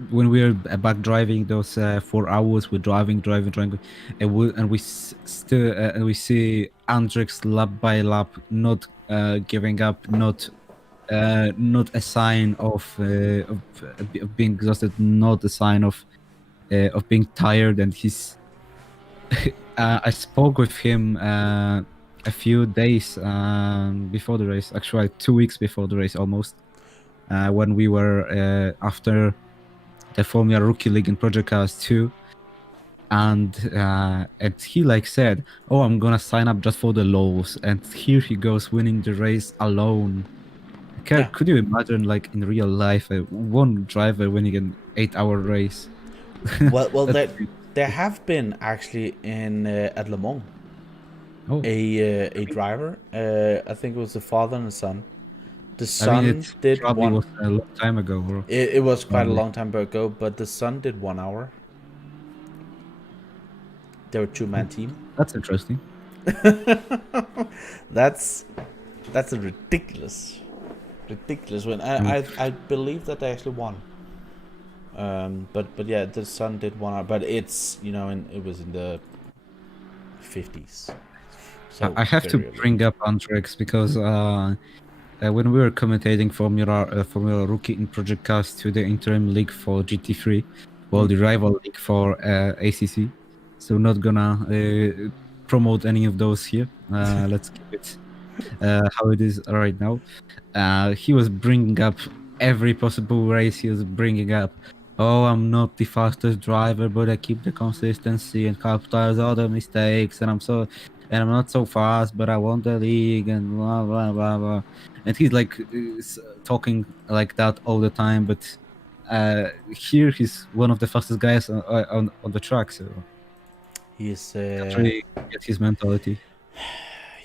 when we were back driving those 4 hours, we're driving, and we still and we see Andrix lap by lap, not giving up, not a sign of being exhausted, not a sign of being tired, and he's. I spoke with him a few days before the race, actually 2 weeks before the race almost, when we were after the Formula Rookie League in Project Cars 2, and he like said, "Oh, I'm gonna sign up just for the lows," and here he goes winning the race alone. Could you imagine, like in real life, one driver winning an 8-hour race? well, there have been actually in at Le Mans a driver. I think it was the father and the son. The son did probably one. Was a long time ago. Bro. It was quite a long time ago, but the son did 1 hour. They were 2-man team. That's interesting. That's a ridiculous win. I believe that they actually won. But yeah, the son did 1 hour, but it's it was in the 50s. So I have to bring up Andrex because when we were commentating Formula Rookie in Project Cars to the interim league for GT3, well, the rival league for ACC, so not gonna promote any of those here. Let's keep it how it is right now. He was bringing up every possible race. He was bringing up, "Oh, I'm not the fastest driver, but I keep the consistency and capitalize all the mistakes, and I'm not so fast, but I won the league," and blah blah blah blah. And he's like talking like that all the time, but here he's one of the fastest guys on the track. So he's really get his mentality.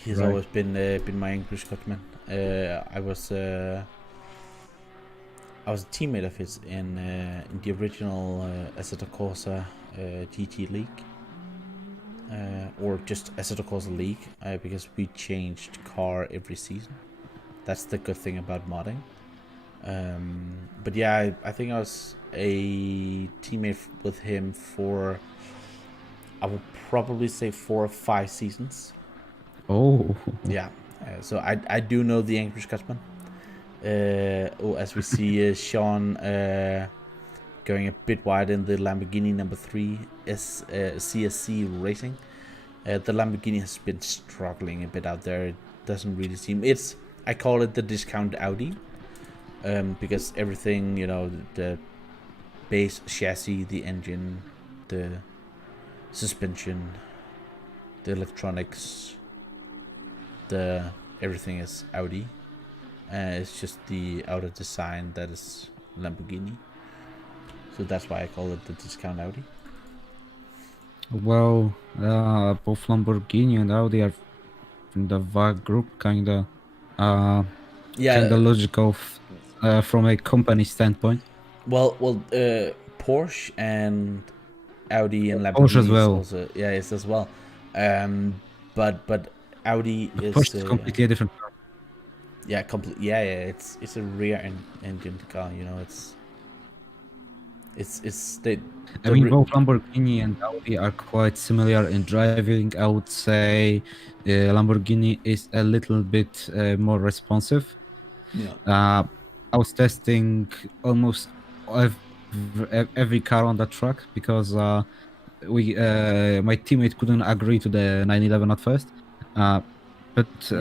He's always been my English Scotsman. I was a teammate of his in the original Assetto Corsa GT League, or just Assetto Corsa League, because we changed car every season. That's the good thing about modding. But yeah, I think I was a teammate with him for, I would probably say 4 or 5 seasons. Oh. Yeah. So I do know the English Scotsman. As we see Sean going a bit wide in the Lamborghini number 3 CSC Racing. The Lamborghini has been struggling a bit out there. It doesn't really seem... I call it the discount Audi. Because everything, the base chassis, the engine, the suspension, the electronics, everything is Audi. It's just the outer design that is Lamborghini. So that's why I call it the discount Audi. Well, both Lamborghini and Audi are in the VAG group, kinda logical from a company standpoint. Well, Porsche and Audi and Porsche as Lamborghini is well. also is as well. But Audi But is Porsche is completely different. complete. Yeah, it's a rear engine car. You know, it's the. I mean, both Lamborghini and Audi are quite similar in driving. I would say Lamborghini is a little bit more responsive. Yeah. I was testing almost every car on that track because my teammate couldn't agree to the 911 at first. But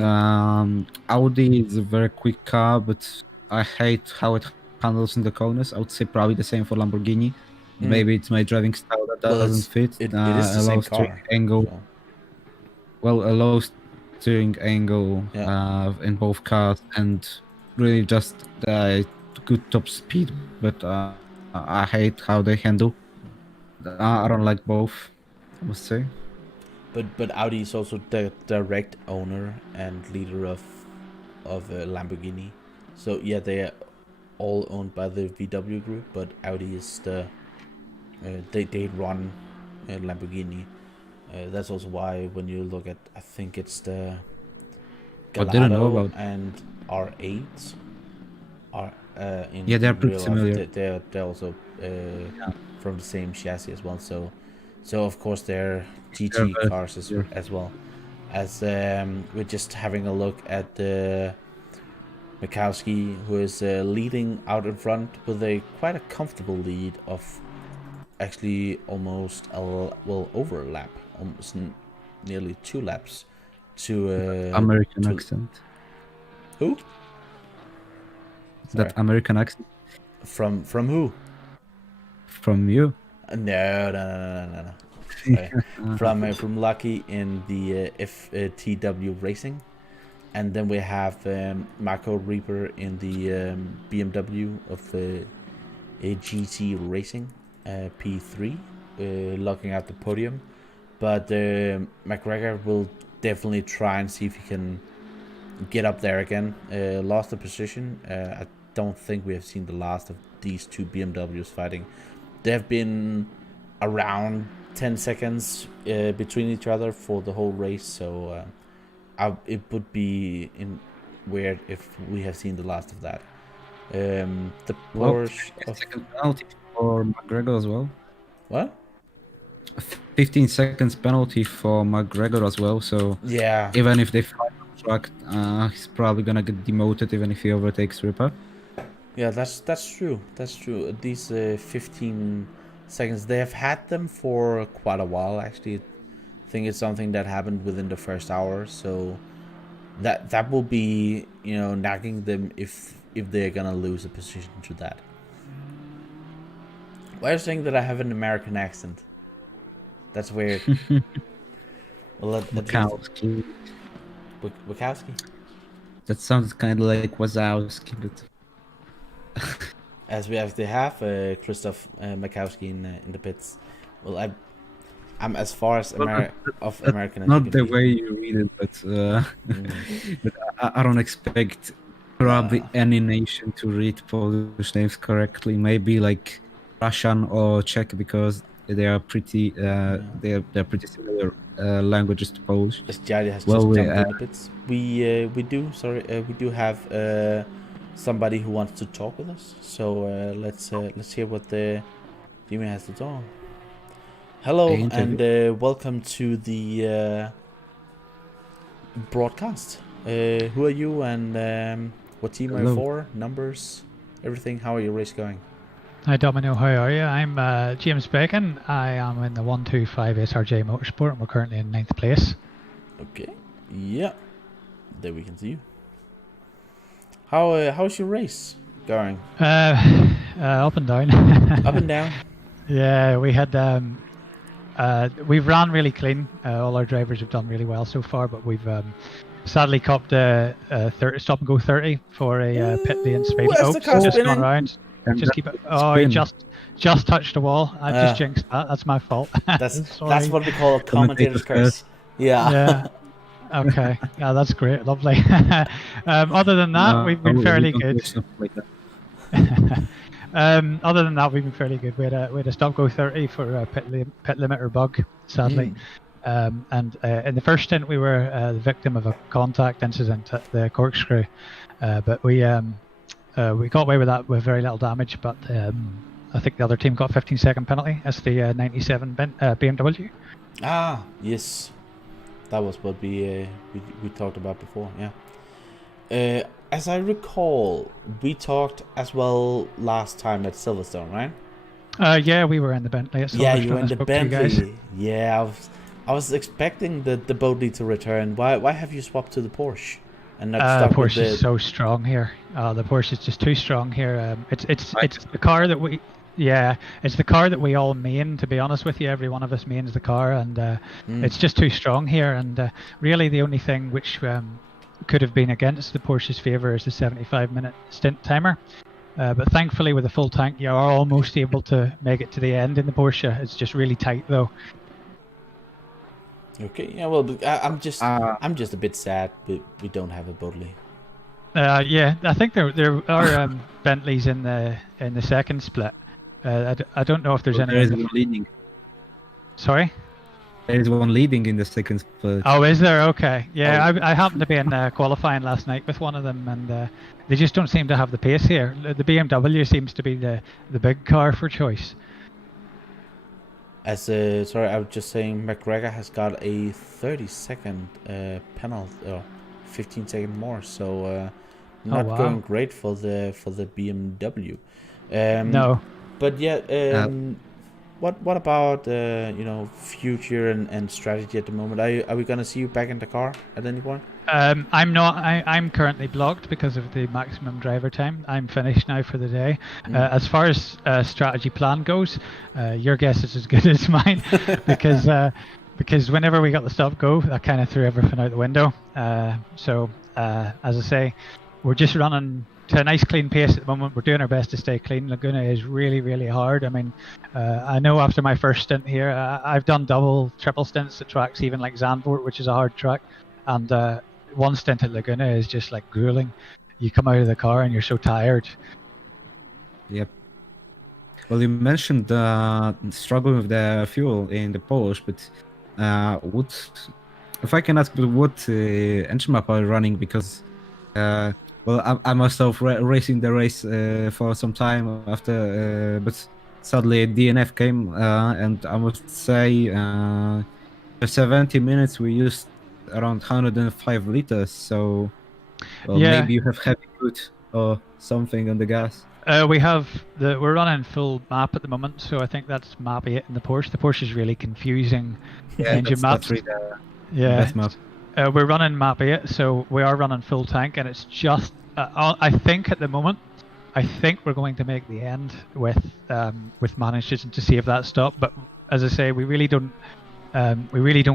Audi is a very quick car, but I hate how it handles in the corners. I would say probably the same for Lamborghini. Maybe it's my driving style that Well, doesn't fit. it is the A same low steering car. angle. So. Well, a low steering angle in both cars, and really just good top speed. But I hate how they handle. I don't like both, I must say. But Audi is also the direct owner and leader of Lamborghini. So yeah, they are all owned by the VW group, but Audi is the they run Lamborghini. That's also why when you look at, I think it's the Gallardo and R8 are in they're pretty real similar. life, they're also from the same chassis as well. So of course they're GT cars as well. As we're just having a look at the Mikowski, who is leading out in front with quite a comfortable lead of actually almost over a lap, almost nearly 2 laps to American accent. Who? That American accent. From who? From you? No. From Lucky in the FTW Racing, and then we have Marco Reaper in the BMW of GT Racing P3, locking out the podium. But McGregor will definitely try and see if he can get up there again. Lost the position. I don't think we have seen the last of these two BMWs fighting. They have been around 10 seconds between each other for the whole race, so it would be weird if we have seen the last of that. The Porsche... 15 penalty for McGregor as well. What? 15 seconds penalty for McGregor as well, so yeah, even if they fight on track, he's probably gonna get demoted even if he overtakes Ripper. Yeah, that's true. That's true. These 15 seconds, they have had them for quite a while. Actually, I think it's something that happened within the first hour. So that will be, nagging them if they're gonna lose a position to that. Why are you saying that I have an American accent? That's weird. Well, Wachowski. Wachowski. That sounds kind of like Wazowski, but. As we have Christoph Makowski in the pits. Well, I'm as far as American as not you can the be. way you read it, but I don't expect probably any nation to read Polish names correctly. Maybe like Russian or Czech, because they are pretty they're pretty similar languages to Polish. As Jari has just jumped in the pits. We do have somebody who wants to talk with us. So let's hear what the Jimmy has to talk. Hello and welcome to the broadcast. Who are you and what team are you for? Numbers, everything. How are your race going? Hi Domino, how are you? I'm James Bacon. I am in the 125 SRJ Motorsport and we're currently in 9th place. Okay. Yeah. There we can see you. How's your race going? Up and down. Up and down? Yeah, we had we've ran really clean. All our drivers have done really well so far, but we've sadly copped a 30 stop and go 30 for a pit lane speed. Just gone around. Just keep it. Oh, he just touched the wall. I just jinxed that. That's my fault. That's what we call a commentator's curse. Yeah. Yeah. Okay. Yeah, that's great. Lovely. Other than that, we've been fairly good. Other than that, we've been fairly good. We had a stop go 30 for a pit limiter bug, sadly. And in the first stint, we were the victim of a contact incident at the corkscrew, but we got away with that with very little damage. But I think the other team got a 15-second penalty. That's the 97 BMW. Ah, yes, that was what we talked about before. Yeah. As I recall, we talked as well last time at Silverstone, right? Yeah, we were in the Bentley at Silverstone. Yeah, you were in the spoke to you guys. Bentley. Yeah, I was expecting the Bodley to return. Why have you swapped to the Porsche and not stuck with Porsche the... is so strong here. The Porsche is just too strong here. It's the car that we... Yeah, it's the car that we all main, to be honest with you. Every one of us mains the car, and it's just too strong here. And really the only thing which could have been against the Porsche's favour is the 75-minute stint timer. But thankfully with a full tank you are almost able to make it to the end in the Porsche. It's just really tight though. Okay, yeah, well, I'm just a bit sad we don't have a Bodley. Yeah, I think there are Bentleys in the second split. I don't know if there's any. There is one leading. Sorry? There is one leading in the second split. Oh, is there? Okay. Yeah, I happened to be in qualifying last night with one of them, and they just don't seem to have the pace here. The BMW seems to be the big car for choice. Sorry, I was just saying McGregor has got a 30-second penalty, or 15-second more, so not going great for the BMW. No. But yeah, what about future and strategy at the moment? Are we gonna see you back in the car at any point? I'm not. I'm currently blocked because of the maximum driver time. I'm finished now for the day. As far as strategy plan goes, your guess is as good as mine, because whenever we got the stop go, that kind of threw everything out the window. So as I say, we're just running to a nice clean pace at the moment. We're doing our best to stay clean. Laguna is really, really hard. I mean, I know after my first stint here, I've done double, triple stints at tracks, even like Zandvoort, which is a hard track, and one stint at Laguna is just like grueling. You come out of the car and you're so tired. Yep. Well, you mentioned struggling with the fuel in the Porsche, but if I can ask, what engine map are you running? Because well, I myself racing the race for some time after, but sadly DNF came, and I must say for 70 minutes we used around 105 liters, so well, yeah. Maybe you have heavy foot or something on the gas. We're running full map at the moment, so I think that's map 8 in the Porsche. The Porsche is really confusing engine maps. That's really yeah. best map. We're running map 8, so we are running full tank, and it's just I think at the moment, I think we're going to make the end with managing to save that stop. But as I say, we really don't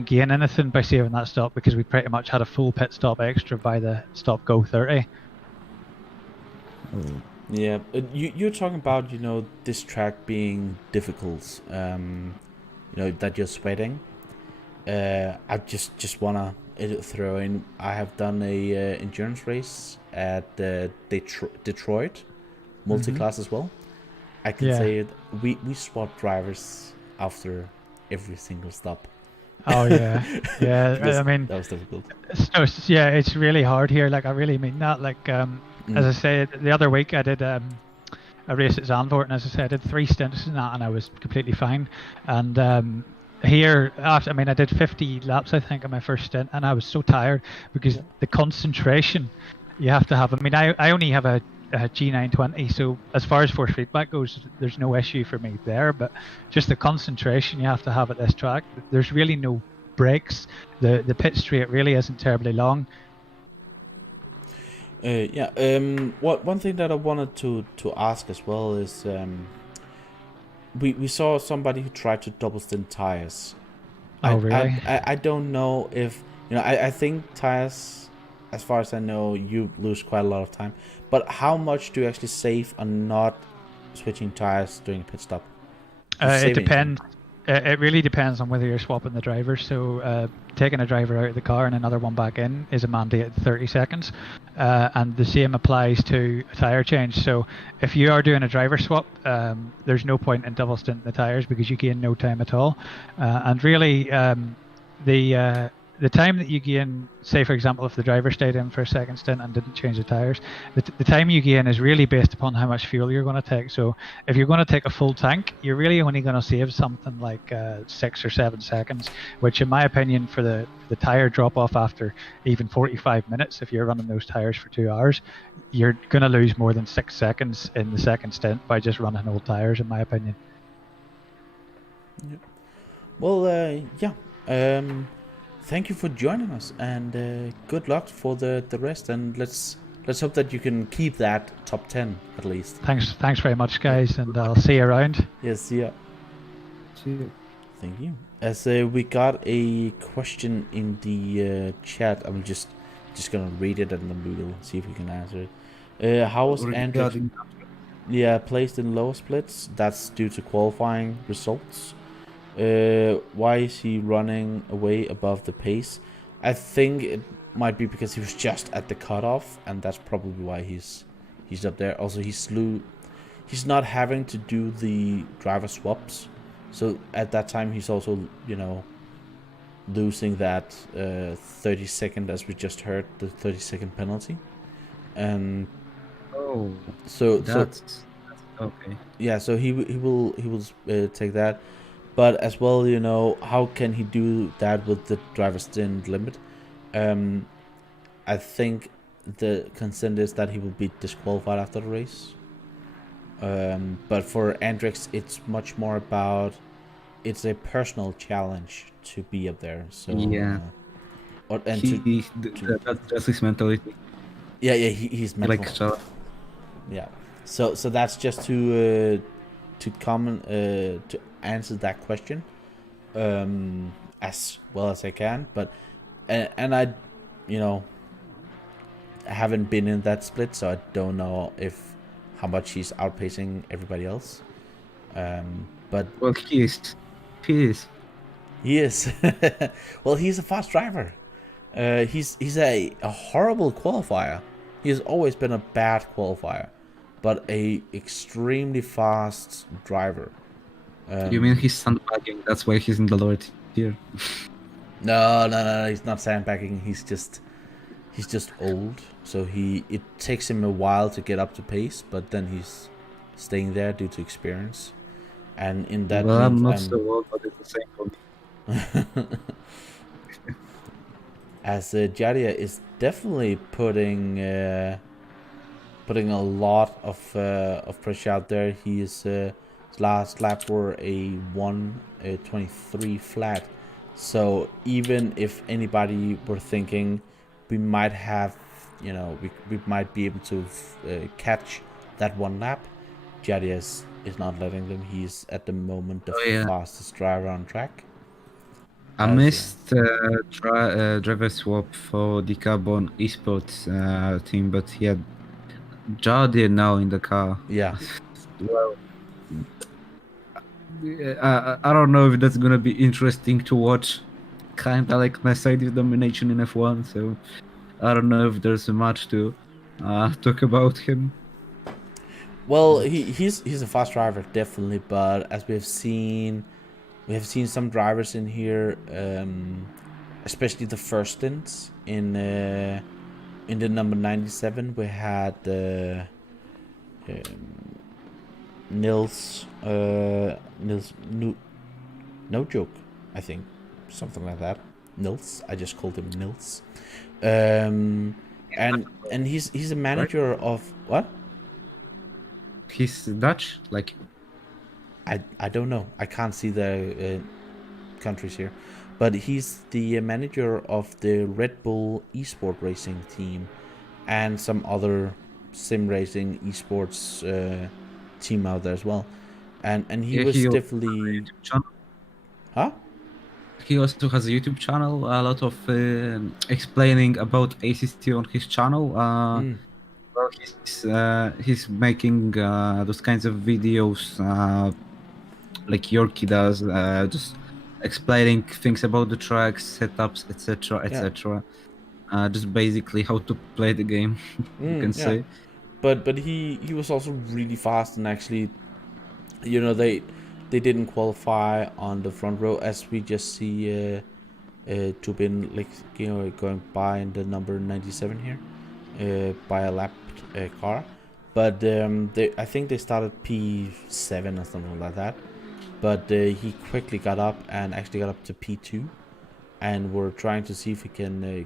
gain anything by saving that stop, because we pretty much had a full pit stop extra by the stop go 30. Yeah, you're talking about this track being difficult. That you're sweating. I just wanna throw in. I have done a endurance race at Detroit, multi-class as well. I can say it. We swap drivers after every single stop. Oh yeah, yeah. I mean, that was difficult. So yeah, it's really hard here. Like I really mean that. Like as I said, the other week I did a race at Zandvoort, and as I said, I did 3 stints in that, and I was completely fine. And here, I did 50 laps, I think, on my first stint, and I was so tired because the concentration you have to have. I mean, I only have a G920, so as far as force feedback goes, there's no issue for me there, but just the concentration you have to have at this track. There's really no breaks. The pit straight really isn't terribly long. One thing that I wanted to ask as well is we saw somebody who tried to double stint tires. Oh, really? I don't know if I think tires, as far as I know, you lose quite a lot of time. But how much do you actually save on not switching tires during a pit stop? It depends. It really depends on whether you're swapping the drivers. So taking a driver out of the car and another one back in is a mandated 30 seconds. and the same applies to a tire change. So if you are doing a driver swap, there's no point in double stinting the tires because you gain no time at all. And really, the time that you gain, say for example, if the driver stayed in for a second stint and didn't change the tires, the time you gain is really based upon how much fuel you're going to take. So if you're going to take a full tank, you're really only going to save something like 6 or 7 seconds, which in my opinion for the tire drop off after even 45 minutes, if you're running those tires for 2 hours, you're going to lose more than 6 seconds in the second stint by just running old tires, in my opinion. Yep. Well, yeah. Thank you for joining us, and good luck for the rest. And let's hope that you can keep that top 10 at least. Thanks very much, guys, and I'll see you around. Yes, yeah. See you. Thank you. As we got a question in the chat, I'm just gonna read it and then we will see if we can answer it. How was Andrew? Yeah, placed in lower splits. That's due to qualifying results. Why is he running away above the pace? I think it might be because he was just at the cutoff, and that's probably why he's up there. Also, he's not having to do the driver swaps, so at that time he's also, you know, losing that 30-second, as we just heard, the 30-second penalty. And so that's okay. Yeah, so he will take that. But as well, you know, how can he do that with the driver stint limit? I think the consent is that he will be disqualified after the race. But for Andrix, it's much more about, it's a personal challenge to be up there. So yeah, that's just his mentality. Yeah, he's mental. Like so. Yeah, so that's just to answer that question as well as I can, but and I, you know, haven't been in that split, so I don't know how much he's outpacing everybody else. But well, he is. Well, he's a fast driver. He's a horrible qualifier. He has always been a bad qualifier, but a extremely fast driver. You mean he's sandbagging? That's why he's in the lower tier. No, he's not sandbagging. He's just old. So it takes him a while to get up to pace, but then he's staying there due to experience. And in that, well, I'm not so old, but it's the same for me. As Jadia is definitely putting a lot of pressure out there. He is. Last lap were a 1:23 flat, so even if anybody were thinking we might have, you know, we might be able to catch that one lap, Jadias is not letting them. He's at the moment the fastest driver on track. I missed driver swap for the Carbon Esports team, but he had Jadia now in the car. Yeah. Well, I don't know if that's gonna be interesting to watch. Kinda like Mercedes domination in F1, so I don't know if there's much to talk about him. Well, he's a fast driver, definitely, but as we have seen some drivers in here, especially the first stints in the number 97. We had Nils no joke, I think, something like that. Nils, I just called him Nils. And he's a manager of what? He's Dutch, like. I don't know. I can't see the countries here, but he's the manager of the Red Bull Esport Racing team, and some other sim racing esports team out there as well. And he was definitely. Huh? He also has a YouTube channel. A lot of explaining about ACT on his channel. Well, he's making those kinds of videos like Yorkie does, just explaining things about the tracks, setups, etc., etc. just basically how to play the game, you can say. But he was also really fast, and actually, you know, they didn't qualify on the front row, as we just see Tubin, like, you know, going by in the number 97 here, by a lapped car. But I think they started P7 or something like that. But he quickly got up and actually got up to P2, and we're trying to see if we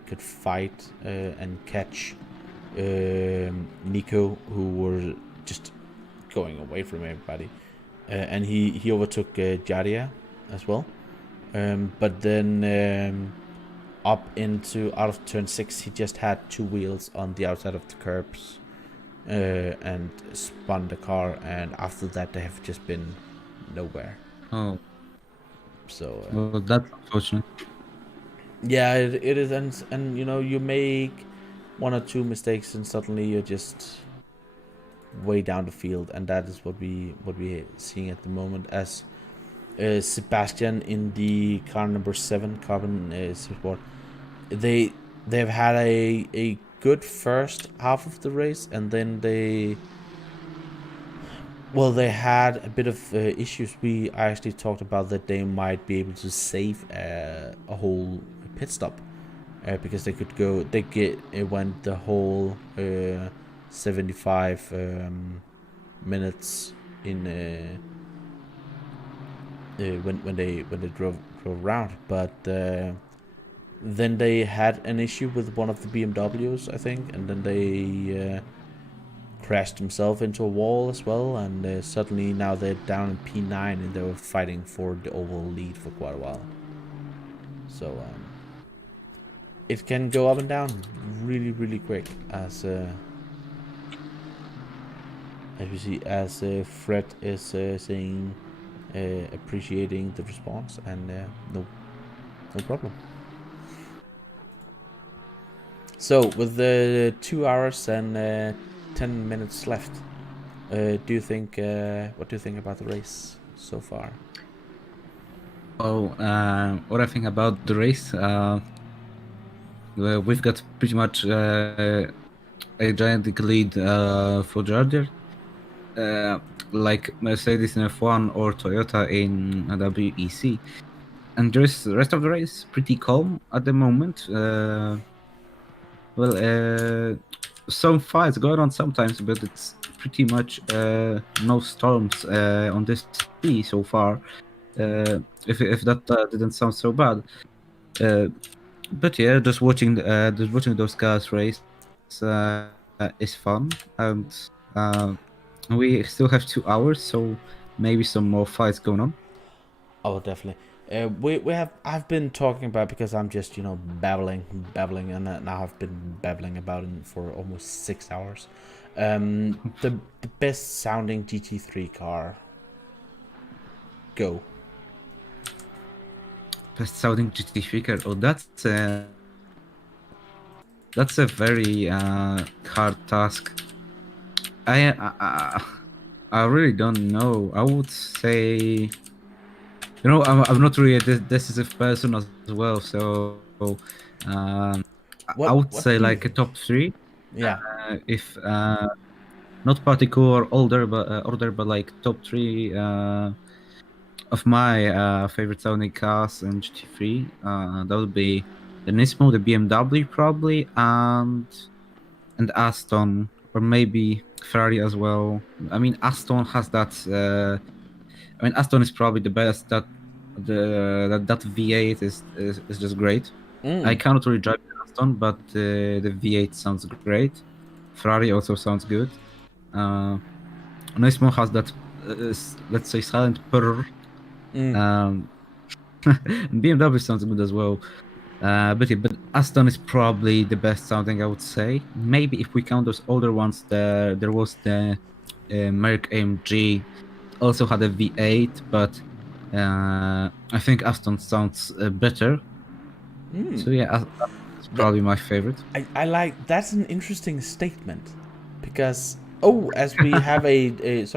could fight and catch Nico, who were just going away from everybody, and he overtook Jadia as well. But then up into out of turn 6, he just had 2 wheels on the outside of the curbs and spun the car, and after that they have just been nowhere. Oh, so well, that's unfortunate. Yeah, it is, and you know, you make 1 or 2 mistakes and suddenly you're just way down the field, and that is what we're seeing at the moment, as Sebastian in the car number 7 carbon support. They've had a good first half of the race, and then they had a bit of issues. We actually talked about that they might be able to save a whole pit stop, because they could go. It went the whole 75 minutes in when they drove around, but then they had an issue with one of the BMWs, I think, and then they crashed himself into a wall as well, and suddenly now they're down in P9, and they were fighting for the overall lead for quite a while. So it can go up and down really quick, as we see, as Fred is saying, appreciating the response, and no problem. So with the 2 hours and 10 minutes left, what do you think about the race so far? Oh, what I think about the race, we've got pretty much a gigantic lead for Georgia, like Mercedes in F1 or Toyota in WEC, and the rest of the race pretty calm at the moment. Some fights going on sometimes, but it's pretty much no storms on this sea so far. If that didn't sound so bad, but yeah, just watching those cars race is fun, and we still have 2 hours, so maybe some more fights going on. Oh, definitely. I've been talking about, because I'm just, you know, babbling, and now I've been babbling about it for almost 6 hours. The best sounding GT3 car. Go. Best sounding GT3 car. Oh, that's a very hard task. I really don't know. I would say, you know, I'm not really a decisive person as well, so I would say like a top 3. Yeah. If not particular order, but like top 3 of my favorite sounding cars in GT3. That would be the Nismo, the BMW probably, and Aston, or maybe Ferrari as well. I mean, Aston has that. Aston is probably the best. That V8 is just great. I cannot really drive Aston, but the V8 sounds great. Ferrari also sounds good. Nismo has that, let's say, silent purr. BMW sounds good as well. But Aston is probably the best sounding, I would say. Maybe if we count those older ones, there was the Merc AMG, also had a V8, but I think Aston sounds better. So yeah, that's probably my favorite. I like, that's an interesting statement, because as we have as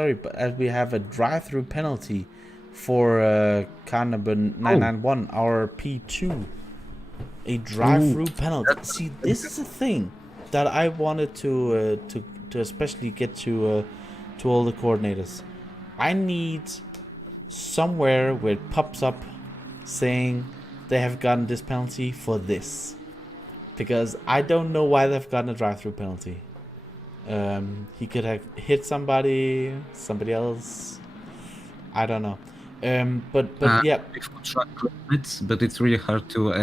we have a drive-through penalty for car number 991, our P2. A drive-through penalty. See, this is a thing that I wanted to especially get to all the coordinators. I need somewhere where it pops up saying they have gotten this penalty for this, because I don't know why they've gotten a drive-through penalty. He could have hit somebody else. I don't know. But yeah. Track limits, but it's really hard to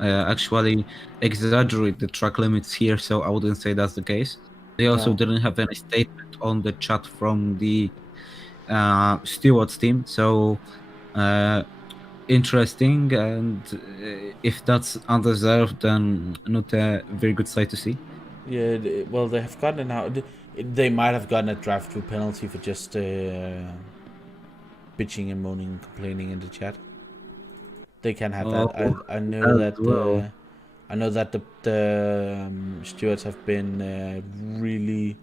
actually exaggerate the track limits here. So I wouldn't say that's the case. They also No. didn't have any statement on the chat from the stewards team. So interesting, and if that's undeserved, then not a very good sight to see. Yeah, well, they have gotten it now. They might have gotten a drive-through penalty for just bitching and moaning and complaining in the chat. They can have that. I know that. Well. I know that the stewards have been really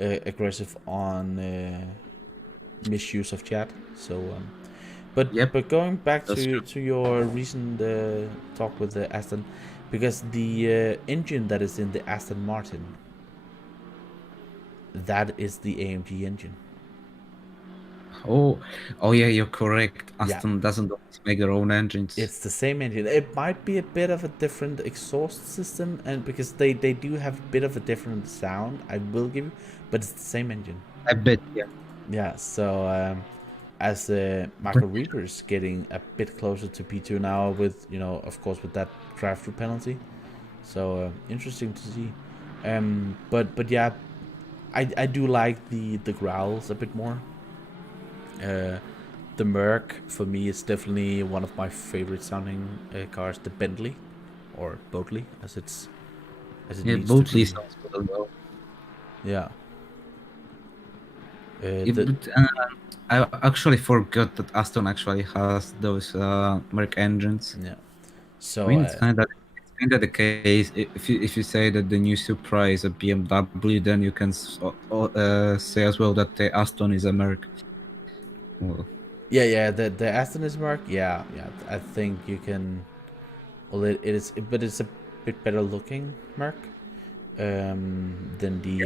aggressive on misuse of chat. So, but going back to your recent talk with the Aston, because the engine that is in the Aston Martin, that is the AMG engine. Oh yeah, you're correct. Aston doesn't make their own engines. It's the same engine. It might be a bit of a different exhaust system, and because they do have a bit of a different sound, I will give you, but it's the same engine. I bet, yeah. Yeah, so as Marco Reaper's getting a bit closer to P2 now with, of course, with that drive-through penalty. So interesting to see. But yeah, I do like the growls a bit more. The Merc for me is definitely one of my favorite sounding cars. The Bentley, or Boatley, as it needs Boatley to be. sounds good well. Yeah. I actually forgot that Aston actually has those Merc engines. Yeah. So I mean, it's kind of the case. If you say that the new Supra is a BMW, then you can say as well that the Aston is a Merc. Well. Yeah. The Aston is Merc. Yeah. I think you can. Well, it is, but it's a bit better looking Merc than the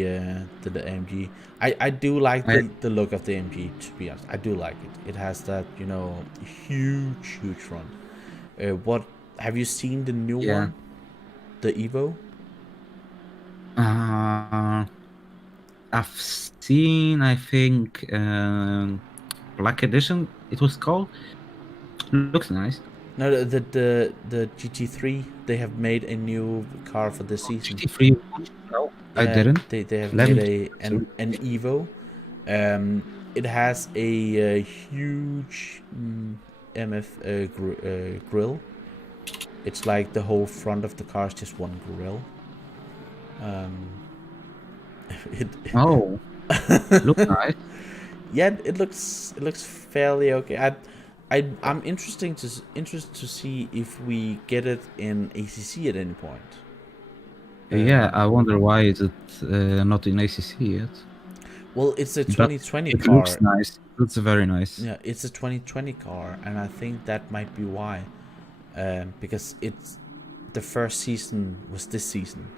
AMG. I do like the look of the AMG, to be honest. I do like it. It has that huge front. What have you seen the new one? The Evo? I've seen, I think, Black Edition it was called. Looks nice. No, the GT3, they have made a new car for this season. GT3? No, I didn't. They have made an Evo. It has a huge MF grill. It's like the whole front of the car is just one grill. Looks nice. Yeah, it looks fairly okay. I'm interested to see if we get it in ACC at any point. Yeah, I wonder why is it not in ACC yet. Well, it's a 2020 it car. It looks nice. It looks very nice. Yeah, it's a 2020 car, and I think that might be why. Because the first season was this season.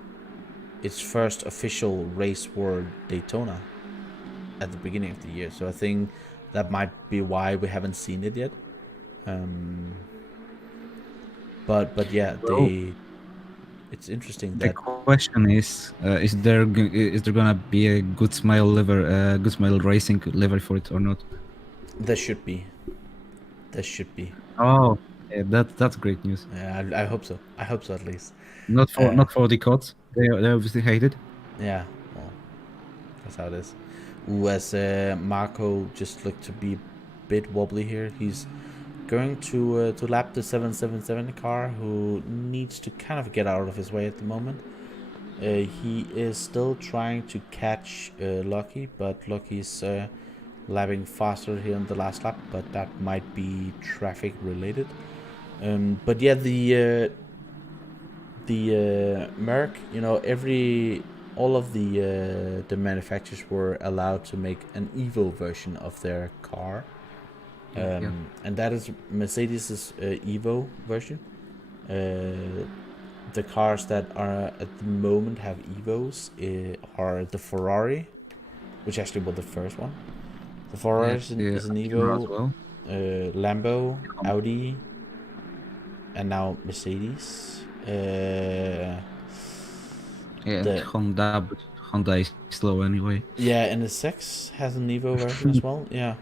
Its first official race were Daytona at the beginning of the year. So I think that might be why we haven't seen it yet. But yeah, it's interesting. The question is there gonna be a Good Smile Racing livery for it or not? There should be. Oh, yeah, that's great news. Yeah, I hope so. I hope so at least. Not for the cods. They obviously hate it. Yeah, well, that's how it is. Ooh, as Marco just looked to be a bit wobbly here. He's going to lap the 777 car, who needs to kind of get out of his way at the moment. He is still trying to catch Lucky, but Lucky's lapping faster here in the last lap, but that might be traffic related. But yeah, the Merc, all of the manufacturers were allowed to make an Evo version of their car. And that is Mercedes's Evo version. The cars that are at the moment have Evos are the Ferrari, which actually was the first one. The Ferrari is an Evo, as well. Lambo, Audi, and now Mercedes. Honda, but Honda is slow anyway. Yeah, and the 6 has an Evo version as well. Yeah.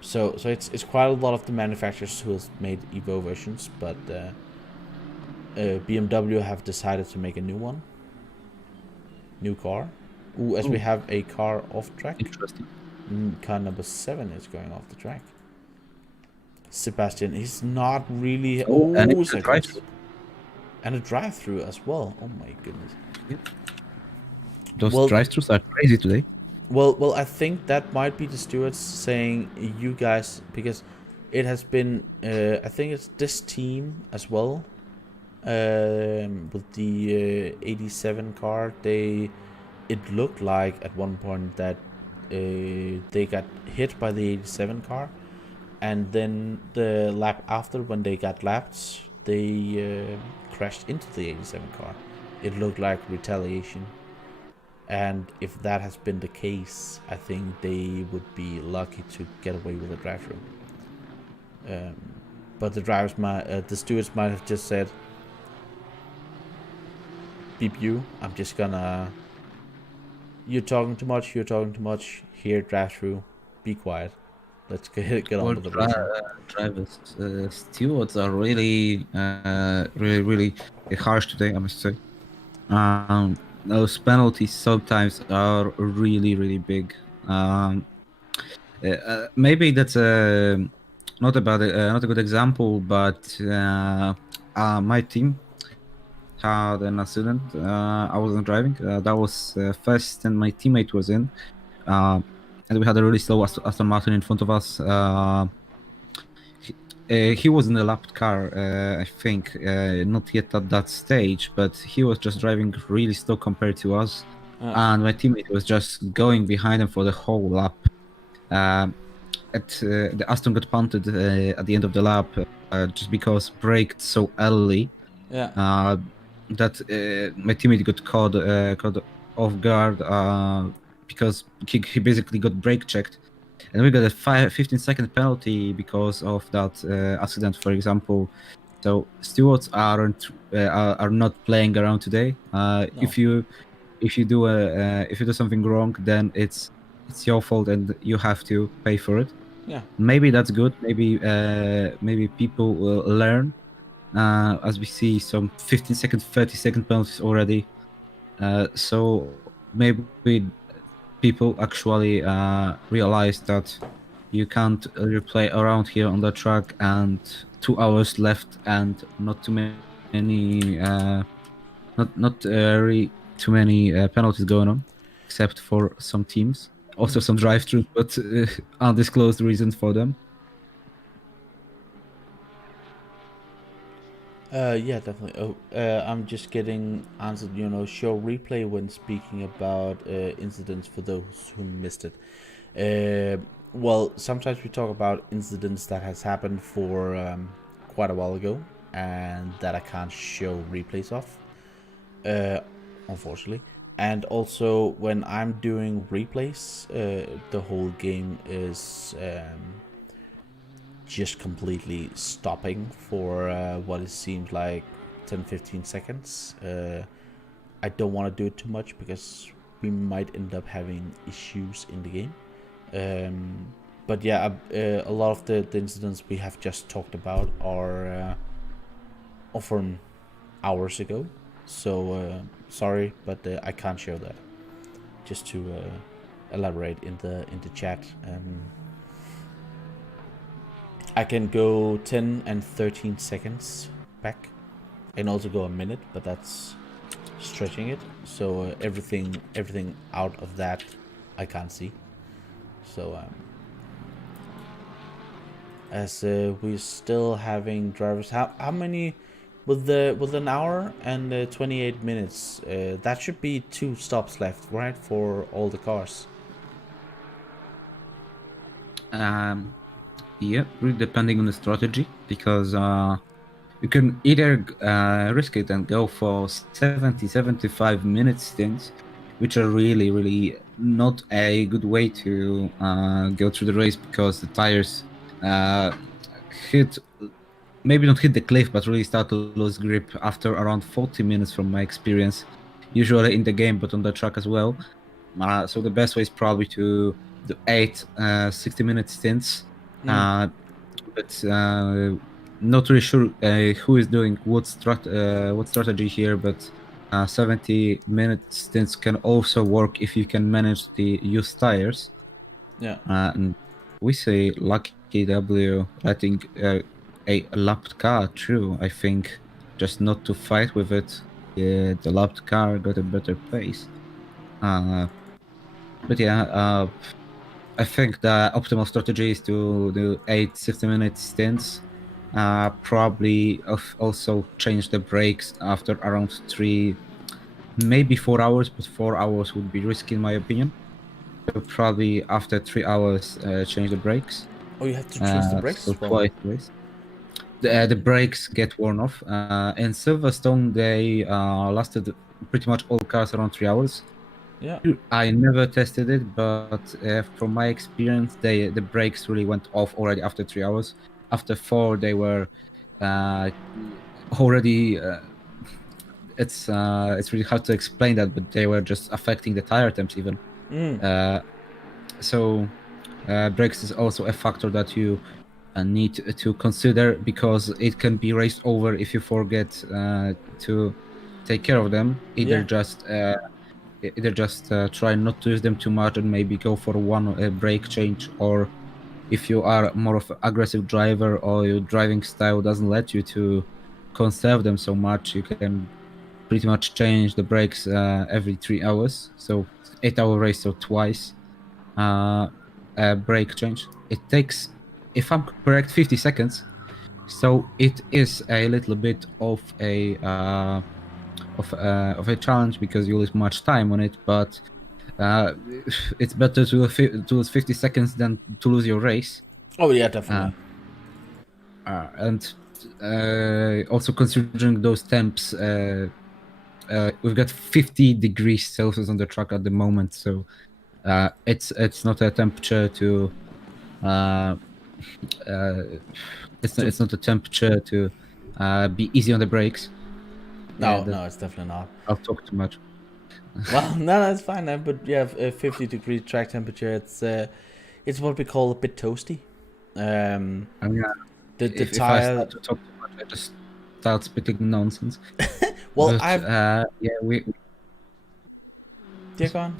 So it's quite a lot of the manufacturers who has made Evo versions, but BMW have decided to make a new car. We have a car off track. Interesting. Car number 7 is going off the track. Sebastian, he's not really. And it's a drive-through. And a drive-through as well. Oh my goodness. Those drive-throughs are crazy today. Well, I think that might be the stewards saying you guys, because it has been. I think it's this team as well. With the 87 car, it looked like at one point that they got hit by the 87 car, and then the lap after, when they got lapped, they crashed into the 87 car. It looked like retaliation. And if that has been the case, I think they would be lucky to get away with a drive-through. But the stewards might have just said, "Beep you! I'm just gonna. You're talking too much. Here, drive-through. Be quiet. Let's get on with the racing." Drivers, stewards are really harsh today, I must say. Those penalties sometimes are really big. Maybe that's not a good example, but my team had an accident. I wasn't driving. That was first, and my teammate was in, and we had a really slow Aston Martin in front of us. He was in a lapped car, I think, not yet at that stage, but he was just driving really slow compared to us, and my teammate was just going behind him for the whole lap. The Aston got punted at the end of the lap just because braked so early. That my teammate got caught off guard because he basically got brake checked. And we got a 15-second penalty because of that accident, for example. So stewards are not playing around today. No. If you do something wrong, then it's your fault and you have to pay for it. Yeah. Maybe that's good. Maybe people will learn. As we see some 15-second, 30-second penalties already. So maybe people actually realize that you can't replay around here on the track, and 2 hours left and not too many too many penalties going on, except for some teams. Also some drive-throughs, but undisclosed reasons for them. Yeah, definitely. I'm just getting answered, show replay when speaking about incidents for those who missed it. Well, sometimes we talk about incidents that has happened for quite a while ago and that I can't show replays of, unfortunately. And also when I'm doing replays, the whole game is just completely stopping for what it seems like 10-15 seconds. I don't want to do it too much because we might end up having issues in the game. But yeah, a lot of the incidents we have just talked about are from hours ago. So sorry, but I can't show that. Just to elaborate in the chat. I can go 10 and 13 seconds back, and also go a minute, but that's stretching it. So everything out of that I can't see. So as we're still having drivers, how many with an hour and 28 minutes? That should be 2 stops left, right, for all the cars. Yeah, really depending on the strategy, because you can either risk it and go for 75 minute stints, which are really, really not a good way to go through the race, because the tires uh, hit, maybe not hit the cliff, but really start to lose grip after around 40 minutes from my experience, usually in the game, but on the track as well. So the best way is probably to do 60-minute stints. But not really sure who is doing what strategy here, but 70-minute stints can also work if you can manage the used tires. Yeah. And we say Lucky W letting a lapped car through, I think, just not to fight with it. The lapped car got a better pace. But yeah, I think the optimal strategy is to do 60-minute stints. Probably also change the brakes after around maybe 4 hours, but 4 hours would be risky in my opinion. So probably after 3 hours, change the brakes. Oh, you have to change the brakes So as well. twice a race. The brakes get worn off. In Silverstone, they lasted pretty much all cars around 3 hours. Yeah. I never tested it, but from my experience, the brakes really went off already after 3 hours. After 4, they were uh, already. It's really hard to explain that, but they were just affecting the tire temps even. So brakes is also a factor that you need to consider, because it can be raced over if you forget to take care of them. Either just try not to use them too much and maybe go for one brake change, or if you are more of an aggressive driver or your driving style doesn't let you to conserve them so much, you can pretty much change the brakes every 3 hours. So 8 hour race, so twice a brake change. It takes, if I'm correct, 50 seconds. So it is a little bit of a challenge, because you lose much time on it, but it's better to lose 50 seconds than to lose your race. Oh yeah, definitely. And also considering those temps, we've got 50 degrees Celsius on the track at the moment, so it's not a temperature to it's not a temperature to be easy on the brakes. No, no, it's definitely not. I'll talk too much. Well, no, it's fine. But yeah, 50-degree track temperature. It's what we call a bit toasty. The if I tire. start to talk too much, I just start spitting nonsense. Well, but, Yeah, go on.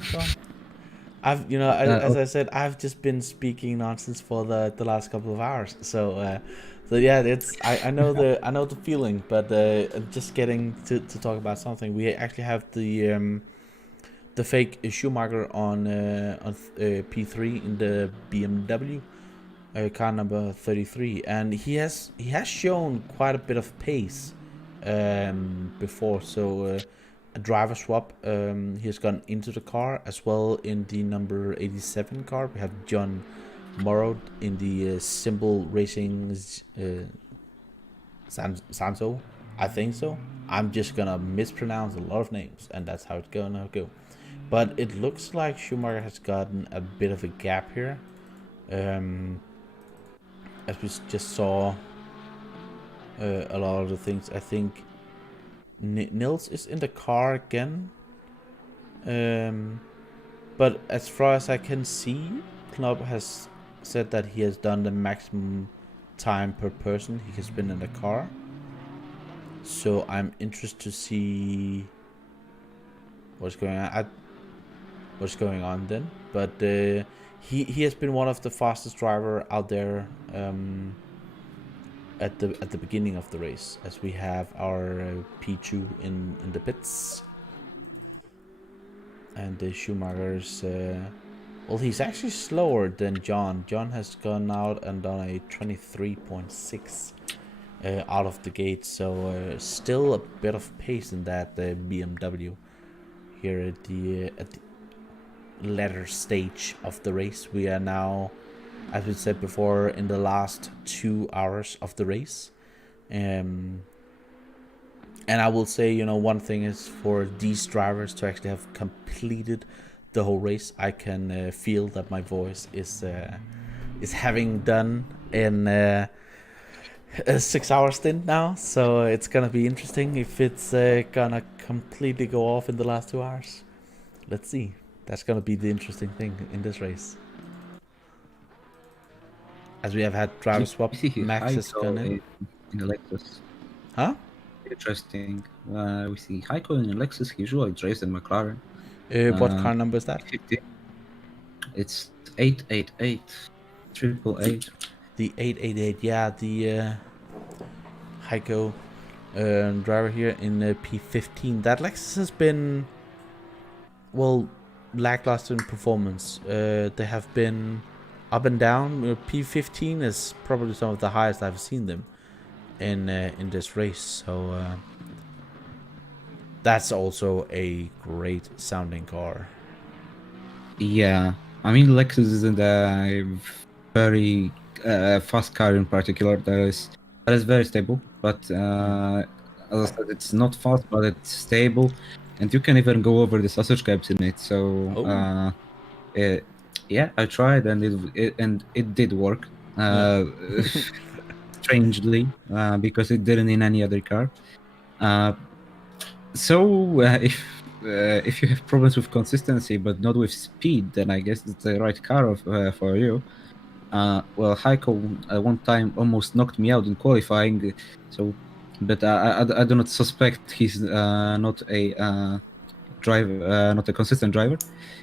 I've, as I said, I've just been speaking nonsense for the last couple of hours. So yeah, I know the feeling, but just getting to talk about something. We actually have the fake Schumacher on P3 in the BMW car number 33, and he has shown quite a bit of pace before. So a driver swap. He has gone into the car as well in the number 87 car. We have John Morrow in the Simple Racing Sanso. I think so. I'm just gonna mispronounce a lot of names, and that's how it's gonna go. But it looks like Schumacher has gotten a bit of a gap here. As we just saw a lot of the things. I think Nils is in the car again. But as far as I can see, Knob has said that he has done the maximum time per person he has been in the car. So I'm interested to see what's going on then. But he has been one of the fastest driver out there at the beginning of the race, as we have our P2 in the pits. And the Schumacher's well, he's actually slower than John. John has gone out and done a 23.6 out of the gate, so still a bit of pace in that BMW here at the latter stage of the race. We are now as we said before, in the last 2 hours of the race. And I will say, you know, one thing is for these drivers to actually have completed the whole race. I can feel that my voice is having done in a 6-hour stint now. So it's gonna be interesting if it's gonna completely go off in the last 2 hours. Let's see. That's gonna be the interesting thing in this race. As we have had driver swap, Max has gone in. In the Lexus. Huh? Interesting. We see Heiko in the Lexus. He usually drives in McLaren. What car number is that? 50. It's 888 888. The 888, yeah, the Heiko driver here in P15. That Lexus has been, well, lackluster in performance. They have been up and down. P15 is probably some of the highest I've seen them in this race. So that's also a great sounding car. Yeah, I mean Lexus isn't a very fast car in particular. That is very stable, but as I said, it's not fast, but it's stable, and you can even go over the sausage gaps in it. So yeah, I tried, and it did work. Strangely, because it didn't in any other car. So if you have problems with consistency but not with speed, then I guess it's the right car for you. Well, Heiko one time almost knocked me out in qualifying, so, but I do not suspect he's not a driver, not a consistent driver.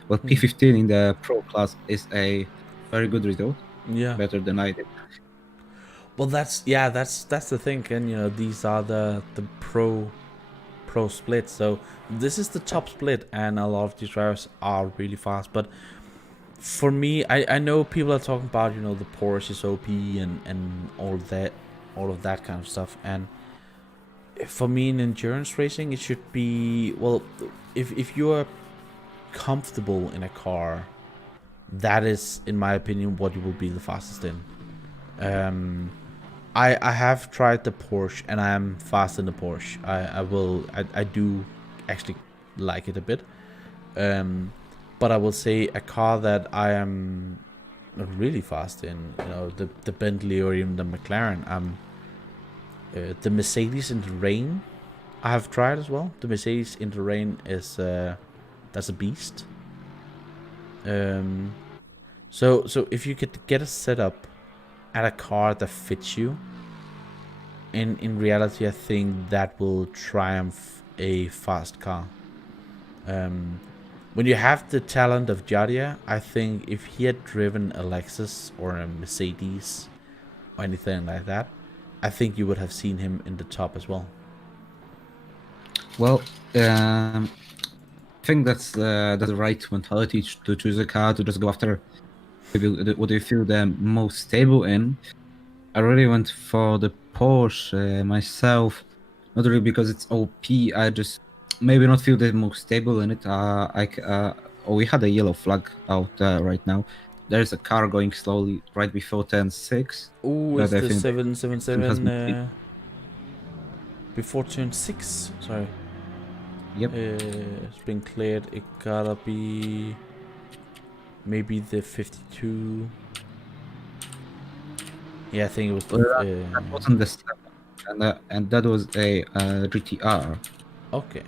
Well, P15 in the pro class is a very good result. Yeah, better than I did. Well, that's the thing, and you know, these are the pro split. So this is the top split, and a lot of these drivers are really fast. But for me, I know people are talking about, you know, the Porsche is OP and all of that kind of stuff. And for me, in endurance racing, it should be, well, if you are comfortable in a car, that is, in my opinion, what you will be the fastest in. I have tried the Porsche, and I am fast in the Porsche. I do actually like it a bit. But I will say a car that I am really fast in, you know, the Bentley or even the McLaren. The Mercedes in the rain, I have tried as well. The Mercedes in the rain is that's a beast. So if you could get a setup at a car that fits you, in reality, I think that will triumph a fast car. When you have the talent of Jadia, I think if he had driven a Lexus or a Mercedes or anything like that, I think you would have seen him in the top as well. Well, I think that's the right mentality to choose a car, to just go after what you feel the most stable in. I really went for the Porsche myself, not really because it's OP. I just maybe not feel the most stable in it. We had a yellow flag out right now. There's a car going slowly right before turn 6. Oh, it's the 777 before turn 6. Sorry. Yep. It's been cleared. It gotta be maybe the 52. Yeah, I think it was. That wasn't the 7, and that was a GTR. Okay.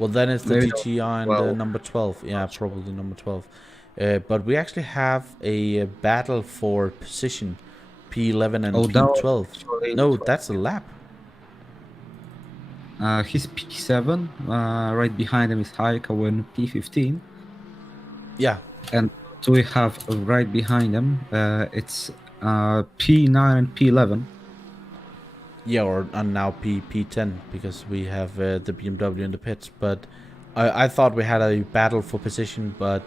Well, then it's the Maybe GTR and the number 12. Yeah, probably number 12. But we actually have a battle for position, P11 and P12. No, that's a lap. He's P7. Right behind him is Heiko in P15. Yeah. And so we have right behind him, it's P9 and P11. Yeah, or now P10, because we have the BMW in the pits. But I thought we had a battle for position, but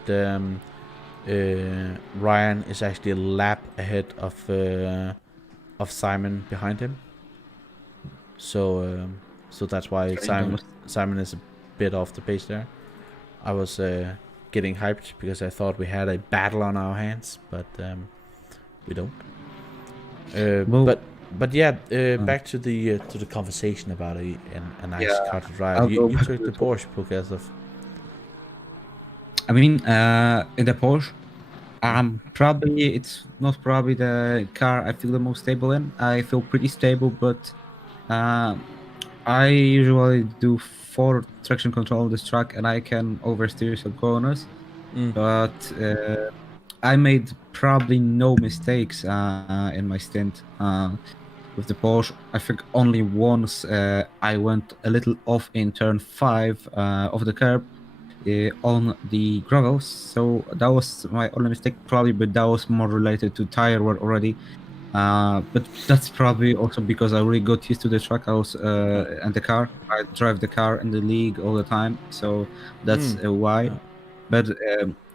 Ryan is actually a lap ahead of Simon behind him. So that's why Simon is a bit off the pace there. I was getting hyped because I thought we had a battle on our hands, but we don't. Well, But yeah, back to the conversation about a nice Yeah, car to drive. I'll go You back took to the the top. Porsche because of I mean, in the Porsche, probably it's not probably the car I feel the most stable in. I feel pretty stable, but I usually do 4 traction control on this track, and I can oversteer some corners. Mm. But I made probably no mistakes in my stint with the Porsche. I think only once I went a little off in turn 5 of the curb on the gravels. So that was my only mistake, probably, but that was more related to tire wear already. But that's probably also because I really got used to the track. I was and the car. I drive the car in the league all the time, so that's why. Yeah. But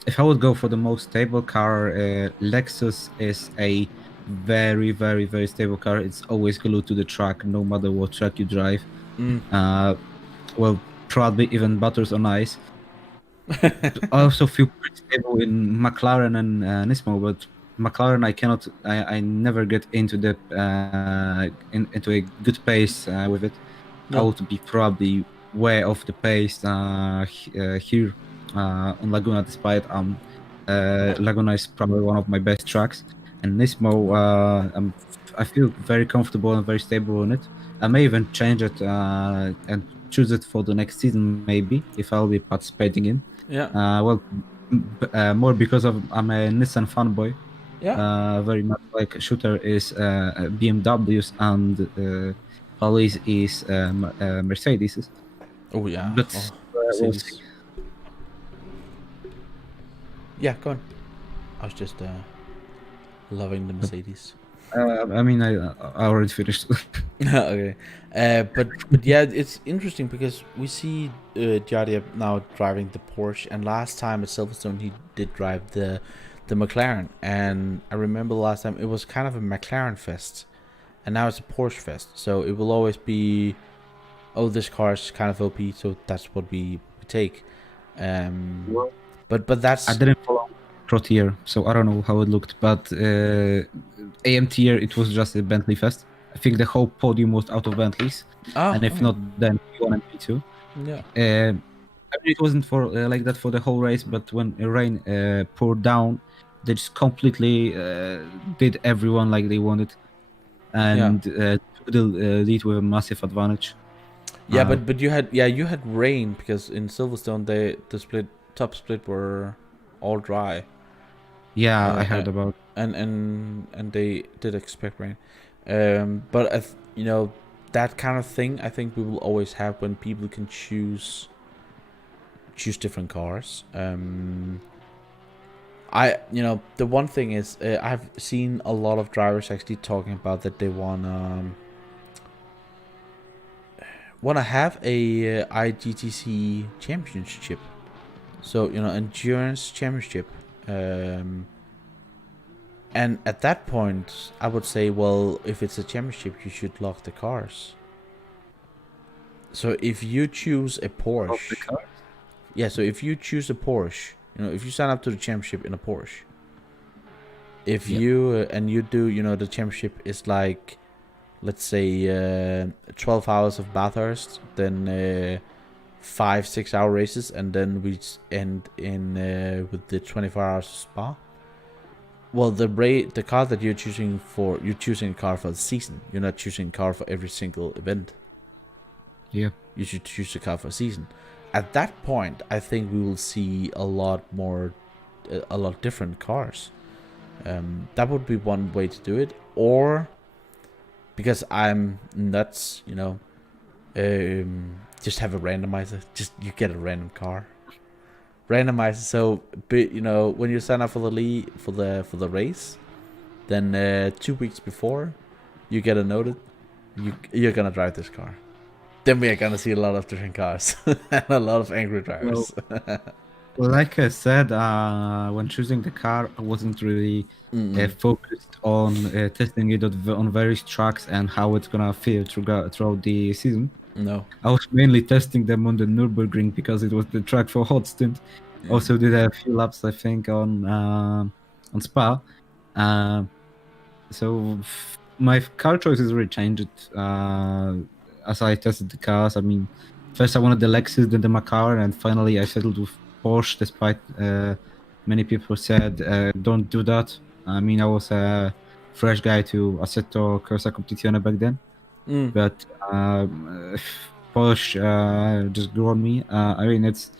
if I would go for the most stable car, Lexus is a very, very, very stable car. It's always glued to the track, no matter what track you drive. Well, probably even butters on ice. I also feel pretty stable in McLaren and Nismo, but McLaren I never get into the into a good pace with it. I No. would be probably way off the pace here on Laguna, despite Laguna is probably one of my best tracks, and Nismo I feel very comfortable and very stable on it. I may even change it and choose it for the next season, maybe, if I'll be participating in. Yeah. Well, more because of I'm a Nissan fanboy. Yeah. Very much like Shooter is BMWs and Police is Mercedes. Oh yeah. But Oh, we'll see. Mercedes. Yeah, go on. I was just loving the Mercedes. I mean, I already finished. Okay, but yeah, it's interesting because we see Jadia now driving the Porsche, and last time at Silverstone he did drive the McLaren, and I remember last time it was kind of a McLaren fest, and now it's a Porsche fest. So it will always be, oh, this car is kind of OP, so that's what we take. But that's I didn't follow Pro Tier, so I don't know how it looked. But AM Tier, it was just a Bentley fest. I think the whole podium was out of Bentleys, and if not, then P1 and P2. Yeah. I mean, it wasn't for like that for the whole race, but when rain poured down, they just completely did everyone like they wanted, and took the lead with a massive advantage. Yeah, but you had rain because in Silverstone the top split were all dry. Yeah, I heard about. And they did expect rain, but that kind of thing I think we will always have when people can choose different cars. The one thing is I've seen a lot of drivers actually talking about that they want to have a IGTC championship, so endurance championship. And at that point, I would say, well, if it's a championship, you should lock the cars. So if you choose a Porsche, so if you choose a Porsche, if you sign up to the championship in a Porsche, if you and you do, the championship is like, let's say 12 hours of Bathurst, then 5-6 hour races, and then we end in with the 24 hours of Spa. Well, the car that you're choosing a car for the season. You're not choosing a car for every single event. Yeah. You should choose a car for a season. At that point, I think we will see a lot different cars. That would be one way to do it. Or, because I'm nuts, just have a randomizer. Just you get a random car. Randomizer. So, when you sign up for the race, then 2 weeks before, you get a notice. You're gonna drive this car. Then we are gonna see a lot of different cars and a lot of angry drivers. Well, like I said, when choosing the car, I wasn't really focused on testing it on various tracks and how it's gonna feel throughout the season. No, I was mainly testing them on the Nürburgring because it was the track for hot stint. Also did a few laps, I think, on Spa. So my car choices really changed as I tested the cars. I mean, first I wanted the Lexus, then the Macar, and finally I settled with Porsche. Despite many people said don't do that. I mean, I was a fresh guy to Assetto Corsa Competizione back then, but Porsche just grew on me. I mean, it's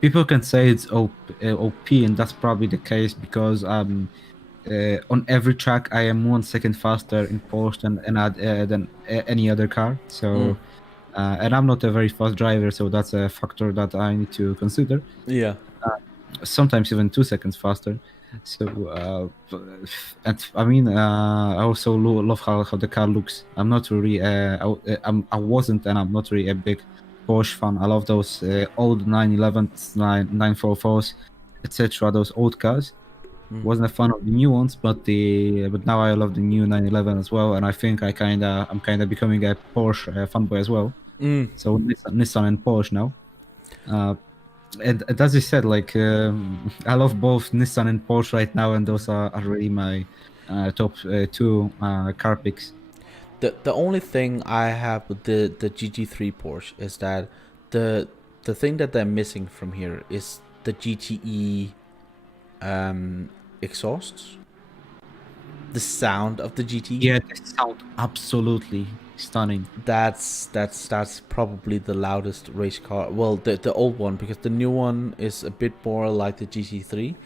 people can say it's OP, and that's probably the case because on every track I am 1 second faster in Porsche than any other car. So, and I'm not a very fast driver, so that's a factor that I need to consider. Yeah. Sometimes even 2 seconds faster. So, and I mean, I also love how the car looks. I'm not really, I wasn't, and I'm not really a big Porsche fan. I love those old 911s, 944s, etc. Those old cars. Wasn't a fan of the new ones, but now I love the new 911 as well, and I think I'm kind of becoming a Porsche fanboy as well. So Nissan and Porsche now. And as you said, like I love both Nissan and Porsche right now, and those are really my top two car picks. The only thing I have with the GT3 Porsche is that the thing that they're missing from here is the GTE exhausts. The sound of the GT. Yeah, they sound absolutely stunning. That's probably the loudest race car. Well, the old one, because the new one is a bit more like the GT3,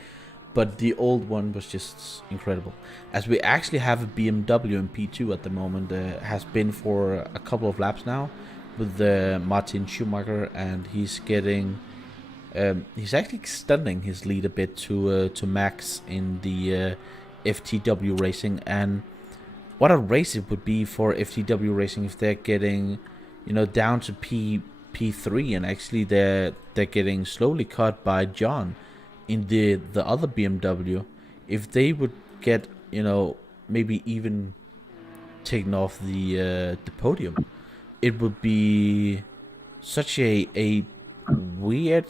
but the old one was just incredible. As we actually have a BMW in P2 at the moment, has been for a couple of laps now, with Martin Schumacher, and he's getting. He's actually extending his lead a bit to Max in the FTW racing, and what a race it would be for FTW racing if they're getting, down to P3, and actually they're getting slowly cut by John in the other BMW. If they would get, maybe even taken off the podium, it would be such a weird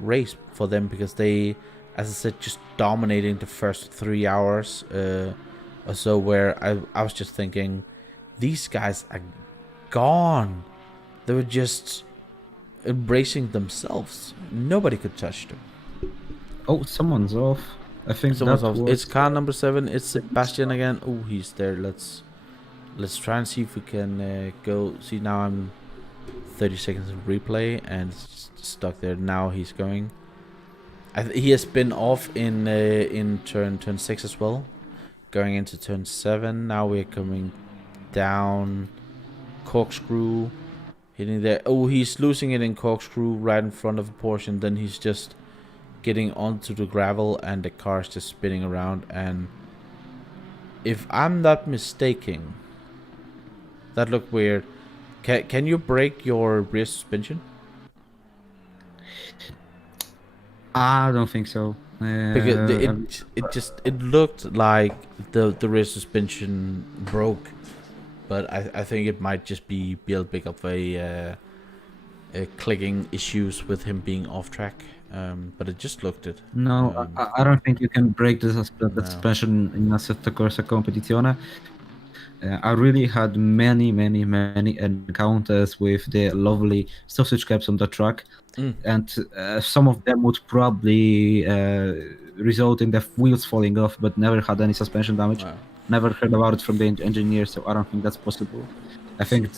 race for them, because they, as I said, just dominating the first 3 hours or so, where I was just thinking, these guys are gone. They were just embracing themselves. Nobody could touch them. Oh, someone's off. I think Someone's off. It's car number 7. It's Sebastian again. Oh, he's there. Let's try and see if we can go. See, now I'm 30 seconds of replay and it's stuck there. Now he's going. He has been off in turn 6 as well, going into turn 7. Now we're coming down corkscrew, hitting there. Oh, he's losing it in corkscrew right in front of a Porsche, and then he's just getting onto the gravel and the car's just spinning around. And if I'm not mistaken, that looked weird. Can you break your rear suspension? I don't think so. Because it looked like the rear suspension broke, but I think it might just be a bit of a clicking issues with him being off track. But it just looked it. No, I don't think you can break the suspension in Assetto Corsa Competizione. I really had many encounters with the lovely sausage caps on the track, and some of them would probably result in the wheels falling off, but never had any suspension damage. Wow. Never heard about it from the engineer, so I don't think that's possible. I think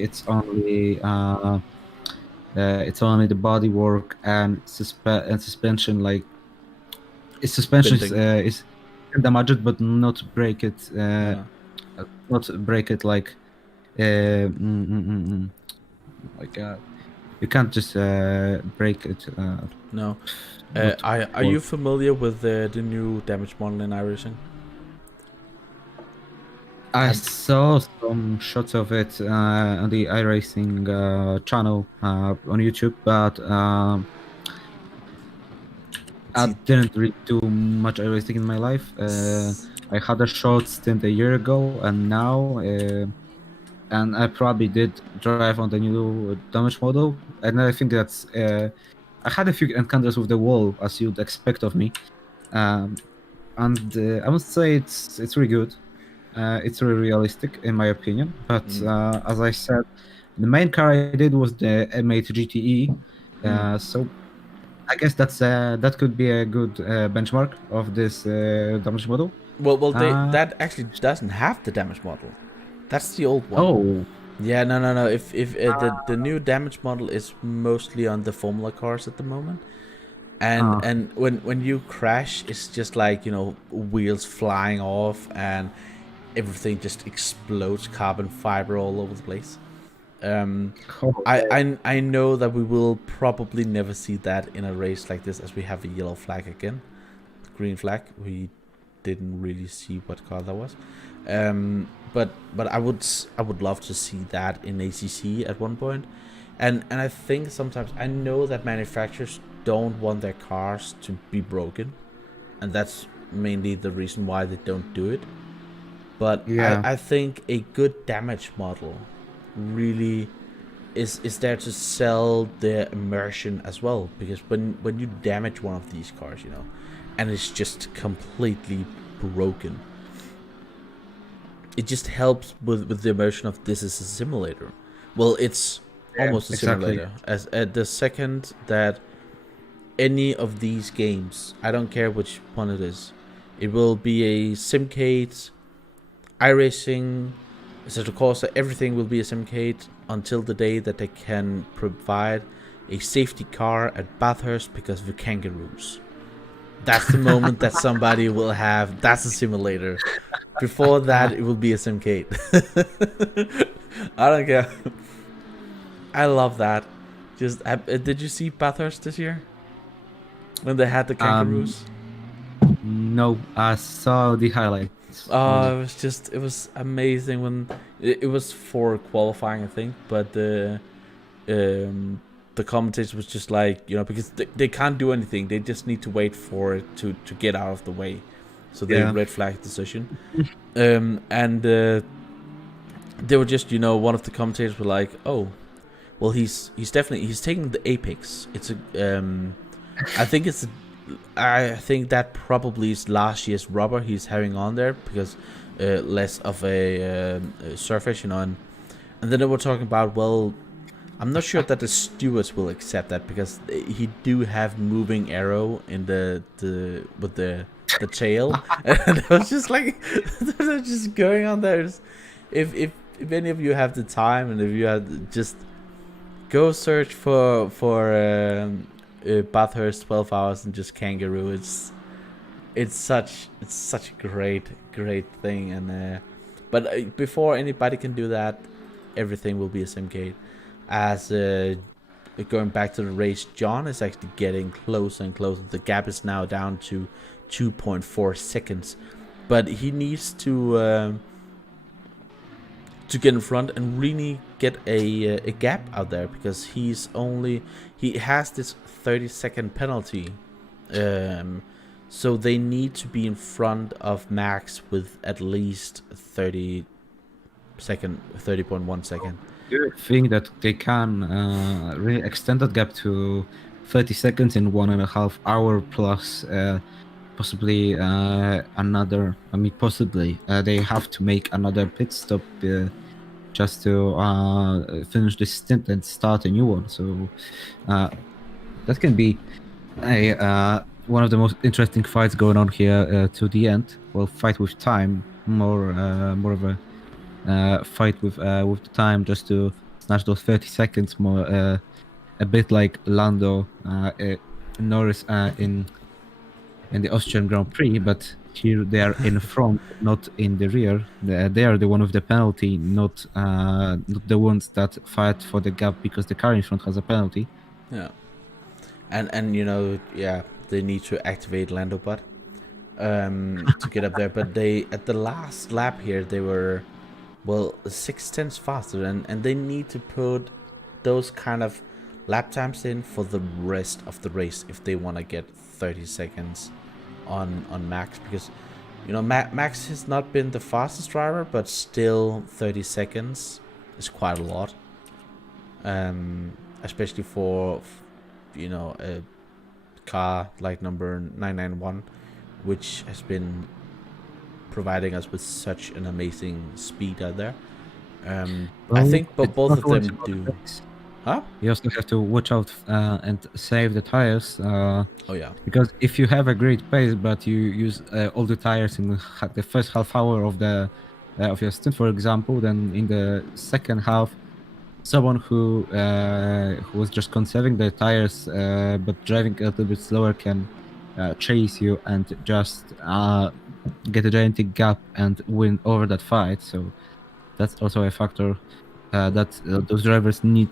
it's only the body work and suspension. Like its suspension is damaged, but not break it. Not break it like like you can't just break it. No. Are you familiar with the new damage model in iRacing? I saw some shots of it on the iRacing channel on YouTube, but I didn't really do much iRacing in my life. I had a short stint a year ago, and now, and I probably did drive on the new damage model, and I think that's. I had a few encounters with the wall, as you'd expect of me, and I must say it's really good. It's really realistic in my opinion. But as I said, the main car I did was the M8 GTE. So I guess that could be a good benchmark of this damage model. Well, Uh, that actually doesn't have the damage model. That's the old one. oh, Yeah, no. If the new damage model is mostly on the Formula cars at the moment, and when you crash, it's just like, you know, wheels flying off and everything just explodes carbon fiber all over the place. oh, I know that we will probably never see that in a race like this, as we have a yellow flag again, green flag. We didn't really see what car that was. But I would love to see that in ACC at one point. And I think sometimes, I know that manufacturers don't want their cars to be broken, and that's mainly the reason why they don't do it. But yeah. I think a good damage model really is there to sell the immersion as well, because when you damage one of these cars, you know, and it's just completely broken, it just helps with the immersion of this is a simulator. Well, it's almost a simulator. As at the second that any of these games, I don't care which one it is, it will be a Simcade, iRacing, Assetto Corsa, everything will be a Simcade until the day that they can provide a safety car at Bathurst because of the kangaroos. That's the moment that somebody will have, that's a simulator. Before that, it will be a Simcade. I don't care. I love that. Just did you see Bathurst this year when they had the kangaroos? No, I saw the highlights. Oh, it was amazing when it was for qualifying, I think, but the commentators was just like, you know, because they can't do anything, they just need to wait for it to get out of the way, so they red flagged the session. And they were just, you know, one of the commentators were like, oh, well, he's taking the apex. It's a I think that probably is last year's rubber he's having on there, because less of a surface, you know. And then they were talking about, well, I'm not sure that the stewards will accept that, because he do have moving arrow in the with the tail. And I was just like, they're just going on there. If any of you have the time, and if you have, just go search for Bathurst 12 hours and just kangaroo. It's such a great thing. And but before anybody can do that, everything will be a Simcade. As going back to the race, John is actually getting closer and closer. The gap is now down to 2.4 seconds, but he needs to get in front and really get a gap out there, because he has this 30-second penalty, so they need to be in front of Max with at least 30.1 second. Do you think that they can really extend that gap to 30 seconds in 1.5 hour plus possibly another? I mean, possibly they have to make another pit stop just to finish this stint and start a new one. So that can be one of the most interesting fights going on here to the end. Well, fight with time, more of a fight with the time, just to snatch those 30 seconds more, a bit like Lando Norris in the Austrian Grand Prix, but here they are in front, not in the rear. They are the one with the penalty, not the ones that fight for the gap because the car in front has a penalty. Yeah, and you know, yeah, they need to activate Lando Bot to get up there. But they, at the last lap here, they were, well, 6/10 faster, and they need to put those kind of lap times in for the rest of the race if they want to get 30 seconds on Max, because, you know, Max has not been the fastest driver, but still 30 seconds is quite a lot, especially for, you know, a car like number 991 which has been providing us with such an amazing speed out there. I Well, think, but it's both not of always them about the do. pace. Huh? You also have to watch out and save the tires. Oh yeah. Because if you have a great pace, but you use all the tires in the first half hour of your stint, for example, then in the second half, someone who was just conserving the tires but driving a little bit slower can chase you and just get a gigantic gap and win over that fight. So that's also a factor that those drivers need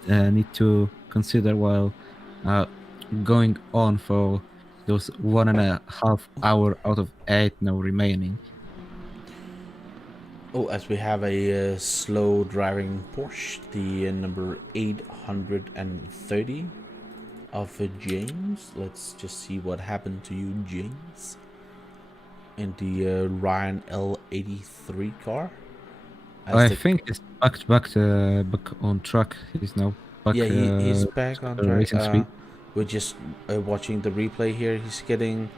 to consider while uh, going on for those 1.5 hour out of 8 now remaining. Oh, as we have a slow driving Porsche, the number 830 of James. Let's just see what happened to you, James. In the Ryan L83 car. I think he's back on track. He's now back Yeah, he's back on to track. racing speed. We're just watching the replay here. He's getting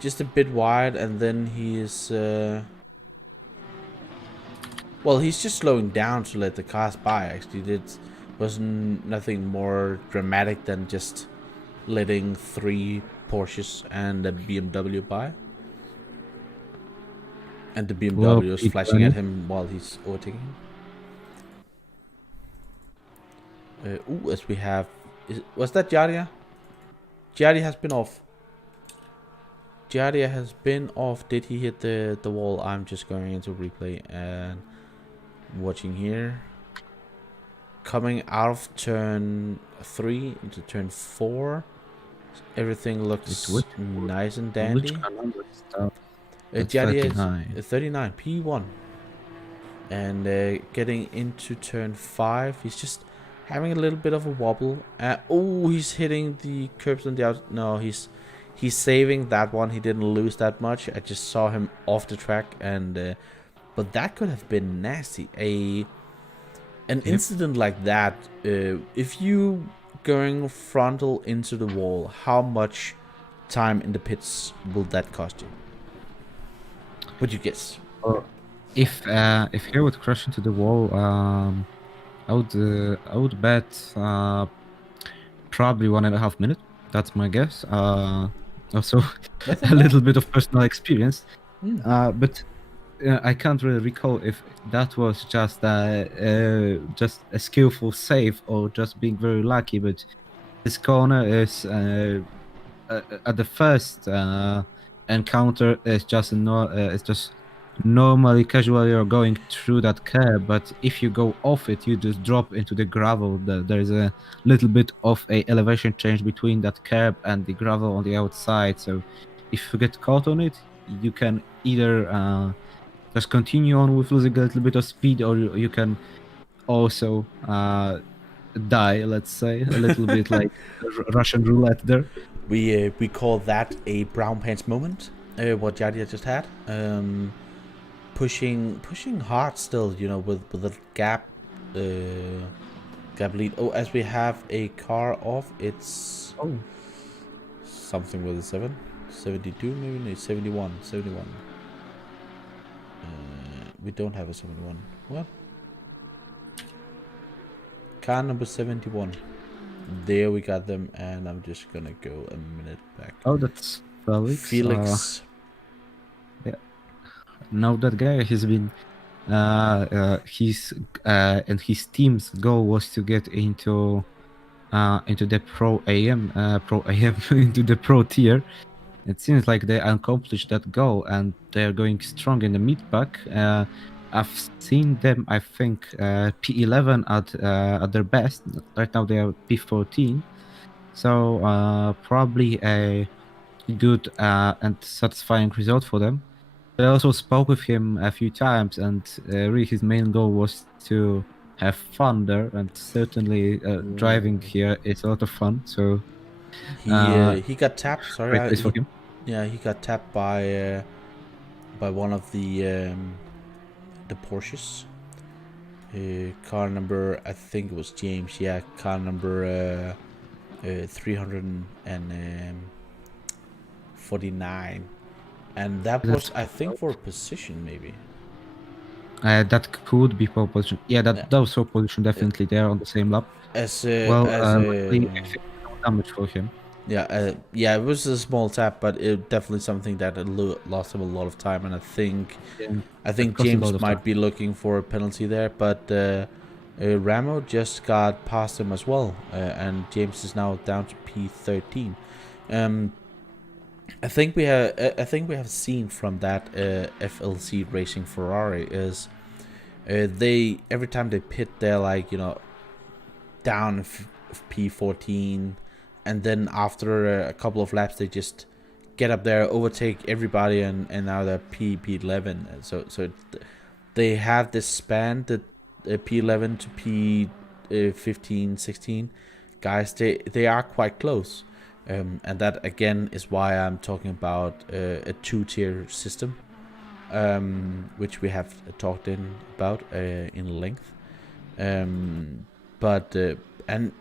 just a bit wide, and then he is. Well, he's just slowing down to let the cars by. Actually, it wasn't nothing more dramatic than just letting 3 Porsches and a BMW by. And the BMW is flashing at him while he's overtaking. Ooh, as we have... was that Jaria? Jaria has been off. Jaria has been off. Did he hit the wall? I'm just going into replay and watching here. Coming out of turn 3 into turn 4. Everything looks nice and dandy. Jadia is 39 P1. And getting into turn 5, he's just having a little bit of a wobble. Oh, he's hitting the curbs on the out. No, he's saving that one. He didn't lose that much. I just saw him off the track, and but that could have been nasty. An incident like that. If you going frontal into the wall, how much time in the pits will that cost you? Would you guess? If he would crash into the wall, I would bet probably 1.5 minutes. That's my guess. Also, a little bit of personal experience, but I can't really recall if that was just a skillful save or just being very lucky. But this corner is at the first encounter is just it's just normally casually you're going through that curb, but if you go off it, you just drop into the gravel. There's a little bit of a elevation change between that curb and the gravel on the outside. So if you get caught on it, you can either just continue on with losing a little bit of speed, or you can also die, let's say, a little bit like Russian roulette there. We call that a brown pants moment. What Jadia just had. Pushing hard still, you know, with the gap lead. Oh, as we have a car off, it's something with a 72 maybe, no, 71. We don't have a 71. What? Car number 71. There we got them, and I'm just gonna go a minute back. Oh, that's Felix. Yeah. Now that guy has been his and his team's goal was to get into the pro AM into the pro tier. It seems like they accomplished that goal and they're going strong in the mid pack. I've seen them, I think, P11 at their best. Right now they are P14, so probably a good and satisfying result for them. I also spoke with him a few times, and really his main goal was to have fun there, and certainly driving here is a lot of fun. So he got tapped. Sorry, great place for him. Yeah, he got tapped by one of the Porsches. Car number, I think it was James. Yeah, car number 349. and that That's- was, I think, for position maybe. That could be pole position. Yeah, Yeah. that was pole position definitely there on the same lap. As Luckily, I think no damage for him. yeah, yeah, it was a small tap, but it definitely something that lost him a lot of time, and Yeah, I think it cost a lot James of might time. be looking for a penalty there, but Ramo just got past him as well, and James is now down to P13. I think we have seen from that FLC Racing Ferrari is they every time they pit, they're like, you know, down P14, and then after a couple of laps they just get up there, overtake everybody, and now they're P11. So they have this span, that P11 to P15 16 guys, they are quite close, and that again is why I'm talking about a 2-tier system, which we have talked about in length, but and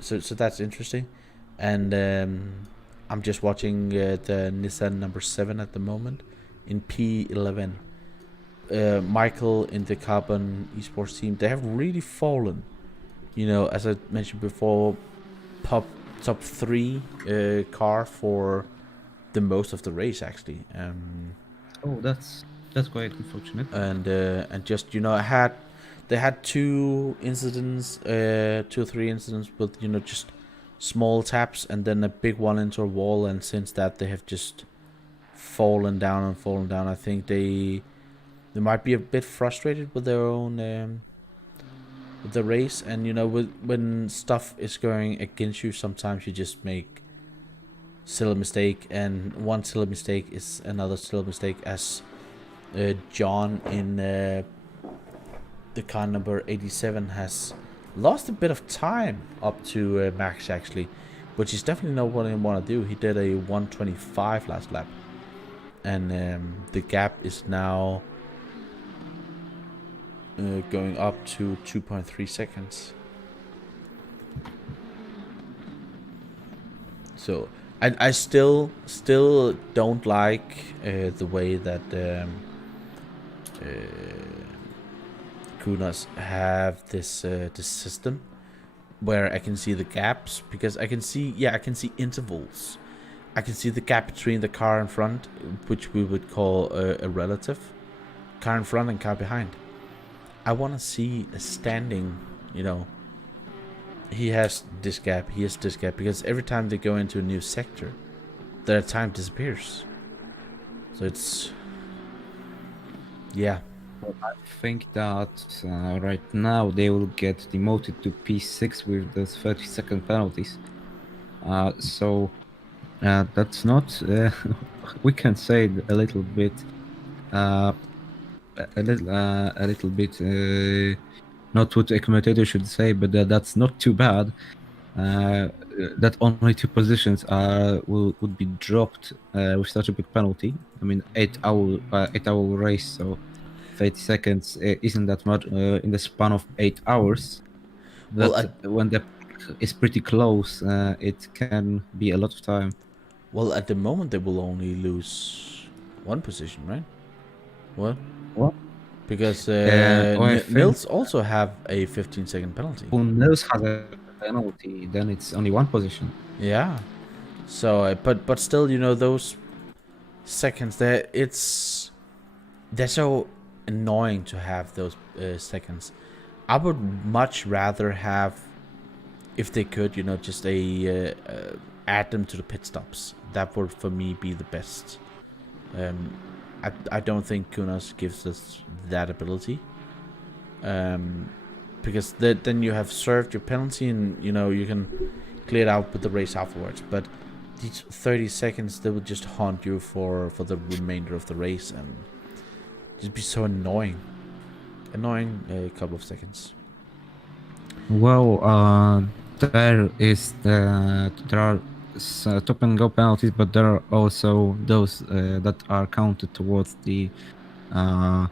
so that's interesting. And I'm just watching the Nissan number 7 at the moment in P11. Michael in the Carbon Esports team, they have really fallen. You know, as I mentioned before, top 3 car for the most of the race actually. Oh, that's quite unfortunate. And just, you know, they had 2 incidents, 2 or 3 incidents with, you know, just small taps, and then a big one into a wall, and since that they have just fallen down and fallen down. I think they might be a bit frustrated with their own with the race, and you know, when stuff is going against you, sometimes you just make silly mistake, and one silly mistake is another silly mistake, as John in the car number 87 has lost a bit of time up to Max actually, which is definitely not what I want to do. He did a 125 last lap, and the gap is now going up to 2.3 seconds. So I still don't like the way that Kunas have this this system where I can see the gaps, because I can see intervals. I can see the gap between the car in front, which we would call a relative, car in front and car behind. I want to see a standing, you know, he has this gap, because every time they go into a new sector, their time disappears. So it's, yeah. I think that right now they will get demoted to P6 with those 30-second penalties. So that's not. We can say a little bit. A little bit. Not what a commentator should say, but that's not too bad. That only 2 positions would be dropped with such a big penalty. I mean, 8-hour race, so 30 seconds isn't that much in the span of 8 hours. But when the is pretty close, it can be a lot of time. Well, at the moment they will only lose 1 position, right? What? Because Nils also have a 15-second penalty. When Nils has a penalty, then it's only 1 position. Yeah. So, but still, you know, those seconds there, they're so annoying to have those seconds. I would much rather have, if they could, you know, just add them to the pit stops. That would for me be the best. I don't think Kunas gives us that ability, because then you have served your penalty, and you know, you can clear it out with the race afterwards. But these 30 seconds, they will just haunt you for the remainder of the race, and just be so annoying a couple of seconds. Well, there are stop and go penalties, but there are also those that are counted towards the end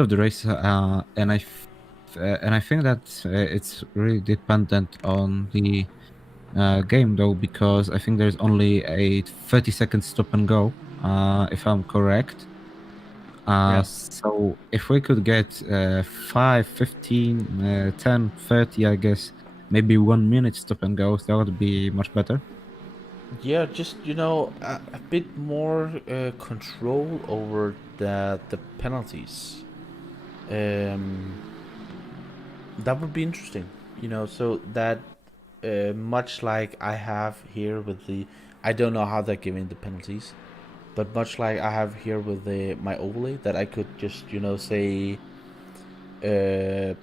of the race, and I think that it's really dependent on the game, though, because I think there's only a 30-second stop and go, if I'm correct. Yeah. So if we could get 5, 15, 10, 30, I guess, maybe 1 minute stop and go, that would be much better. Yeah, just a bit more control over the penalties. That would be interesting. So that much like I have here with the, I don't know how they're giving the penalties, but much like I have here with the my overlay, that I could just say uh,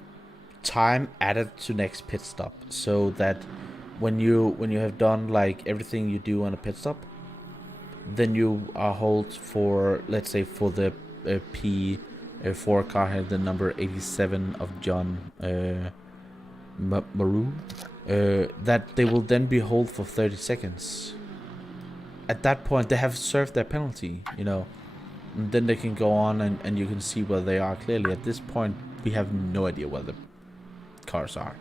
time added to next pit stop, so that when you have done like everything you do on a pit stop, then you are hold for, let's say, for the P4 car here, the number 87 of John Maru, that they will then be hold for 30 seconds. At that point, they have served their penalty, and then they can go on and you can see where they are clearly. At this point, we have no idea where the cars are.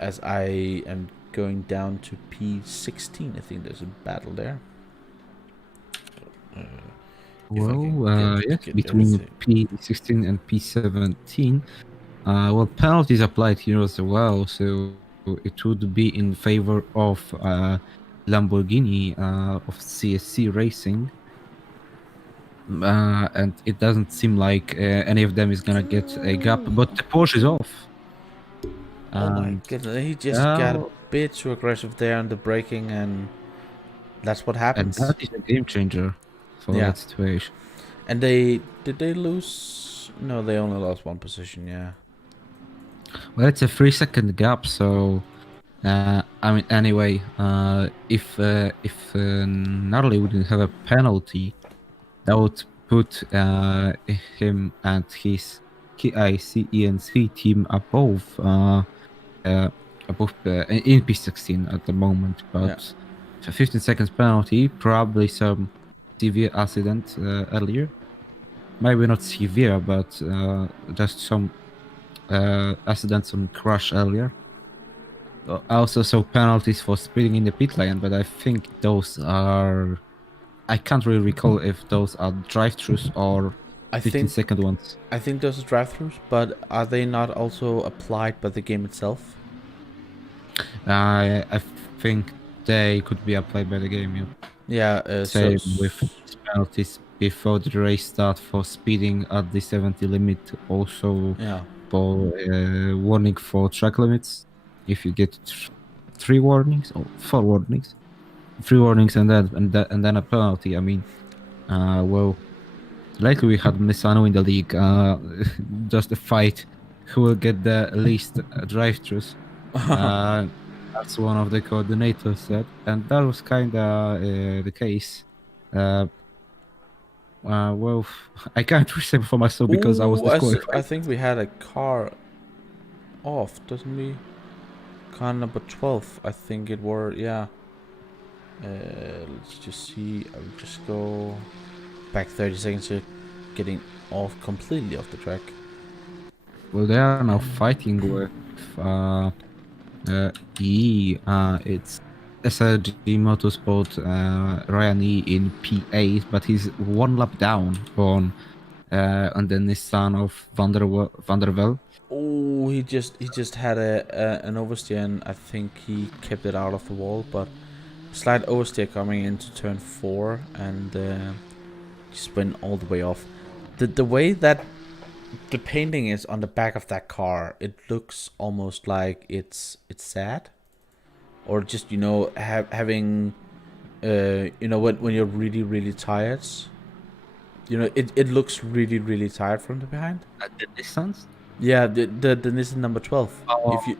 As I am going down to P16, I think there's a battle there. Yes, between P16 and P17. Well, penalties applied here as well, so it would be in favor of Lamborghini of CSC Racing. And it doesn't seem like any of them is gonna get a gap, but the Porsche is off. Oh my goodness, he just got a bit too aggressive there on the braking, and that's what happens. And that is a game changer for that situation. And did they lose? No, they only lost one position, yeah. Well, it's a 3-second gap, so I mean, anyway, if Natalie wouldn't have a penalty, that would put him and his KICENC team above in P16 at the moment. But 15 seconds penalty, probably some severe accident earlier. Maybe not severe, but just some accidents on crash earlier. I also saw penalties for speeding in the pit lane, but I think those are... I can't really recall if those are drive-thrus or 15-second ones. I think those are drive-thrus, but are they not also applied by the game itself? I think they could be applied by the game, yeah. Yeah, same with penalties before the race start for speeding at the 70 limit. Also, for warning for track limits. If you get 3 warnings or 4 warnings, 3 warnings and then a penalty. I mean, well, lately we had Misano in the league. Just a fight who will get the least drive-thrus. That's one of the coordinators said, and that was kinda the case. Well, I can't say for myself because I was disqualified. I think we had a car off, doesn't we? Car number 12, I think it were, yeah. Let's just see. I'll just go back 30 seconds to getting off completely off the track. Well, they are now fighting with it's SRG Motorsport Ryan E in P8, but he's 1 lap down on the Nissan of Van der Wel. Oh, he just had an oversteer, and I think he kept it out of the wall, but slight oversteer coming into turn 4 and just went all the way off. The way that the painting is on the back of that car, it looks almost like it's sad, or just having when you're really tired. It looks really tired from the behind. The Nissans? Yeah, the Nissan number 12.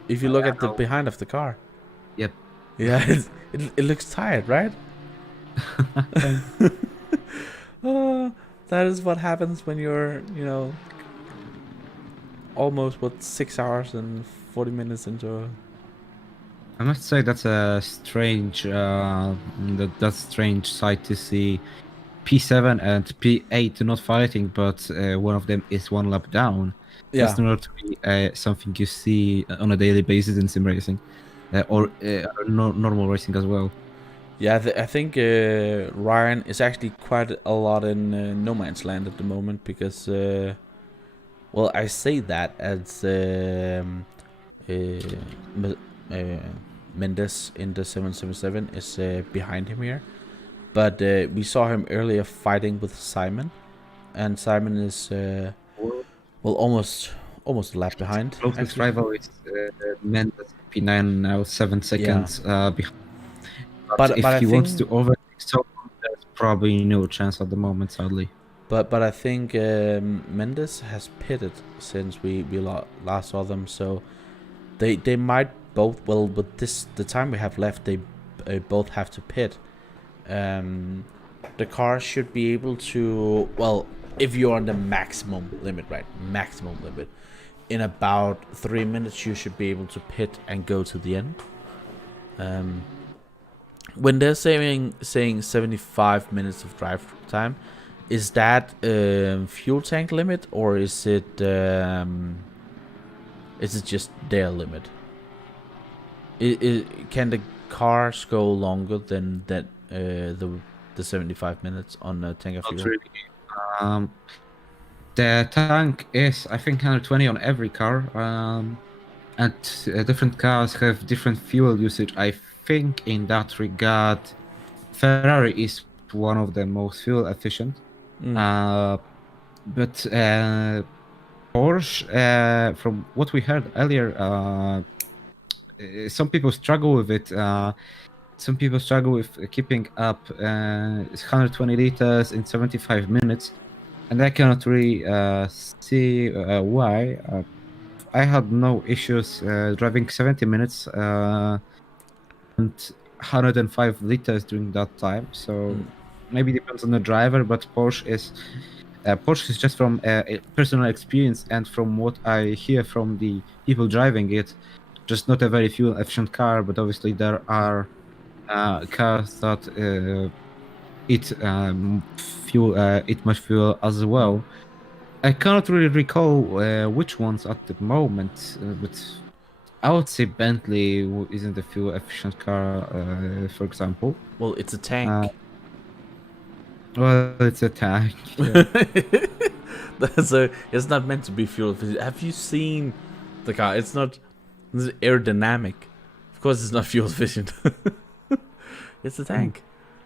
If you look at the behind of the car. Yep. Yeah, it looks tired, right? That is what happens when you're, almost 6 hours and 40 minutes into. I must say that's a strange, that's strange sight to see. P7 and P8 not fighting, but one of them is 1 lap down. Yeah. That's not to be something you see on a daily basis in sim racing, or normal racing as well. Yeah, I think Ryan is actually quite a lot in no man's land at the moment because, well, I say that as M- Mendes in the 777 is behind him here, but we saw him earlier fighting with Simon, and Simon is well almost a lap behind. Closest Actually. rival is Mendes P9 now 7 seconds behind. But But if I he wants think to overtake someone, there's probably no chance at the moment, sadly. but I think Mendes has pitted since we last saw them, so they might both, well, with the time we have left, they both have to pit. The car should be able to, well, if you're on the maximum limit, right? Maximum limit. In about 3 minutes, you should be able to pit and go to the end. When they're saying 75 minutes of drive time, is that fuel tank limit, or is it just their limit? Can the cars go longer than that? The 75 minutes on a tank of Not fuel? really. The tank is, I think, 120 on every car, and different cars have different fuel usage. I think in that regard, Ferrari is one of the most fuel efficient. But Porsche, from what we heard earlier, some people struggle with it. Some people struggle with keeping up 120 liters in 75 minutes, and I cannot really see why. I had no issues driving 70 minutes and 105 liters during that time. So maybe depends on the driver, but Porsche is just from personal experience and from what I hear from the people driving it, just not a very fuel efficient car. But obviously there are cars that eat much fuel as well. I cannot really recall which ones at the moment, but I would say Bentley isn't a fuel efficient car, for example. Well, it's a tank. Well, it's a tank. Yeah. It's not meant to be fuel efficient. Have you seen the car? It's aerodynamic. Of course, it's not fuel efficient. It's a tank.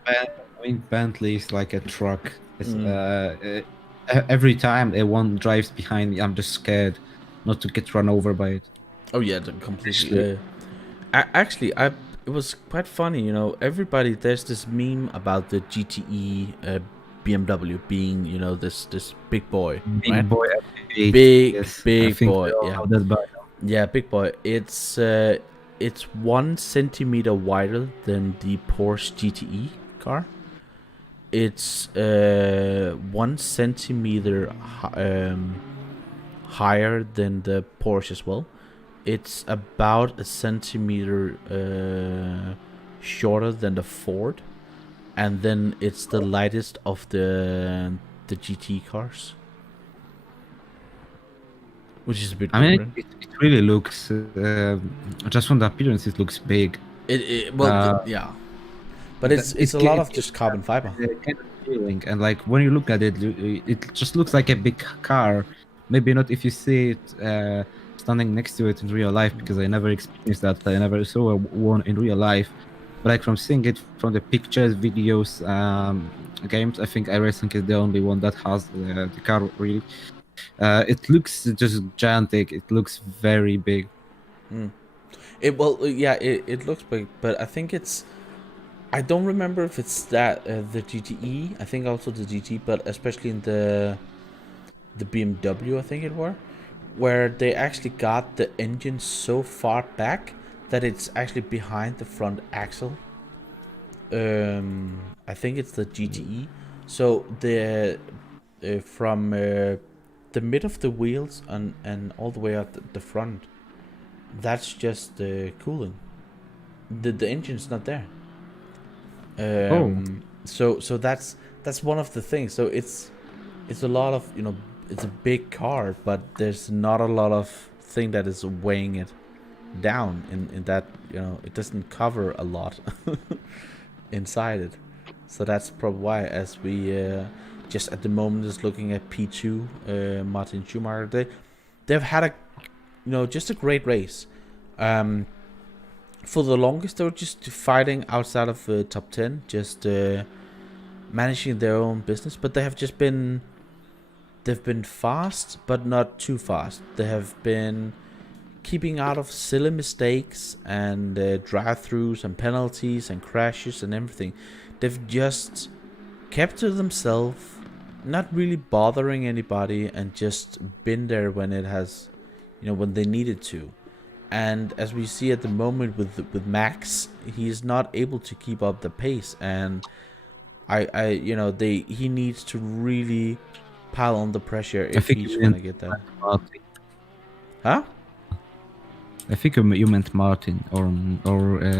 I mean, Bentley is like a truck. It's, every time one drives behind me, I'm just scared not to get run over by it. Oh yeah, completely. Actually, it was quite funny, you know. There's this meme about the GTE BMW being, you know, this big boy, Big right? boy, big boy, yeah. Yeah, big boy. It's 1 centimeter wider than the Porsche GTE car. It's 1 centimeter higher than the Porsche as well. It's about a centimeter shorter than the Ford, and then it's the lightest of the GT cars, which is a bit. I mean, it really looks just from the appearance, it looks big. Yeah, but it's a lot of just carbon fiber. Kind of feeling, and like when you look at it, it just looks like a big car. Maybe not if you see it standing next to it in real life, because I never experienced that. I never saw one in real life. But like from seeing it from the pictures, videos, games, I think iRacing is the only one that has the car really. It looks just gigantic. It looks very big. It looks big, but I think I don't remember if it's that the GTE. I think also the GT, but especially in the BMW, I think it were, where they actually got the engine so far back that it's actually behind the front axle. I think it's the GTE. So the from the mid of the wheels and all the way out the front, that's just the cooling. The engine's not there. So that's one of the things. So it's a lot of, you know, it's a big car, but there's not a lot of thing that is weighing it down in that, you know, it doesn't cover a lot. inside it. So that's probably why, as we just at the moment is looking at P2, Martin Schumacher, they've had a just a great race. For the longest, they were just fighting outside of top 10, just managing their own business. But they've been fast, but not too fast. They have been keeping out of silly mistakes and drive-throughs and penalties and crashes and everything. They've just kept to themselves, not really bothering anybody, and just been there when it has, when they needed to. And as we see at the moment with Max, he is not able to keep up the pace, and he needs to really pile on the pressure if he's gonna get that. Martin. Huh? I think you meant Martin or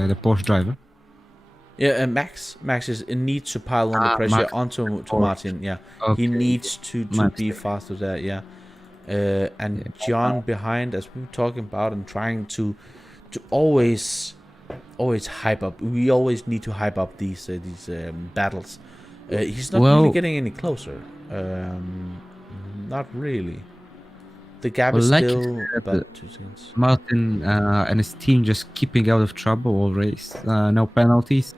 the Porsche driver. Yeah, and Max needs to pile on the pressure Max onto Porsche. Martin. Yeah, Okay. he needs to be Mistake. faster there. Yeah, and John behind, as we were talking about, and trying to always hype up. We always need to hype up these battles. He's not really getting any closer. Not really. The gap is like still you said, about 2 seconds. Martin and his team just keeping out of trouble all race. No penalties,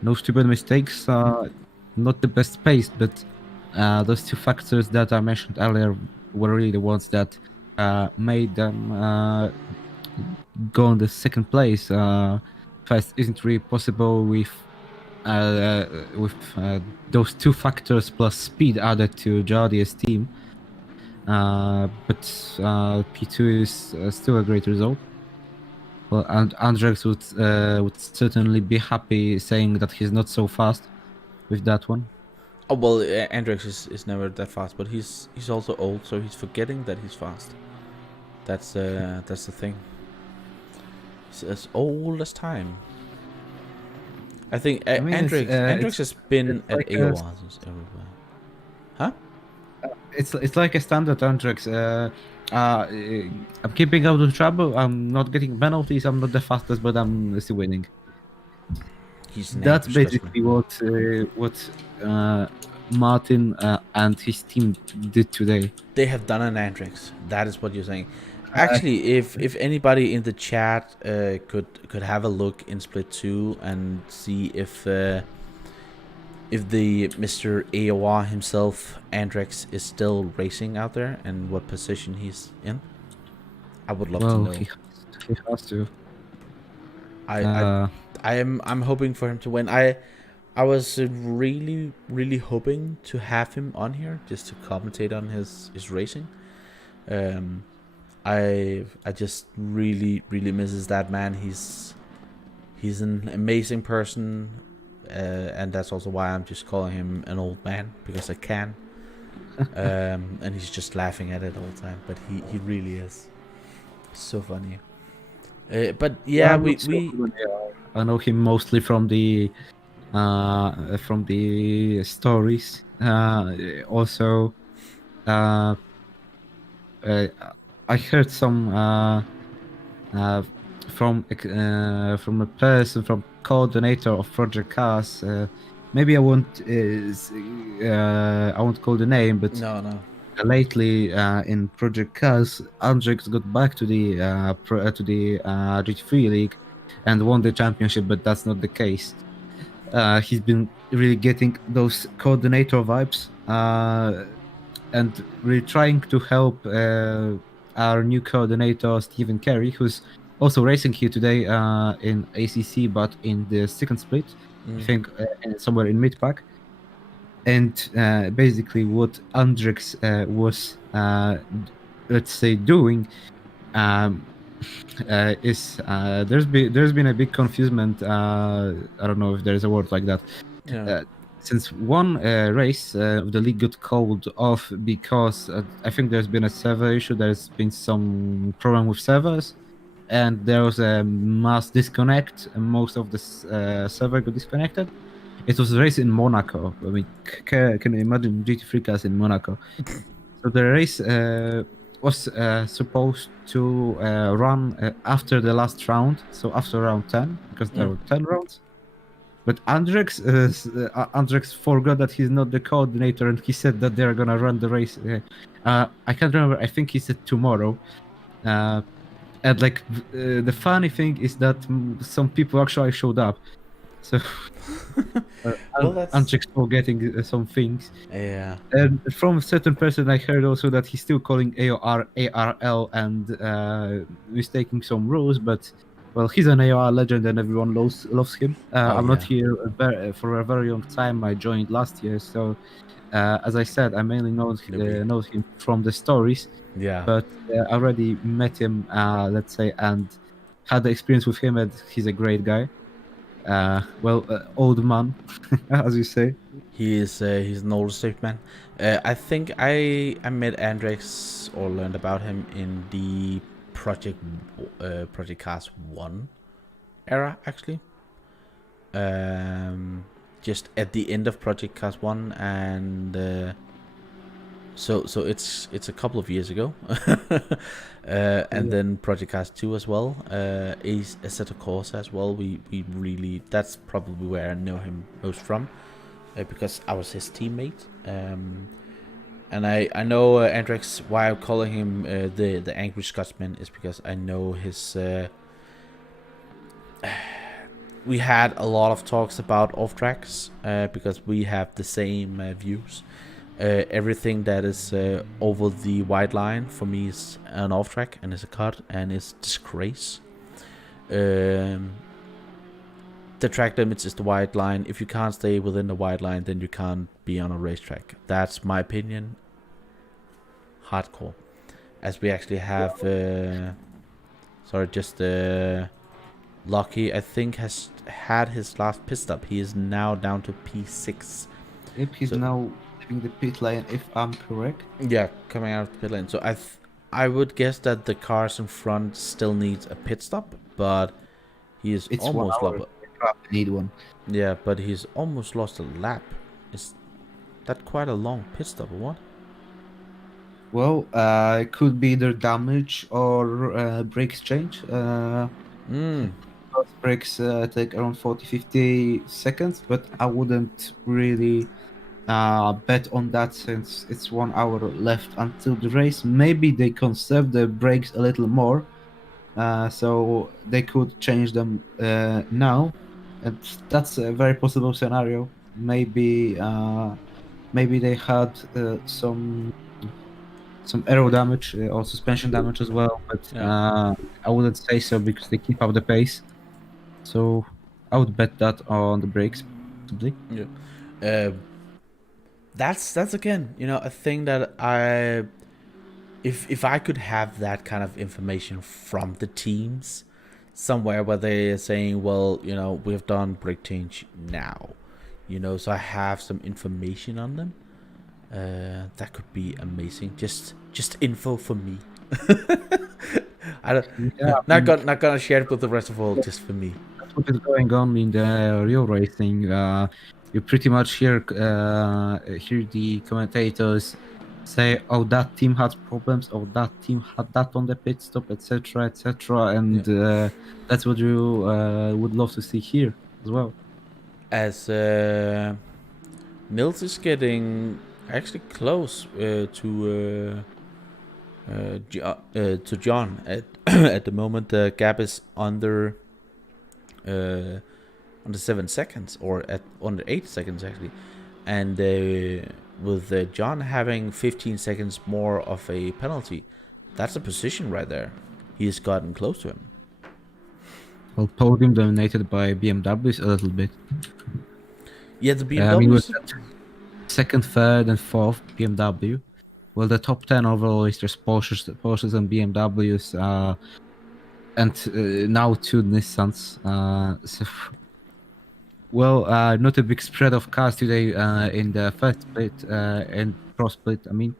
no stupid mistakes. Not the best pace, but those two factors that I mentioned earlier were really the ones that made them go on the second place. First isn't really possible with those two factors plus speed added to Jardi's team. But P2 is still a great result. Well, and Andrex would certainly be happy saying that he's not so fast with that one. Oh well, Andrex is never that fast, but he's also old, so he's forgetting that he's fast. That's the thing. He's as old as time. I think Andrex has been at AOR since everywhere. Huh? It's like a standard Andrex. I'm keeping out of trouble. I'm not getting penalties. I'm not the fastest, but I'm still winning. That's basically what Martin and his team did today. They have done an Andrex. That is what you're saying. Actually, if anybody in the chat could have a look in Split 2 and see if the Mr. AOR himself, Andrex, is still racing out there and what position he's in, I would love to know. He has to. I'm hoping for him to win. I was really hoping to have him on here just to commentate on his racing. I just really misses that man. He's an amazing person, and that's also why I'm just calling him an old man, because I can. And he's just laughing at it all the time, but he really is so funny. But yeah, we I know him mostly from the stories. Also, I heard some from a person, from coordinator of Project Cars. Maybe I won't call the name, but no. Lately in Project Cars, Andrex got back to the GT3 league and won the championship, but that's not the case. He's been really getting those coordinator vibes and really trying to help our new coordinator Stephen Carey, who's also racing here today in ACC, but in the second split, I think somewhere in mid-pack. And basically what Andrex was, let's say, doing is there's been a big confusement. I don't know if there's a word like that. Yeah. Since one race, the league got called off because I think there's been a server issue. There's been some problem with servers, and there was a mass disconnect, and most of the server got disconnected. It was a race in Monaco. I mean, can you imagine GT3 cars in Monaco? So the race was supposed to run after the last round, so after round 10, because there were 10 rounds. But Andrex forgot that he's not the coordinator, and he said that they're gonna run the race. I can't remember. I think he said tomorrow. And like the funny thing is that some people actually showed up. So Well, that's Andrex forgetting some things. yeah. And from a certain person, I heard also that he's still calling AOR ARL and mistaking some rules. But well, he's an AOR legend, and everyone loves him. Oh, I'm not yeah. here for a very long time. I joined last year, so as I said, I mainly Newbie. know him from the stories. Yeah. But I already met him, let's say, and had the experience with him, and he's a great guy. Old man, as you say. He's an older stick man. I think I met Andrex or learned about him in the Project Cast 1 era, actually. Just at the end of Project Cast 1, and so it's a couple of years ago. And then Project Cast 2 as well. Assetto Corsa as well. We really, that's probably where I know him most from. Because I was his teammate, and I know Andrex. Why I'm calling him the Angry Scotsman is because I know his. We had a lot of talks about off tracks because we have the same views. Everything that is over the white line for me is an off track and is a cut and is disgrace. The track limits is the white line. If you can't stay within the white line, then you can't be on a racetrack. That's my opinion. Hardcore. As we actually have, Lucky, I think, has had his last pit stop. He is now down to P6. Yep, he's now leaving the pit lane, if I'm correct. Yeah, coming out of the pit lane. So I would guess that the cars in front still needs a pit stop, but he is It's almost 1 hour. Probably need one. Yeah, but he's almost lost a lap. Is that quite a long pit stop or what? Well, it could be either damage or brakes change. Those brakes take around 40-50 seconds, but I wouldn't really bet on that since it's 1 hour left until the race. Maybe they conserve the brakes a little more, so they could change them now. And that's a very possible scenario. Maybe they had some aero damage or suspension damage as well, but Yeah. I wouldn't say so because they keep up the pace. So I would bet that on the brakes, possibly. Yeah. That's again, a thing that if I could have that kind of information from the teams somewhere where they're saying, well, we've done brake change now, so I have some information on them. That could be amazing. Just info for me. I don't. Yeah, not gonna share it with the rest of the world. Just for me. That's what is going on in the real racing. You pretty much hear the commentators say, "Oh, that team had problems. Oh, that team had that on the pit stop, etc., etc." And that's what you would love to see here as well. As Nils is getting actually close to John at at the moment. The gap is under 7 seconds, or under 8 seconds actually, and with John having 15 seconds more of a penalty, that's a position right there. He's gotten close to him. Well, podium dominated by BMWs a little bit. Yeah, the I mean, BMWs. second, third, and fourth BMW. Well, the top 10 overall is just Porsches and BMWs, and now 2 Nissans. Not a big spread of cars today in the first split and pro split. I mean,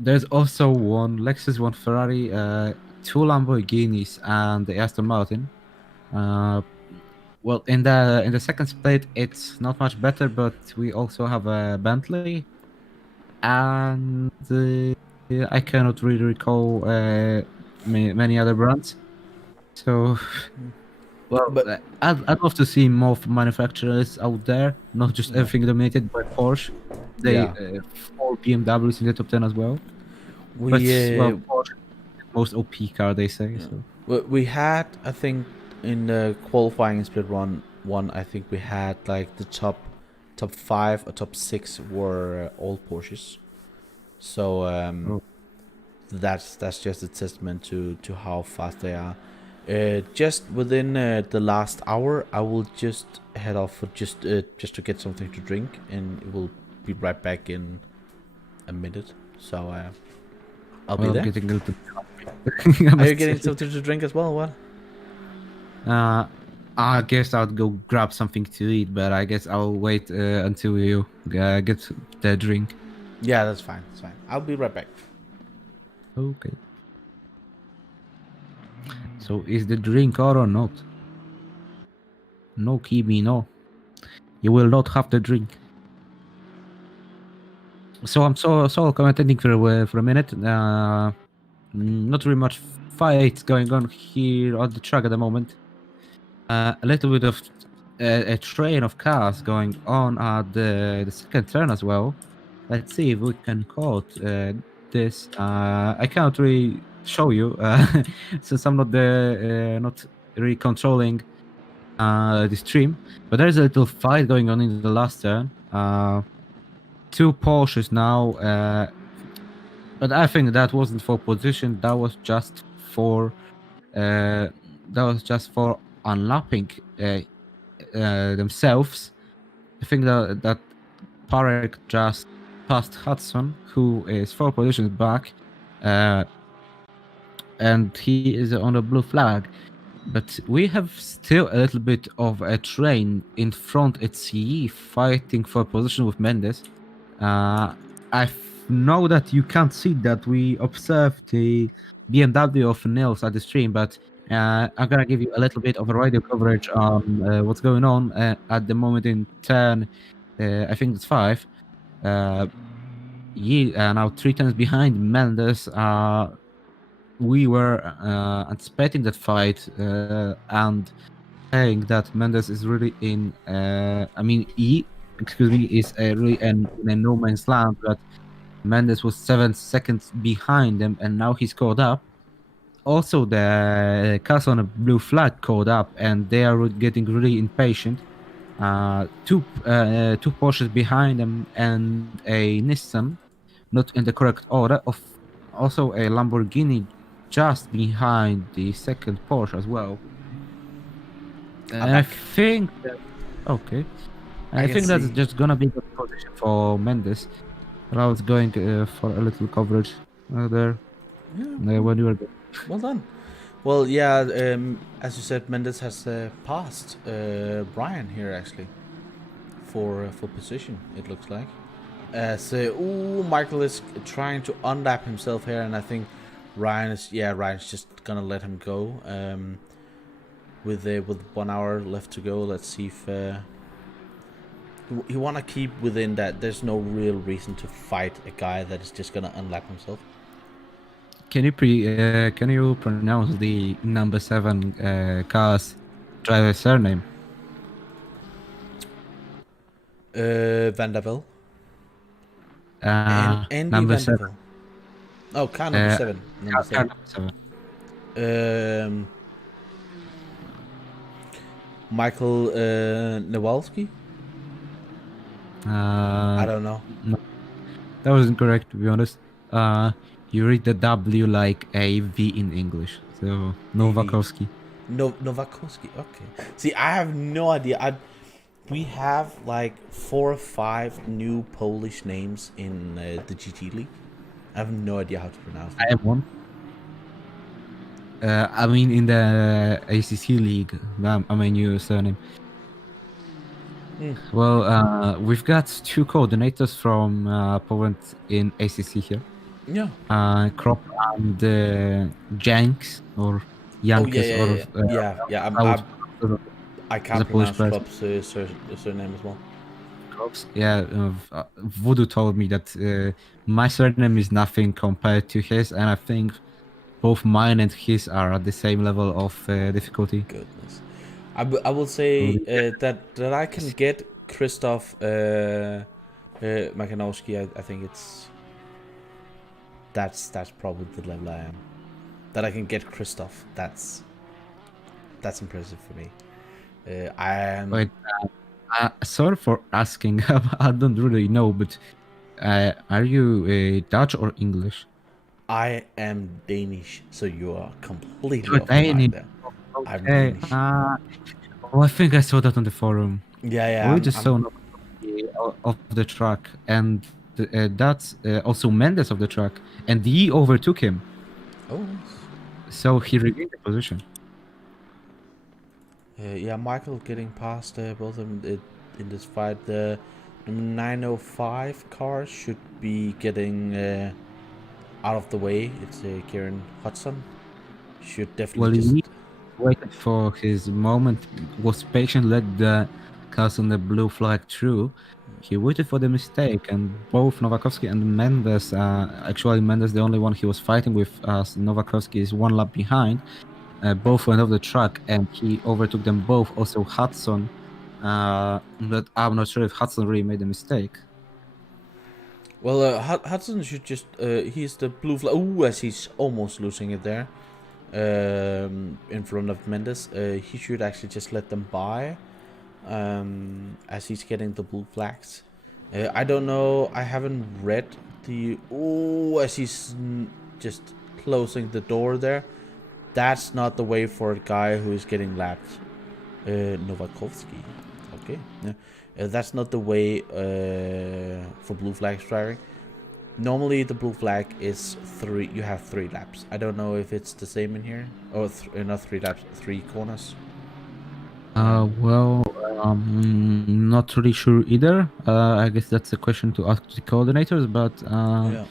there's also 1 Lexus, 1 Ferrari, 2 Lamborghinis, and the Aston Martin. Well, in the second split, it's not much better, but we also have a Bentley, and I cannot really recall many other brands. So Well, But I'd love to see more manufacturers out there, not just yeah, everything dominated by Porsche. They yeah. 4 BMWs in the top 10 as well. But We well, Porsche is the most OP car, they say. yeah. So We had, I think, in the qualifying split run one, I think we had like the top 5 or top 6 were all Porsches. So oh, that's just a testament to how fast they are. Just within the last hour, I will just head off for just to get something to drink, and it will be right back in a minute. So I'll be well, I'm there. getting a little bit hungry. I Are you must getting say. something to drink as well? What? I guess I'll go grab something to eat, but I guess I'll wait until you get the drink. Yeah, that's fine. That's fine. I'll be right back. Okay. So is the drink or not? No, Kibi, no. You will not have the drink. So I'm so commenting for a minute. Not very much fights going on here on the track at the moment. A little bit of a train of cars going on at the second turn as well. Let's see if we can quote this. I can't really show you since I'm not really controlling the stream. But there's a little fight going on in the last turn. Two Porsches now, but I think that wasn't for position. That was just for unlapping themselves. I think that Parek just passed Hudson, who is 4 positions back, and he is on a blue flag. But we have still a little bit of a train in front at CE fighting for position with Mendes. Know that you can't see that we observed the BMW of Nils at the stream, but I'm gonna give you a little bit of a radio coverage on what's going on at the moment in turn. I think it's 5. Now 3 turns behind Mendes. We were anticipating that fight and saying that Mendes is really in. Is really in a no man's land, but Mendes was 7 seconds behind them, and now he's caught up. Also, the cars on a blue flag caught up, and they are getting really impatient. Two Porsches behind them, and a Nissan, not in the correct order. Also a Lamborghini just behind the second Porsche as well. And I back. think that okay. I can think that's see. just gonna be the position for Mendes. And I was going for a little coverage there Yeah, when you were there. well done. Well, yeah. As you said, Mendes has passed Brian here actually for position. It looks like. Michael is trying to unlap himself here, and I think Ryan's just gonna let him go. With 1 hour left to go, let's see if you want to keep within that. There's no real reason to fight a guy that is just gonna unlap himself. Can you pronounce the number 7 car's driver's surname? Vanderbilt. Andy Number Vanderbilt. 7. Oh, car number 7. Number Car 7. number 7. Michael Nowalski. I don't know. No, that wasn't correct, to be honest. You read the W like a V in English, so Nowakovsky. Nowakovsky. Okay. See, I have no idea. We have like 4 or 5 new Polish names in the GT League. I have no idea how to pronounce them. I have one. I mean, in the ACC League, your surname. Well, we've got 2 coordinators from Poland in ACC here. Yeah. Krop and Janks or Jankes I can't pronounce Klopp's surname as well. Krops. Yeah, Voodoo told me that my surname is nothing compared to his, and I think both mine and his are at the same level of difficulty. Goodness. I will say that I can get Christoph Makanowski. I think that's probably the level I am. That I can get Christoph. That's impressive for me. I am. Wait, sorry for asking. I don't really know, but are you Dutch or English? I am Danish, so you are completely You're off the mark Danish. there. I'm Okay. Danish. Oh, I think I saw that on the forum. Yeah, We just saw of the truck, and that's also Mendes of the truck, and he overtook him, Oh, nice. so he regained the position. Yeah, Michael getting past both of them in this fight. The number 905 car should be getting out of the way. It's Kieran Hudson. Should Well, definitely just. he waited for his moment, was patient, let the cars on the blue flag through. He waited for the mistake, and both Novakovsky and Mendes, actually Mendes, the only one he was fighting with, as Novakovsky is one lap behind, both went off the track, and he overtook them both. Also Hudson, but I'm not sure if Hudson really made a mistake. Well, Hudson should just. He's the blue flag. Ooh, as he's almost losing it there. In front of Mendes. He should actually just let them by. As he's getting the blue flags. I don't know. I haven't read the. Oh, as he's just closing the door there. That's not the way for a guy who is getting lapped. Novakovsky. Okay. Yeah. That's not the way for blue flags driving. Normally the blue flag is 3. You have 3 laps. I don't know if it's the same in here. Or not 3 laps, 3 corners. Well, not really sure either. I guess that's a question to ask the coordinators, but Yeah.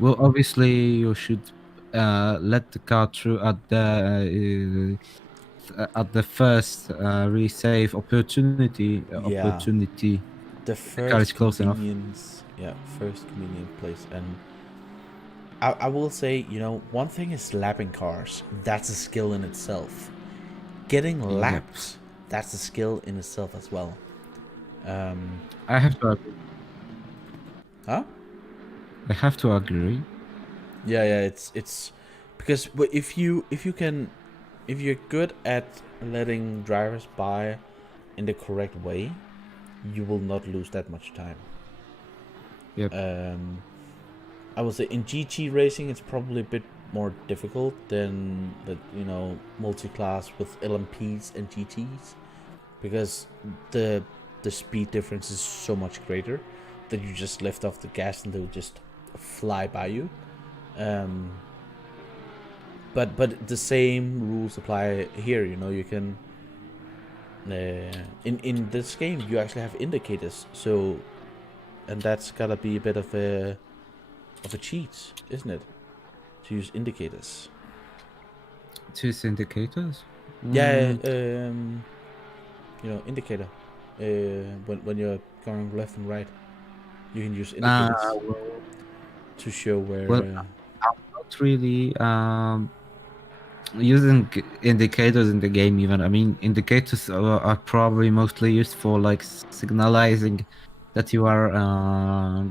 well, obviously you should let the car through at the first really safe opportunity. Yeah. The car is first close enough. convenience. Yeah, first convenient place. And I will say, one thing is lapping cars. That's a skill in itself. Getting lapped, that's a skill in itself as well. I have to agree. Huh? I have to agree. Yeah, it's because if you're good at letting drivers by in the correct way, you will not lose that much time. Yep. I would say in GT racing it's probably a bit more difficult than the multi-class with LMPs and GTs, because the speed difference is so much greater that you just lift off the gas and they'll just fly by you. But the same rules apply here. You can in this game you actually have indicators, so and that's gotta be a bit of a cheat, isn't it, to use indicators? To use indicators? Yeah, indicator. When you're going left and right, you can use indicators to show where. Well, I'm not really using indicators in the game even. I mean, indicators are probably mostly used for like signalizing that you are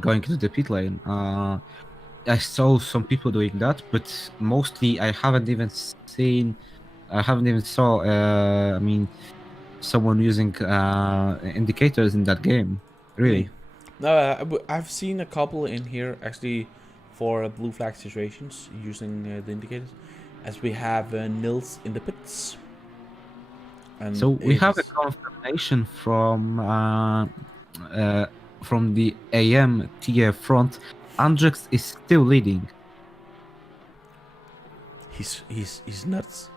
going to the pit lane. I saw some people doing that, but mostly I haven't even saw I mean, someone using indicators in that game, really. No, I've seen a couple in here actually for blue flag situations using the indicators, as we have Nils in the pits. And So we have a confirmation from the AM tier front. Andrex is still leading. He's nuts.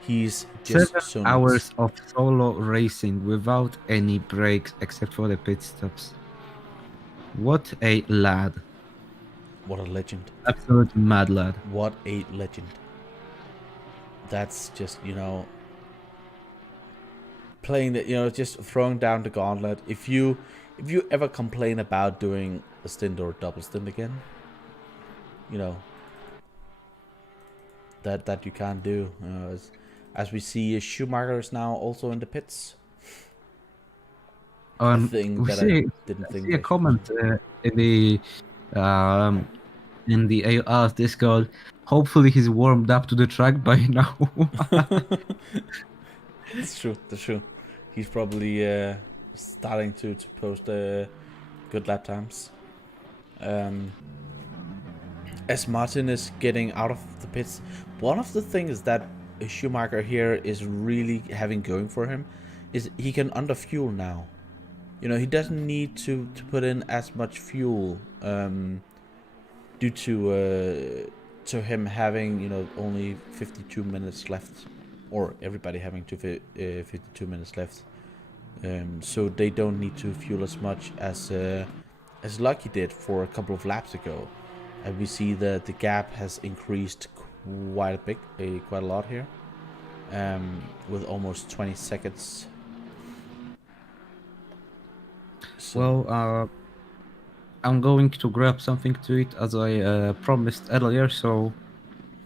He's just 7 so hours nuts. of solo racing without any breaks except for the pit stops. What a lad. What a legend. Absolute mad lad. What a legend. That's just, playing the, just throwing down the gauntlet. If you ever complain about doing a stint or a double stint again, that you can't do. as we see Schumacher is now also in the pits. A thing We that see, I didn't I think see a I should comment do. um, in the AR's Discord. Hopefully he's warmed up to the track by now. That's true. That's true. He's probably starting to post good lap times. As Martin is getting out of the pits, one of the things that Schumacher here is really having going for him is he can underfuel now. You know, he doesn't need to put in as much fuel due to him having, you know, only 52 minutes left, or everybody having 52 minutes left. So they don't need to fuel as much as Lucky did for a couple of laps ago. And we see that the gap has increased quite a lot here, with almost 20 seconds. So, Well, I'm going to grab something to eat as I promised earlier, so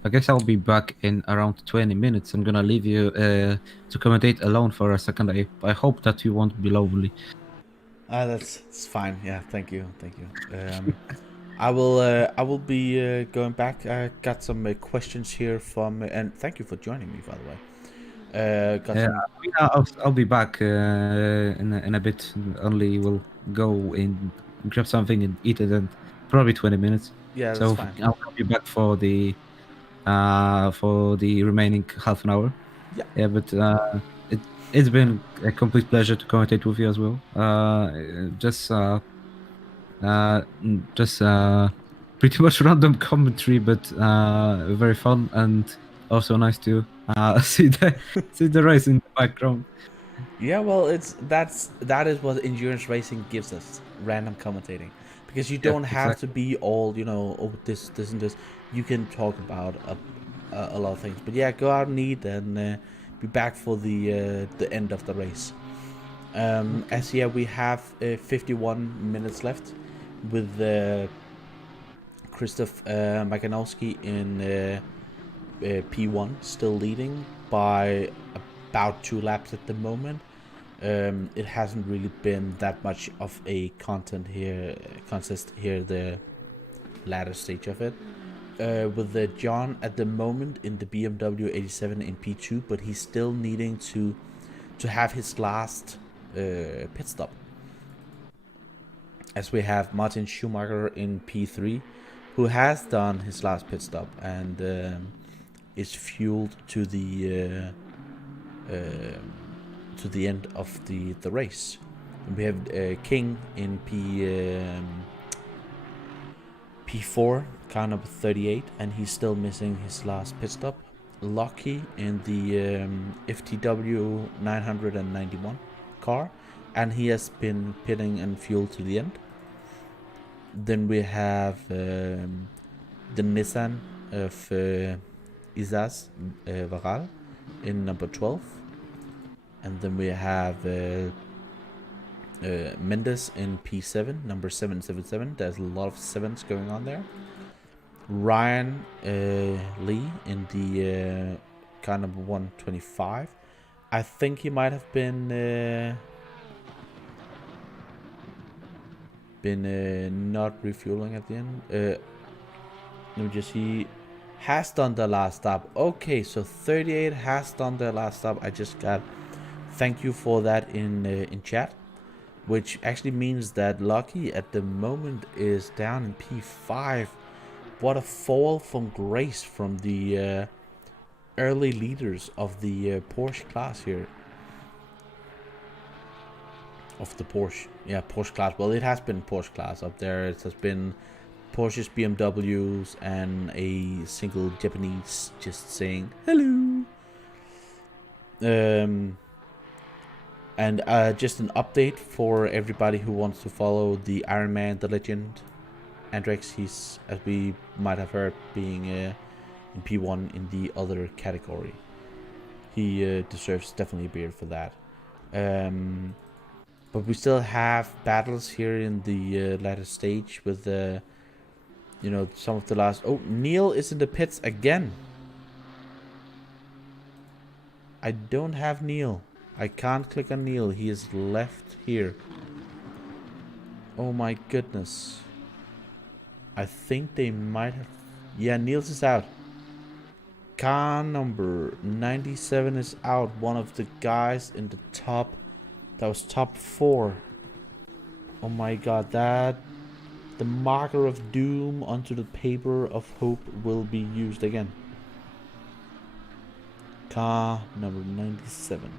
I guess I'll be back in around 20 minutes. I'm gonna leave you to commentate alone for a second. I hope that you won't be lonely. that's fine. Yeah, thank you. I will be going back. I got some questions here from, and thank you for joining me, by the way. Got Yeah, some. I'll be back in a bit. Only will go and grab something and eat it in probably 20 minutes. Yeah, that's So fine. I'll be back for the remaining half an hour. Yeah. Yeah, but it's been a complete pleasure to commentate with you as well. Just pretty much random commentary, but very fun and also nice to see the race in the background. Yeah, well, that is what endurance racing gives us: random commentating, because you Yeah, don't have to exactly. be all, you know, oh, this and this. You can talk about a lot of things. But yeah, go out and eat, and be back for the end of the race. As here we have 51 minutes left, with Krzysztof Maganowski in P1 still leading by about 2 laps at the moment. It hasn't really been that much of a contest here, the latter stage of it. With John at the moment in the BMW 87 in P2, but he's still needing to have his last pit stop. As we have Martin Schumacher in P3, who has done his last pit stop and is fueled to the end of the race. And we have King in P4, car number 38, and he's still missing his last pit stop. Lucky in the FTW 991 car, and he has been pitting and fuel to the end. Then we have the Nissan of Isas Varal in number 12. And then we have Mendes in P7, number 777. There's a lot of 7s going on there. Ryan Lee in the car number 125. I think he might have been not refueling at the end. Let me just see. Has done the last stop. Okay, so 38 has done the last stop. I just got thank you for that in chat, which actually means that Lucky at the moment is down in P5. What a fall from grace from the early leaders of the Porsche class here. Of the Porsche, yeah, Porsche class. Well, it has been Porsche class up there. It has been Porsches, BMWs, and a single Japanese just saying hello. And just an update for everybody who wants to follow the Ironman, the legend, Andrex. He's, as we might have heard, being in P1 in the other category. He deserves definitely a beer for that. But we still have battles here in the latter stage with you know, some of the last. Oh, Neil is in the pits again. I don't have Neil. I can't click on Neil. He is left here. Oh my goodness. I think they might have... Yeah, Niels is out. Car number 97 is out. One of the guys in the top... That was top 4. Oh my god, that... The marker of doom onto the paper of hope will be used again. Car number 97.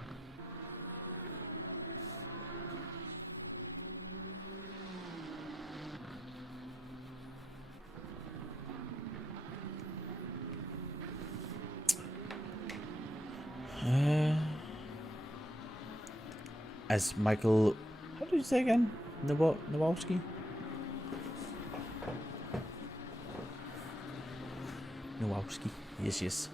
As Michael... How do you say again? Nowowski? Nowowski. Yes.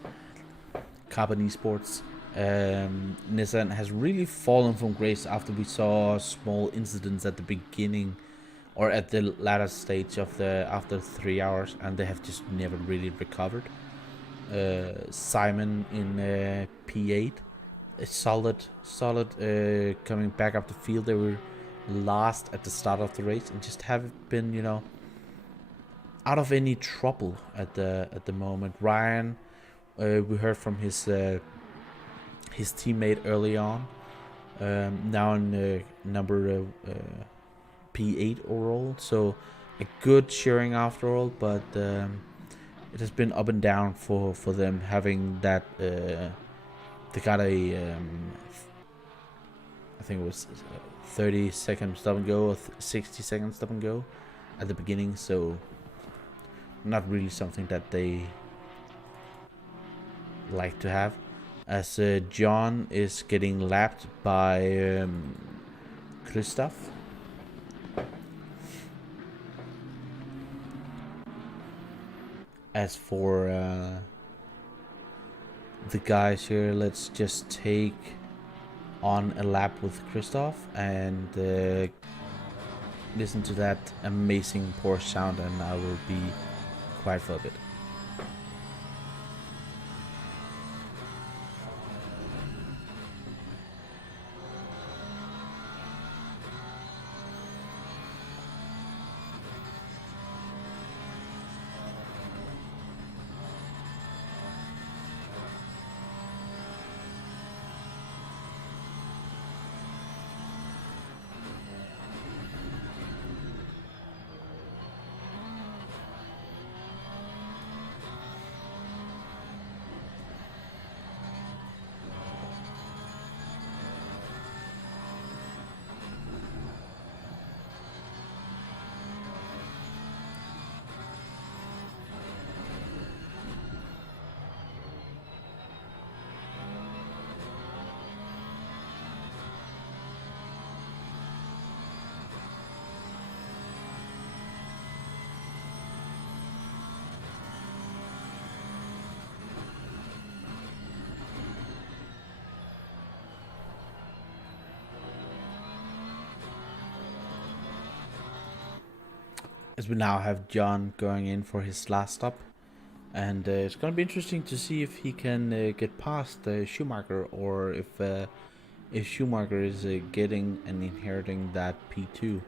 Carbon Esports. Nissan has really fallen from grace after we saw small incidents at the beginning or at the latter stage of the after 3 hours, and they have just never really recovered. Simon in P8, a solid coming back up the field. They were last at the start of the race and just haven't been, you know, out of any trouble at the moment. Ryan, we heard from his teammate early on. Now in number P8 overall, so a good sharing after all, but it has been up and down for them, having that they got a I think it was 30-second stop and go or 60-second stop and go at the beginning, so not really something that they like to have. As John is getting lapped by Christoph. As for the guys here, let's just take on a lap with Christoph and listen to that amazing Porsche sound, and I will be quiet for a bit. As we now have John going in for his last stop, and it's going to be interesting to see if he can get past Schumacher, or if Schumacher is getting and inheriting that P2,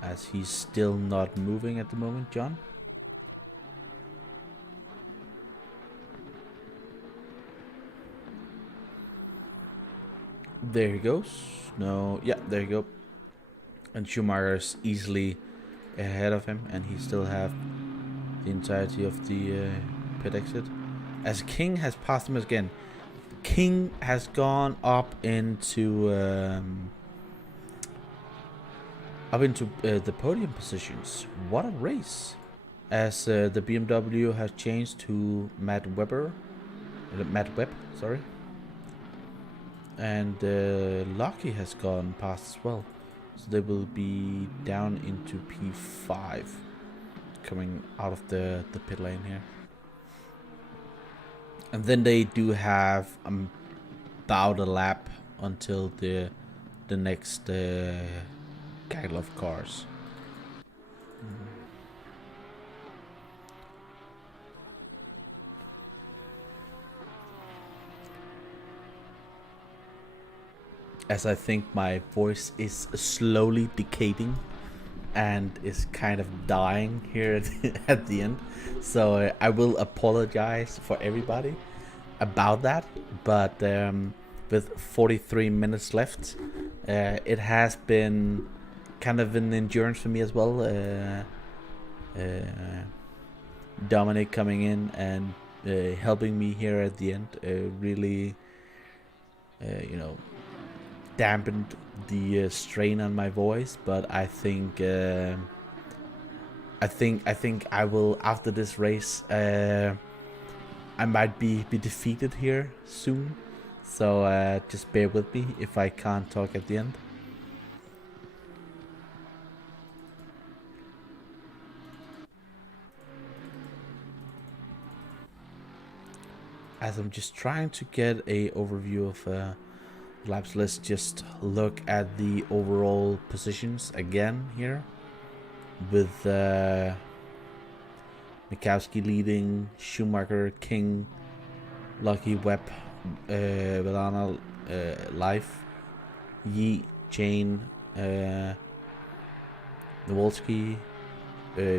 as he's still not moving at the moment. John? There he goes. No, yeah, there you go. And Schumacher's easily ahead of him, and he still have the entirety of the pit exit. As King has passed him again. King has gone up into the podium positions. What a race! As the BMW has changed to Matt Webb, sorry. And Lucky has gone past as well. So they will be down into P5, coming out of the pit lane here. And then they do have about a lap until the next gaggle of cars. as I think my voice is slowly decaying and is kind of dying here at the end. So I will apologize for everybody about that. But with 43 minutes left, it has been kind of an endurance for me as well. Dominic coming in and helping me here at the end really, dampened the strain on my voice. But I think I will, after this race, I might be defeated here soon. So just bear with me if I can't talk at the end. As I'm just trying to get a overview of laps, let's just look at the overall positions again here, with Mikowski leading, Schumacher, King, Lucky, Webb, Velana, Life, Yi, Jane, Nowolski,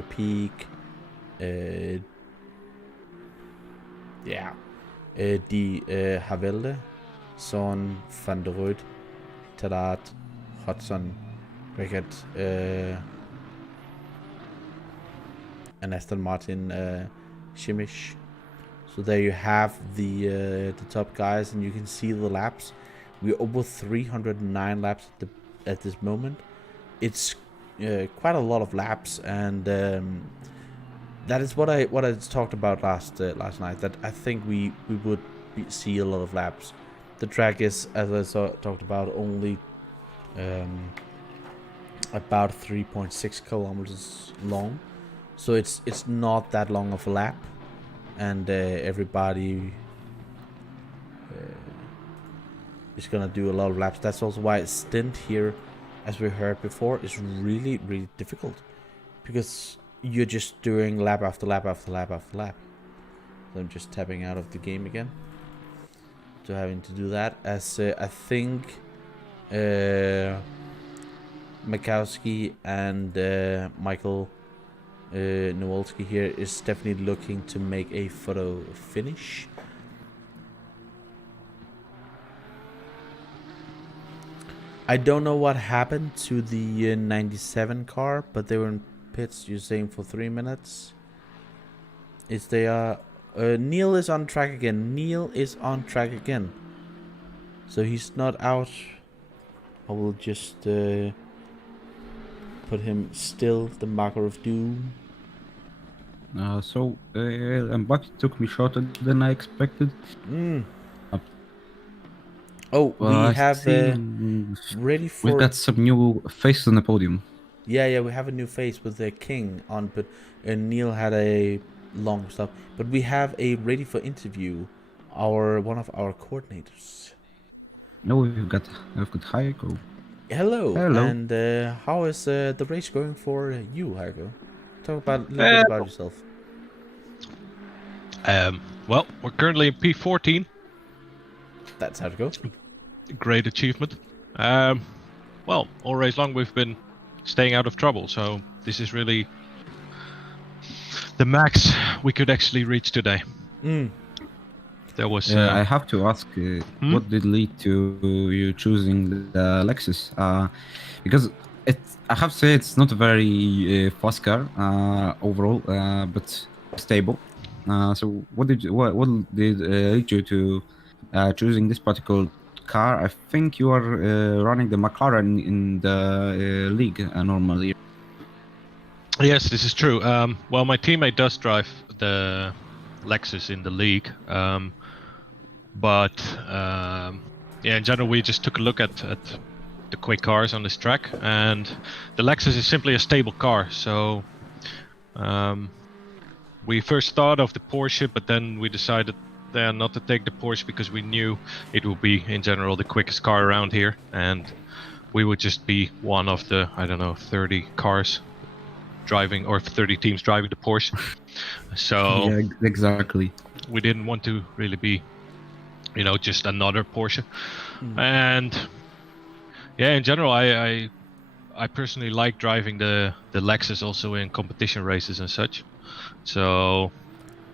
Peak, De Havelde, Son, Van der Roed, Tadat, Hudson, Rickard, and Aston Martin, Shimish. So there you have the top guys, and you can see the laps. We're over 309 laps at this moment. It's quite a lot of laps, and that is what I talked about last night. That I think we would see a lot of laps. The track is, as I talked about, only about 3.6 kilometers long, so it's not that long of a lap, and everybody is gonna do a lot of laps. That's also why stint here, as we heard before, is really difficult, because you're just doing lap after lap after lap after lap. So I'm just tapping out of the game again, to having to do that, as I think Mikowski and Michael Nowolski here is definitely looking to make a photo finish. I don't know what happened to the 97 car, but they were in pits, you're saying, for 3 minutes. Is they Neil is on track again. Neil is on track again. So he's not out. I will just put him still, the marker of doom. And back took me shorter than I expected. Oh, we have ready for. We've got some new faces on the podium. Yeah, we have a new face with the King on, but Neil had a long stop. But we have a ready for interview, one of our coordinators. No, we've got Heiko. Hello. And how is the race going for you, Heiko? Talk about a little bit about yourself. Well, we're currently in P14. That's how it goes. Great achievement. Well, all race long we've been staying out of trouble, so this is really the max we could actually reach today. There was. I have to ask, what did lead to you choosing the Lexus? Because I have to say it's not a very fast car overall, but stable. So what did lead you to choosing this particular car? I think you are running the McLaren in the league normally. Yes, this is true. Well, my teammate does drive the Lexus in the league, but in general we just took a look at the quick cars on this track, and the Lexus is simply a stable car. So we first thought of the Porsche, but then we decided not to take the Porsche because we knew it would be in general the quickest car around here, and we would just be one of the 30 cars driving, or 30 teams driving the Porsche. So yeah, exactly. We didn't want to really be, just another Porsche. And Yeah, in general, I personally like driving the Lexus also in competition races and such. So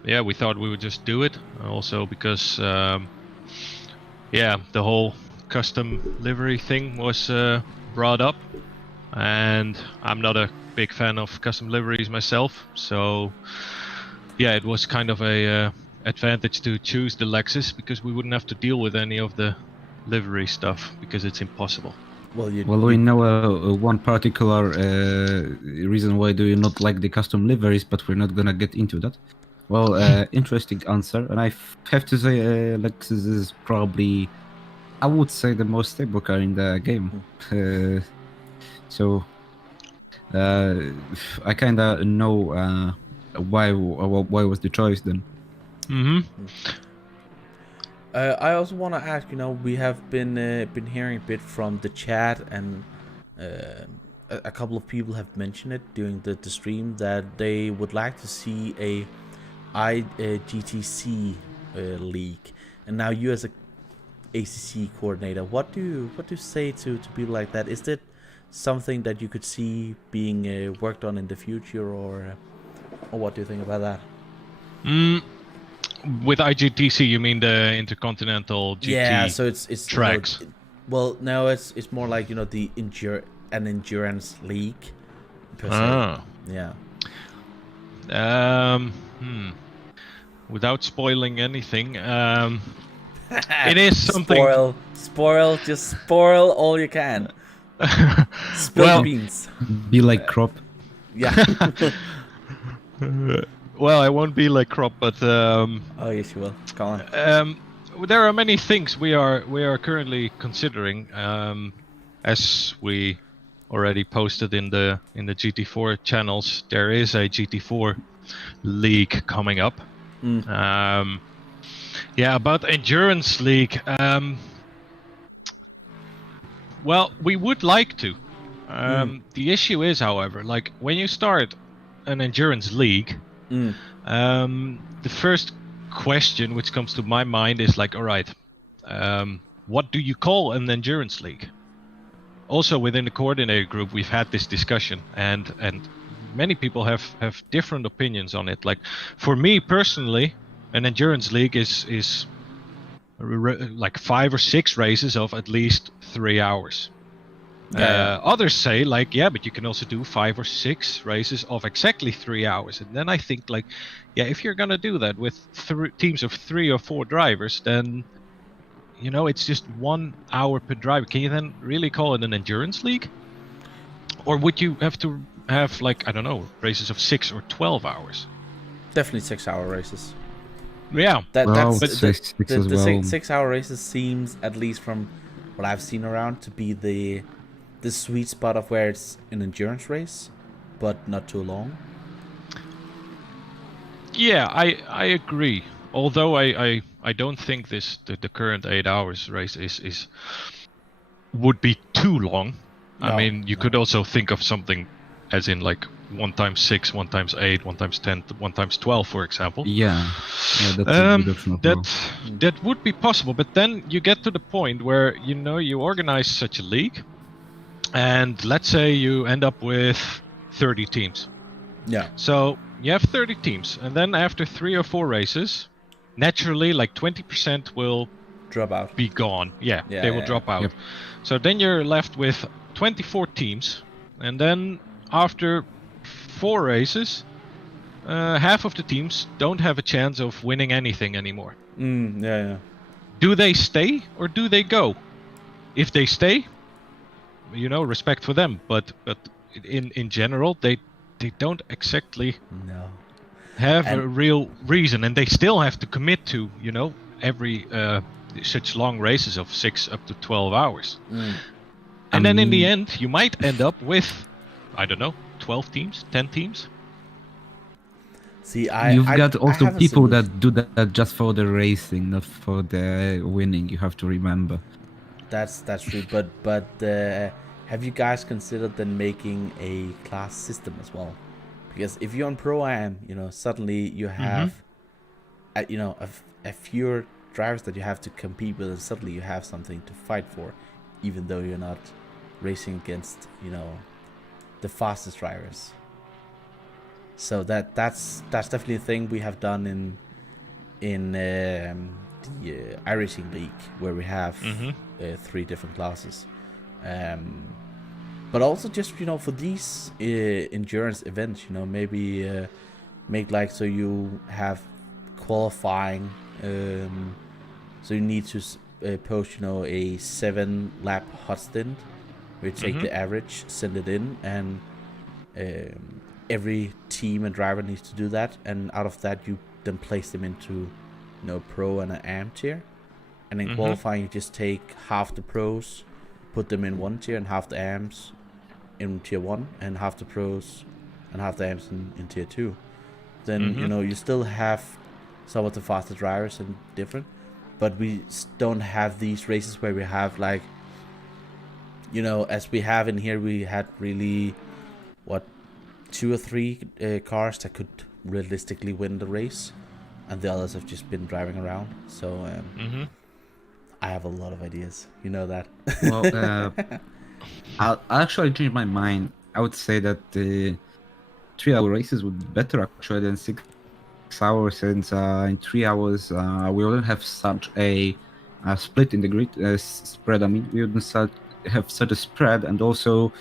yeah, we thought we would just do it. Also because yeah, the whole custom livery thing was brought up, and I'm not a big fan of custom liveries myself. So yeah, it was kind of a advantage to choose the Lexus because we wouldn't have to deal with any of the livery stuff because it's impossible. Well, Well, we know one particular reason why do you not like the custom liveries, but we're not gonna get into that. Well, interesting answer, and I have to say, Lexus is probably, I would say, the most stable car in the game. So I kind of know why was the choice then. Mm-hmm. I also want to ask, we have been hearing a bit from the chat, and a couple of people have mentioned it during the stream that they would like to see a GTC league. And now you as a ACC coordinator, what do you say to people like that? Is that something that you could see being worked on in the future, or what do you think about that? With IGTC, you mean the Intercontinental GT? Yeah, so it's tracks. Well, no, it's more like the endurance league. Per se. Ah. Yeah. Without spoiling anything, it is something. Just spoil all you can. Spill the beans. Be like Crop. Yeah. Well, I won't be like Crop, but oh yes, you will. Come on. There are many things we are currently considering. As we already posted in the GT4 channels, there is a GT4 league coming up. Yeah, about endurance league. Well, we would like to. The issue is, however, like when you start an endurance league, the first question which comes to my mind is like, all right, what do you call an endurance league? Also within the coordinator group, we've had this discussion, and many people have different opinions on it. Like for me personally, an endurance league is like 5 or 6 races of at least 3 hours. Others say like, yeah, but you can also do 5 or 6 races of exactly 3 hours. And then I think like, yeah, if you're gonna do that with teams of 3 or 4 drivers, then it's just 1 hour per driver. Can you then really call it an endurance league? Or would you have to have like, I don't know, races of 6 or 12 hours? Definitely 6-hour races. Yeah, that's the 6-hour races seems, at least from what I've seen around, to be the sweet spot of where it's an endurance race, but not too long. Yeah, I agree. Although I don't think the current 8 hours race is would be too long. No, I mean, you could also think of something as in like 1 times 6, 1 times 8, 1 times 10, 1 times 12, for example. Yeah, that would be possible. But then you get to the point where you organize such a league, and let's say you end up with 30 teams. Yeah. So you have 30 teams, and then after 3 or 4 races, naturally, like 20% will drop out. Be gone. Yeah, they will drop out. Yep. So then you're left with 24 teams, and then after 4 races, half of the teams don't have a chance of winning anything anymore. Yeah. Do they stay or do they go? If they stay, respect for them. But in general, they don't exactly have a real reason, and they still have to commit to every such long races of 6 up to 12 hours. And then in the end, you might end up with, I don't know, 12 teams, 10 teams. See, you've got also people that do that just for the racing, not for the winning. You have to remember. That's true. But have you guys considered then making a class system as well? Because if you're on Pro-Am, suddenly you have, a fewer drivers that you have to compete with, and suddenly you have something to fight for, even though you're not racing against, you know, the fastest drivers. So that's definitely a thing we have done in the iRacing League, where we have 3 different classes. But also just, you know, for these endurance events, you know, maybe make like so you have qualifying. So you need to post, you know, a 7-lap hot stint. We take the average, send it in, and every team and driver needs to do that. And out of that, you then place them into, you know, pro and an AM tier. And in qualifying, you just take half the pros, put them in one tier, and half the AMs in tier 1, and half the pros and half the AMs in tier 2. Then, you know, you still have some of the faster drivers and different, but we don't have these races where we have like, you know, as we have in here, we had really, 2 or 3 cars that could realistically win the race, and the others have just been driving around. So I have a lot of ideas, you know that. Well, I'll actually change my mind. I would say that the 3-hour races would be better actually than 6 hours, since in 3 hours we wouldn't have such a split in the grid spread. I mean, we wouldn't have such a spread, and also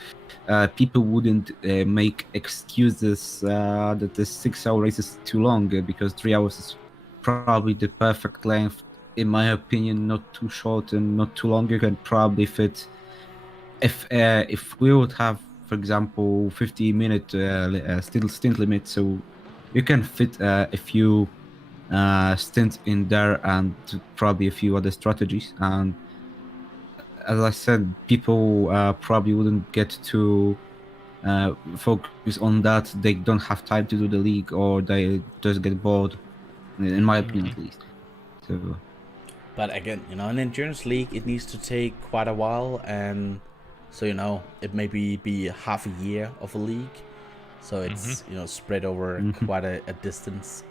people wouldn't make excuses that the 6-hour race is too long, because 3 hours is probably the perfect length, in my opinion. Not too short and not too long. You can probably fit, if we would have, for example, 50-minute still stint limit, so you can fit a few stints in there, and probably a few other strategies. And as I said, people probably wouldn't get to focus on that. They don't have time to do the league, or they just get bored, in my opinion at least. So, but again, you know, an endurance league, it needs to take quite a while, and so, you know, it maybe be half a year of a league, so it's you know, spread over quite a distance.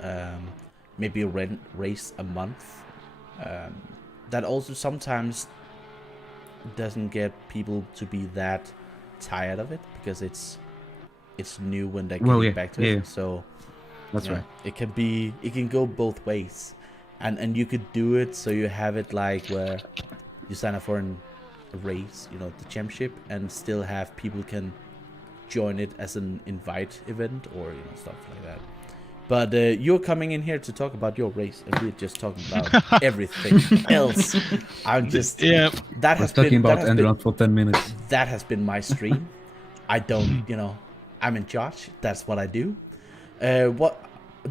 Maybe a race a month. That also sometimes doesn't get people to be that tired of it, because it's new when they get back to it. So that's right. It can go both ways, and you could do it so you have it like where you sign up for a race, you know, the championship, and still have people can join it as an invite event, or, you know, stuff like that. But you're coming in here to talk about your race, and we're just talking about everything else. I'm just that has talking been, about that has Enron been, for 10 minutes. That has been my stream. I don't, you know, I'm in charge. That's what I do. What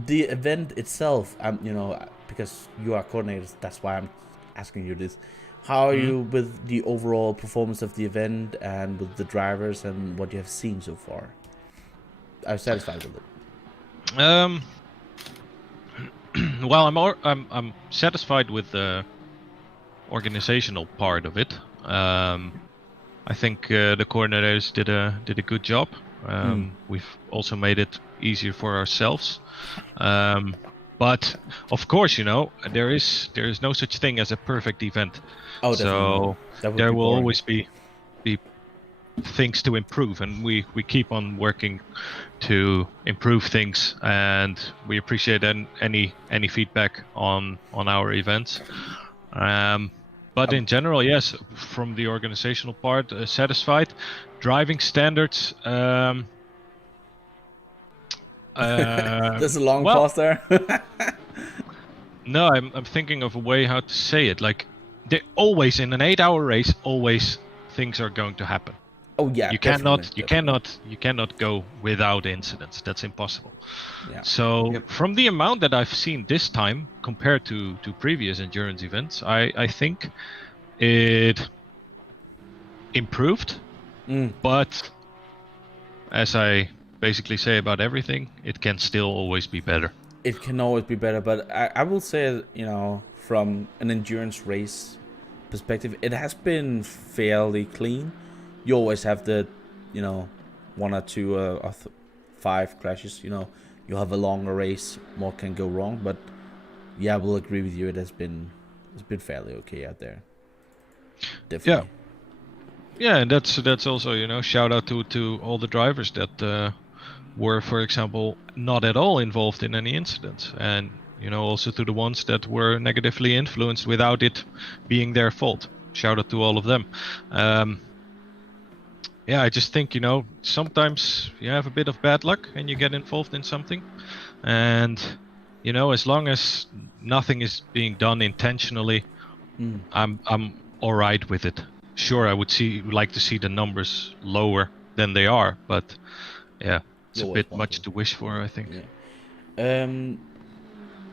the event itself, you know, because you are coordinators, that's why I'm asking you this. How are you with the overall performance of the event, and with the drivers, and what you have seen so far? I'm satisfied with it. Well, I'm satisfied with the organizational part of it. I think the coordinators did a good job. We've also made it easier for ourselves. But of course, you know, there is no such thing as a perfect event. Oh, so there will always be things to improve, and we keep on working to improve things, and we appreciate any feedback on our events. But in general, yes, from the organizational part, satisfied. Driving standards. There's a long pause there. No, I'm thinking of a way how to say it. Like, they always, in an 8-hour race, always things are going to happen. Oh yeah, you cannot go without incidents. That's impossible. Yeah. So from the amount that I've seen this time compared to previous endurance events, I think it improved. But as I basically say about everything, it can still always be better. It can always be better, but I will say, you know, from an endurance race perspective, it has been fairly clean. You always have the, you know, 1 or 2 or 5 crashes. You know, you have a longer race, more can go wrong. But yeah, I will agree with you. It's been fairly okay out there. Definitely. Yeah, and that's also, you know, shout out to all the drivers that were, for example, not at all involved in any incidents, and you know, also to the ones that were negatively influenced without it being their fault. Shout out to all of them. Yeah, I just think, you know, sometimes you have a bit of bad luck and you get involved in something, and you know, as long as nothing is being done intentionally, I'm all right with it. Sure, I would like to see the numbers lower than they are, but yeah, it's You a always bit want much to. to wish for, I think. Yeah.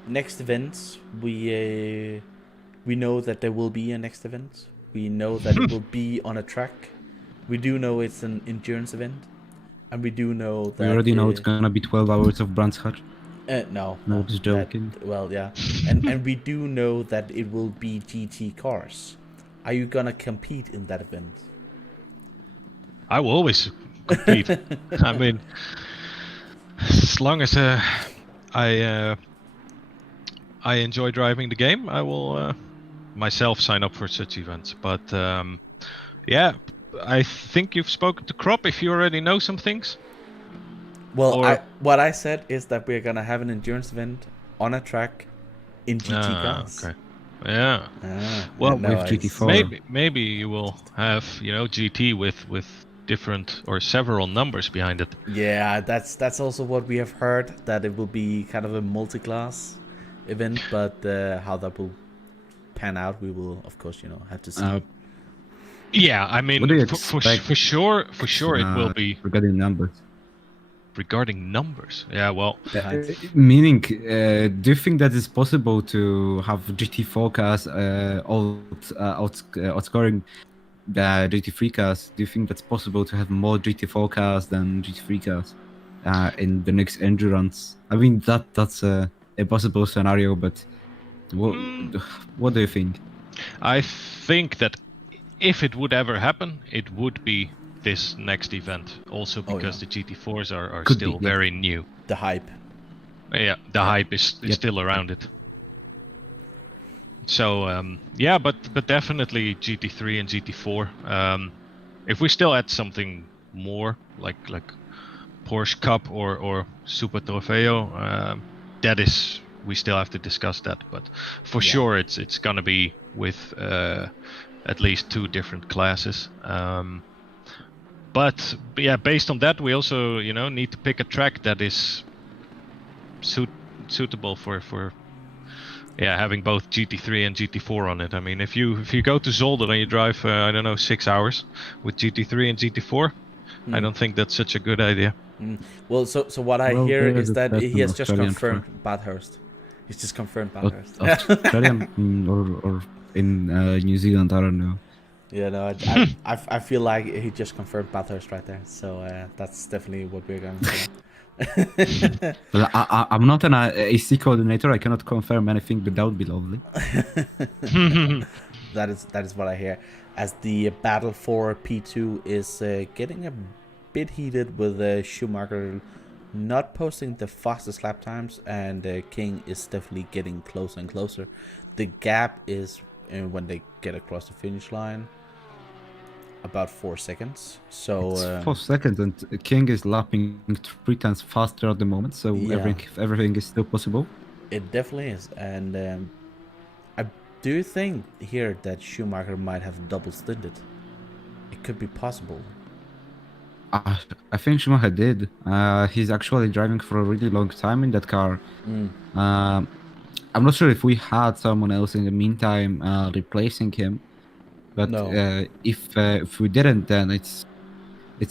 Next events, we know that there will be a next event. We know that it will be on a track. We do know it's an endurance event, and we do know We that already know it's gonna be 12 hours of Brands Hatch. no, No, just that, joking. well, yeah, and we do know that it will be GT cars. Are you gonna compete in that event? I will always compete. I mean, as long as I enjoy driving the game, I will myself sign up for such events. But yeah, I think you've spoken to Crop if you already know some things. Well, Or what I said is that we're gonna have an endurance event on a track in GT cars. okay, yeah. Well, no, with GT4. maybe you will have, you know, GT with different or several numbers behind it. Yeah, that's also what we have heard, that it will be kind of a multi-class event, but how that will pan out, we will of course, you know, have to see. Yeah, I mean, What do you for expect? sure, it will be regarding numbers. regarding numbers. Yeah, well, Meaning, do you think that it's possible to have GT4 cars outscoring the GT3 cars? Do you think that's possible to have more GT4 cars than GT3 cars in the next endurance? I mean, that's a possible scenario, but what do you think? I think that if it would ever happen, it would be this next event. Also because the GT4s are Could still be, yeah. very new. The hype. Yeah, the hype is still around it. So yeah, but definitely GT3 and GT4. If we still add something more like Porsche Cup or Super Trofeo, that is, we still have to discuss that. But for sure, it's gonna be with at least 2 different classes. But yeah, based on that, we also, you know, need to pick a track that is suitable for having both GT3 and GT4 on it. I mean, if you go to Zolder and you drive I don't know 6 hours with GT3 and GT4, I don't think that's such a good idea. Well, so what I hear is that he has just Australian confirmed Bathurst. He's just confirmed Bathurst. Australian or in New Zealand, I don't know. Yeah, no, I feel like he just confirmed Bathurst right there. So that's definitely what we're going to do. Well, I'm not an AC coordinator. I cannot confirm anything, but that would be lovely. That is what I hear. As the battle for P2 is getting a bit heated, with Schumacher not posting the fastest lap times, and King is definitely getting closer and closer. The gap is, when they get across the finish line, about 4 seconds. So it's 4 seconds, and King is lapping 3 times faster at the moment. So everything is still possible. It definitely is, and I do think here that Schumacher might have double stinted. It could be possible. I think Schumacher did. He's actually driving for a really long time in that car. I'm not sure if we had someone else in the meantime replacing him, but if we didn't, then it's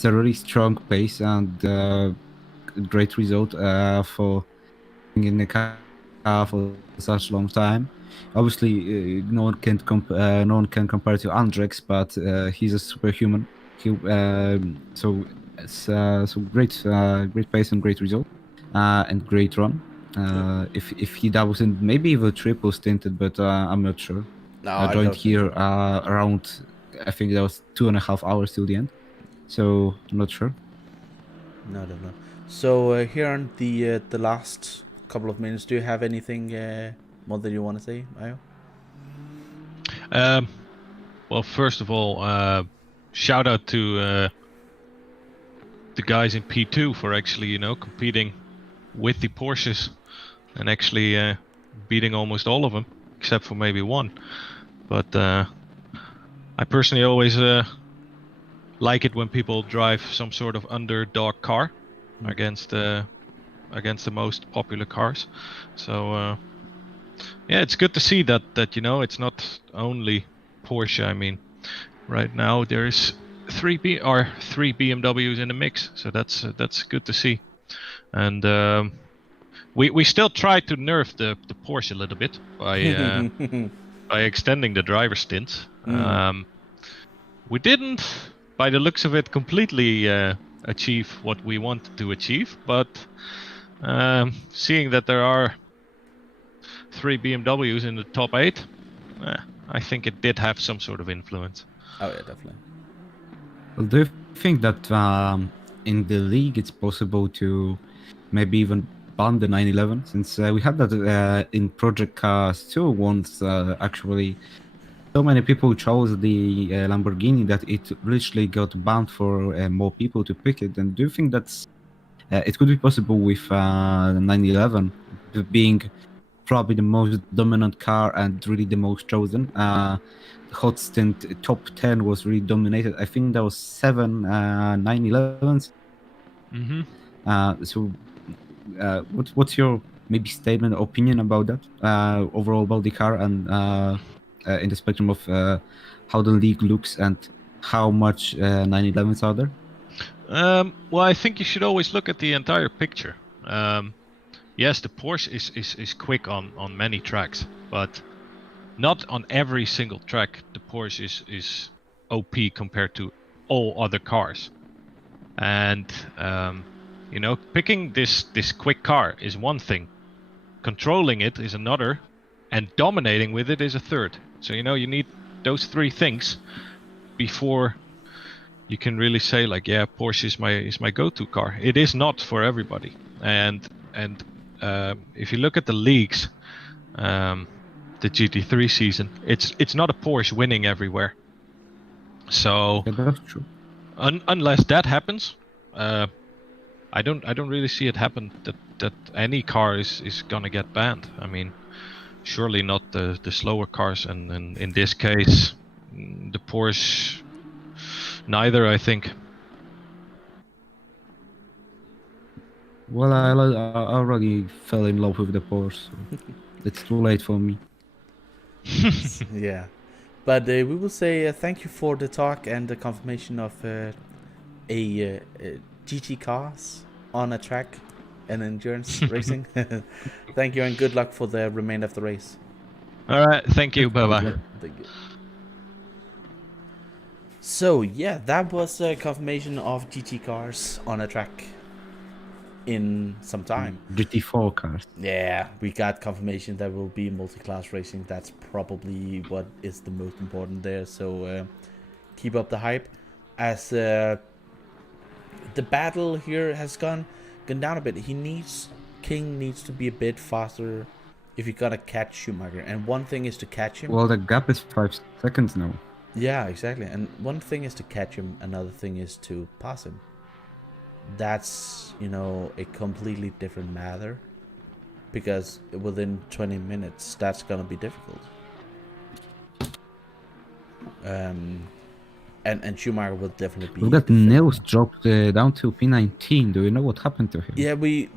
a really strong pace and great result for being in the car for such a long time. Obviously, no one can compare to Andrex, but he's a superhuman. So great pace and great result and great run. If he doubles in, maybe even triple stinted, but I'm not sure. No, I joined here around, I think that was 2.5 hours till the end, so I'm not sure. No. So here on the last couple of minutes, do you have anything more that you want to say, Ayo? Well, first of all, shout out to the guys in P2 for actually, competing with the Porsches and actually beating almost all of them, except for maybe one. But I personally always like it when people drive some sort of underdog car against the most popular cars. So yeah, it's good to see that it's not only Porsche. I mean, right now there's three BMWs in the mix, so that's good to see. And we still try to nerf the Porsche a little bit by extending the driver stints. We didn't, by the looks of it, completely achieve what we wanted to achieve, but seeing that there are 3 BMWs in the top 8, I think it did have some sort of influence. Oh yeah, definitely. Well, do you think that in the league it's possible to maybe even ban the 911? Since we had that in Project Cars 2 once, actually. So many people chose the Lamborghini that it literally got banned for more people to pick it. And do you think that's it could be possible with the 911 being probably the most dominant car and really the most chosen? The hot stint top 10 was really dominated. I think there was 7 911s. So what's your maybe statement, opinion about that overall about the car and in the spectrum of how the league looks and how much 911s are there? Well, I think you should always look at the entire picture. Yes, the Porsche is quick on many tracks, but not on every single track the Porsche is OP compared to all other cars. And picking this quick car is one thing, controlling it is another, and dominating with it is a third. So you need those 3 things before you can really say like, yeah, Porsche is my go-to car. It is not for everybody. And if you look at the leagues, the GT3 season, it's not a Porsche winning everywhere. So Yeah, that's true. Unless that happens, I don't really see it happen that any car is gonna get banned. I mean, surely not the slower cars, and in this case, the Porsche neither, I think. Well, I already fell in love with the Porsche, so it's too late for me. Yeah, but we will say thank you for the talk and the confirmation of a GT cars on a track and endurance racing. Thank you and good luck for the remainder of the race. All right, thank you. Bye bye. Thank you. So yeah, that was a confirmation of GT cars on a track in some time. GT4 cars. Yeah, we got confirmation that will be multi-class racing. That's probably what is the most important there. So keep up the hype, as the battle here has gone down a bit. King needs to be a bit faster if you gotta catch Schumacher. And one thing is to catch him. Well, the gap is 5 seconds now. Yeah, exactly. And one thing is to catch him. Another thing is to pass him. That's, a completely different matter. Because within 20 minutes, that's gonna be difficult. And Schumacher will definitely be. We've got Nils dropped down to P19. Do you know what happened to him? Yeah, we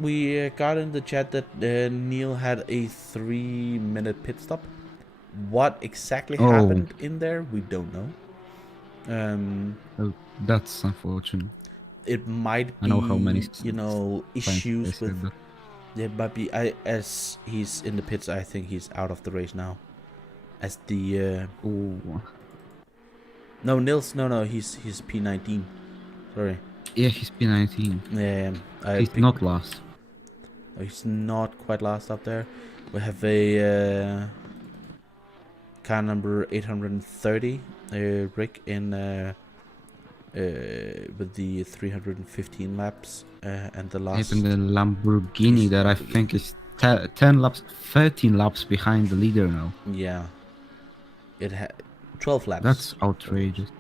got in the chat that Neil had a 3-minute pit stop. What exactly happened in there, we don't know. Oh, that's unfortunate. It might be, I know how many issues with. It might be. As he's in the pits, I think he's out of the race now. As the. No, Nils. No. He's P19. Sorry. Yeah, he's P19. Yeah. He's not last. Oh, he's not quite last up there. We have a car number 830, Rick in with the 315 laps, and the last. Even the Lamborghini that I think is 13 laps behind the leader now. Yeah. It had 12 laps. That's outrageous.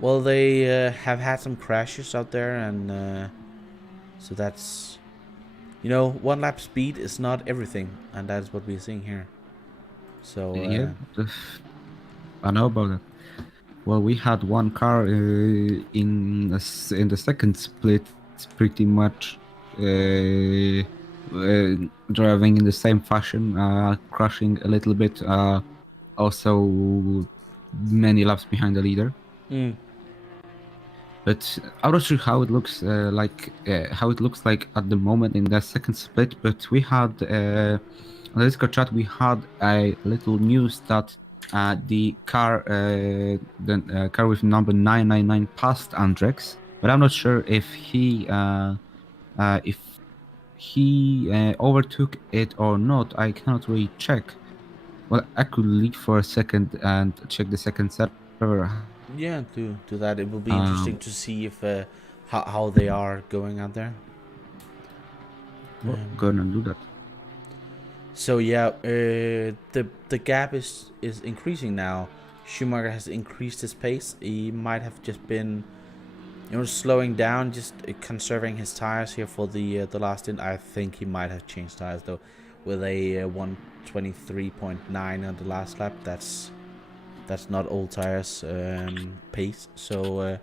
Well, they have had some crashes out there, and so that's, you know, one lap speed is not everything, and that's what we're seeing here. So Yeah, I know about that. Well, we had one car in in the second split, pretty much driving in the same fashion, crashing a little bit. Also, many laps behind the leader. mm, But I'm not sure how it looks like at the moment in the second split. But we had on the Discord chat we had a little news that the car with number 999 passed Andrex, but I'm not sure if he overtook it or not. I cannot really check. Well, I could leave for a second and check the second server. yeah, do that. It will be Um, interesting to see if how they are going out there. well, gonna do that. So yeah, the gap is increasing now. Schumacher has increased his pace. He might have just been, you know, slowing down, just conserving his tires here for the last stint. I think he might have changed tires though, with a 123.9 on the last lap. That's not old tires pace. So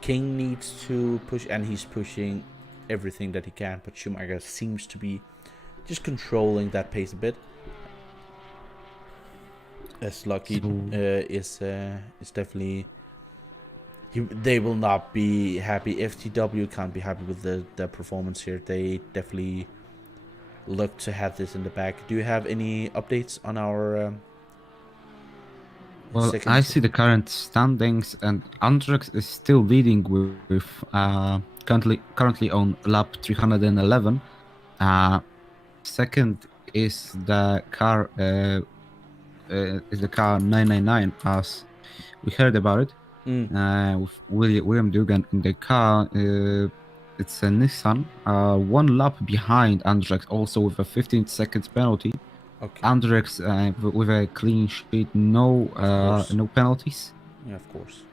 King needs to push, and he's pushing everything that he can. But Schumacher seems to be just controlling that pace a bit. As Lucky is definitely. They will not be happy. FTW can't be happy with the performance here. They definitely look to have this in the back. Do you have any updates on our? Well, I see the current standings, and Andrex is still leading with currently on lap 311. Second is the car 999, as we heard about it. With William Dugan in the car. It's a Nissan. One lap behind Andrex, also with a 15 seconds penalty. Okay. Andrex with a clean sheet, no penalties. Yeah, of course.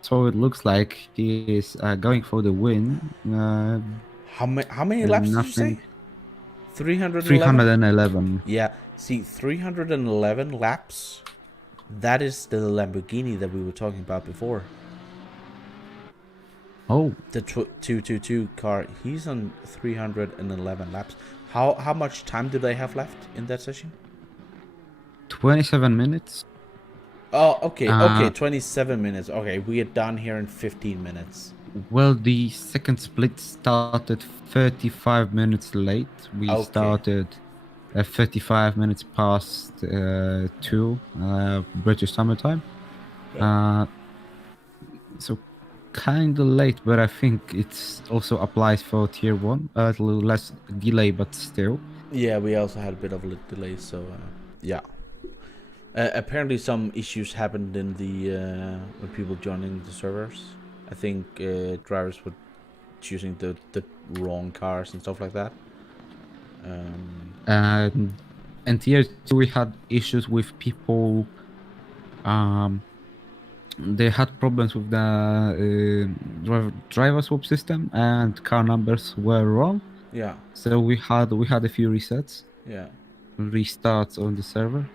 So it looks like he is going for the win. How many laps did you say? 311? 311. Yeah, see, 311 laps. That is the Lamborghini that we were talking about before. Oh. The 222 car. He's on 311 laps. How much time do they have left in that session? 27 minutes. Oh, okay, 27 minutes. Okay, we are done here in 15 minutes. Well, the second split started 35 minutes late. We started 35 minutes past 2 British summer time. So kind of late, but I think it also applies for tier 1. A little less delay, but still. Yeah, we also had a bit of a delay, so yeah. Apparently some issues happened in the when people joining the servers. I think drivers were choosing the wrong cars and stuff like that. And tier 2 we had issues with people. They had problems with the driver swap system, and car numbers were wrong. Yeah. So we had a few resets. Yeah. Restarts on the server.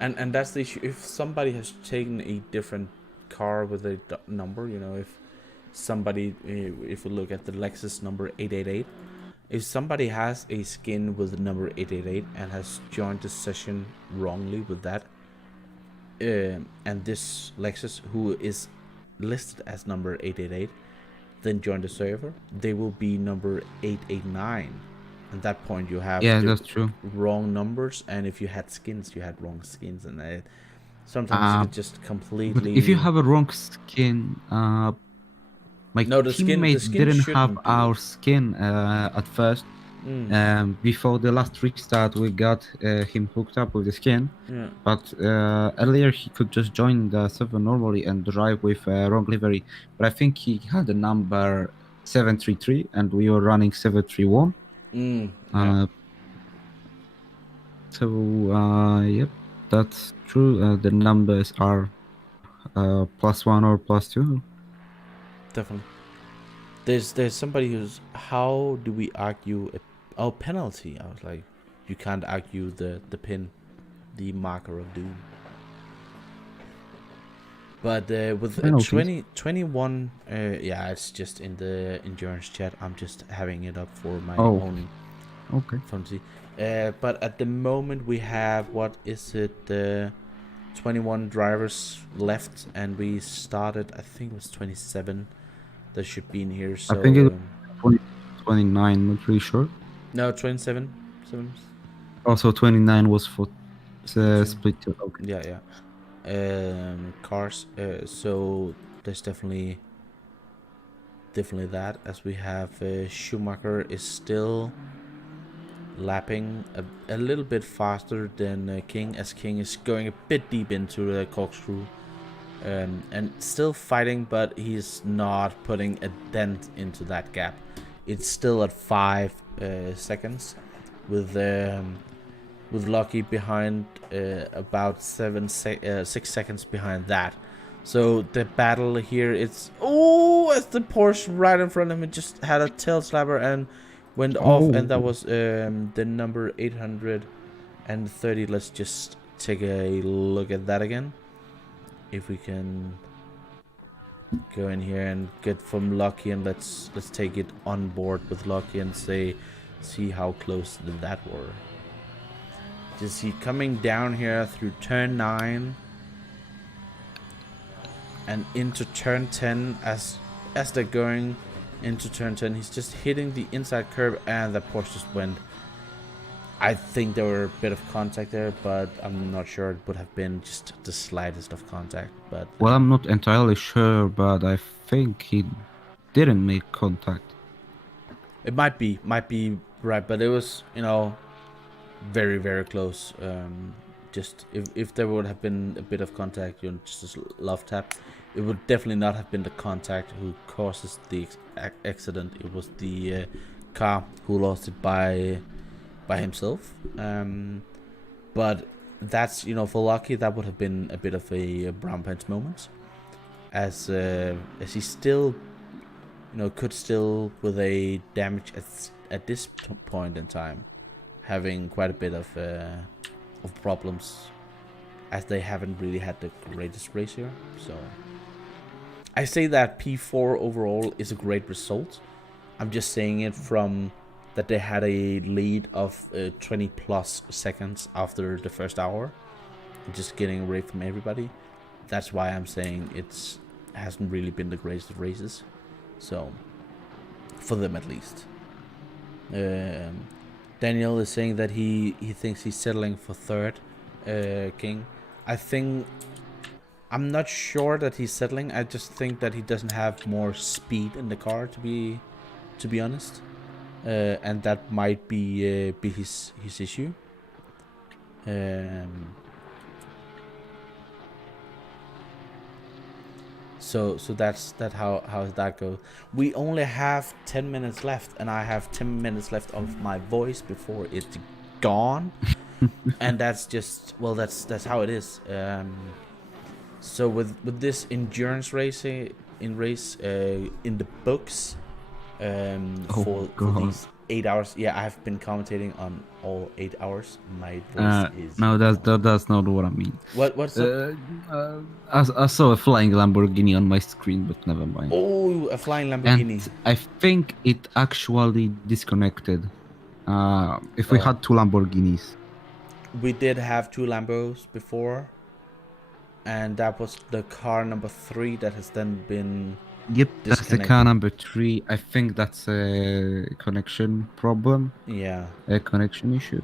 And that's the issue. If somebody has taken a different car with a number, you know, if somebody, if we look at the Lexus number 888, if somebody has a skin with the number 888 and has joined the session wrongly with that, and this Lexus who is listed as number 888 then join the server, they will be number 889. At that point you have that's true. wrong numbers, and if you had skins, you had wrong skins, and sometimes it just completely. But if you have a wrong skin, my teammate didn't have our skin at first. Before the last restart, we got him hooked up with the skin. Yeah. But earlier he could just join the server normally and drive with wrong livery. But I think he had a number 733, and we were running 731. So yep, that's true. The numbers are +1 or +2. Definitely. There's somebody who's, how do we argue a penalty? I was like, you can't argue the pin, the marker of doom. But with Penalties. 21, yeah, it's just in the endurance chat. I'm just having it up for my Oh. own Okay. fancy. But at the moment we have, what is it, 21 drivers left, and we started, I think it was 27 that should be in here. So I think it was 29, not really sure. no, 27. Also, 29 was for Split two. split 2. Okay. Yeah. Cars. So there's definitely that, as we have Schumacher is still lapping a little bit faster than King, as King is going a bit deep into the corkscrew, and still fighting, but he's not putting a dent into that gap. It's still at 5 seconds, with Lucky behind, about 6 seconds behind that. So the battle here, it's, as the Porsche right in front of him just had a tail slapper and went off, and that was the number 830. Let's just take a look at that again, if we can go in here and get from Lucky, and let's take it on board with Lucky and see how close that were. Just see coming down here through turn 9 and into turn 10. As they're going into turn 10, he's just hitting the inside curb, and the Porsche just went. I think there were a bit of contact there, but I'm not sure. It would have been just the slightest of contact. But well, I'm not entirely sure, but I think he didn't make contact. it might be right, but it was, very, very close. Just if there would have been a bit of contact, just a love tap, it would definitely not have been the contact who causes the accident. It was the car who lost it by himself. But that's, for Lucky, that would have been a bit of a brown pants moment, as he still, could still, with a damage at this point in time, having quite a bit of problems, as they haven't really had the greatest race here. So I say that P4 overall is a great result. I'm just saying it from that they had a lead of 20 plus seconds after the first hour, just getting away from everybody. That's why I'm saying it hasn't really been the greatest of races. So for them, at least. Daniel is saying that he thinks he's settling for third, King. I'm not sure that he's settling. I just think that he doesn't have more speed in the car, to be honest, and that might be his issue. So that's how that goes. We only have 10 minutes left, and I have 10 minutes left of my voice before it's gone. And that's just, well, that's how it is. So with this endurance racing in the books, for these 8 hours, yeah, I've been commentating on all 8 hours. My voice is no, that's not what I mean. What's up? I saw a flying Lamborghini on my screen, but never mind. Oh, a flying Lamborghini. And I think it actually disconnected. If we had 2 Lamborghinis. We did have 2 Lambos before, and that was the car number 3 that has then been. Yep, that's the car number 3. I think that's a connection problem. Yeah. A connection issue.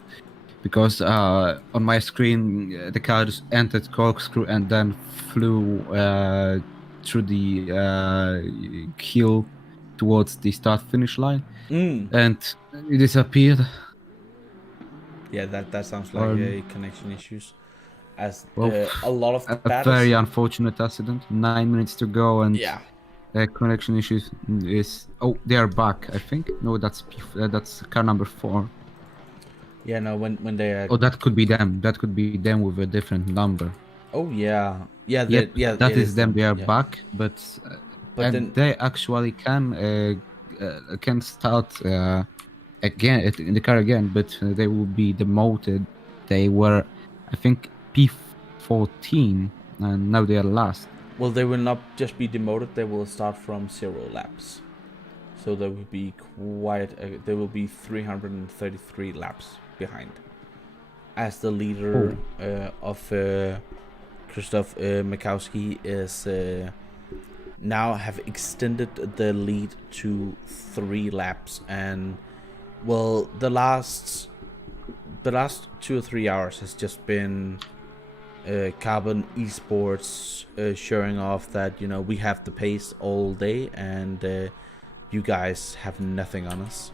Because on my screen, the car just entered corkscrew and then flew through the hill towards the start-finish line. And it disappeared. Yeah, that sounds like connection issues. As well, a lot of a very unfortunate accident. 9 minutes to go, and yeah. Connection issues is. Oh, they are back. I think. No, that's car number 4. Yeah, no. When they are. Oh, that could be them. That could be them with a different number. Oh yeah, yeah, Yep, yeah. that It is them. They are yeah. back, but But and then, they actually can start again in the car again, but they will be demoted. They were, I think, P14, and now they are last. well, they will not just be demoted. They will start from 0 laps. So there will be there will be 333 laps behind, as the leader of Krzysztof Mikowski is now have extended the lead to 3 laps, and well, the last 2 or 3 hours has just been Carbon Esports showing off that, you know, we have the pace all day, and you guys have nothing on us.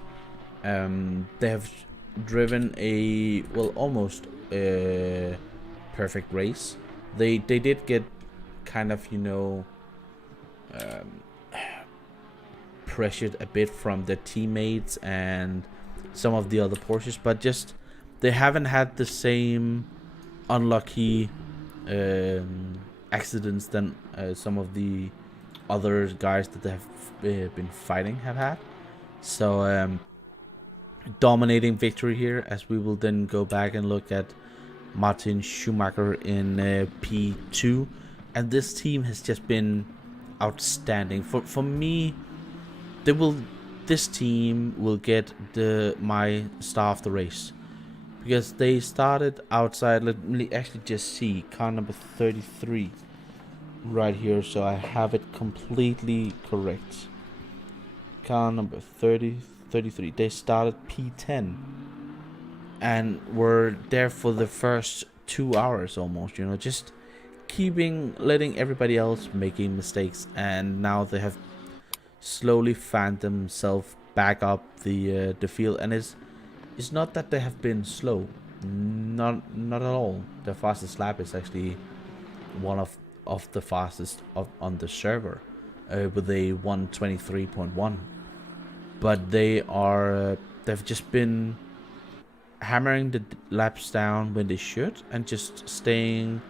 They have driven a almost perfect race. They did get kind of, you know, pressured a bit from their teammates and some of the other Porsches, but just they haven't had the same unlucky accidents than some of the other guys that they have been fighting have had. So dominating victory here, as we will then go back and look at Martin Schumacher in P2, and this team has just been outstanding. For me, this team will get my star of the race, because they started outside. Let me actually just see car number 33 right here, so I have it completely correct. Car number 33. They started P10 and were there for the first 2 hours almost, you know, just letting everybody else making mistakes, and now they have slowly found themselves back up the field. And it's not that they have been slow, not at all. The fastest lap is actually one of the fastest on the server, with a 1:23.1. But they've just been hammering the laps down when they should, and just staying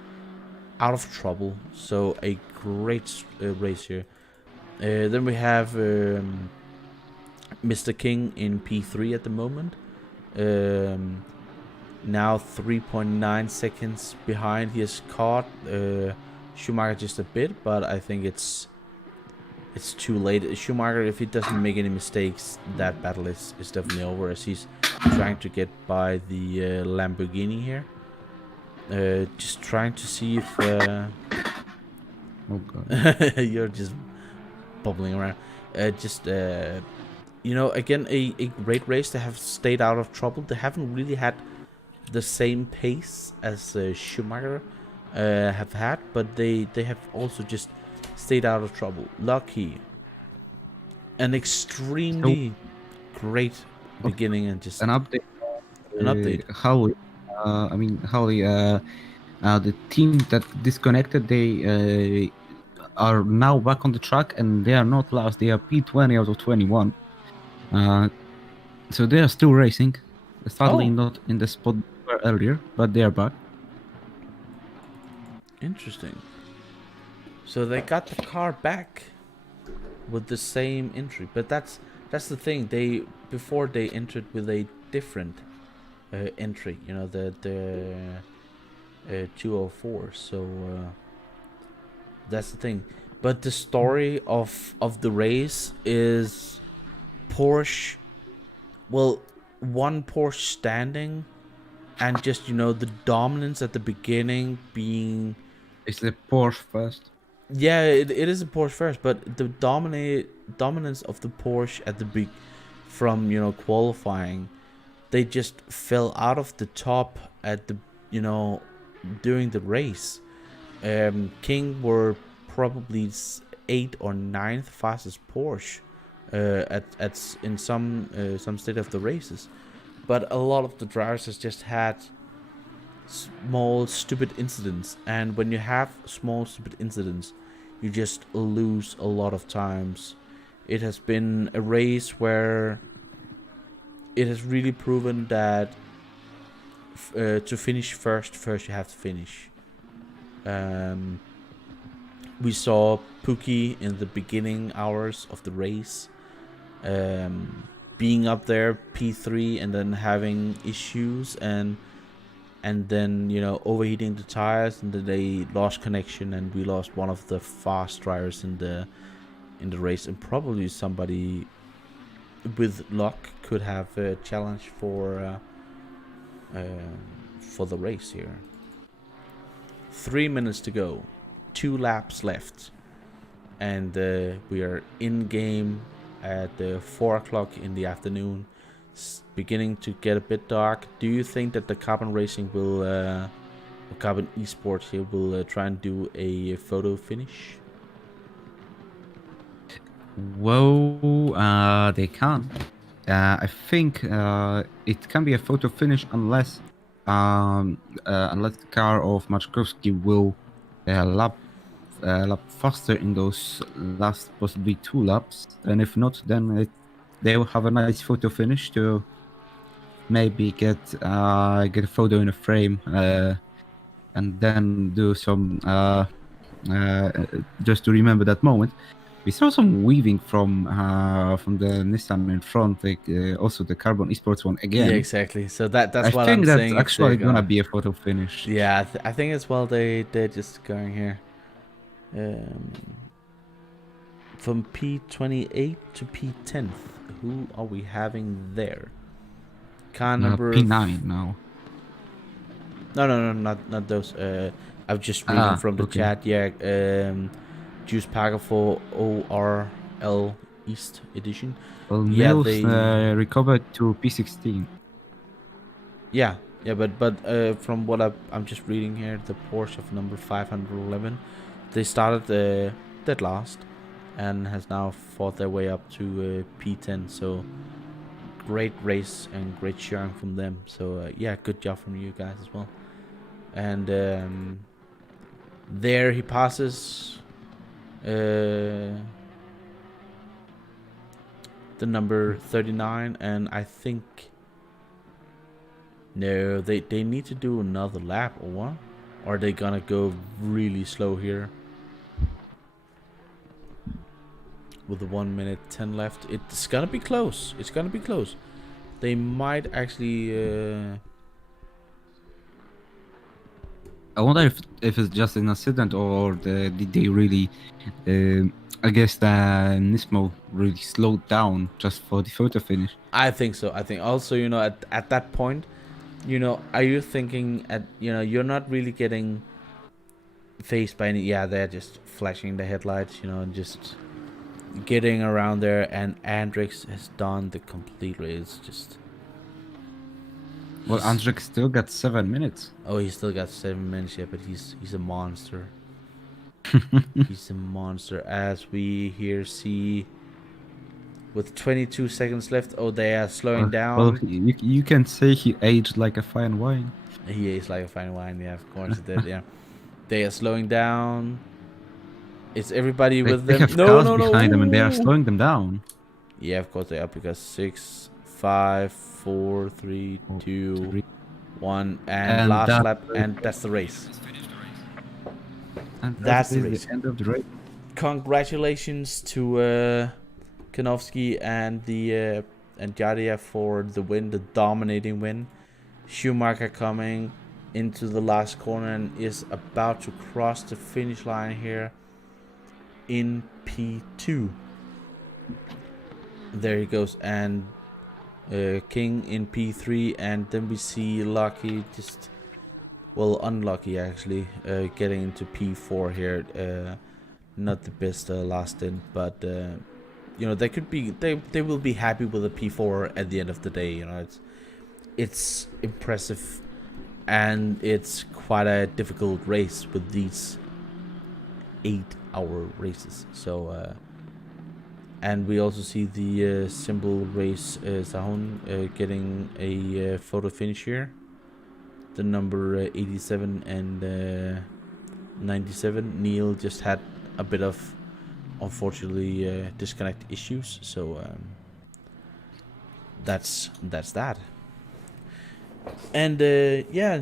out of trouble. So a great race here. Then we have Mr. King in P3 at the moment. Now 3.9 seconds behind. He has caught Schumacher just a bit, but I think it's too late. Schumacher, if he doesn't make any mistakes, that battle is definitely over, as he's trying to get by the Lamborghini here. Just trying to see if Oh god. you're just bubbling around. You know, again, a great race. They have stayed out of trouble. They haven't really had the same pace as Schumacher have had, but they have also just stayed out of trouble. Lucky. An extremely great beginning, and just An update. An update. The team that disconnected, they are now back on the track, and they are not last. They are P20 out of 21. So they are still racing. Sadly, not in the spot they were earlier, but they are back. Interesting. So they got the car back with the same entry, but that's the thing. Before they entered with a different entry, you know, the 204. So that's the thing. But the story of the race is Porsche. Well, one Porsche standing, and just, you know, the dominance at the beginning being. It's the Porsche first. Yeah, it is a Porsche first, but the dominance of the Porsche at the from, you know, qualifying, they just fell out of the top at the, you know, during the race. King were probably 8th or 9th fastest Porsche in some state of the races, but a lot of the drivers has just had small stupid incidents, and when you have small stupid incidents, you just lose a lot of times. It has been a race where it has really proven that to finish first you have to finish. We saw Pookie in the beginning hours of the race, being up there P3 and then having issues and then overheating the tires, and then they lost connection and we lost one of the fast drivers in the race, and probably somebody with luck could have a challenge for the race here. 3 minutes to go, 2 laps left, and we are in game at 4 o'clock in the afternoon. It's beginning to get a bit dark. Do you think that the Carbon Racing will, or Carbon Esports here, will try and do a photo finish? Well, they can. I think it can be a photo finish unless the car of Maczkowski will lap faster in those last possibly 2 laps. And if not, then they will have a nice photo finish to maybe get a photo in a frame, and then do some just to remember that moment. We saw some weaving from the Nissan in front, like also the Carbon Esports one again. Yeah, exactly. So that's what I I'm think saying. that's actually gonna be a photo finish. Yeah, I think as well they're just going here. From P28 to P10th, who are we having there? Car number P9 now. No, not those. I'm just reading from the okay. chat. Yeah, Juice Packer for ORL East Edition. Well, Yeah, Mills they recovered to P16. Yeah, but from what I'm just reading here, the Porsche of number 511, they started dead last, and has now fought their way up to P10. So great race and great sharing from them. So yeah, good job from you guys as well. And there he passes the number 39, and I think no, they need to do another lap or what? Or are they gonna go really slow here? With the 1 minute 10 left, it's gonna be close. It's gonna be close. They might actually. I wonder if it's just an accident, or did they really? I guess Nismo really slowed down just for the photo finish. I think so. I think also, at that point, are you thinking you're not really getting faced by any. Yeah, they're just flashing the headlights, just getting around there, and Andrix has done the complete race. Just. Well, Andrix still got 7 minutes. Oh, he still got 7 minutes, yeah, but he's a monster. He's a monster, as we here see. With 22 seconds left, oh, they are slowing down. Well, you can say he aged like a fine wine. He aged like a fine wine, yeah, of course it did, yeah. They are slowing down. Is everybody with them? They have cars behind them, and they are slowing them down. Yeah, of course they are, because 6, 5, 4, 3, 2, 1, and last lap, and that's the race. And that's the race. The end of the race. Congratulations to Kanofsky and Jadia for the win, the dominating win. Schumacher coming into the last corner and is about to cross the finish line here in P2. There he goes, and King in P3, and then we see Lucky unlucky actually, getting into P4 here. Not the best last stint, but they will be happy with a P4 at the end of the day. It's impressive, and it's quite a difficult race with these 8-hour races. So and we also see the symbol race Sahun getting a photo finish here. The number 87 and 97. Neil just had a bit of, unfortunately, disconnect issues. So that's that. And yeah,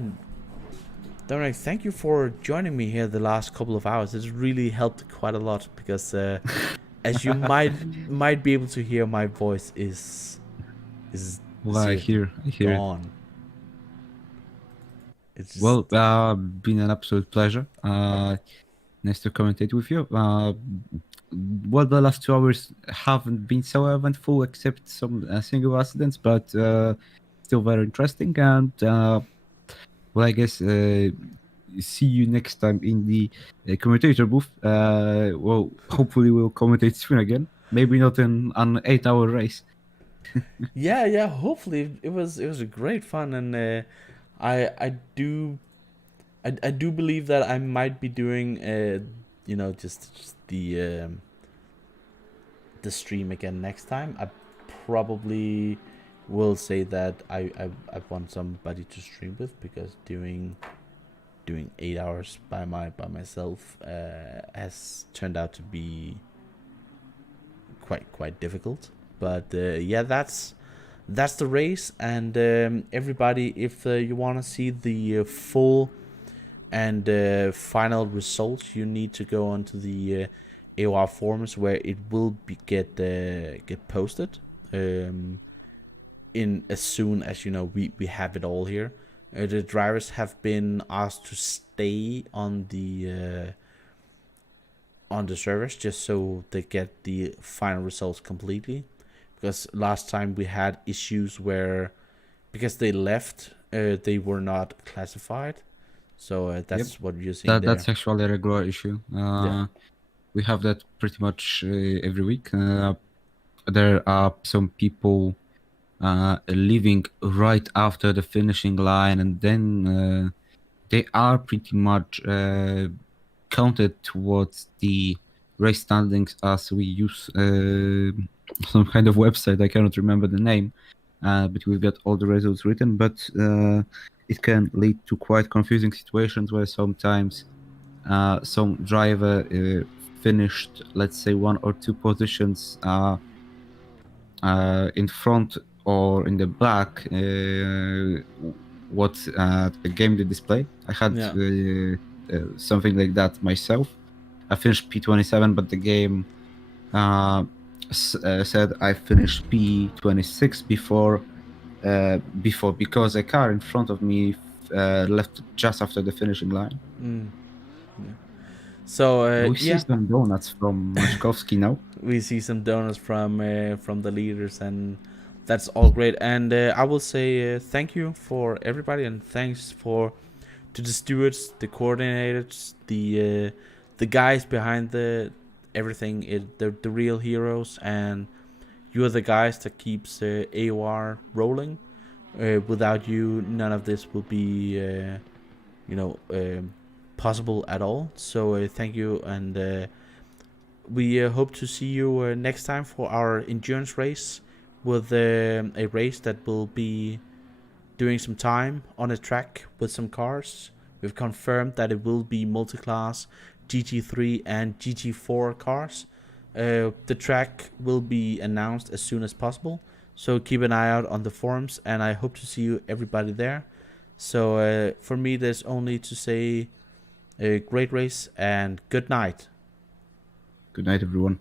Dominic, thank you for joining me here the last couple of hours. It's really helped quite a lot because, as you might be able to hear, my voice is Well, I hear. gone. It's Well, been an absolute pleasure. Nice to commentate with you. Well, the last 2 hours haven't been so eventful except some single accidents, but still very interesting. And well, I guess see you next time in the commentator booth. Well, hopefully we'll commentate soon again. Maybe not in an 8-hour race. yeah. Hopefully, it was a great fun, and I do believe that I might be doing just the stream again next time. I probably will say that I want somebody to stream with, because doing 8 hours by myself has turned out to be quite difficult. But yeah, that's the race. And everybody, if you want to see the full and final results, you need to go onto the AOR forums, where it will be get posted in as soon as we have it all here. The drivers have been asked to stay on the servers, just so they get the final results completely, because last time we had issues where, because they left, they were not classified. So that's what you're seeing there. That's actually a regular issue. We have that pretty much every week. There are some people leaving right after the finishing line, and then they are pretty much counted towards the race standings, as we use some kind of website. I cannot remember the name, but we've got all the results written. But it can lead to quite confusing situations where sometimes some driver finished, let's say, 1 or 2 positions in front or in the back what the game did display. I had something like that myself. I finished P27, but the game said I finished P26 before because a car in front of me left just after the finishing line. Yeah. So we see some donuts from Maszkowski now. We see some donuts from the leaders, and that's all great. And I will say thank you for everybody, and thanks to the stewards, the coordinators, the guys behind everything, the real heroes, and you are the guys that keeps AOR rolling. Without you, none of this will be possible at all. So thank you, and we hope to see you next time for our endurance race, with a race that will be doing some time on a track with some cars. We've confirmed that it will be multi-class GT3 and GT4 cars. The track will be announced as soon as possible, so keep an eye out on the forums, and I hope to see you everybody there. So for me, there's only to say a great race and good night. Good night, everyone.